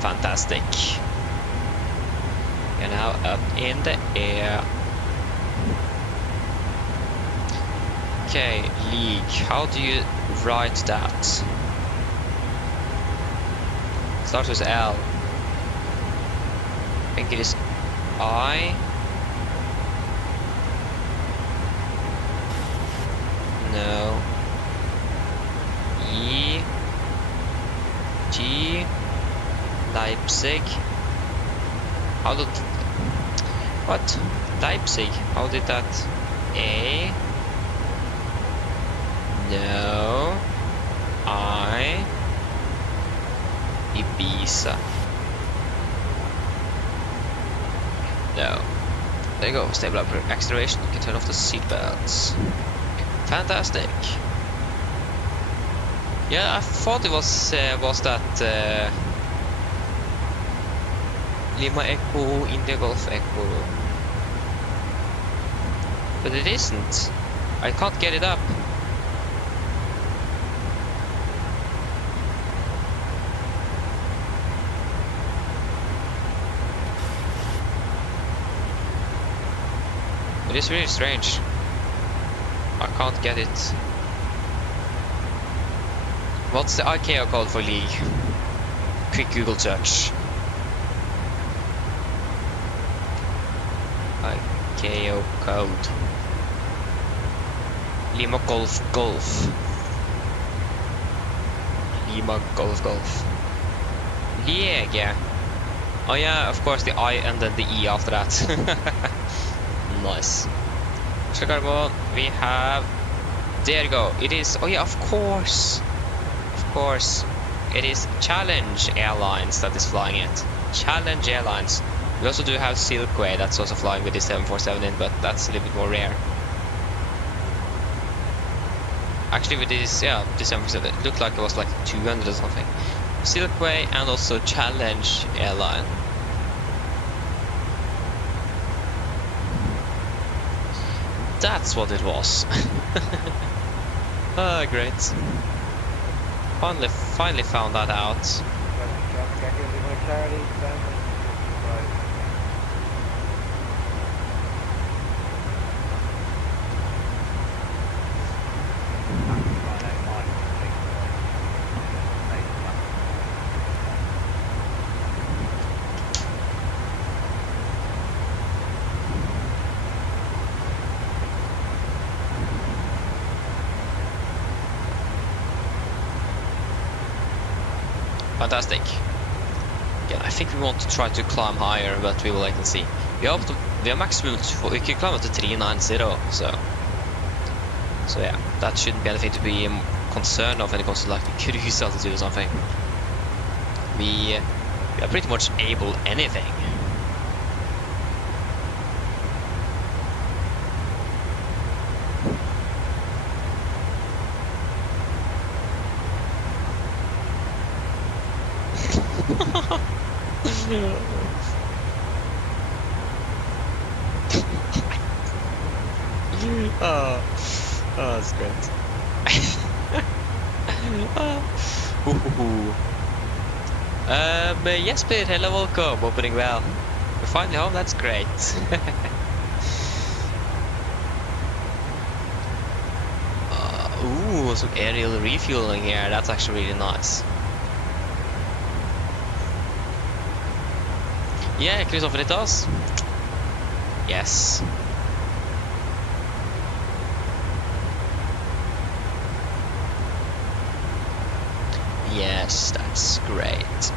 Fantastic. You're now up in the air. Okay, league. How do you write that? Starts with L. I think it is I. No. E. G. Leipzig. How did... What? Leipzig? How did that... A. No. I. Ibiza. No. There you go. Stable up acceleration. You can turn off the seatbelts. Fantastic. Yeah, I thought it was that Lima Echo, India Golf Echo, but it isn't. I can't get it up. It is really strange. I can't get it. What's the ICAO code for league? Quick Google search. ICAO code. Lima Golf Golf. Lima Golf Golf. Yeah. Oh yeah, of course the I and then the E after that. Nice. Chicago, we have... There you go. It is... Oh yeah, of course. Of course. It is Challenge Airlines that is flying it. Challenge Airlines. We also do have Silkway that's also flying with the 747 in, but that's a little bit more rare. Actually with this, yeah, the 747, it looked like it was like 200 or something. Silkway and also Challenge Airline. That's what it was. Oh, great. Finally found that out. Fantastic. Yeah, I think we want to try to climb higher, but we will wait and see. We are maximum we can climb up to 390, so yeah, that shouldn't be anything to be concerned of when it comes to like the cruise altitude or something. We are pretty much able anything. Oh, that's great. Yes, Peter, hello, welcome. Opening well. We're finally home, that's great. Ooh, some aerial refueling here. That's actually really nice. Yeah, Christopher, it does. Yes. Yes, that's great.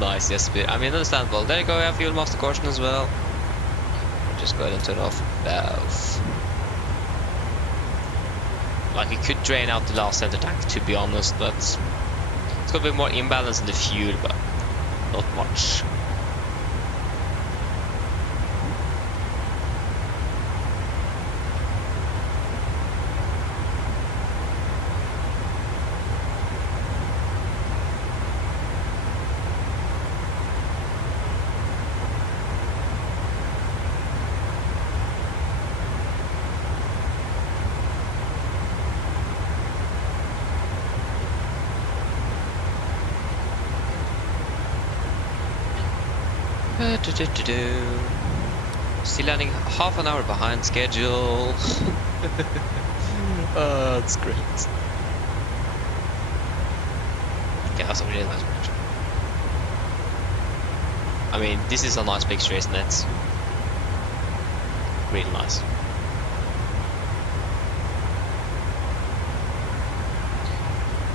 Nice, yes, but I mean, understandable. There you go, we have fuel master caution as well. Just go ahead and turn off both. Like, it could drain out the last center tank, to be honest, but it's gonna be more imbalance in the fuel, but not much. Still landing half an hour behind schedule. Oh, that's great. Okay, that's a really nice picture. I mean, this is a nice picture, isn't it? Really nice.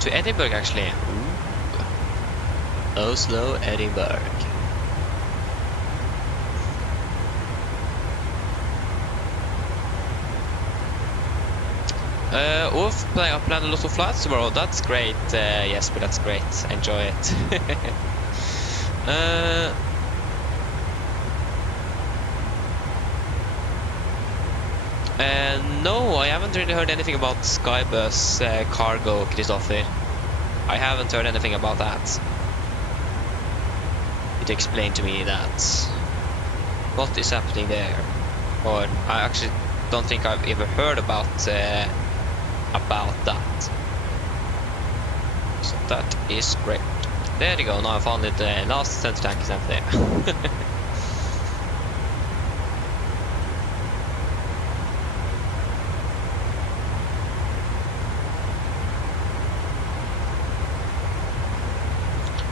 To Edinburgh, actually. Ooh. Oslo, Edinburgh. I planned a lot of flights tomorrow. That's great, Jesper, that's great. Enjoy it. No, I haven't really heard anything about Skybus cargo, Kristoffer. I haven't heard anything about that. It explained to me that. What is happening there? Or I actually don't think I've ever heard about that. So that is great. There you go. Now I found it. The last center tank is empty.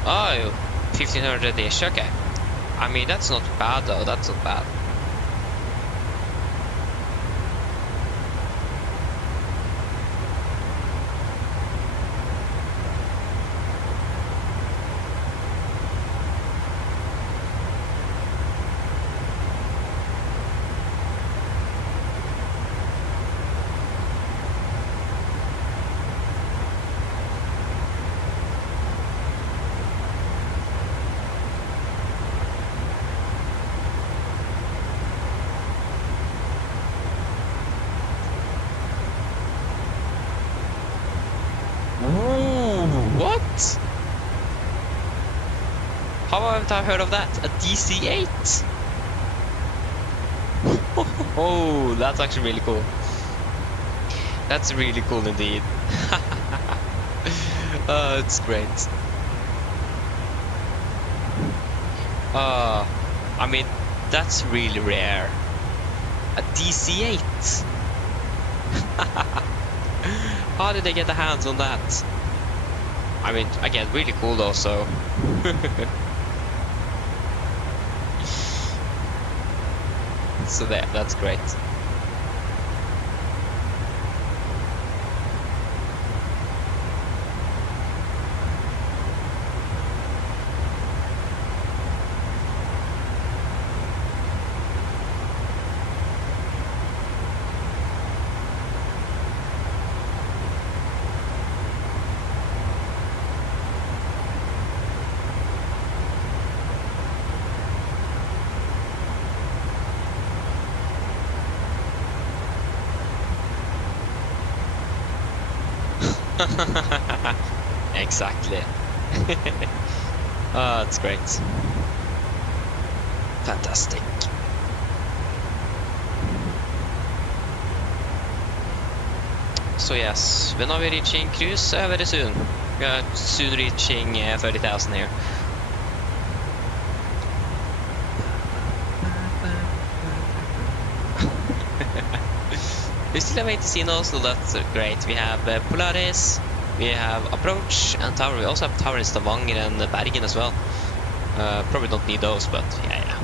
Oh, 1500-ish. Okay. I mean, that's not bad though. That's not bad. What? How haven't I heard of that? A DC-8? Oh, that's actually really cool. That's really cool indeed. It's great. I mean, that's really rare. A DC-8? How did they get their hands on that? I mean, again, really cool though, so... So there, that's great. Exactly. Oh, that's great. Fantastic. So yes, when are we reaching cruise? Very soon. We are soon reaching 30,000 here. We still have ATIS also, that's great. We have Polaris, we have Approach and Tower. We also have Tower in Stavanger and Bergen as well. Probably don't need those, but yeah.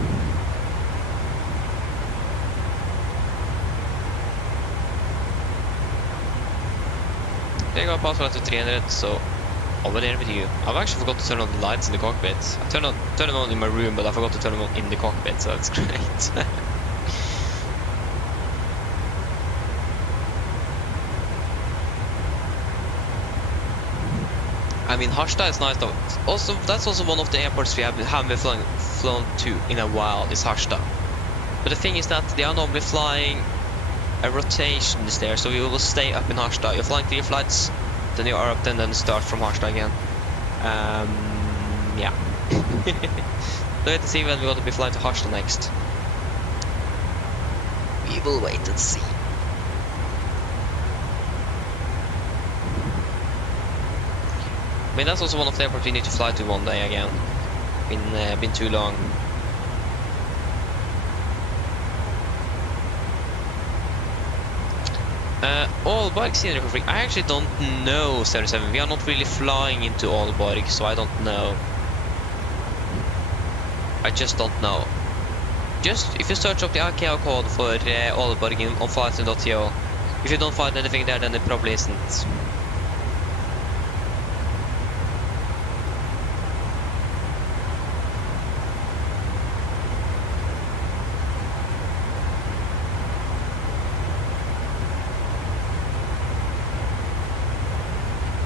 There you go, password to 300, so over there with you. I've actually forgot to turn on the lights in the cockpit. I turn them on in my room, but I forgot to turn them on in the cockpit, so that's great. I mean, Harstad is nice though. Also, that's also one of the airports we haven't been flown to in a while, is Harstad. But the thing is that they are normally flying a rotation is there, so we will stay up in Harstad. You're flying 3 flights, then you are up, then start from Harstad again. Yeah. So let's see when we're going to be flying to Harstad next. We will wait and see. I mean, that's also one of the airports we need to fly to one day again. Been too long. Aalborg scenery for free. I actually don't know, 77. We are not really flying into Aalborg, so I don't know. I just don't know. Just if you search up the ICAO code for Aalborg on flights.to, if you don't find anything there, then it probably isn't.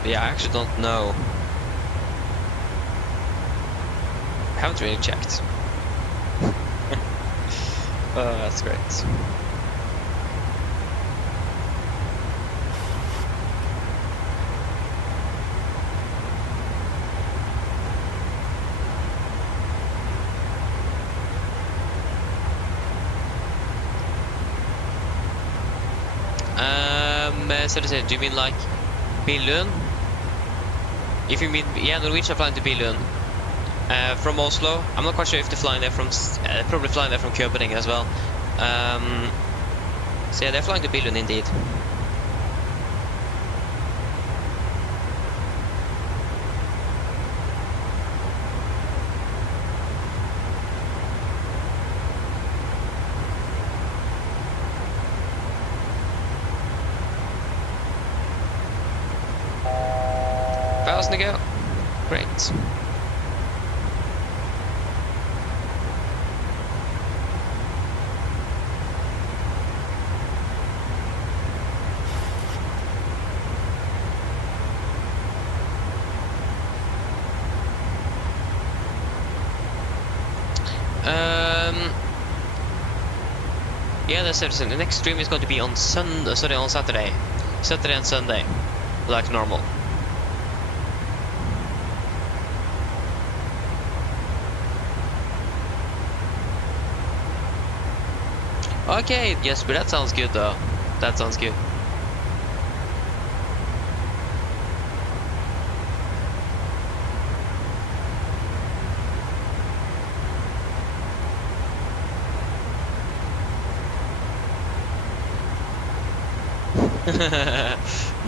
Yeah, I actually don't know. I haven't really checked. Oh, that's great. So to say, do you mean like Billund? If you mean, yeah, Norwegian are flying to Billund from Oslo. I'm not quite sure if they're flying there from, probably flying there from Copenhagen as well. So yeah, they're flying to Billund indeed. To go. Great. Yeah, that's everything. The next stream is going to be on on Saturday. Saturday and Sunday, like normal. Okay, yes, but that sounds good though. That sounds good.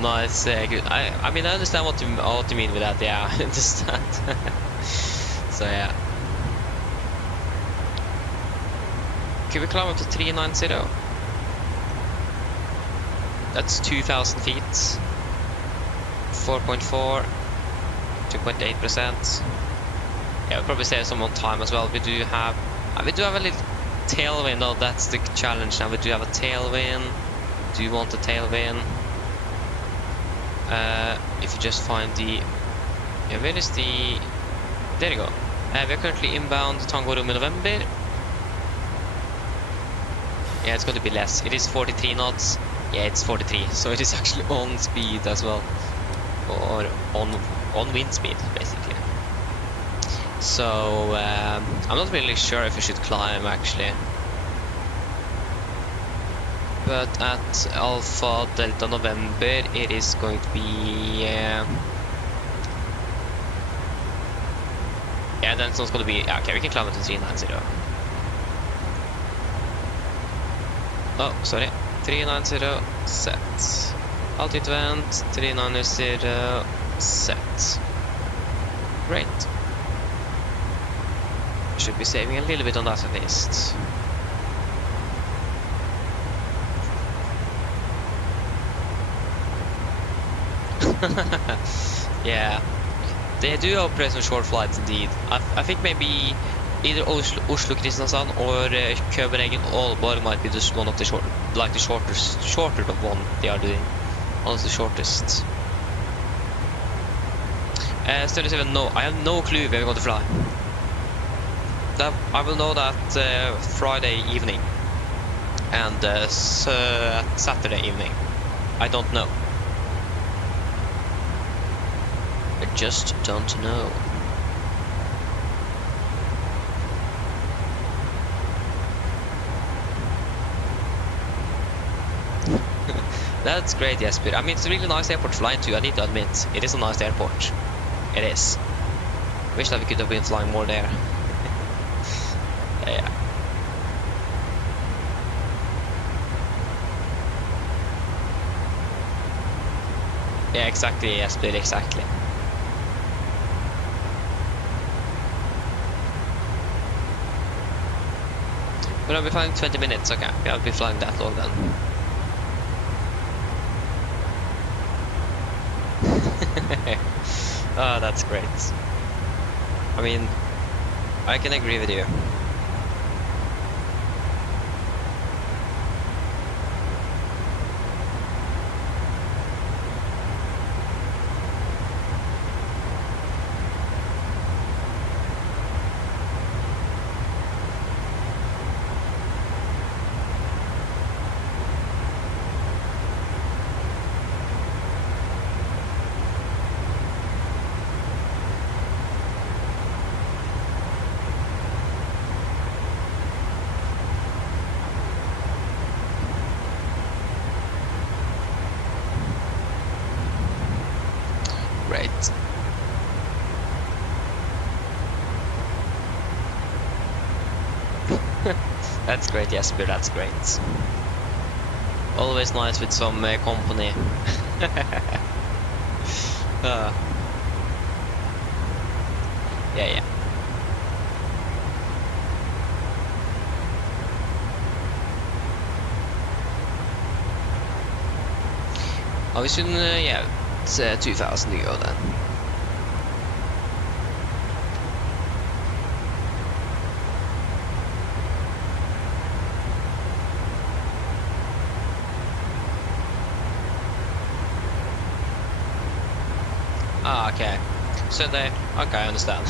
Nice, good. I mean, I understand what you mean with that. Yeah, I understand. So yeah. Can we climb up to 390? That's 2,000 feet. 4.4, 2.8%. Yeah, we'll probably save some on time as well. We do have a little tailwind. Oh, that's the challenge now. We do have a tailwind. Do you want a tailwind? If you just find the, yeah, where is the? There you go. We are currently inbound Tango Romeo November. Yeah, it's going to be less. It is 43 knots. Yeah, it's 43. So it is actually on speed as well, or on wind speed basically. So I'm not really sure if we should climb actually. But at Alpha Delta November, it is going to be. Yeah, then it's not going to be. Okay, we can climb it to 390. Oh, sorry. 390 set. Altitude vent 390 set. Great. Should be saving a little bit on that at least. Yeah. They do operate some short flights indeed. I think maybe either Oslo Kristiansand or Copenhagen Aalborg might be just one of the shorter of one they are doing. One of the shortest. 37, no, I have no clue where we're going to fly. I will know that Friday evening and Saturday evening. I don't know. I just don't know. That's great, Jesper. I mean, it's a really nice airport to fly into, I need to admit. It is a nice airport. It is. Wish that we could have been flying more there. Yeah. Yeah, exactly, Jesper, exactly. But I'll be flying 20 minutes, okay. Yeah, I'll be flying that long then. Oh, that's great. I mean, I can agree with you. Great. That's great, Jesper, that's great. Always nice with some company. Yeah. Oh, we soon, yeah, it's 2,000 to go then. Ah, okay. Sunday. Okay, I understand.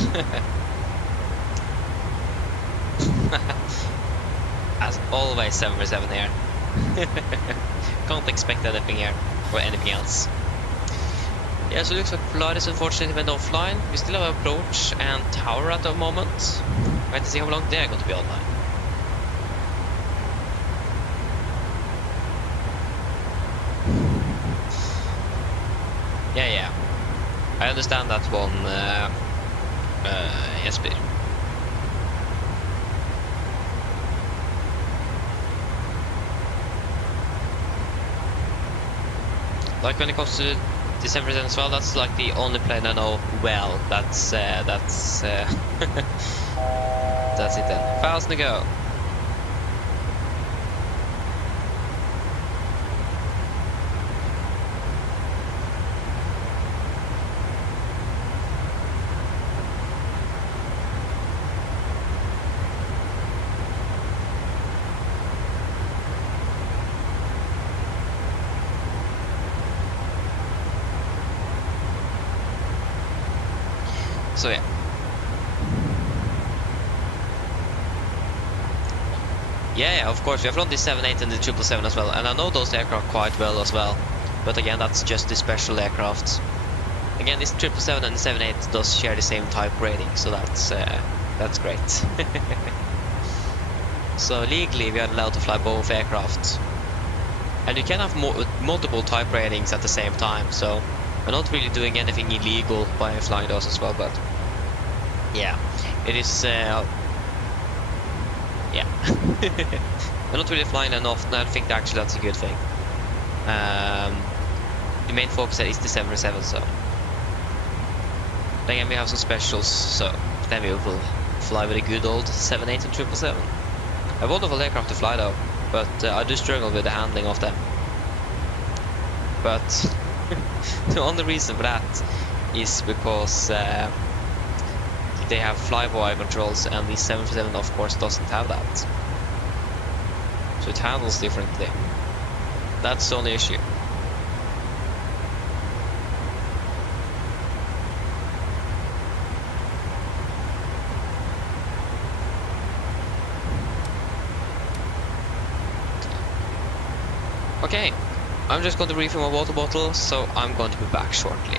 As always, 7x7 here. Can't expect anything here or anything else. Yeah, so it looks like Polaris unfortunately went offline. We still have approach and tower at the moment. Wait to see how long they're going to be online. Yeah. I understand that one, Jesper. Like when it comes to December as well, that's like the only plane I know well. That's that's it then. 1,000 to go. So yeah. Yeah, of course, we have flown the 78 and the 777 as well, and I know those aircraft quite well as well. But again, that's just the special aircraft. Again, this 777 and the 78 does share the same type rating, so that's great. So legally, we are allowed to fly both aircraft, and you can have multiple type ratings at the same time. So we're not really doing anything illegal by flying those as well, but yeah, it is. Yeah, we're not really flying enough, and I think actually that's a good thing. The main focus is the 777, so again we have some specials, so then we will fly with a good old 78 and 777. A wonderful aircraft to fly though, but I do struggle with the handling of them. But the only reason for that is because they have fly-by controls, and the 737 of course doesn't have that. So it handles differently. That's the only issue. Okay, I'm just going to refill my water bottle, so I'm going to be back shortly.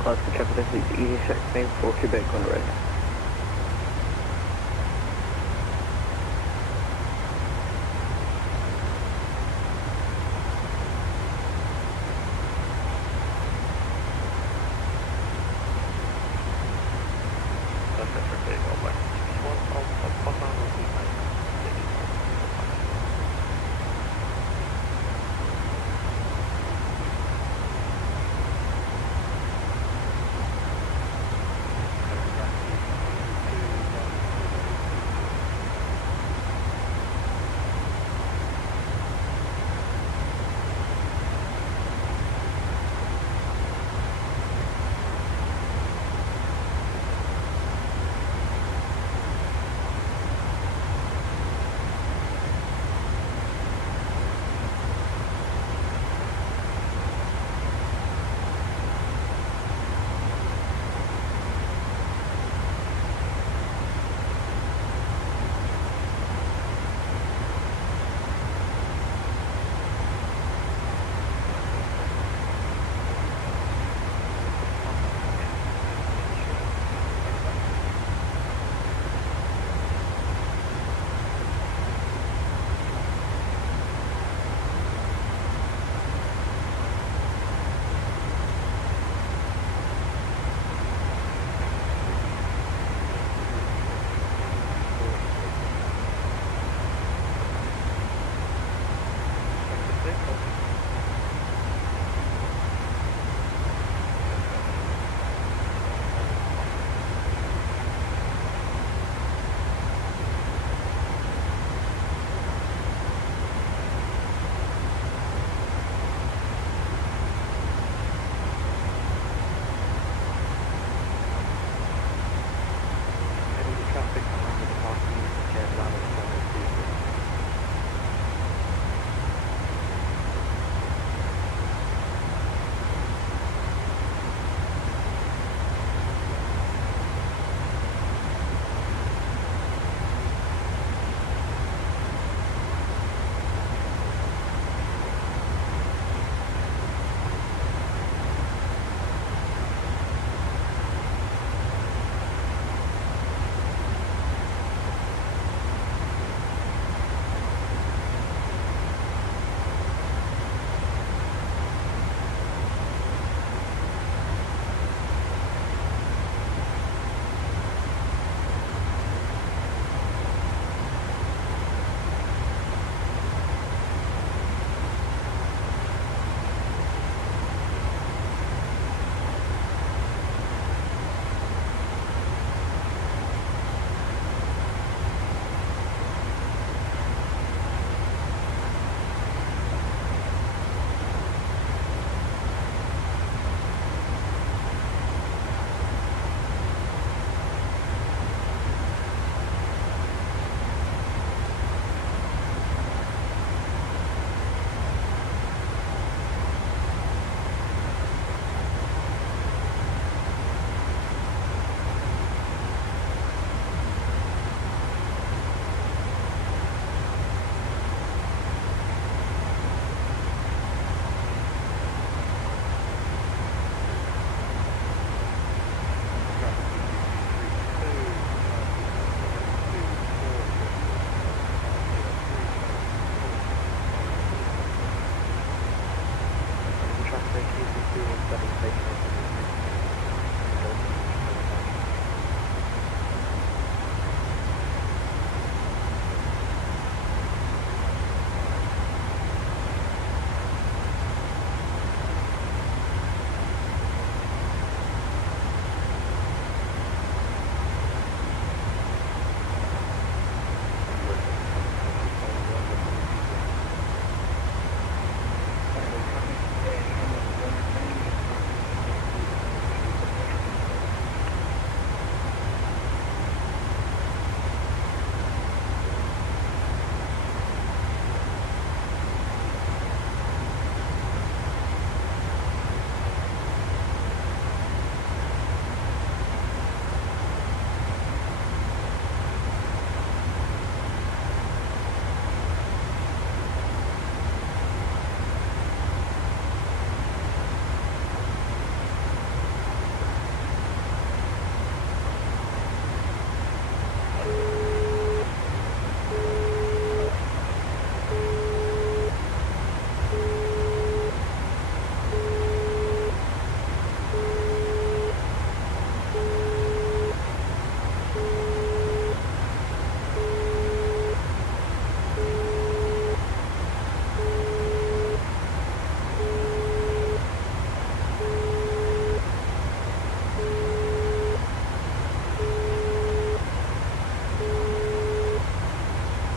Class for Capital Fleet 86 name for Quebec on red.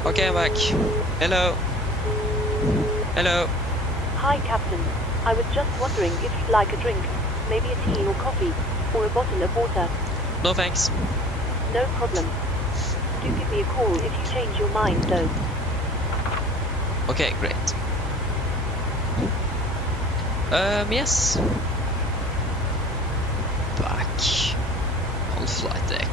Okay, I'm back. Hello. Hello. Hi, Captain. I was just wondering if you'd like a drink, maybe a tea or coffee, or a bottle of water. No thanks. No problem. Do give me a call if you change your mind, though. Okay, great. Yes. Back on flight deck.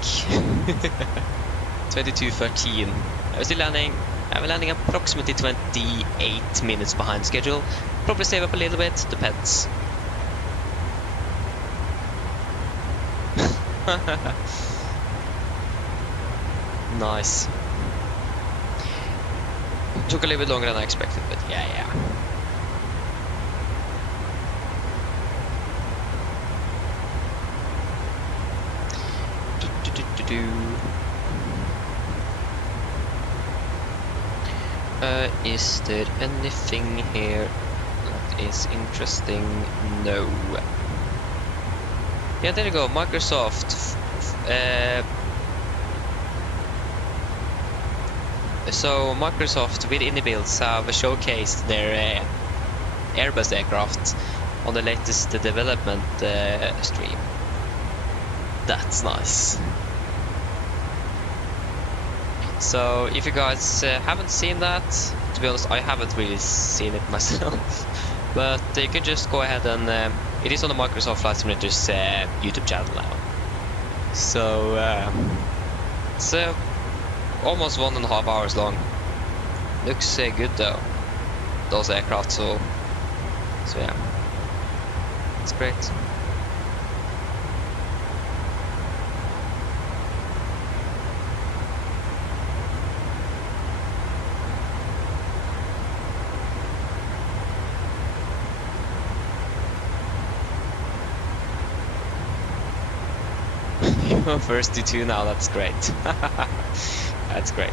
22:13. I'm still landing. I'm landing approximately 28 minutes behind schedule. Probably save up a little bit, depends. Nice. Took a little bit longer than I expected, but yeah. Is there anything here that is interesting? No. Yeah, there you go. Microsoft. So Microsoft with IndyBuilds have showcased their Airbus aircraft on the latest development stream. That's nice. So if you guys haven't seen that, to be honest, I haven't really seen it myself. But you can just go ahead and it is on the Microsoft Flight Simulator's YouTube channel now. So it's almost 1.5 hours long. Looks good though, those aircraft. So yeah, it's great. First to 2 now, that's great. That's great.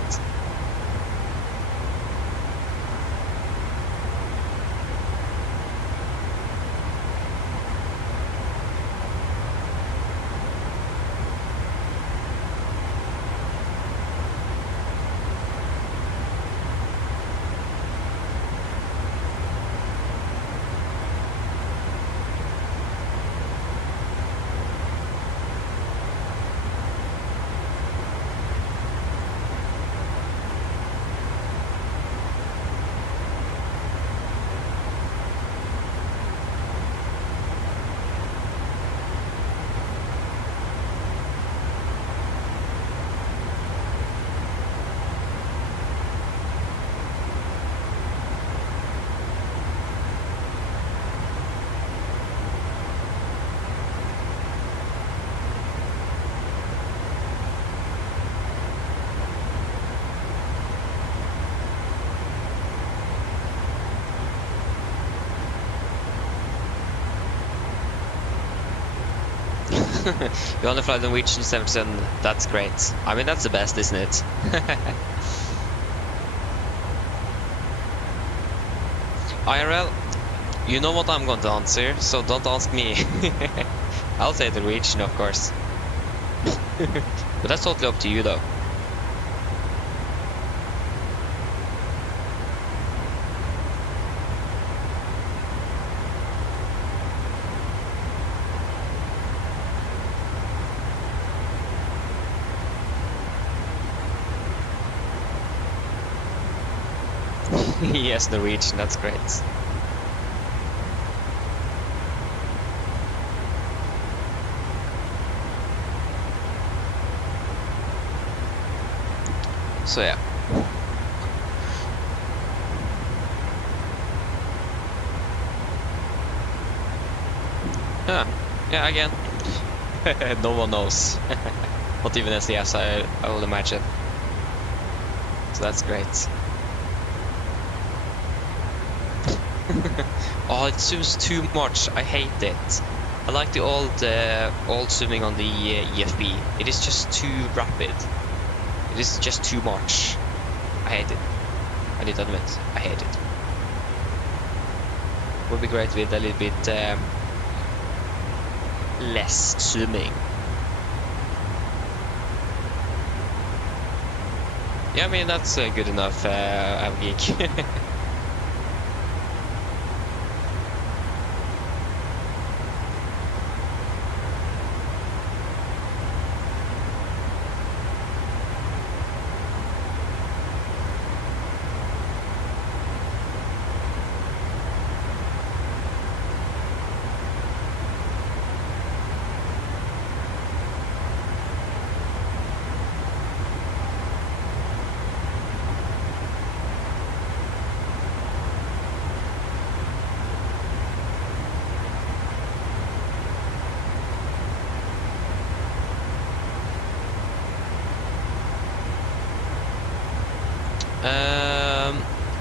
You only fly the Norwegian 737. That's great. I mean, that's the best, isn't it? IRL, you know what I'm going to answer, so don't ask me. I'll say the Norwegian, of course. But that's totally up to you, though. Yes, Norwegian, that's great. So yeah. Yeah, again. No one knows. Not even SES, I will imagine. So that's great. Oh, it zooms too much. I hate it. I like the old zooming on the EFB. It is just too rapid. It is just too much. I hate it. I need to admit, I hate it. Would be great with a little bit less zooming. Yeah, I mean that's good enough. I'm geek.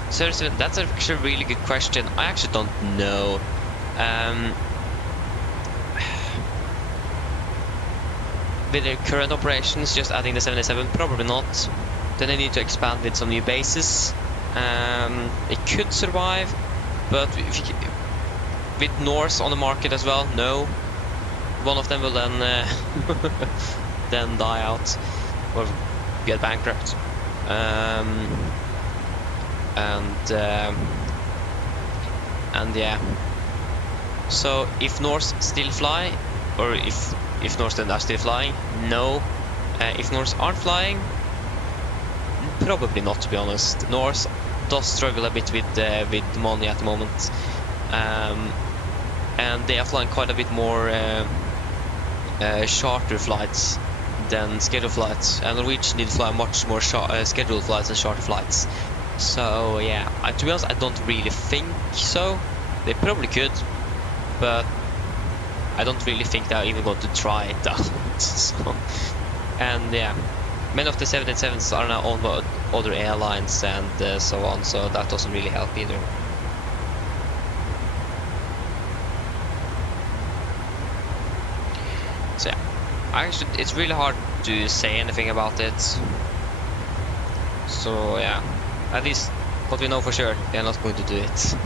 Seriously, that's actually a really good question. I actually don't know. With their current operations, just adding the 77, probably not. Then they need to expand with some new bases. It could survive, but with Norse on the market as well, no. One of them will then then die out or get bankrupt. And yeah, so if Norse still fly, or if Norse then are still flying, no. If Norse aren't flying, probably not, to be honest. Norse does struggle a bit with money at the moment, and they are flying quite a bit more charter flights than scheduled flights, and Norwegian need to fly much more scheduled flights and charter flights. So yeah, to be honest, I don't really think so. They probably could, but I don't really think they're even going to try it out. So, and yeah, many of the 787s are now owned by other airlines and so on, so that doesn't really help either. So yeah, actually it's really hard to say anything about it. So yeah, at least what we know for sure, they're not going to do it.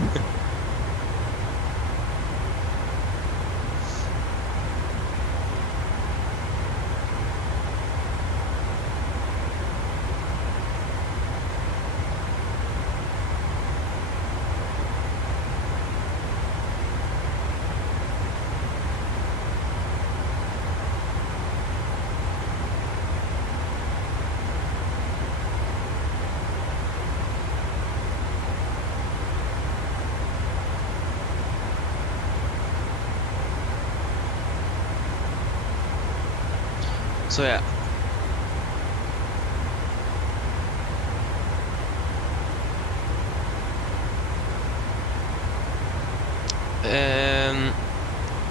So yeah.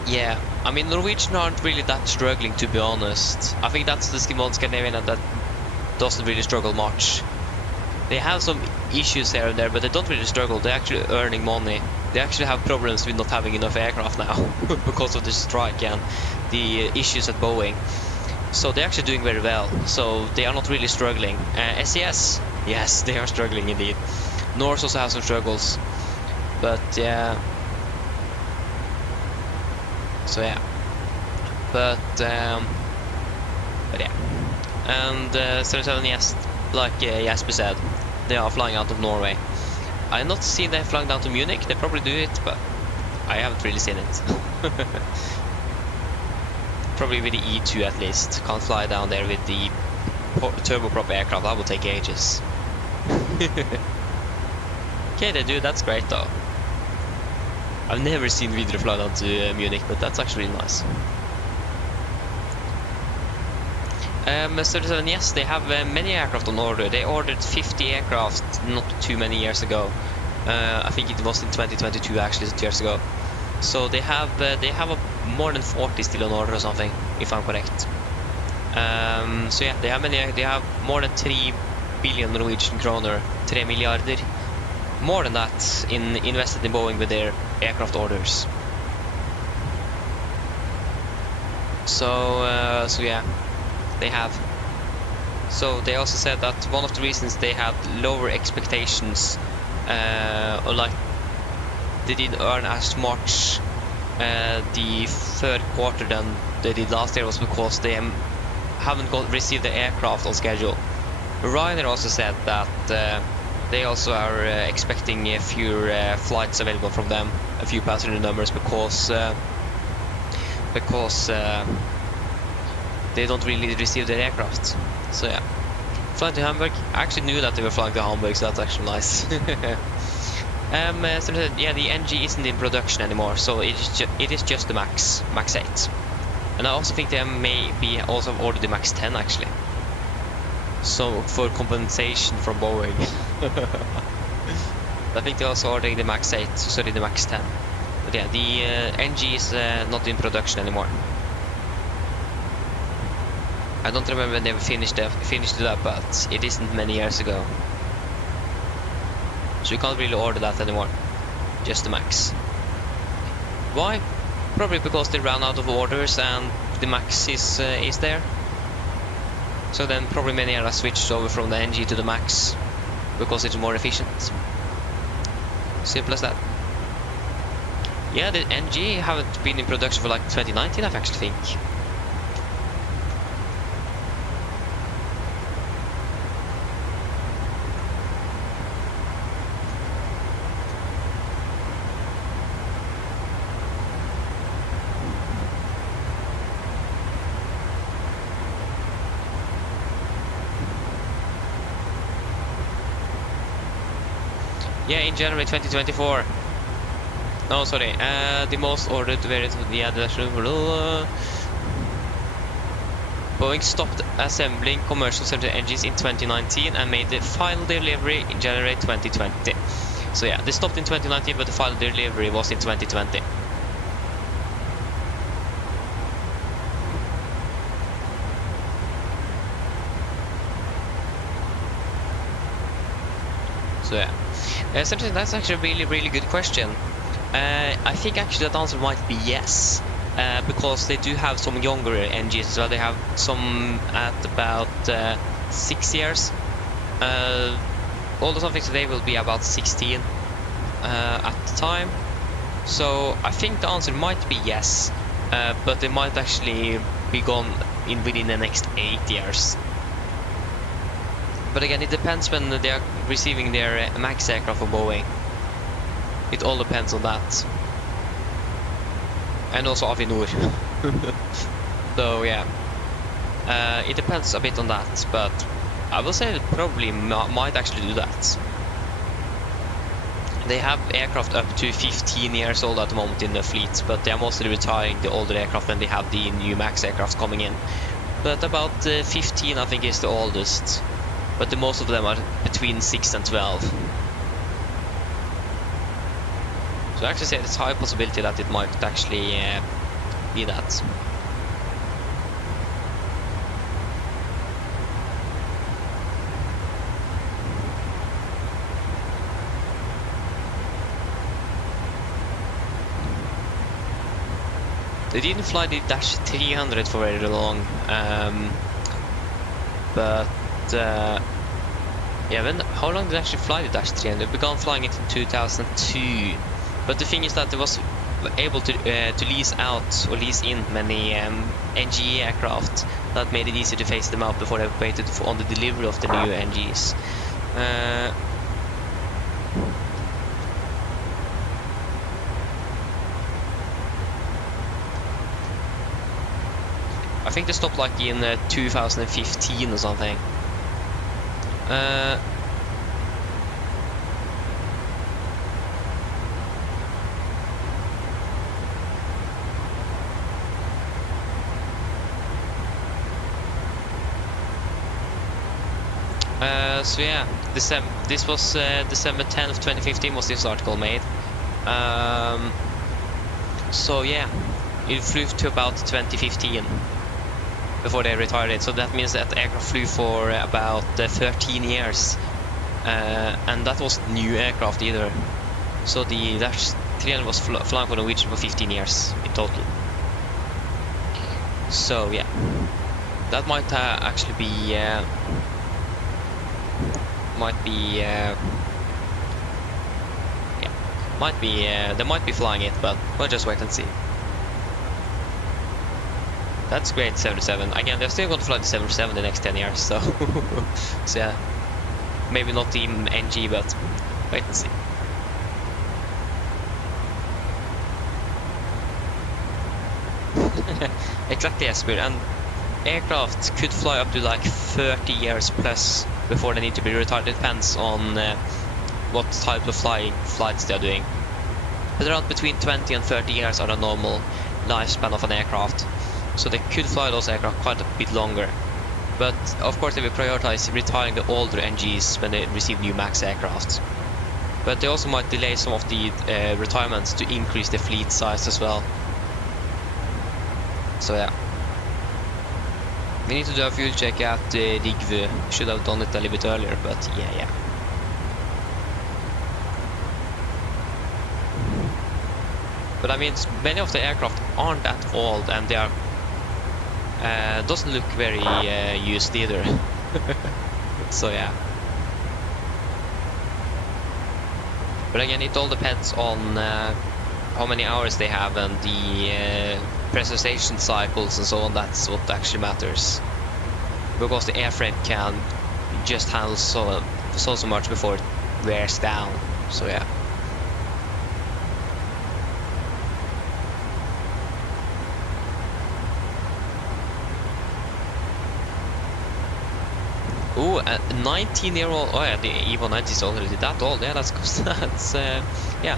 Yeah, I mean Norwegian aren't really that struggling, to be honest. I think that's the one Scandinavian that doesn't really struggle much. They have some issues here and there, but they don't really struggle. They're actually earning money. they actually have problems with not having enough aircraft now because of the strike and the issues at Boeing. So they're actually doing very well. So they are not really struggling. SES, yes, they are struggling indeed. Norse also have some struggles, but yeah. So yeah, but yeah, and 77, yes, like Jasper said, they are flying out of Norway. I have not seen them flying down to Munich. They probably do it, but I haven't really seen it. Probably with the E2 at least. Can't fly down there with the turboprop aircraft. That will take ages. Okay, they do. That's great though. I've never seen Widerøe fly down to Munich, but that's actually nice. 37, yes, they have many aircraft on order. They ordered 50 aircraft not too many years ago. I think it was in 2022 actually, 2 years ago. So they have more than 40 still on order or something, if I'm correct. So yeah, they have more than 3 billion Norwegian kroner, 3 milliarder, more than that invested in Boeing with their aircraft orders. So yeah, they have. So they also said that one of the reasons they had lower expectations, or like they didn't earn as much the third quarter than they did last year, was because they haven't received the aircraft on schedule. Ryanair also said that they also are expecting a few flights available from them, a few passenger numbers, because they don't really receive their aircraft. So yeah, flying to Hamburg. I actually knew that they were flying to Hamburg, so that's actually nice. So yeah, the NG isn't in production anymore, so it is just the Max 8. And I also think they may be also ordered the Max 10 actually. So for compensation from Boeing. I think they're also ordering the Max 8, sorry, the Max 10. But yeah, the NG is not in production anymore. I don't remember when they finished it up, but it isn't many years ago. So you can't really order that anymore. Just the Max. Why? Probably because they ran out of orders and the Max is there. So then probably many are switched over from the NG to the Max because it's more efficient. Simple as that. Yeah, the NG haven't been in production for like 2019, I actually think. Yeah, in January 2024. Oh, sorry. The most ordered variant of the Boeing stopped assembling commercial center engines in 2019 and made the final delivery in January 2020. So yeah, they stopped in 2019, but the final delivery was in 2020. So yeah. That's actually a really good question. I think actually that answer might be yes, because they do have some younger engines as well. They have some at about 6 years. All the something today will be about 16 at the time. So I think the answer might be yes, but they might actually be gone within the next 8 years. But again, it depends when they are receiving their Max aircraft from Boeing. It all depends on that. And also Avinor. So yeah, it depends a bit on that, but I will say it probably might actually do that. They have aircraft up to 15 years old at the moment in the fleet, but they are mostly retiring the older aircraft when they have the new Max aircraft coming in. But about 15 I think is the oldest. But the most of them are between 6 and 12. So I actually say it's a high possibility that it might actually be that. They didn't fly the Dash 300 for very long, but yeah, how long did they actually fly the Dash 300? They began flying it in 2002, but the thing is that it was able to lease out or lease in many NG aircraft that made it easy to phase them out before they waited on the delivery of the new NGs. I think they stopped like in 2015 or something. So yeah, this was December 10th, 2015 was this article made. So yeah, it flew to about 2015 before they retired it. So that means that the aircraft flew for about 13 years, and that was new aircraft either. So the Dash 300 was flying for Norwegian for 15 years in total. So yeah, that might actually be they might be flying it, but we'll just wait and see. That's great, 77. Again, they're still going to fly the 77 the next 10 years, so so yeah, maybe not the NG, but wait and see. Exactly, Esper, and aircraft could fly up to like 30 years plus before they need to be retired. It depends on what type of flights they're doing. But around between 20 and 30 years are the normal lifespan of an aircraft. So they could fly those aircraft quite a bit longer. But of course they will prioritize retiring the older NGs when they receive new MAX aircraft. But they also might delay some of the retirements to increase the fleet size as well. So yeah. We need to do a fuel check at Rigvø. Should have done it a little bit earlier, but yeah. But I mean, many of the aircraft aren't that old, and they are doesn't look very used either. So yeah. But again, it all depends on how many hours they have and the pressurization cycles and so on. That's what actually matters, because the airframe can just handle so much before it wears down. So yeah. Ooh, a 19-year-old. Oh yeah, the Evo 90 is already that old. Yeah, that's yeah.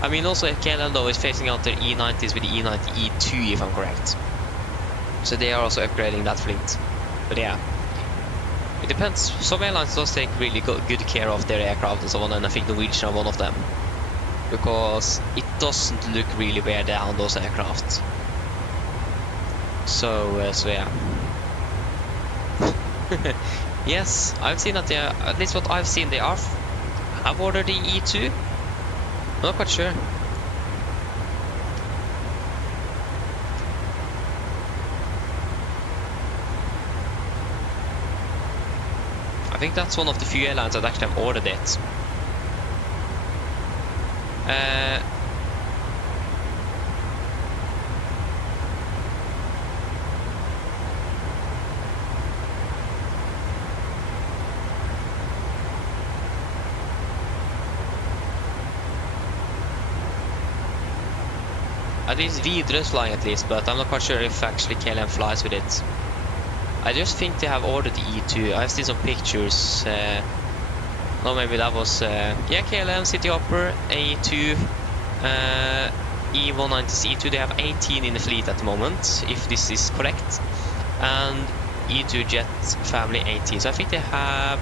I mean, also KLM though is phasing out their E90s with the E90 E2, if I'm correct. So they are also upgrading that fleet. But yeah, it depends. Some airlines does take really good care of their aircraft and so on, and I think Norwegian are one of them, because it doesn't look really wear down, those aircraft. So yeah. Yes, I've seen that they are, at least what I've seen, they are have ordered the E2. I'm not quite sure. I think that's one of the few airlines that actually have ordered it. At least Videre is flying at least, but I'm not quite sure if actually KLM flies with it. I just think they have ordered the E2. I've seen some pictures. No, maybe that was yeah, KLM City Hopper E2, E190 E2. They have 18 in the fleet at the moment, if this is correct, and E2 Jet family 18. So I think they have,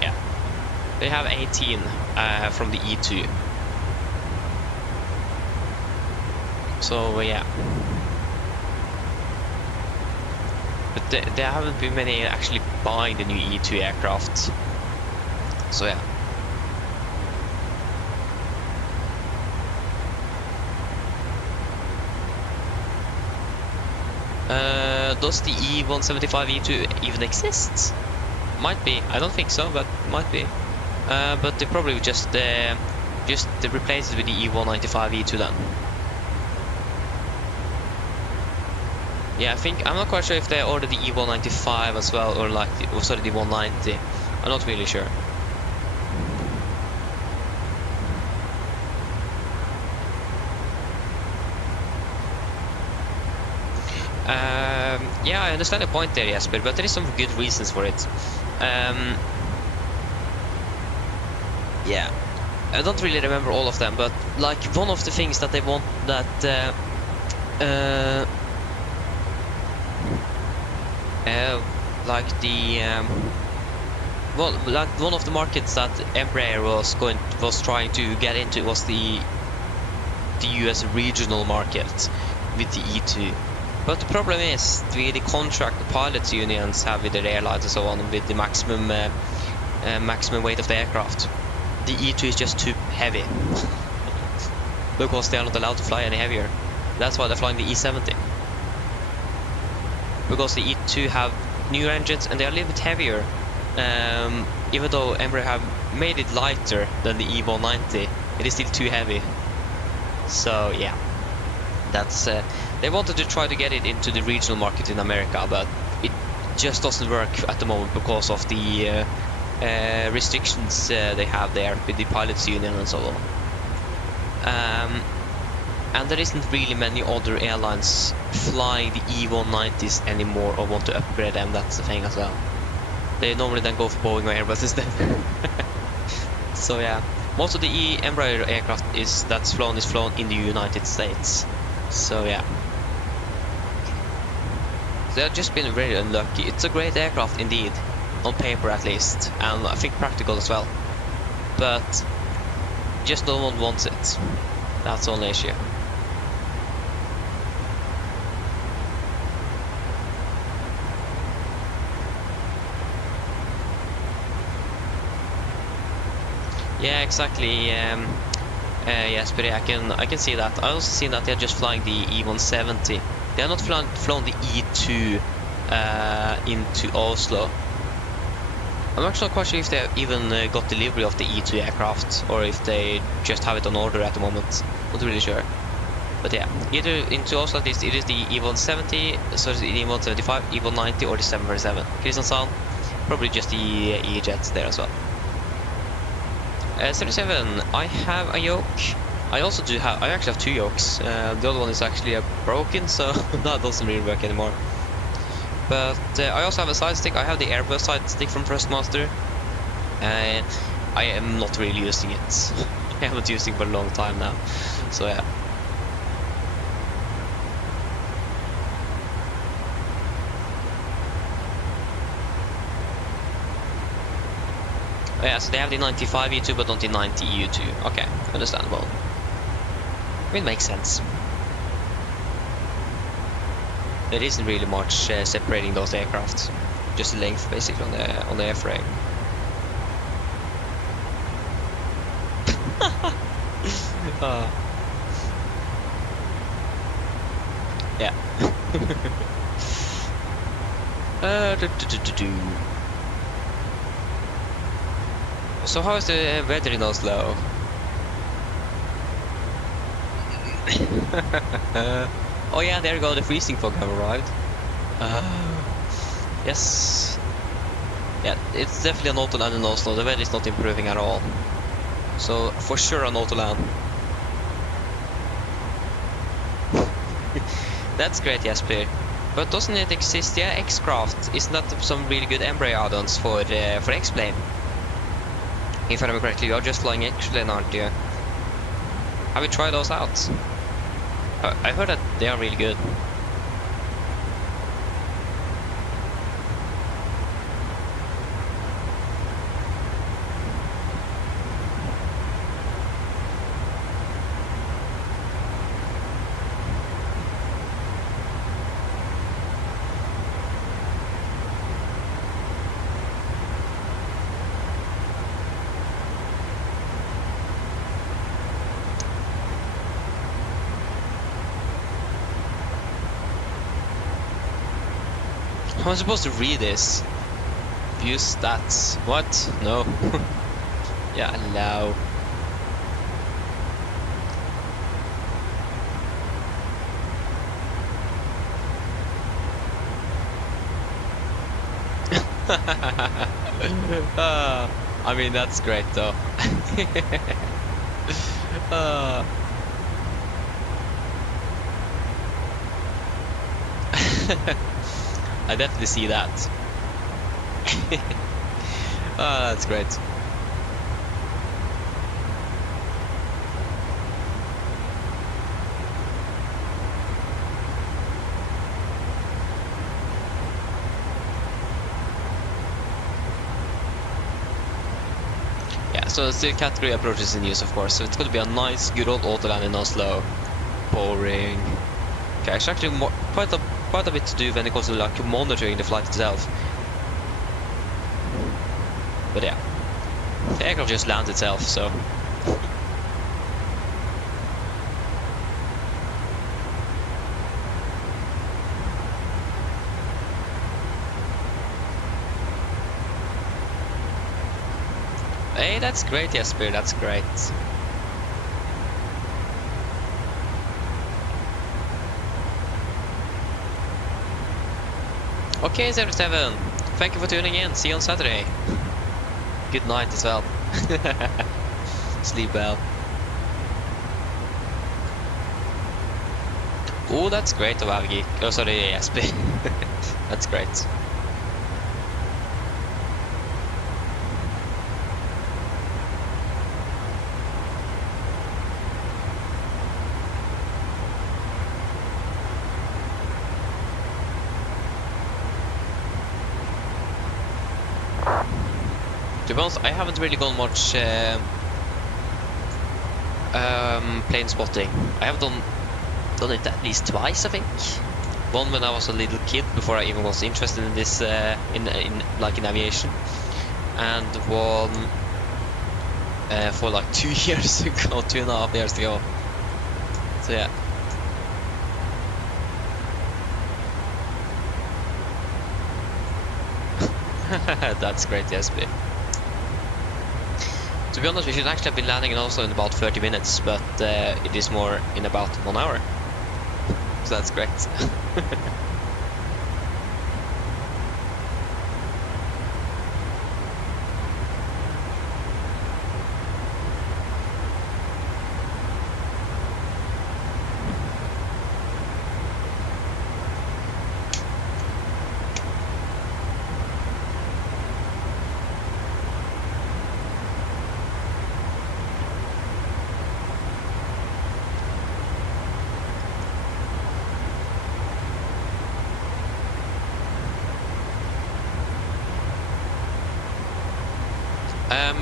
yeah, they have 18 from the E2. So yeah, but there haven't been many actually buying the new E2 aircraft. So yeah. Does the E175 E2 even exist? Might be. I don't think so, but might be. But they probably just replace it with the E195 E2 then. Yeah, I think I'm not quite sure if they ordered the E195 as well, or like the 190. I'm not really sure. Yeah, I understand the point there, Jesper, but there is some good reasons for it. Yeah, I don't really remember all of them, but like one of the things that they want that like the well, like one of the markets that Embraer was trying to get into was the US regional market with the E2. But the problem is with the contract the pilots unions have with their airlines and so on, with the maximum weight of the aircraft, the E2 is just too heavy because they are not allowed to fly any heavier. That's why they're flying the E70, because the E2 have new engines and they are a little bit heavier. Even though Embraer have made it lighter than the E190, it is still too heavy. So yeah, that's they wanted to try to get it into the regional market in America, but it just doesn't work at the moment because of the restrictions they have there with the pilots union and so on. And there isn't really many other airlines flying the E190s anymore or want to upgrade them. That's the thing as well. They normally then go for Boeing or Airbus instead. So yeah, most of the Embraer aircraft that's flown is flown in the United States. So yeah, they've just been very unlucky. It's a great aircraft indeed, on paper at least, and I think practical as well. But just no one wants it. That's the only issue. Yeah, exactly. Yes, but I can see that. I also see that they're just flying the E170. They are not flown the E2 into Oslo. I'm actually not quite sure if they even got delivery of the E2 aircraft, or if they just have it on order at the moment. Not really sure. But yeah, either into Oslo it is the E170, so the E175, E190, or the 737. Kristiansand, probably just the E-jets there as well. 77, I have a yoke. I actually have two yokes. The other one is actually broken, so that doesn't really work anymore. But I also have a side stick. I have the Airbus side stick from Thrustmaster. I am not really using it. I haven't used it for a long time now. So yeah. Oh, yeah, so they have the 95 E2 but not the 90 E2. Okay, understandable. It makes sense. There isn't really much separating those aircraft. Just the length basically on the airframe. Yeah. So how is the weather in Oslo? Oh yeah, there you go, the freezing fog have arrived. Yes. Yeah, it's definitely an autoland in Oslo. The weather is not improving at all. So for sure an autoland. That's great, Jesper. But doesn't it exist? Yeah, X-Craft. Isn't that some really good Embraer add-ons for X-Plane? If I remember correctly, you're just flying X-Plane, aren't you? Have you tried those out? I heard that they are really good. How am I supposed to read this? View stats. What? No. Yeah, allow. I mean, that's great though. I definitely see that. That's great. Yeah, so the still category approaches in use, of course. So it's going to be a nice, good old auto land in Oslo. Boring. Okay, it's actually quite a bit to do when it comes to like monitoring the flight itself. But yeah, the aircraft just lands itself, so. Hey, that's great, Jesper, that's great. Okay, 77. Thank you for tuning in. See you on Saturday. Good night as well. Sleep well. Oh, that's great of Avgi. Oh, sorry, Jesper. That's great. To be honest, I haven't really gone much plane spotting. I have done it at least twice, I think. One when I was a little kid, before I even was interested in this, in aviation, and one for like 2 years ago, 2.5 years ago. So yeah. That's great, Jesper. To be honest, we should actually have been landing also in about 30 minutes, but it is more in about 1 hour. So that's great.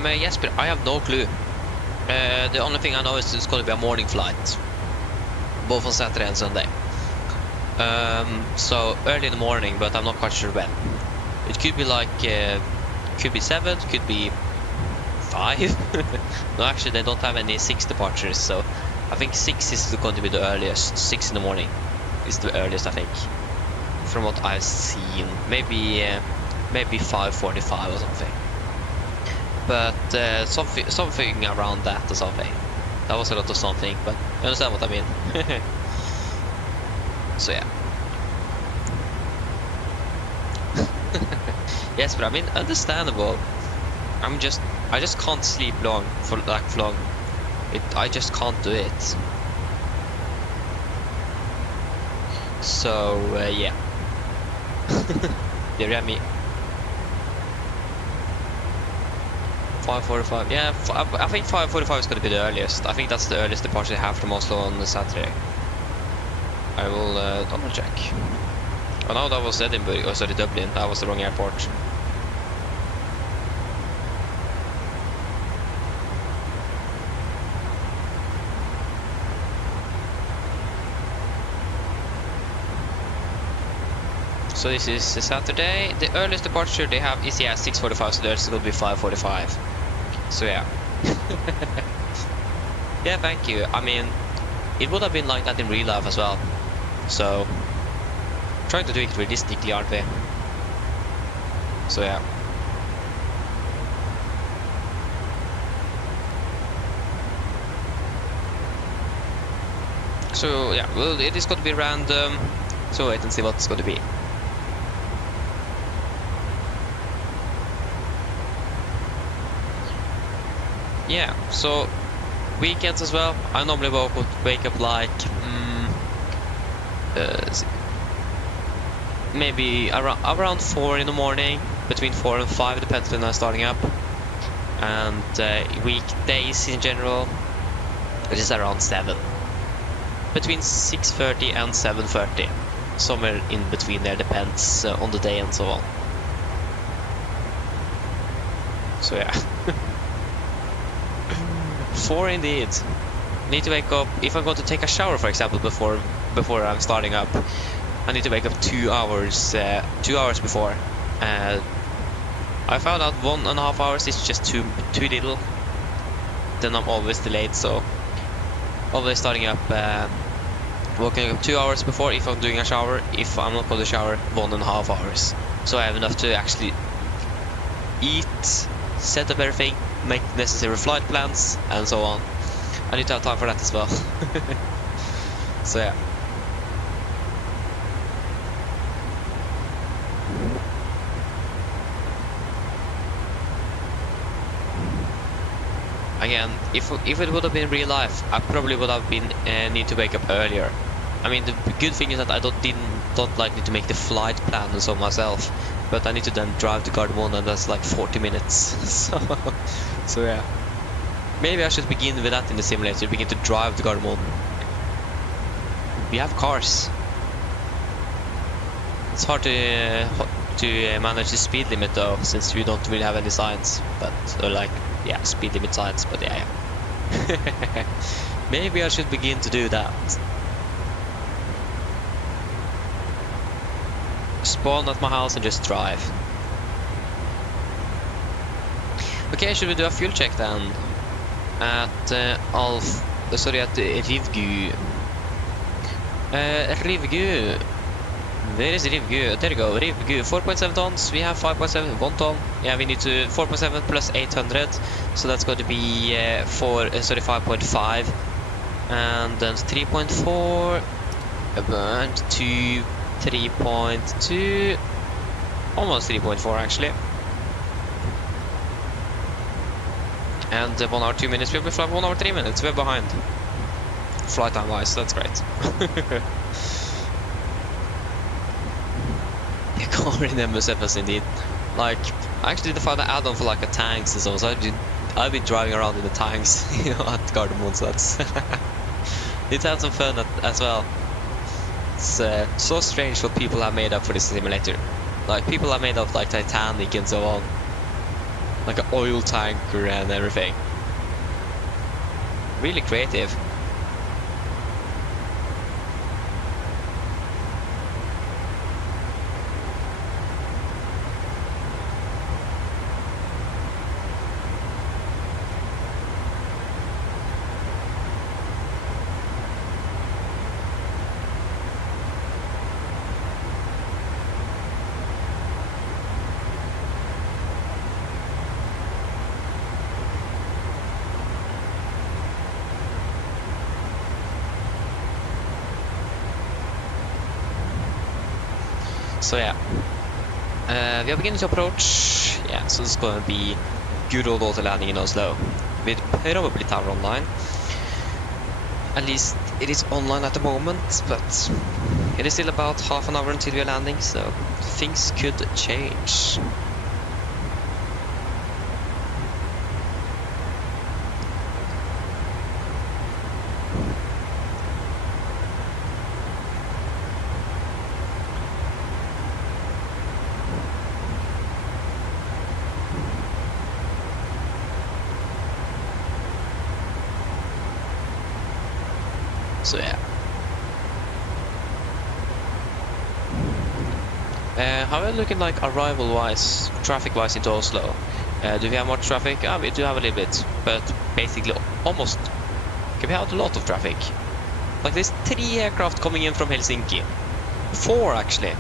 Yes, but I have no clue. The only thing I know is it's going to be a morning flight, both on Saturday and Sunday. So early in the morning, but I'm not quite sure when. It could be like, could be 7, could be 5. No, actually, they don't have any 6 departures, so I think 6 is going to be the earliest. 6 in the morning is the earliest, I think, from what I've seen. Maybe 5:45 or something. But something around that or something. That was a lot of something, but you understand what I mean. So yeah. Yes, but I mean, understandable. I just can't sleep long for long. I just can't do it. So yeah. There are me. 5:45. Yeah, I think 5:45 is going to be the earliest. I think that's the earliest departure they have from Oslo on the Saturday. I will double check. Oh no, that was Edinburgh. Oh, sorry, Dublin. That was the wrong airport. So this is Saturday. The earliest departure they have is 6:45, so there's going to be 5:45. So yeah. Yeah, thank you. I mean, it would have been like that in real life as well. So trying to do it realistically, aren't we? So yeah. So yeah, well, it is going to be random. So wait and see what it's going to be. Yeah, so weekends as well. I normally wake up like maybe around 4 in the morning, between 4 and 5, depends when I'm starting up. And weekdays in general, it is around 7. Between 6:30 and 7:30. Somewhere in between there, depends on the day and so on. So yeah. 4 indeed. Need to wake up, if I'm going to take a shower for example before I'm starting up, I need to wake up 2 hours before. I found out 1.5 hours is just too little. Then I'm always delayed, so always starting up, waking up 2 hours before if I'm doing a shower. If I'm not going to shower, 1.5 hours. So I have enough to actually eat, set up everything, make necessary flight plans, and so on. I need to have time for that as well. So yeah. Again, if it would have been real life, I probably would have been need to wake up earlier. I mean, the good thing is that I don't like need to make the flight plan and so myself, but I need to then drive to Gardermoen, and that's like 40 minutes. So yeah, maybe I should begin with that in the simulator. Begin to drive to Gardermoen. We have cars. It's hard to manage the speed limit though, since we don't really have any signs. But yeah, speed limit signs. But yeah. Maybe I should begin to do that. Spawn at my house and just drive. Okay, should we do a fuel check then? At Rivgu. Rivgu. Where is Rivgu? There you go, Rivgu. 4.7 tons. We have 5.7, 1 ton. Yeah, we need to 4.7 plus 800. So that's going to be 5.5. And then 3.4. And 2. 3.2, almost 3.4 actually. And 1 hour 2 minutes. We'll be flying 1 hour 3 minutes. We're behind flight time wise, so that's great. The car in MSFS indeed. Like, I actually did find an add-on for like a tanks and so on. So I've been driving around in the tanks, you know, at Gardermoen. So that's it had some fun as well. It's so strange what people have made up for this simulator. Like, people have made up like Titanic and so on, like an oil tanker and everything. Really creative. So yeah, we are beginning to approach. Yeah, so it's going to be good old auto landing in Oslo with probably tower online. At least it is online at the moment, but it is still about half an hour until we are landing, so things could change. So yeah. How are we looking like arrival-wise, traffic-wise into Oslo? Do we have much traffic? We do have a little bit, but basically almost. Okay, we have a lot of traffic. Like there's 3 aircraft coming in from Helsinki. 4 actually.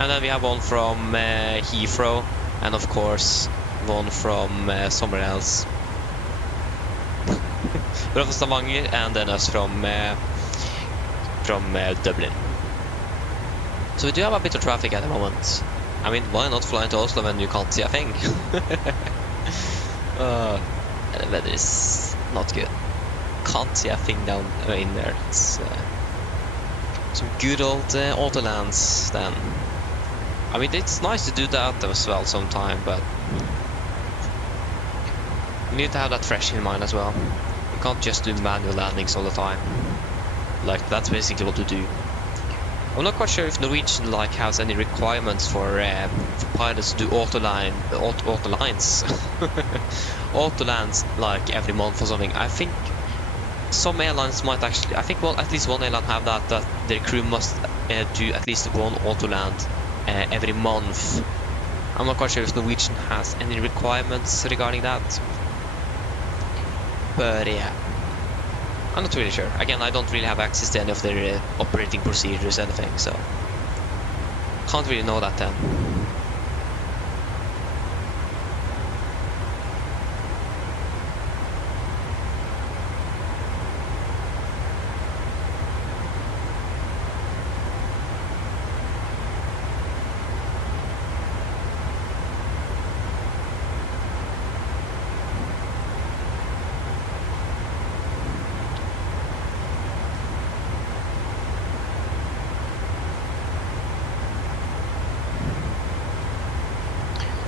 And then we have one from Heathrow, and of course one from somewhere else. One from Stavanger, and then us from Dublin. So we do have a bit of traffic at the moment. I mean, why not fly into Oslo when you can't see a thing? The weather is not good. Can't see a thing down in there. It's some good old autolands then. I mean, it's nice to do that as well sometime, but you need to have that fresh in mind as well. You can't just do manual landings all the time. Like, that's basically what to do. I'm not quite sure if Norwegian like has any requirements for pilots to do autolines, autolands like every month or something. I think some airlines might actually. I think well, at least one airline have that their crew must do at least one autoland every month. I'm not quite sure if Norwegian has any requirements regarding that, but yeah. I'm not really sure. Again, I don't really have access to any of their operating procedures or anything, so can't really know that then.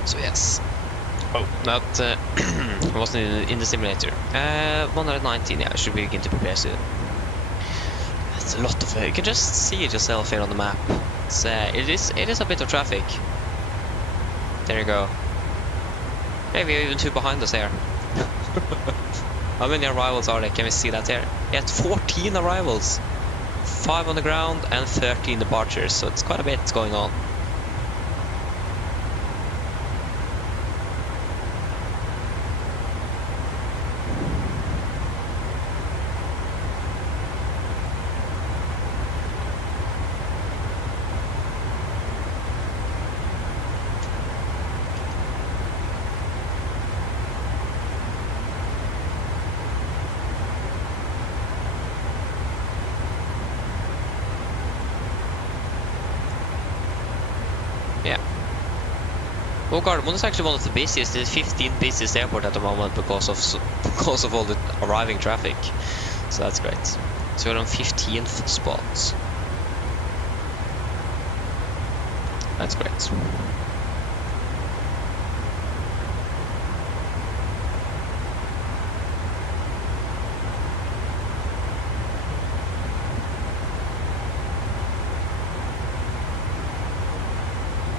So yes. Oh, that wasn't in the simulator. 119, yeah, I should begin to prepare soon. That's a lot of you can just see it yourself here on the map. It's, it is a bit of traffic. There you go. Hey, we are even two behind us here. How many arrivals are there? Can we see that here? Yeah, 14 arrivals. 5 on the ground and 13 departures, so it's quite a bit going on. Yeah. Well, Gardermoen is actually one of the busiest, the 15th busiest airport at the moment because of all the arriving traffic. So that's great. So we're on 15th spot. That's great.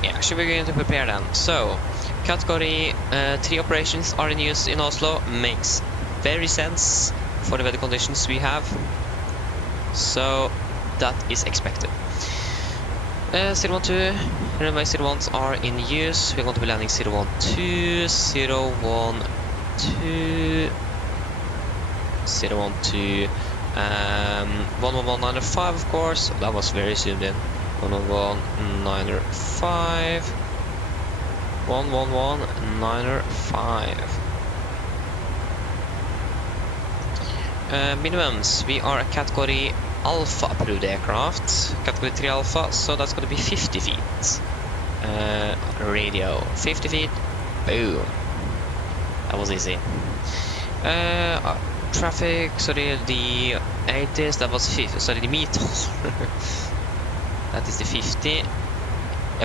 Actually, we're going to prepare then. So, category 3 operations are in use in Oslo. Makes very sense for the weather conditions we have. So, that is expected. 012, runway 01s are in use. We're going to be landing 012, 012, 012, 11195, of course. That was very zoomed in. 11195, 11195. Minimums, we are a category Alpha approved aircraft, category 3 Alpha, so that's going to be 50 feet. Radio, 50 feet, boom. That was easy. Traffic, sorry, the ATIS, that was 50, sorry, the METOR. That is the 50. It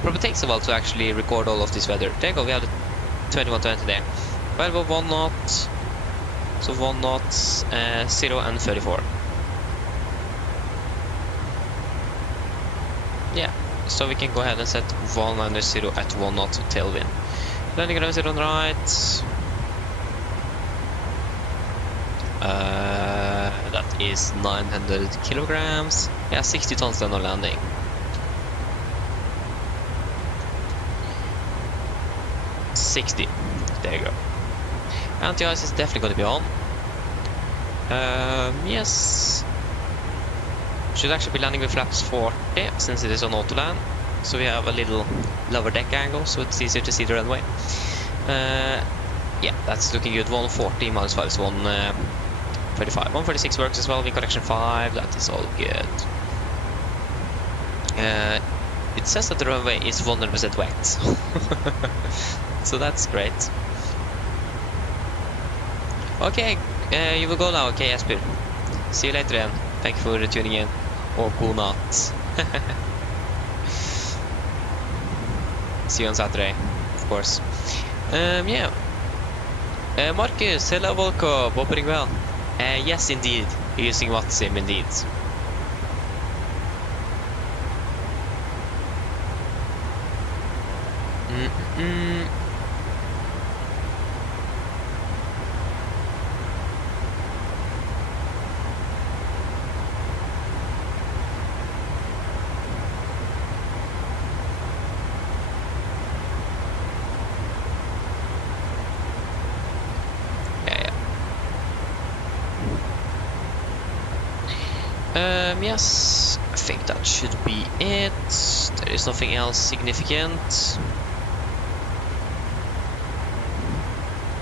probably takes a while to actually record all of this weather. There you go, we have the 2120 there. Well, 1 knot. So 1 knot, 0 and 34. Yeah, so we can go ahead and set 190 at 1 knot tailwind. Landing around 0 on the right. That is 900 kilograms. Yeah, 60 tons then on landing. There you go. ATIS is definitely going to be on. Yes. Should actually be landing with flaps 40 since it is on autoland. so we have a little lower deck angle, so it's easier to see the runway. Yeah, that's looking good. 140 minus 5 is 135. 146 works as well. Wind correction 5, that is all good. It says that the runway is 100% wet, so that's great. Okay, you will go now. Okay, Jesper. See you later then. Thank you for tuning in. Og god natt. See you on Saturday, of course. Yeah. Marcus, hello, welcome. Hope you're well. Yes, indeed. Using WhatsApp, indeed. Yes, I think that should be it. There is nothing else significant.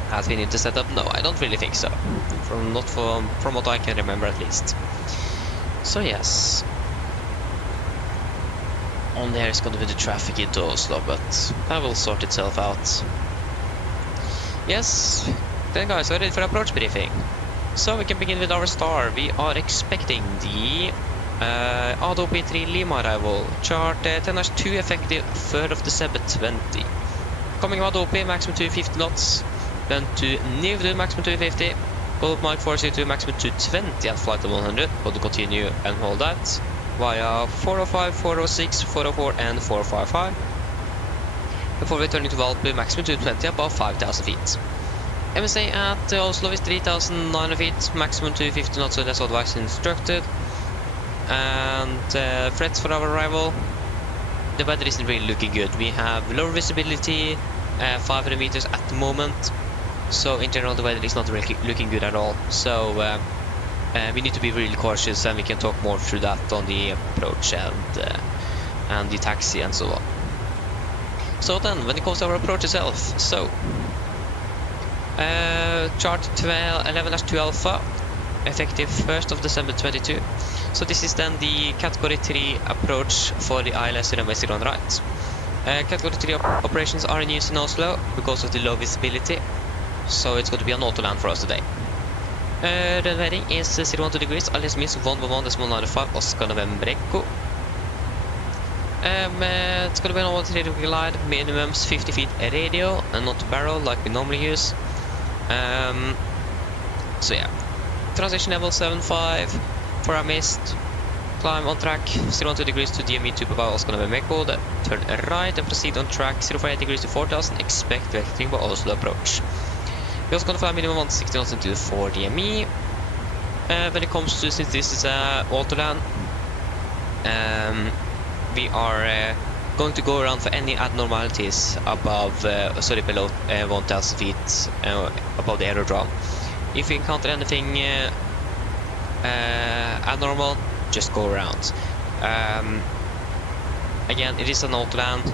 Has we need to set up? No, I don't really think so. From what I can remember, at least. So yes, on there is going to be the traffic into Oslo, but that will sort itself out. Yes, then guys, we're ready for approach briefing. So we can begin with our star. We are expecting the ADOP3 Lima arrival, chart 10-2 effective 3rd of December 20. Coming ADOP maximum 250 knots, then to Nivdu maximum 250, Golf Mike 402 maximum 220 at flight 100, but to continue and hold that via 405, 406, 404 and 455 before returning to Valby maximum 220 above 5,000 feet. MSA at Oslo is 3,900 feet, maximum 250 knots unless otherwise instructed. And threats for our arrival, the weather isn't really looking good. We have low visibility, 500 meters at the moment, so in general the weather is not really looking good at all. So we need to be really cautious, and we can talk more through that on the approach and the taxi and so on. So then, when it comes to our approach itself, so chart 11-2 alpha, effective 1st of December 22. So this is then the category 3 approach for the ILS runway 0 on right. Category 3 operations are in use in Oslo because of the low visibility, so it's going to be an auto land for us today. The heading is 012 degrees, ILS means 111.95 Oscar November Echo. It's going to be an 1-3 degree glide, minimums 50 feet radial and not barrel like we normally use. So yeah, transition level 7.5 for our mist, climb on track 012 degrees to DME 2 by Oslo November Echo, turn right and proceed on track 048 degrees to 4000, expect vectoring by Oslo approach. We're also going to fly minimum 160 knots into 4 DME. When it comes to, since this is auto land, we are going to go around for any abnormalities above, below 1000 feet above the aerodrome. If we encounter anything abnormal, just go around. Again, it is an auto land,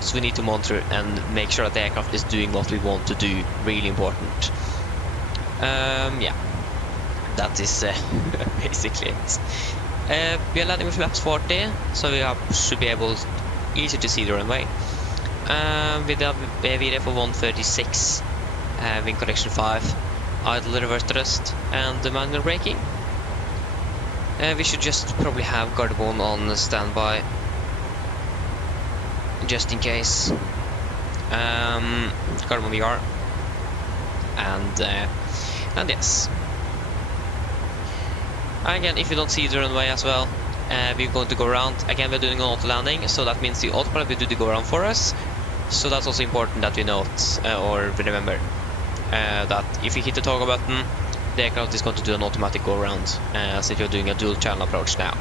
so we need to monitor and make sure that the aircraft is doing what we want to do. Really important. Yeah, that is basically it. We are landing with flaps 40, so we should be able easier to see the runway. With the VRF for 136, wind correction 5, idle reverse thrust, and the manual braking. We should just probably have Gardermoen on standby, just in case. Gardermoen VR, and yes. Again, if you don't see the runway as well, we're going to go around. Again, we're doing an auto landing, so that means the autopilot will do the go around for us. So that's also important that we note or remember that if you hit the toggle button, the aircraft is going to do an automatic go around, as if you're doing a dual channel approach now.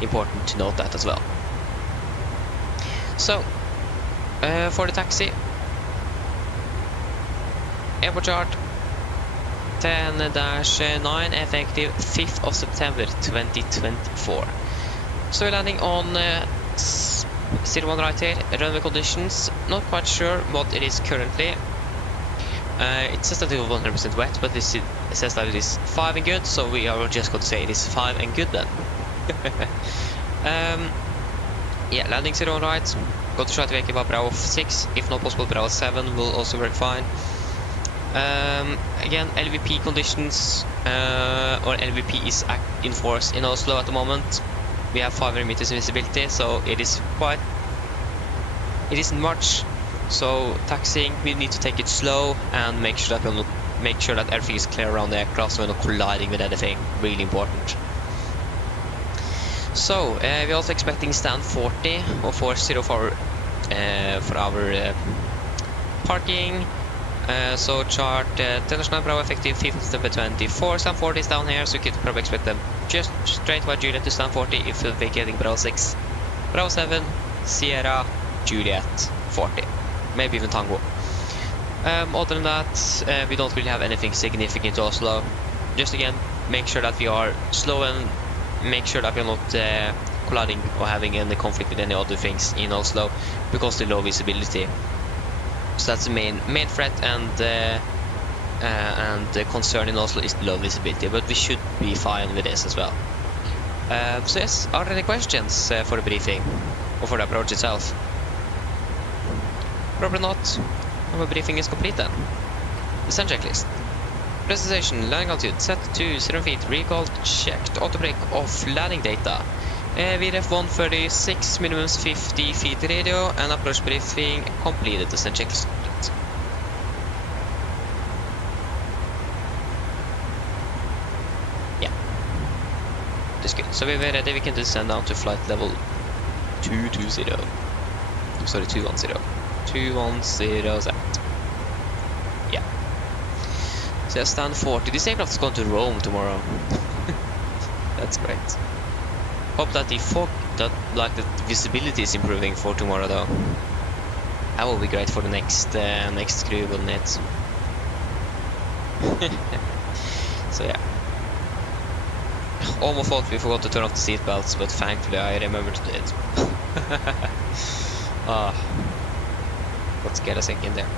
Important to note that as well. So, for the taxi, airport chart 10-9 effective 5th of September 2024. So we're landing on 01 right here, runway conditions, not quite sure what it is currently. It says that it was 100% wet, but it says that it is 5 and good, so we are just going to say it is 5 and good then. Yeah, landing 01 right, got to try to make it Bravo 6, if not possible Bravo 7 will also work fine. Again, LVP conditions, or LVP is in force in Oslo at the moment. We have 500 meters visibility, so it isn't much. So taxiing, we need to take it slow and make sure that everything is clear around the aircraft, so we're not colliding with anything. Really important. So we're also expecting stand 40 or 40 for our parking. So chart International Bravo effective 5th September 24. Stand 40 is down here, so you could probably expect them just straight by Juliet to stand 40 if you're vacating Bravo 6. Bravo 7, Sierra, Juliet, 40. Maybe even Tango. Other than that, we don't really have anything significant to Oslo. Just again, make sure that we are slow and make sure that we're not colliding or having any conflict with any other things in Oslo because the low visibility. So that's the main threat and the concern in Oslo is the low visibility, but we should be fine with this as well. So yes, are there any questions for the briefing or for the approach itself? Probably not. Our briefing is complete then. Descent checklist. Presentation, landing altitude set to 0 feet, recall checked, auto brake off, landing data. VRF 136, minimum 50 feet radio, and approach briefing completed. Descent checklist complete. Yeah. That's good. So we're ready, we can descend down to flight level 220. Sorry, 210. 210Z. Yeah. So I stand 40. This aircraft is going to Rome tomorrow. That's great. Hope that the fog, the visibility is improving for tomorrow though. That will be great for the next crew, wouldn't it? So yeah. Almost thought we forgot to turn off the seat belts, but thankfully I remembered to do it. Got scared a second there.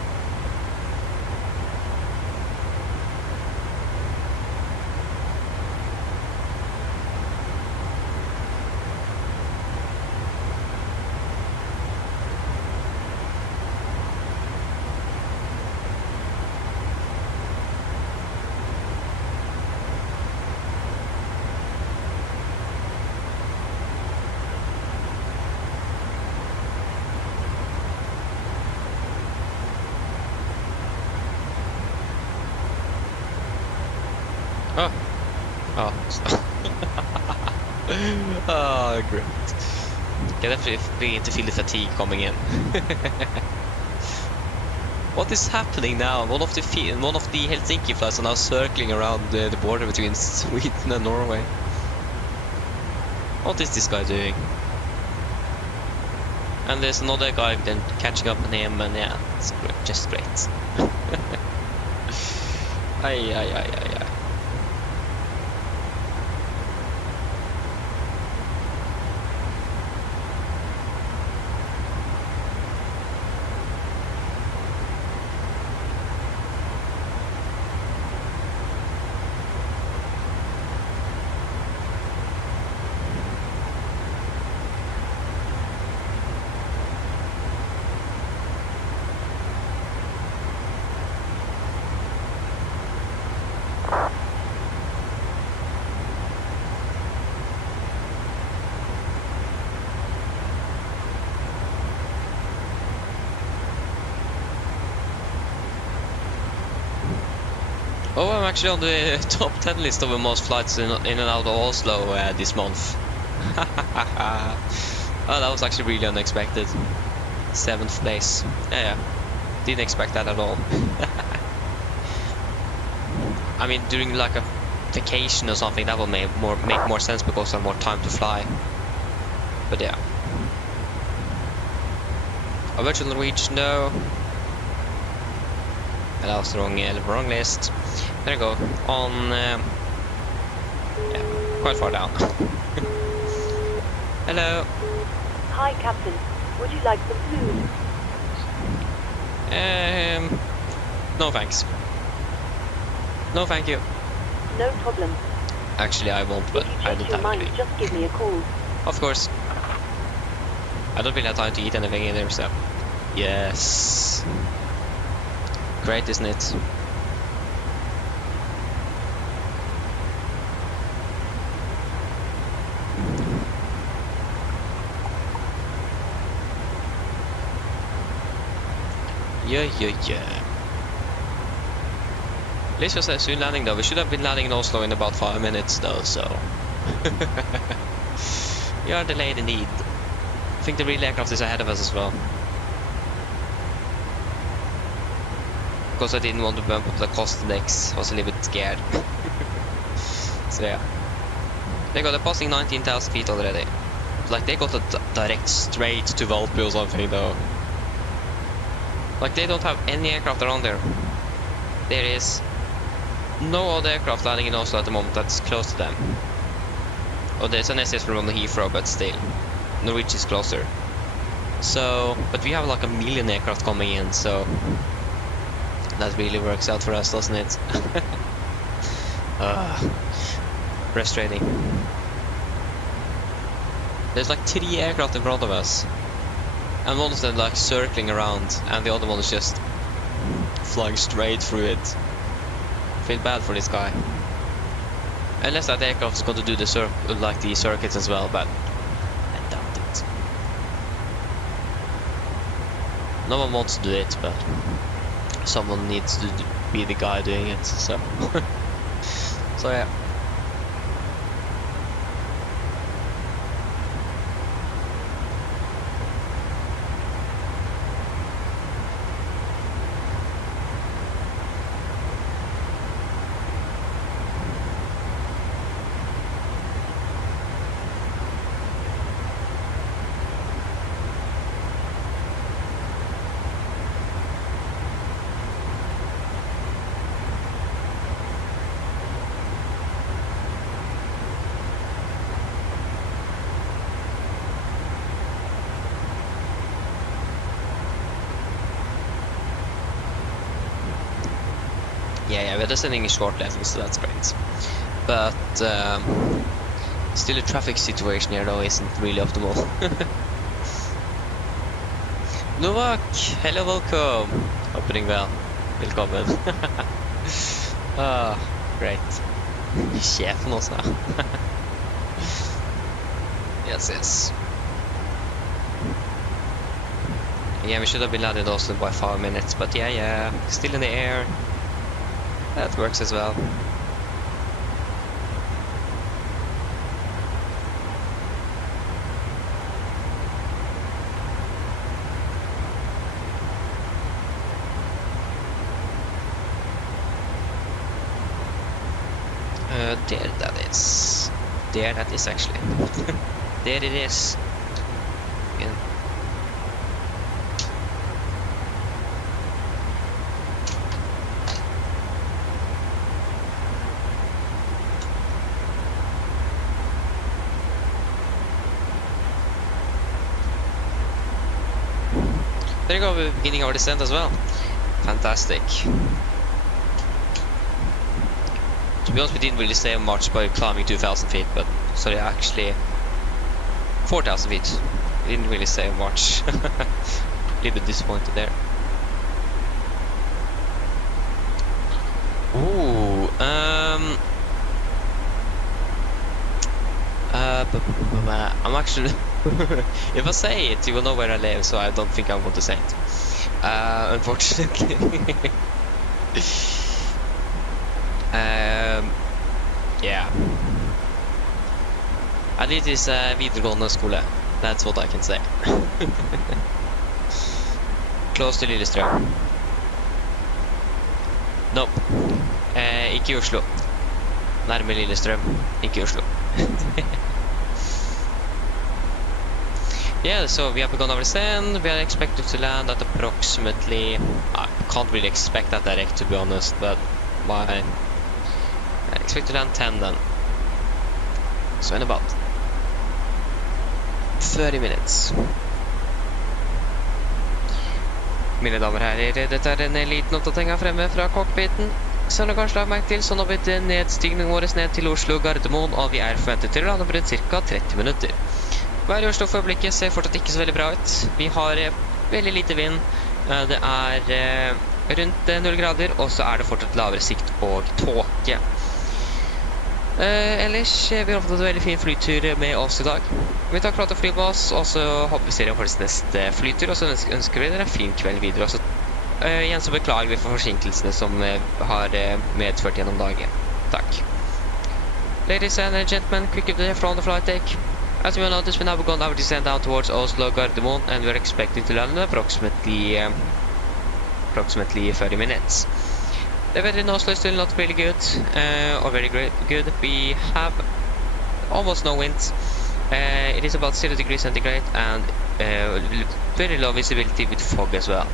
Oh, great. Can definitely begin to feel the fatigue coming in. What is happening now? One of the Helsinki flights are now circling around the border between Sweden and Norway. What is this guy doing? And there's another guy then catching up on him, and yeah, it's great, just great. Ay. Oh, I'm actually on the top 10 list of the most flights in and out of Oslo this month. Oh, that was actually really unexpected. 7th place. Yeah. Didn't expect that at all. I mean, during like a vacation or something, that will make more sense because I have more time to fly. But yeah. A virtual Norwegian, no. That was the wrong list. There you go. On yeah, quite far down. Hello. Hi, Captain. Would you like some food? No thanks. No thank you. No problem. Actually, I won't, but If you I change don't your have mind, anything. just give me a call. Of course. I don't really have time to eat anything either, so... Yes. Great, isn't it? Yeah. At least was a soon landing though. We should have been landing in Oslo in about 5 minutes though, so... We are delayed indeed. I think the real aircraft is ahead of us as well. Because I didn't want to bump up the cost index, I was a little bit scared. So yeah. They got a passing 19,000 feet already. Like they got a direct straight to Valby or something though. Like they don't have any aircraft around there. There is no other aircraft landing in Oslo at the moment that's close to them. Oh, there's an SS from the Heathrow, but still. Norwich is closer. So, but we have like a million aircraft coming in, so that really works out for us, doesn't it? Frustrating. There's like 3 aircraft in front of us. And one of them like circling around, and the other one is just flying straight through it. Feel bad for this guy. Unless that aircraft is going to do the circuits as well, but I doubt it. No one wants to do it, but someone needs to be the guy doing it. So, so yeah. Yeah, we're descending in short levels, so that's great. But still the traffic situation here though isn't really optimal. Novak, hello, welcome. Opening well. Velkommen. Great. Chefen også. Yes. Yeah, we should have been landed also by 5 minutes, but yeah, still in the air. That works as well. There that is. There that is actually. There it is. Yeah. There you go, we're beginning our descent as well. Fantastic. To be honest, we didn't really save much by climbing 2,000 feet, but sorry, actually 4,000 feet. We didn't really save much. A little bit disappointed there. Ooh, I'm actually if I say it, you will know where I live, so I don't think I'm going to say it. Unfortunately. Yeah. I did this videregående skole. That's what I can say. Close to Lillestrøm. Nope. Ikke i Oslo. Nærme Lillestrøm, ikke i Oslo. Yeah, so we have begun our descent. We are expected to land at approximately... I can't really expect that direct, to be honest, but I expect to land 10 then. So in about 30 minutes. Mine damer og herrer, dette en liten oppdatering her fremme fra Cockpiten. Som dere kanskje har merket til, så nå blir det nedstigningen vår ned til Oslo Gardermoen, og vi forventet til å lande på rundt ca. 30 minutter. Været i Oslo for øyeblikket ser fortsatt ikke så veldig bra ut. Vi har veldig lite vind. Det rundt 0 grader, og så det fortsatt lavere sikt og tåke. Ellers, vi har fått en veldig fin flytur med oss i dag. Vi tar klart å fly med oss, og så håper vi ser faktisk neste flytur, og så ønsker vi dere en fin kveld videre. Og så igjen så beklager vi for forsinkelsene som har medført gjennom dagen. Takk. Ladies and gentlemen, quick update from the flight deck. As you will notice, we now begun our descent down towards Oslo Gardermoen, and we are expecting to land in approximately 30 minutes. The weather in Oslo is still not really good, or very good. We have almost no wind. It is about 0 degrees centigrade and very low visibility with fog as well.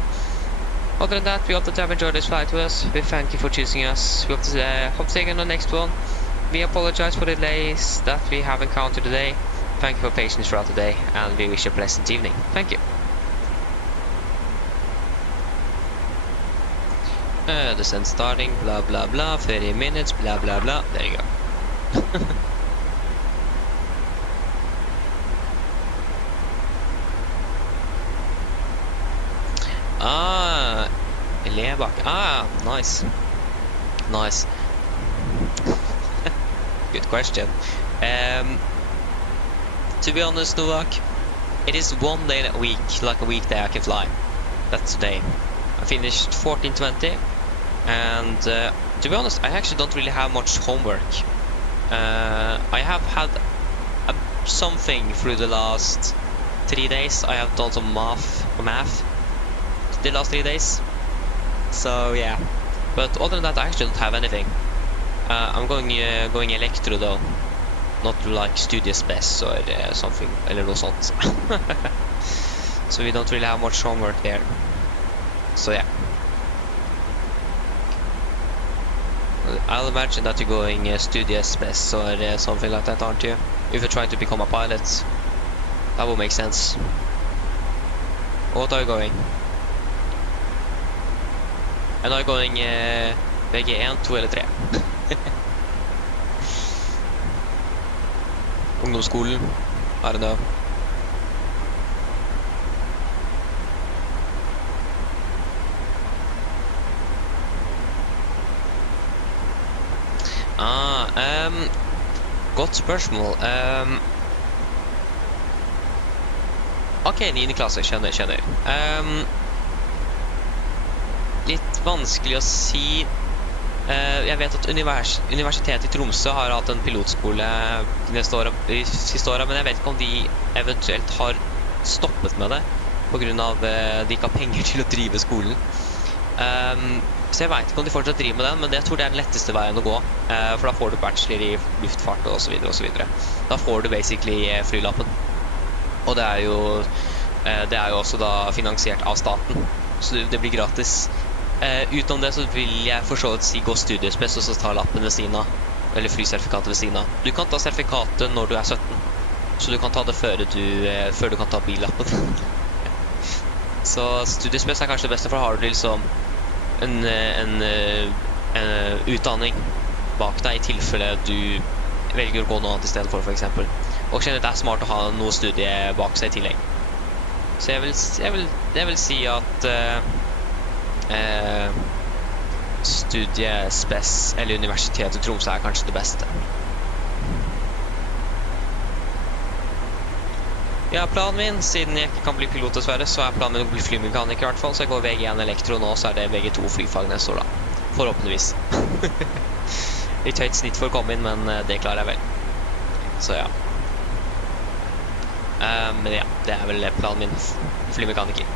Other than that, we hope that you have enjoyed this flight with us. We thank you for choosing us. We hope to see you on the next one. We apologize for the delays that we have encountered today. Thank you for patience throughout the day, and we wish you a pleasant evening. Thank you. Descent starting, blah blah blah, 30 minutes, blah blah blah. There you go. Elebak. Nice. Nice. Good question. To be honest, Novak, it is one day a week, like a weekday I can fly. That's today. I finished 14:20, and to be honest, I actually don't really have much homework. I have had something through the last 3 days. I have done some math the last 3 days. So yeah, but other than that, I actually don't have anything. I'm going electro though, not like studio spec or something eller noe sånt. So we don't really have much homework there. So yeah, I'll imagine that you're going studio spec or something like that, aren't you? If you're trying to become a pilot, that would make sense. What are you going? And are you going VG1, 2 eller 3? Ungdomsskolen? I don't know. Godt spørsmål. Ok, 9. klasse, skjønner. Litt vanskelig å si. Jeg vet at Universitetet i Tromsø har hatt en pilotskole de siste årene, men jeg vet ikke om de eventuelt har stoppet med det på grunn av de ikke har penger til å drive skolen. Så jeg vet ikke om de fortsatt driver med den, men jeg tror det den letteste veien å gå, for da får du bachelor i luftfart og så videre og så videre. Da får du basically flylappen, og det er jo også da finansiert av staten, så det blir gratis. Utenom det så vil jeg for så vidt si gå studiespes og så ta lappen ved siden av, eller flysertifikatet ved siden av. Du kan ta sertifikatet når du er 17, så du kan ta det før du kan ta billappen. Så studiespes kanskje det beste, for da har du liksom en utdanning bak deg i tilfelle du velger å gå noe annet i stedet for eksempel. Og generelt det smart å ha noe studie bak seg i tillegg. Så jeg vil si at studiespes eller Universitetet i Tromsø kanskje det beste. Ja, planen min, siden jeg ikke kan bli pilot dessverre, så planen min å bli flymekaniker i hvert fall, så jeg går VG1 elektro nå, så det VG2 flyfag neste år da, forhåpentligvis. Litt høyt snitt for å komme inn, men det klarer jeg vel. Så ja. Men ja, det vel planen min, flymekaniker.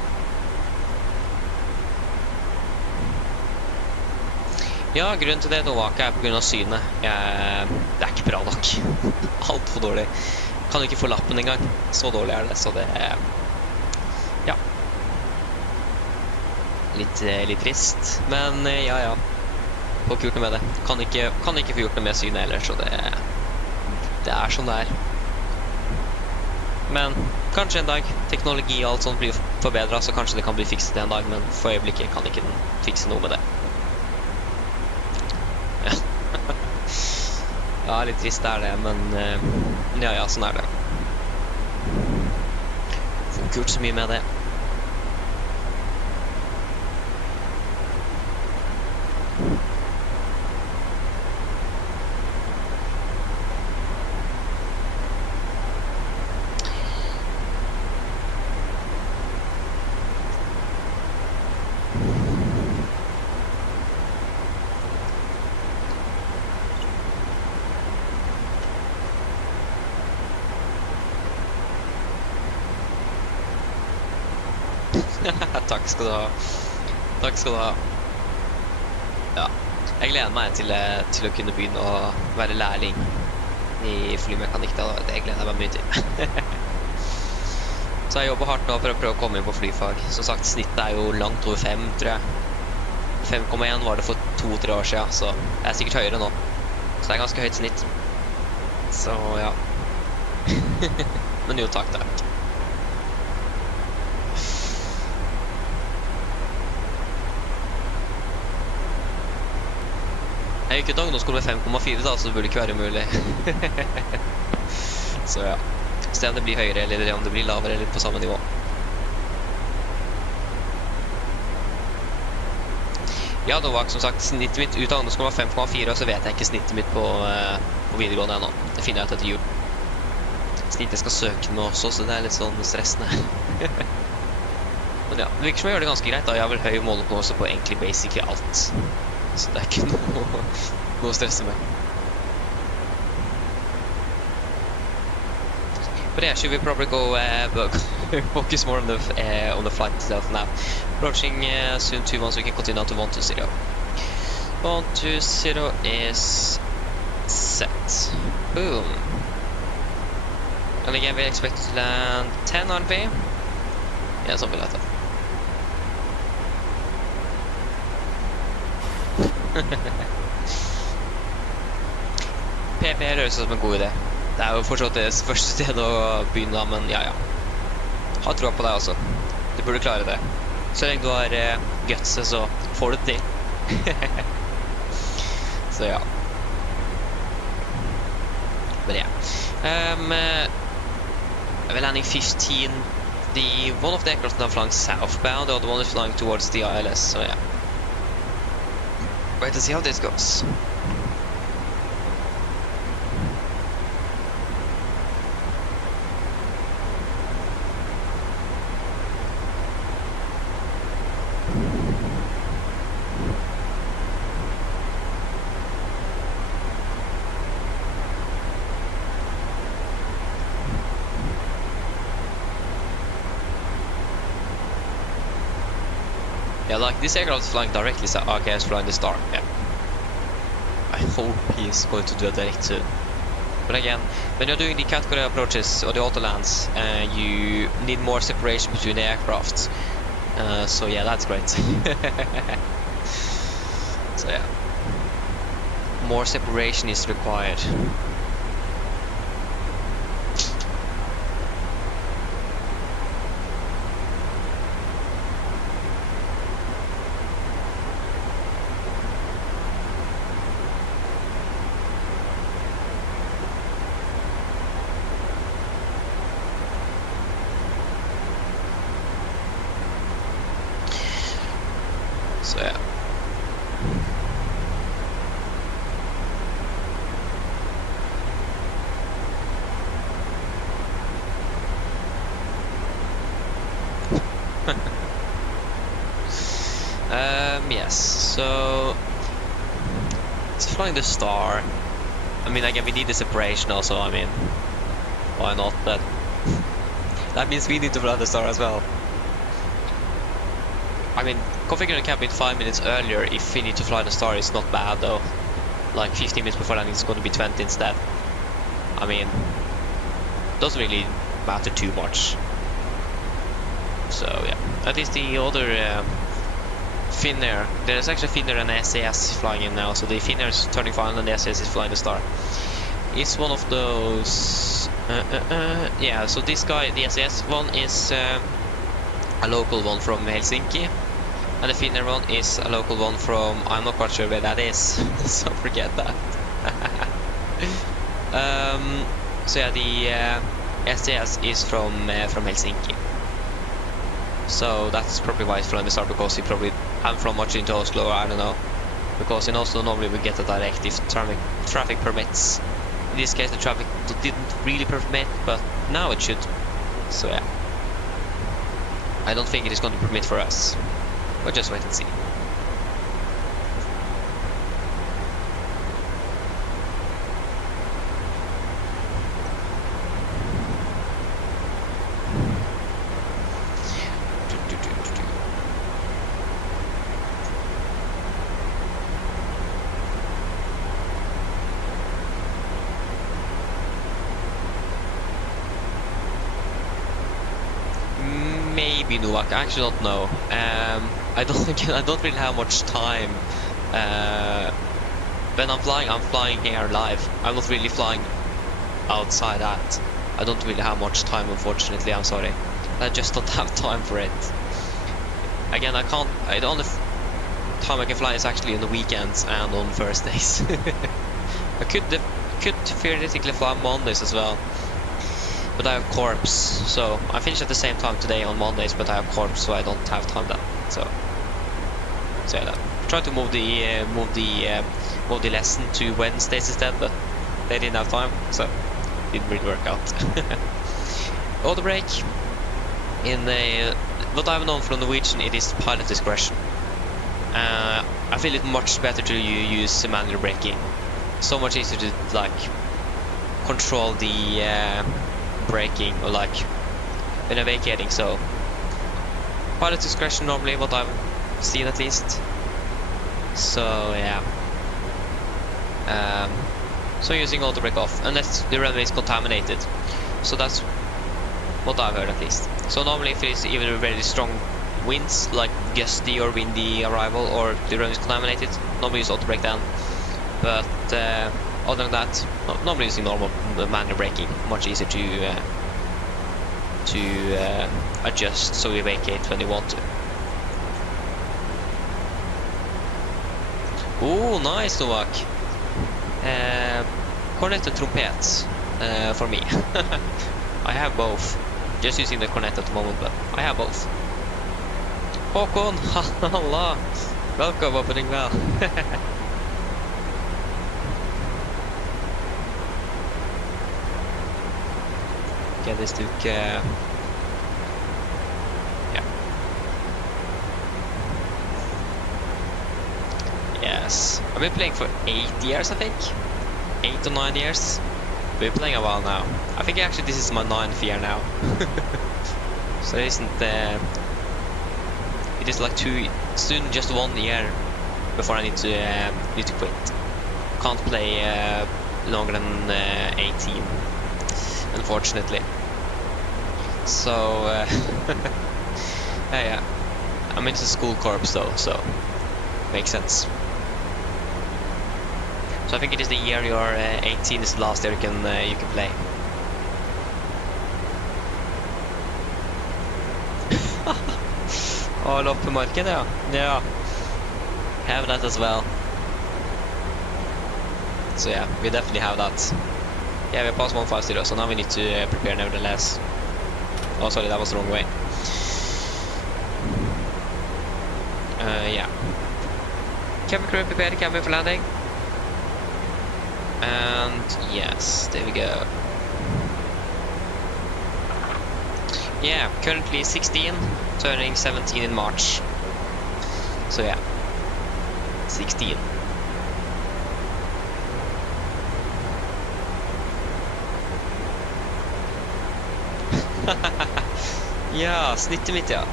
Ja, grunnen til det Novak på grunn av synet. Det ikke bra nok. Alt for dårlig. Kan du ikke få lappen engang. Så dårlig det, så det ja. Litt trist. Men ja. Får ikke gjort noe med det. Kan ikke få gjort noe med synet heller, så det sånn det Men kanskje en dag teknologi og alt sånt blir forbedret, så kanskje det kan bli fikset en dag, men for øyeblikket kan ikke den fikse noe med det. Ja, ja litt trist er det, men ja, sånn er det. Får ikke gjort så mye med det. Takk skal du ha. Takk skal du ha. Ja, jeg gleder meg til å kunne begynne å være lærling i flymekanikk. Det gleder jeg meg mye til. Så jeg jobber hardt nå for å prøve å komme inn på flyfag. Som sagt, snittet er jo langt over 5, tror jeg. 5,1 var det for 2-3 år siden, så jeg er sikkert høyere nå. Så det er ganske høyt snitt. Så ja. Men jo, takk. Jeg gikk ut ungdomsskole med 5,4 da, så det burde ikke være umulig. Så ja, se om det blir høyere, eller om det blir lavere, eller på samme nivå. Ja, det var som sagt, snittet mitt ut av ungdomsskolen var 5,4, og så vet jeg ikke snittet mitt på videregående ennå. Det finner jeg ut etter jul. Snittet skal søke med også, så det er litt sånn stressende. Men ja, det virker som jeg gjør det ganske greit da. Jeg har vel høy måloppnåelse på egentlig basically alt. Så det er ikke noe å stresse med. But yeah, should we probably go focus more on the flight itself now? Approaching soon 2-1, so we can continue on to 120. 120 is set. Boom. And again, we expect to land 10, aren't we? Yeah, something like that. PP høres ut som en god idé. Det er jo fortsatt det første sted å begynne da, men ja. Ha troa på deg også. Du burde klare det. Så lenge du har gutset, så får du det til. Så ja. But yeah. We're landing 15. One of the aircraft is now flying southbound, the other one is flying towards the ILS, so yeah. Wait to see how this goes. Yeah, like this aircraft is flying directly, so okay, it's flying the star, yeah. I hope he's going to do a direct soon. But again, when you're doing the category approaches or the auto lands, you need more separation between the aircraft. So yeah, that's great. So yeah, more separation is required. So yeah. Yes, so it's flying the star. I mean, again, we need the separation also, I mean, why not, but that means we need to fly the star as well. I mean, configuring the cabin 5 minutes earlier if we need to fly the star is not bad though. Like 15 minutes before landing it's going to be 20 instead. I mean, doesn't really matter too much. So yeah, that is the other Finnair. There's actually Finnair and SAS flying in now, so the Finnair is turning final and the SAS is flying the star. It's one of those Yeah, so this guy, the SAS one, is a local one from Helsinki, and the Finnair one is a local one from, I'm not quite sure where that is, so forget that. So yeah, the SAS is from Helsinki. So that's probably why it's from the start, because he probably haven't flown much into Oslo, or I don't know. Because in Oslo normally we get a direct if traffic permits. In this case the traffic didn't really permit, but now it should. So yeah. I don't think it is going to permit for us. But just wait and see. Maybe Novak, I actually don't know. I don't really have much time. When I'm flying here live. I'm not really flying outside that. I don't really have much time, unfortunately. I'm sorry. I just don't have time for it. Again, I can't. The only time I can fly is actually on the weekends and on Thursdays. I could theoretically fly on Mondays as well. But I have corps, so I finished at the same time today on Mondays, but I have corps, so I don't have time then. So yeah, that. Try to move the lesson to Wednesdays instead, but they didn't have time, so it didn't really work out. Auto brake in what I've known from Norwegian, it is pilot discretion. I feel it much better to use manual braking. So much easier to like control the braking, or like when I'm vacating. So pilot discretion normally what I've seen at least. So yeah, so using auto brake off unless the runway is contaminated. So that's what I've heard at least. So normally if it is either very strong winds, like gusty or windy arrival, or the runway is contaminated, normally use auto brake then. But other than that, normally using normal manual braking, much easier to adjust so you vacate when you want to. Oh, nice, Novak. Cornet and trumpet for me. I have both. Just using the cornet at the moment, but I have both. Håkon, halla. Welcome, opening well. Okay, this took yeah. Yes, I've been playing for 8 years, I think. 8 or 9 years. We've been playing a while now. I think actually this is my 9th year now. So it isn't. It is like soon just 1 year before I need to quit. Can't play longer than 18. Unfortunately. So yeah, I'm into school corps though, so makes sense. So I think it is the year you're 18 is the last year you can play. Oh, loppemarken, ja. Yeah, have that as well. So yeah, we definitely have that. Yeah, we passed 150, so now we need to prepare nevertheless. Oh, sorry, that was the wrong way. Yeah. Cabin crew prepare the cabin for landing. And yes, there we go. Yeah, currently 16, turning 17 in March. So yeah, 16. Ja, snittet mitt, ja.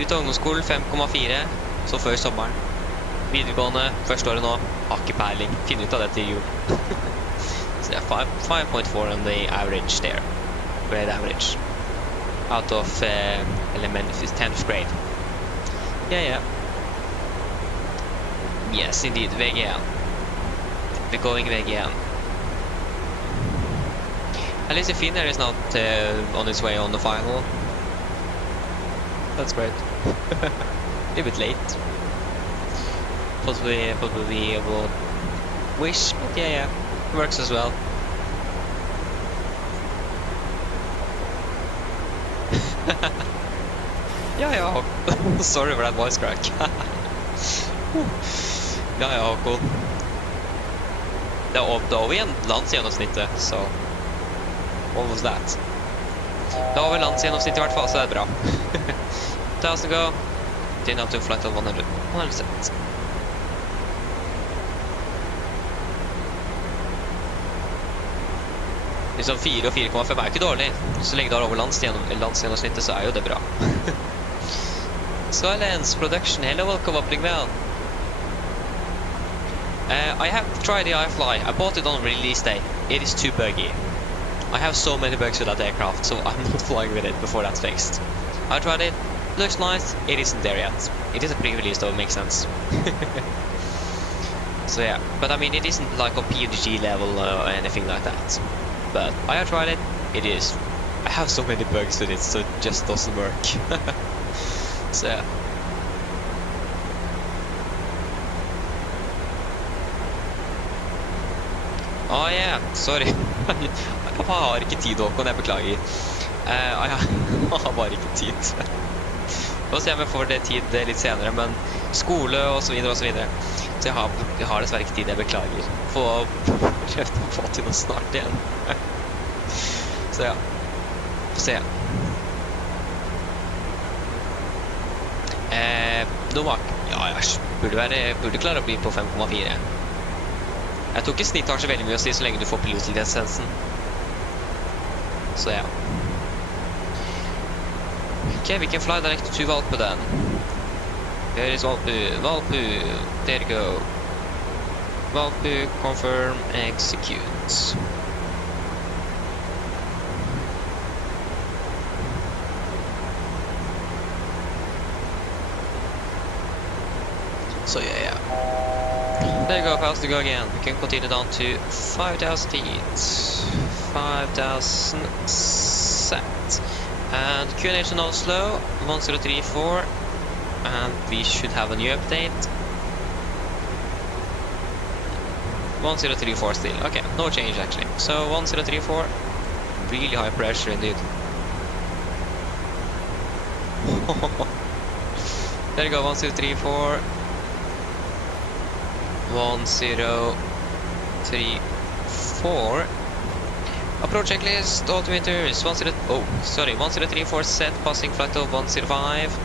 Ut av ungdomsskolen 5,4, så før sommeren. Videregående, første året nå, har ikke peiling. Finn ut av det til jul. Så det er 5.4 on the average there. Grade average. Out of elementary 10th grade. Yeah. Yes, indeed, VG1. We're going VG1. At least the Finnair is not on its way on the final. That's great. A bit late. Possibly a will wish, but yeah, works as well. Ja. Sorry for that voice crack. Ja, cool. Da var vi en landsgjennomsnittet, så what was that? Da var vi landsgjennomsnittet i hvert fall, så det er bra. 1000 go. Didn't have to flight of 100. 100%. Liksom 4 og 4,5 er ikke dårlig. Så lenge du har over landsgjennomsnittet, så er jo det bra. Silence Production, hello, welcome up, well. I have tried the iFly. I bought it on release day. It is too buggy. I have so many bugs with that aircraft, so I'm not flying with it before that's fixed. I tried it. Looks nice. It isn't there yet. It is a pre-release, though. It makes sense. So yeah, but I mean, it isn't like a PMDG level or anything like that. But I have tried it. It is. I have so many bugs with it, so it just doesn't work. So yeah. Oh yeah, sorry. Jeg har ikke tid, Håkon, jeg beklager. Jeg har bare ikke tid. Nå ser jeg om jeg får det tid litt senere, men skole og så videre og så videre. Så jeg har dessverre ikke tid, jeg beklager. Få prøvd å få til noe snart igjen. Så ja, få se. Nummer, ja, jeg burde klare å bli på 5,4. Jeg tror ikke snitt har så veldig mye å si så lenge du får pilotlisensen. Så ja. Ok, we can fly direct to Valpo then. Here is Valpo, there you go. Valpo, confirm, execute. So yeah. There you go, fast to go again. We can continue down to 5,000 feet. 5,000 set. And QNH in Oslo, 1034. And we should have a new update. 1034 still. Okay, no change actually. So 1034. Really high pressure indeed. There you go, 1034. 1034. Approach checklist, altimeters 1034 set, passing flight of 105.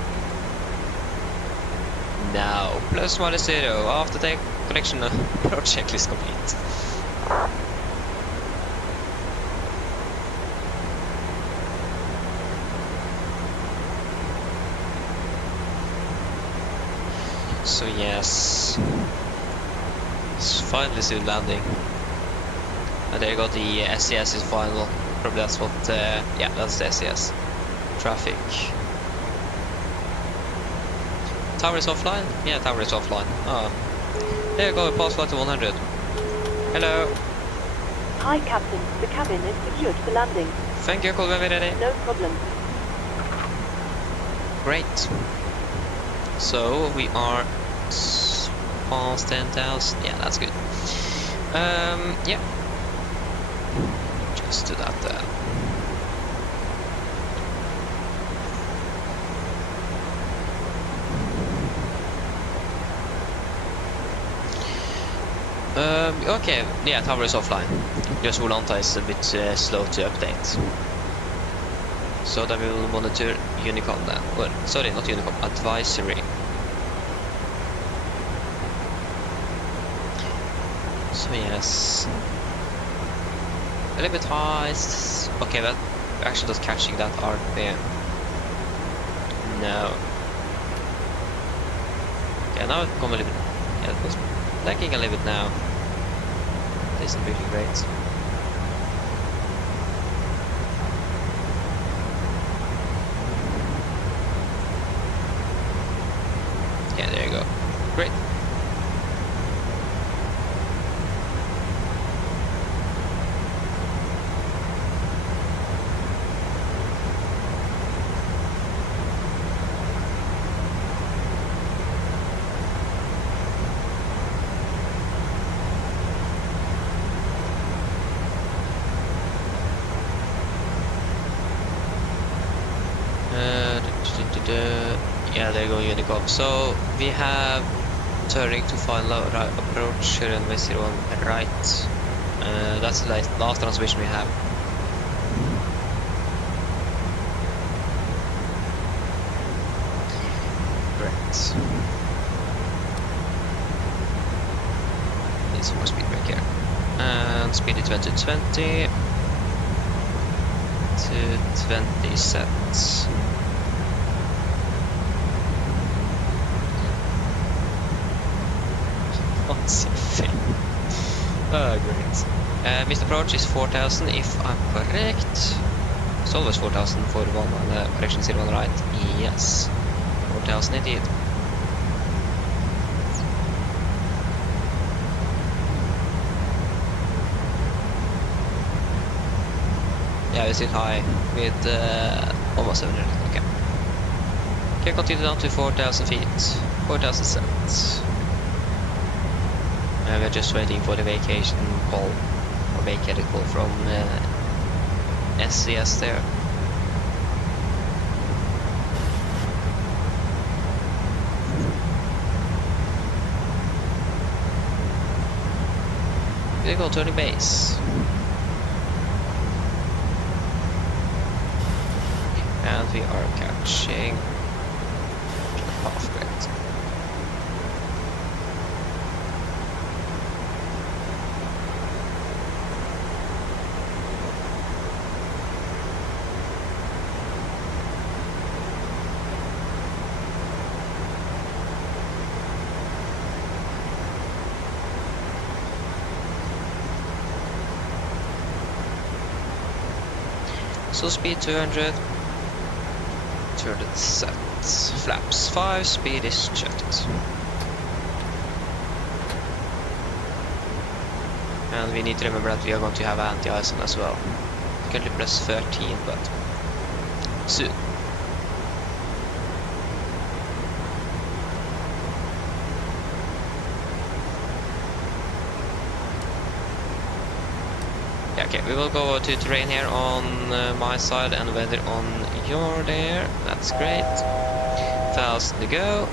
Now, plus minus 0, after take connection, approach checklist complete. So yes. Finally soon landing. And there you go, the SES is final. Probably that's what, yeah, that's the SES. Traffic. Tower is offline? Yeah, tower is offline. Oh. There you go, pass flight to 100. Hello. Hi, Captain. The cabin is secured for landing. Thank you, Colby, ready. No problem. Great. So, we are past 10,000. Yeah, that's good. Yeah. Just do that there. Okay, yeah, tower is offline. Just Volanta is a bit slow to update. So then we will monitor Unicom then. Or, sorry, not Unicom, advisory. So yes. A little bit high. Okay, but actually just catching that RPM. No. Yeah, now it come a little bit. Yeah, it was lagging a little bit now. It isn't really great. Yeah, there you go. Great. Yeah, they're going Unicom. So we have turning to final approach runway 01 right. That's the last transmission we have. Great. Need some more speed brake here. And speed is 2020 to 20 sets. What's your thing? Oh, great. Missed approach is 4000 if I'm correct. It's always 4000 for one on the correction 01 right. Yes. 4000 indeed. Yeah, we sit high with almost 700. Okay. Okay, continue down to 4000 feet. 4000 sets. We're just waiting for the vacation call, or vacated call from SCS there. We go to the base. And we are catching half grid. So speed 200 sets, flaps 5, speed is checked. And we need to remember that we are going to have anti-ice on as well. Currently plus 13, but soon. Yeah, okay, we will go to terrain here on my side and weather on your there. That's great. 1000 to go.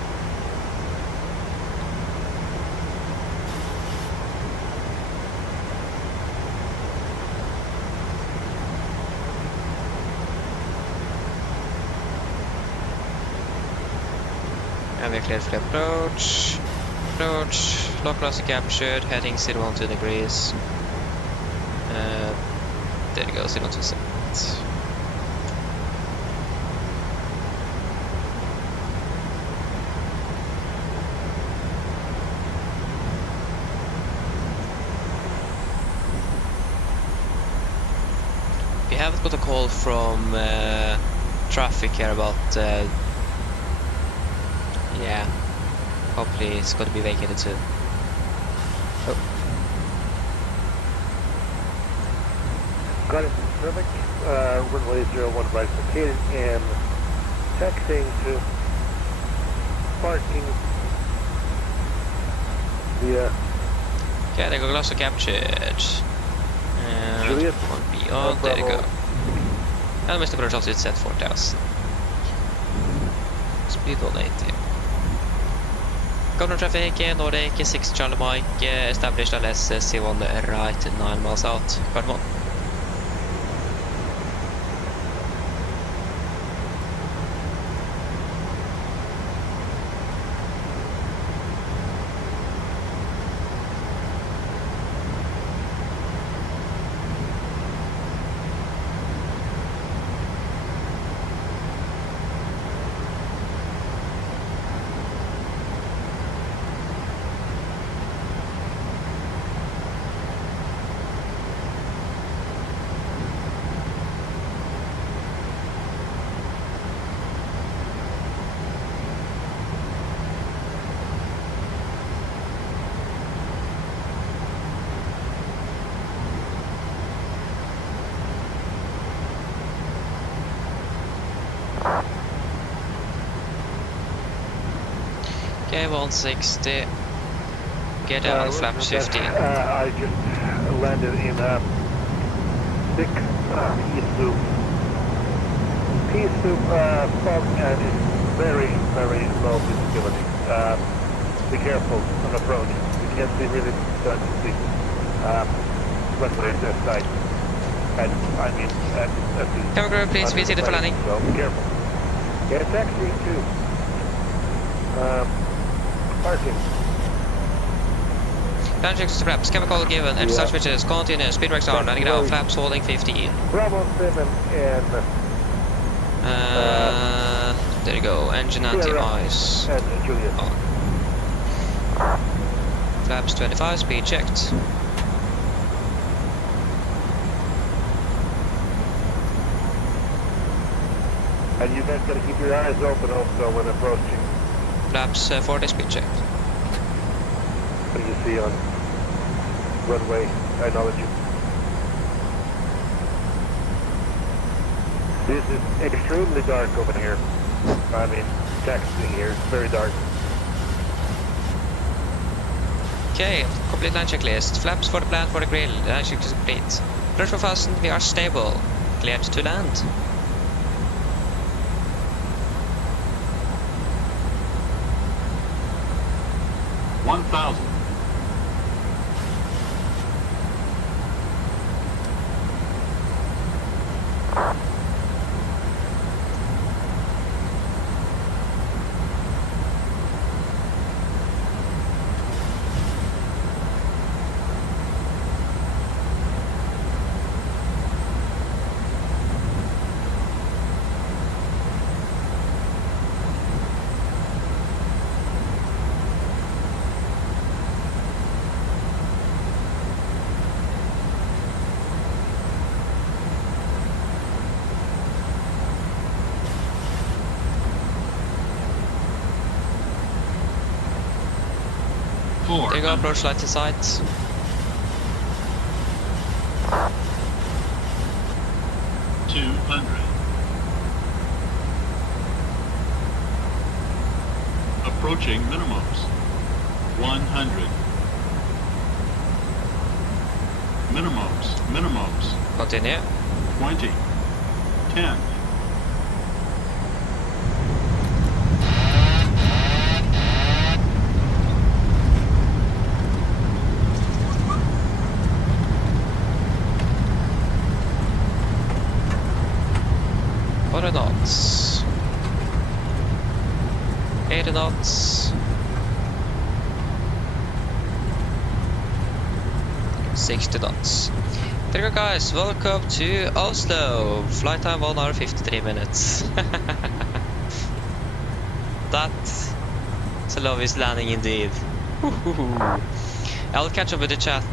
And we're cleared for the approach. Lock cluster captured, heading 012 degrees. There you go, 012 seconds. We haven't got a call from traffic here about yeah, hopefully it's going to be vacated soon. Oh. Got it from traffic, runway 01 right located and taxiing to parking via Okay, there go also captured. And Juliet. one beyond, there you go. And Mr. Approach also is set 4000. Speed 180. Governor traffic, Nordic 6 Charlie Mike, established LS C1 right 9 miles out. Come on. Okay, 160. Get down on flaps 15. I just landed in a big pea soup fog and it's very, very low visibility. Be careful on approach. You can't see really done to see runway at that side. And I mean, at the Camera crew, please visit the landing. So be careful. Yeah, taxiing too. Parking. Land checks to flaps, chemical given, and start switches, continue, speed brakes on, landing now, flaps holding 15. Bravo 7 and there you go, engine anti-ice. and Juliet. On. Flaps 25, speed checked. And you guys gotta keep your eyes open also when approaching. Flaps 40, speed checked. What do you see on runway? I acknowledge you. This is extremely dark over here. I mean, taxiing here, it's very dark. Okay, complete line checklist. Flaps for the plan for the grill. Line check is complete. Pressure fastened, we are stable. Cleared to land. There you go, approach light to sight. Approaching minimums. 100. Minimums. Continue. 20. 10. What are knots? 80 knots. 60 knots. There you go, guys. Welcome to Oslo. Flight time 1 hour 53 minutes. That's a lovely landing indeed. I'll catch up with the chat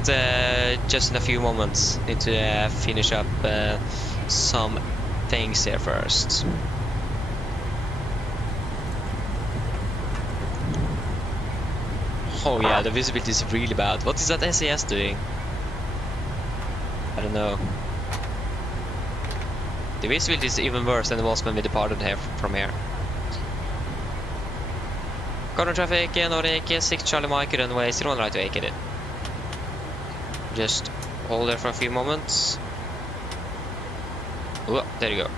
just in a few moments. Need to finish up some things here first. Oh yeah, the visibility is really bad. What is that SAS doing? I don't know. The visibility is even worse than it was when we departed here from here. Garden traffic, Nordic, 6 Charlie Mike, runway 01 right to vacated. Just hold there for a few moments. Oh, there you go.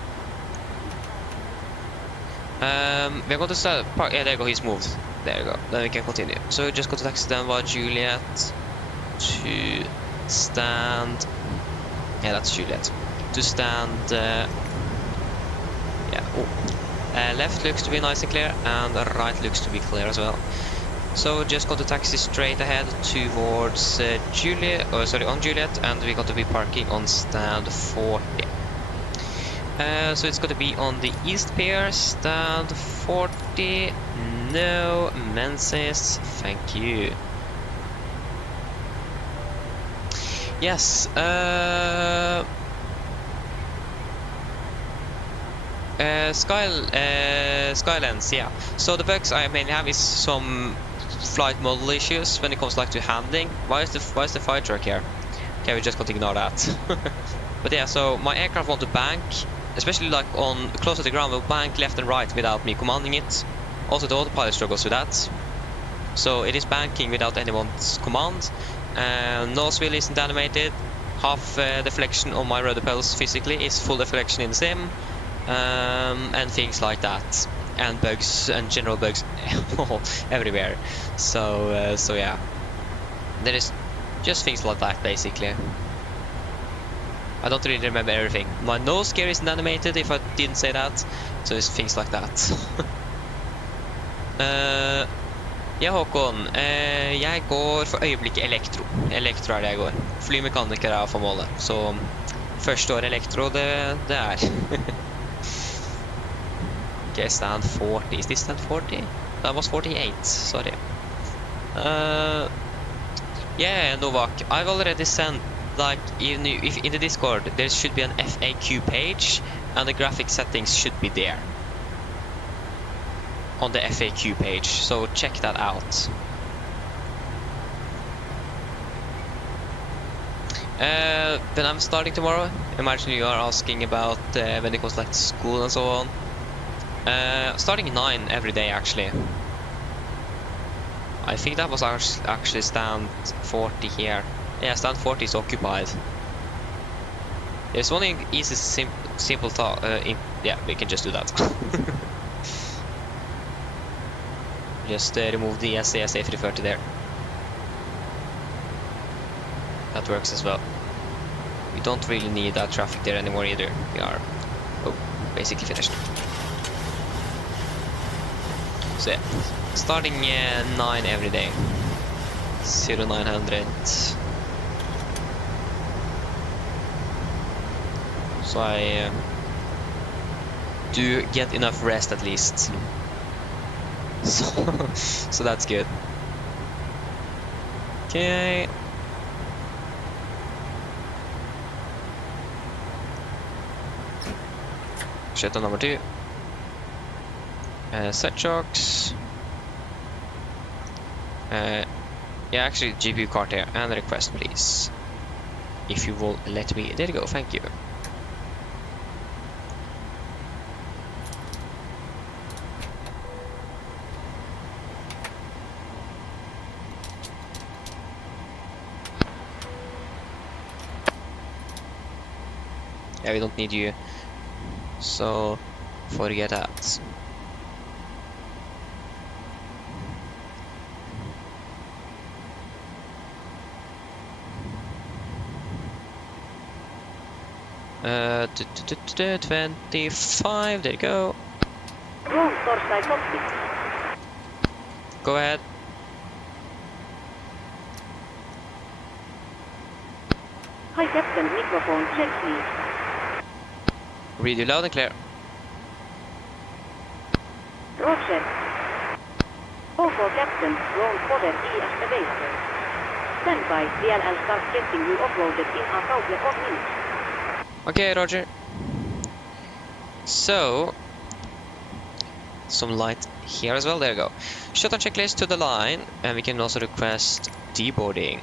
We're going to start. Yeah, there you go. He's moved. There you go. Then we can continue. So we just go to taxi Denver, Juliet to stand. Yeah, that's Juliet. To stand. Yeah. Oh. Left looks to be nice and clear, and right looks to be clear as well. So just go to taxi straight ahead towards Juliet. Oh, sorry, on Juliet, and we're going to be parking on stand 40. So it's going to be on the east pier, stand 40. No Menzies, thank you. Yes, Skylens, yeah. So the bugs I mainly have is some flight model issues when it comes like to handling. Why is the fire truck here? Okay, we just got to ignore that. But yeah, so my aircraft want to bank, especially like on close to the ground, will bank left and right without me commanding it. Also the autopilot struggles with that. So it is banking without anyone's command. Nose wheel isn't animated. Half deflection on my rudder pedals physically is full deflection in the sim. And things like that. and bugs and general bugs everywhere. So yeah, there is just things like that basically. I don't really remember everything. My nose gear isn't animated if I didn't say that, so it's things like that. Ja, Håkon, jeg går for øyeblikket elektro. Elektro det jeg går. Flymekaniker for målet, så første år elektro det er. Okay, stand 40. Is this stand 40? That was 48, sorry. Yeah, Novak, I've already sent, like, in the Discord, there should be an FAQ page, and the graphic settings should be there. On the FAQ page, so check that out. When I'm starting tomorrow, imagine you are asking about when it goes like to school and so on. Starting 9 every day actually. I think that was actually stand 40 here. Yeah, stand 40 is occupied. There's one easy simple thought. Yeah, we can just do that. Just remove the SAS A330 there. That works as well. We don't really need that traffic there anymore either. We are basically finished. So yeah, starting 9 every day. 0900. So I do get enough rest at least. So that's good. Okay. Shuttle number 2. Set shocks. Yeah, actually GPU card here and request please. If you will let me. There you go, thank you. Yeah, we don't need you, so forget that. Uh, 25, there you go. Room Torstai Cockpit. Go ahead. Hi Captain, microphone check please. Read you loud and clear. Roger. Over Captain, roll fodder ES available. Stand by, DLL start getting you uploaded in a couple of minutes. Okay, Roger. So, some light here as well. There you go. Shuttle checklist to the line, and we can also request deboarding.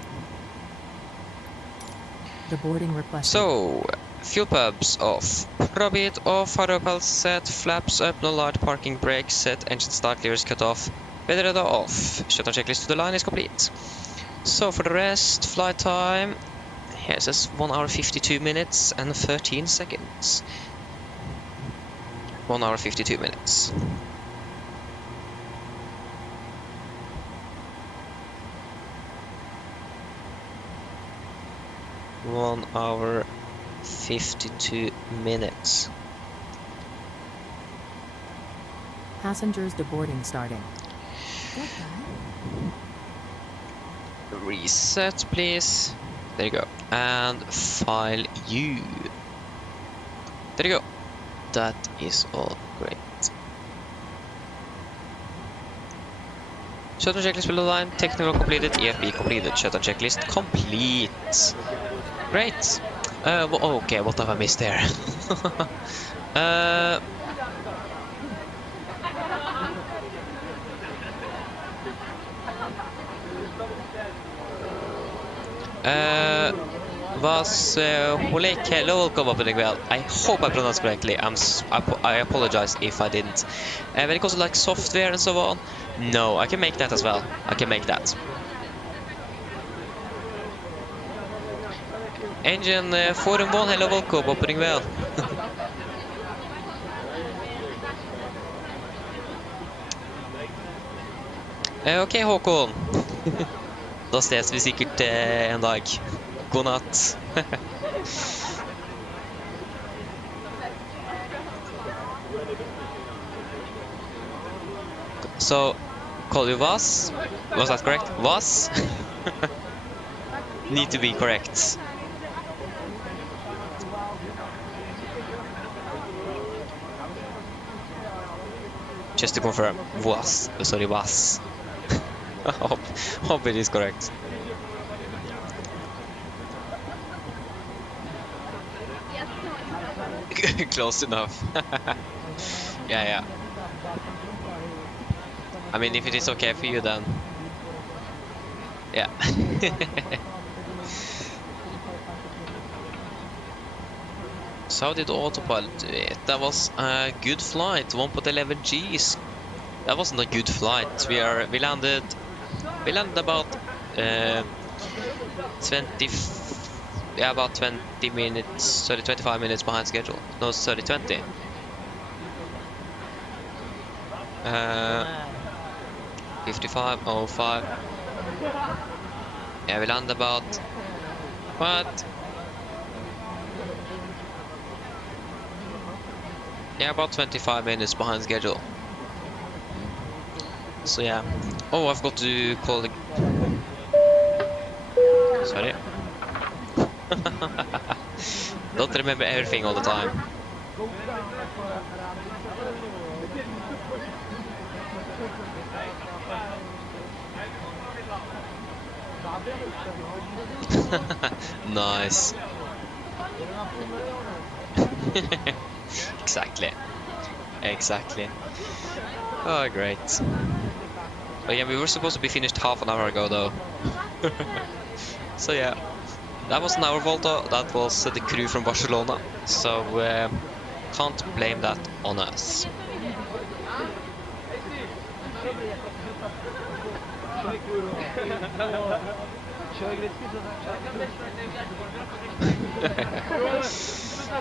The boarding request. So, fuel pumps off, probit off, hard pulse set, flaps up, no light, parking brake set, engine start, levers cut off, weather radar off. Shuttle checklist to the line is complete. So for the rest, flight time, here it says 1 hour 52 minutes and 13 seconds. 1 hour 52 minutes. One hour 52 minutes. Passengers deboarding starting. Reset, please. There you go. And file U. There you go. That is all great. Shuttle checklist below the line. Technical completed. EFB completed. Shuttle checklist complete. Great. Okay, what have I missed there? Was Holek Hello come up in well? I hope I pronounced correctly. I apologize if I didn't. When it comes to like software and so on, no, I can make that as well. I can make that. Engine 4 and 1, hello, welcome, opening well. Ok, Håkon. Da ses vi sikkert en dag. God natt. So, call you was that correct? Was? Need to be correct. Just to confirm, was. Sorry, was. Hope it is correct. Close enough. Yeah. I mean, if it is okay for you, then yeah. So how did autopilot do it? That was a good flight, 1.11 Gs. That wasn't a good flight. We landed about 20 minutes, 25 minutes behind schedule. No, 20. 55:05. Yeah, we landed about what? Yeah, about 25 minutes behind schedule. So yeah. Oh, I've got to call the... Sorry. Don't remember everything all the time. Nice. Exactly. Oh, great. Oh yeah, we were supposed to be finished half an hour ago though. So yeah, that wasn't our fault though. That was the crew from Barcelona. So can't blame that on us.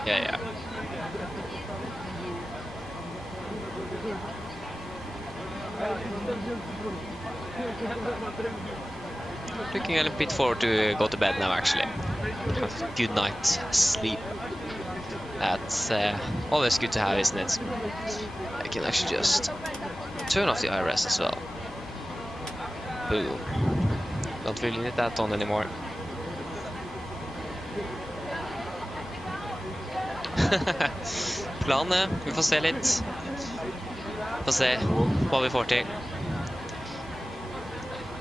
Yeah. Looking a little bit forward to go to bed now, actually. Have a good night's sleep. That's always good to have, isn't it? I can actually just turn off the IRS as well. Boom. Don't really need that on anymore. Planen, vi får se litt. Får se hva vi får til.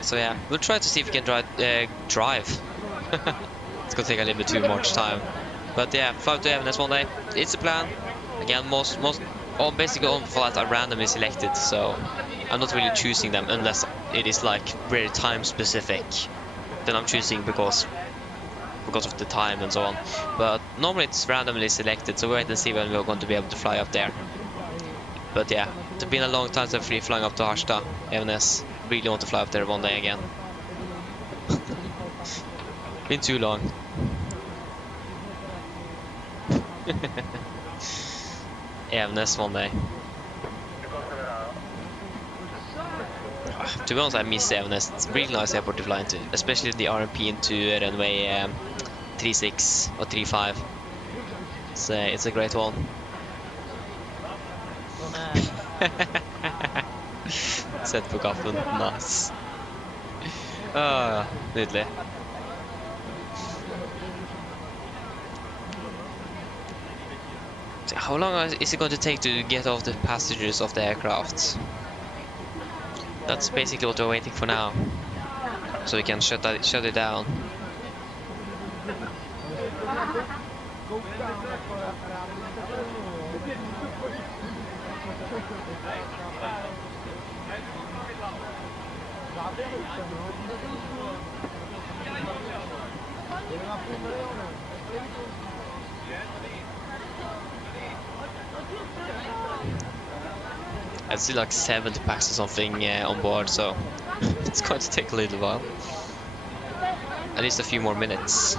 So yeah, we'll try to see if we can drive. It's gonna take a little bit too much time. But yeah, fly to Evenes one day. It's a plan. Again, basically all flights are randomly selected, so I'm not really choosing them unless it is like very time specific. Then I'm choosing because of the time and so on. But normally it's randomly selected, so we'll wait and see when we're going to be able to fly up there. But yeah, it's been a long time since flying up to Harstad, Evenes. Really want to fly up there one day again. Been too long. Evenes one day. To be honest, I miss Evenes. It's a really nice airport to fly into, especially the RMP into runway 36 or 35. It's a great one. Sett på kaffen. Nice. Nydelig. So how long is it going to take to get off the passengers of the aircraft? That's basically what we're waiting for now. So we can shut it down. I see like 70 packs or something on board, so it's going to take a little while. At least a few more minutes.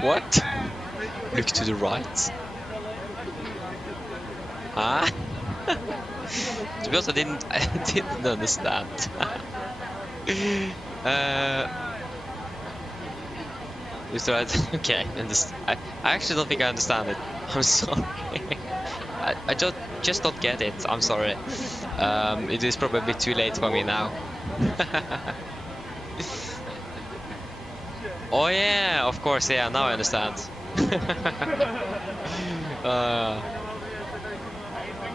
What? Look to the right. Huh? To be honest, I didn't understand. It's right. Okay, I actually don't think I understand it. I'm sorry. I just don't get it. I'm sorry. It is probably a bit too late for me now. Oh yeah, of course. Yeah, now I understand.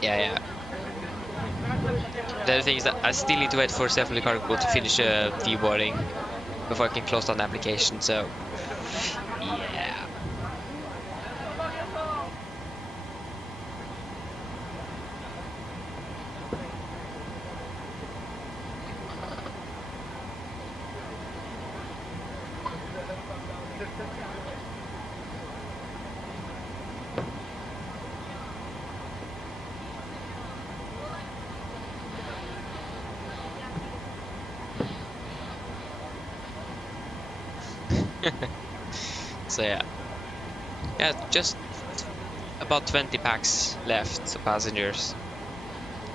Yeah. The other thing is that I still need to wait for Stephanie Cargo to finish deboarding before I can close down the application. So yeah. So yeah, just about 20 packs left of passengers,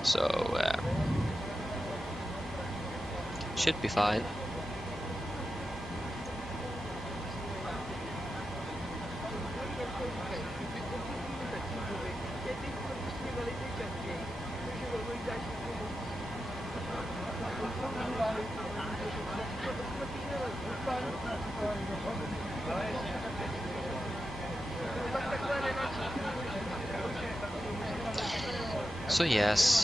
so should be fine. So yes.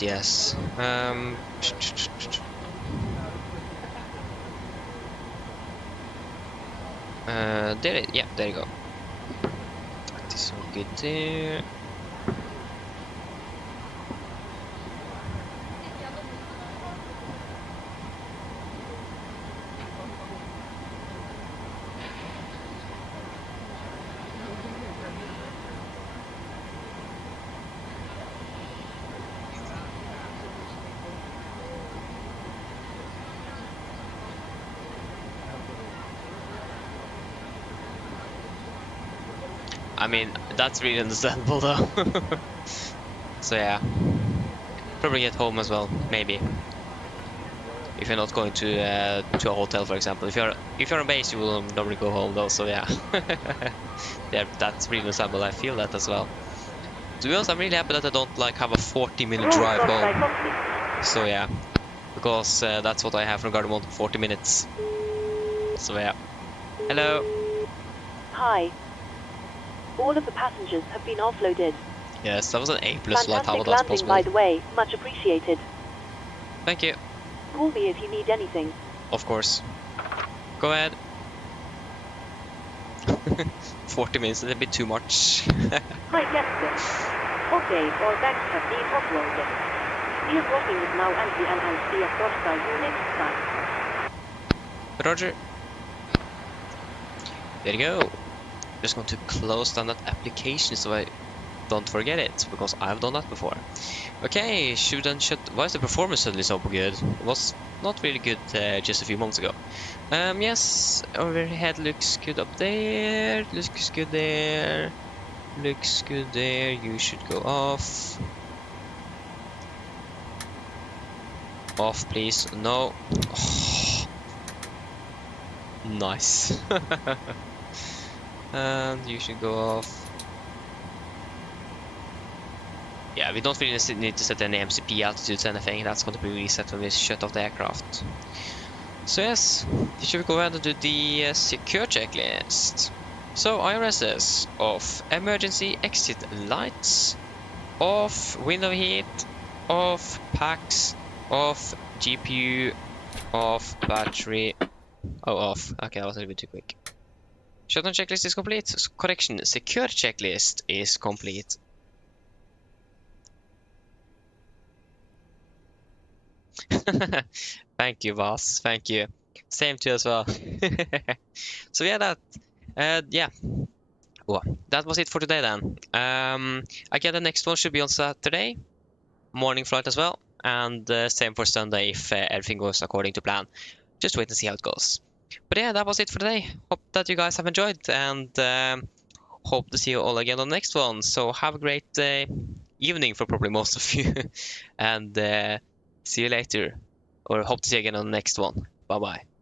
There you go. This will get there. I mean, that's really understandable though. So yeah, probably get home as well, maybe. If you're not going to a hotel, for example. If you're on base, you will normally go home though. So yeah, yeah, that's really understandable. I feel that as well. To be honest, I'm really happy that I don't have a 40-minute drive home. So yeah, because that's what I have from Gardermoen, 40 minutes. So yeah. Hello. Hi. All of the passengers have been offloaded. Yes, that was an A+ flight. How was that Landing, possible? by the way, much appreciated. Thank you. Call me if you need anything. Of course. Go ahead. 40 minutes is a bit too much. Hi, Captain. Okay, all bags have been offloaded. Your crossing is now empty and I'll see a hostile you next time. Roger. There you go. Just going to close down that application so I don't forget it, because I've done that before. Okay, why is the performance suddenly so good? It was not really good just a few months ago. Yes, overhead looks good up there, looks good there, looks good there. You should go off. Off, please. No. Oh. Nice. And you should go off. Yeah, we don't really need to set any MCP altitudes or anything. That's going to be reset when we shut off the aircraft. So yes, should we go ahead and do the secure checklist. So IRSs off, emergency exit lights off, window heat off, packs off, GPU off, battery off. Okay, that was a little bit too quick. Shutdown checklist is complete. Correction, secure checklist is complete. Thank you, boss. Thank you. Same to you as well. So yeah, yeah. Well, that was it for today then. Again, the next one should be on Saturday morning flight as well, and same for Sunday if everything goes according to plan. Just wait and see how it goes. But yeah, that was it for today. Hope that you guys have enjoyed, and hope to see you all again on the next one. So have a great evening for probably most of you, and see you later, or hope to see you again on the next one. Bye bye.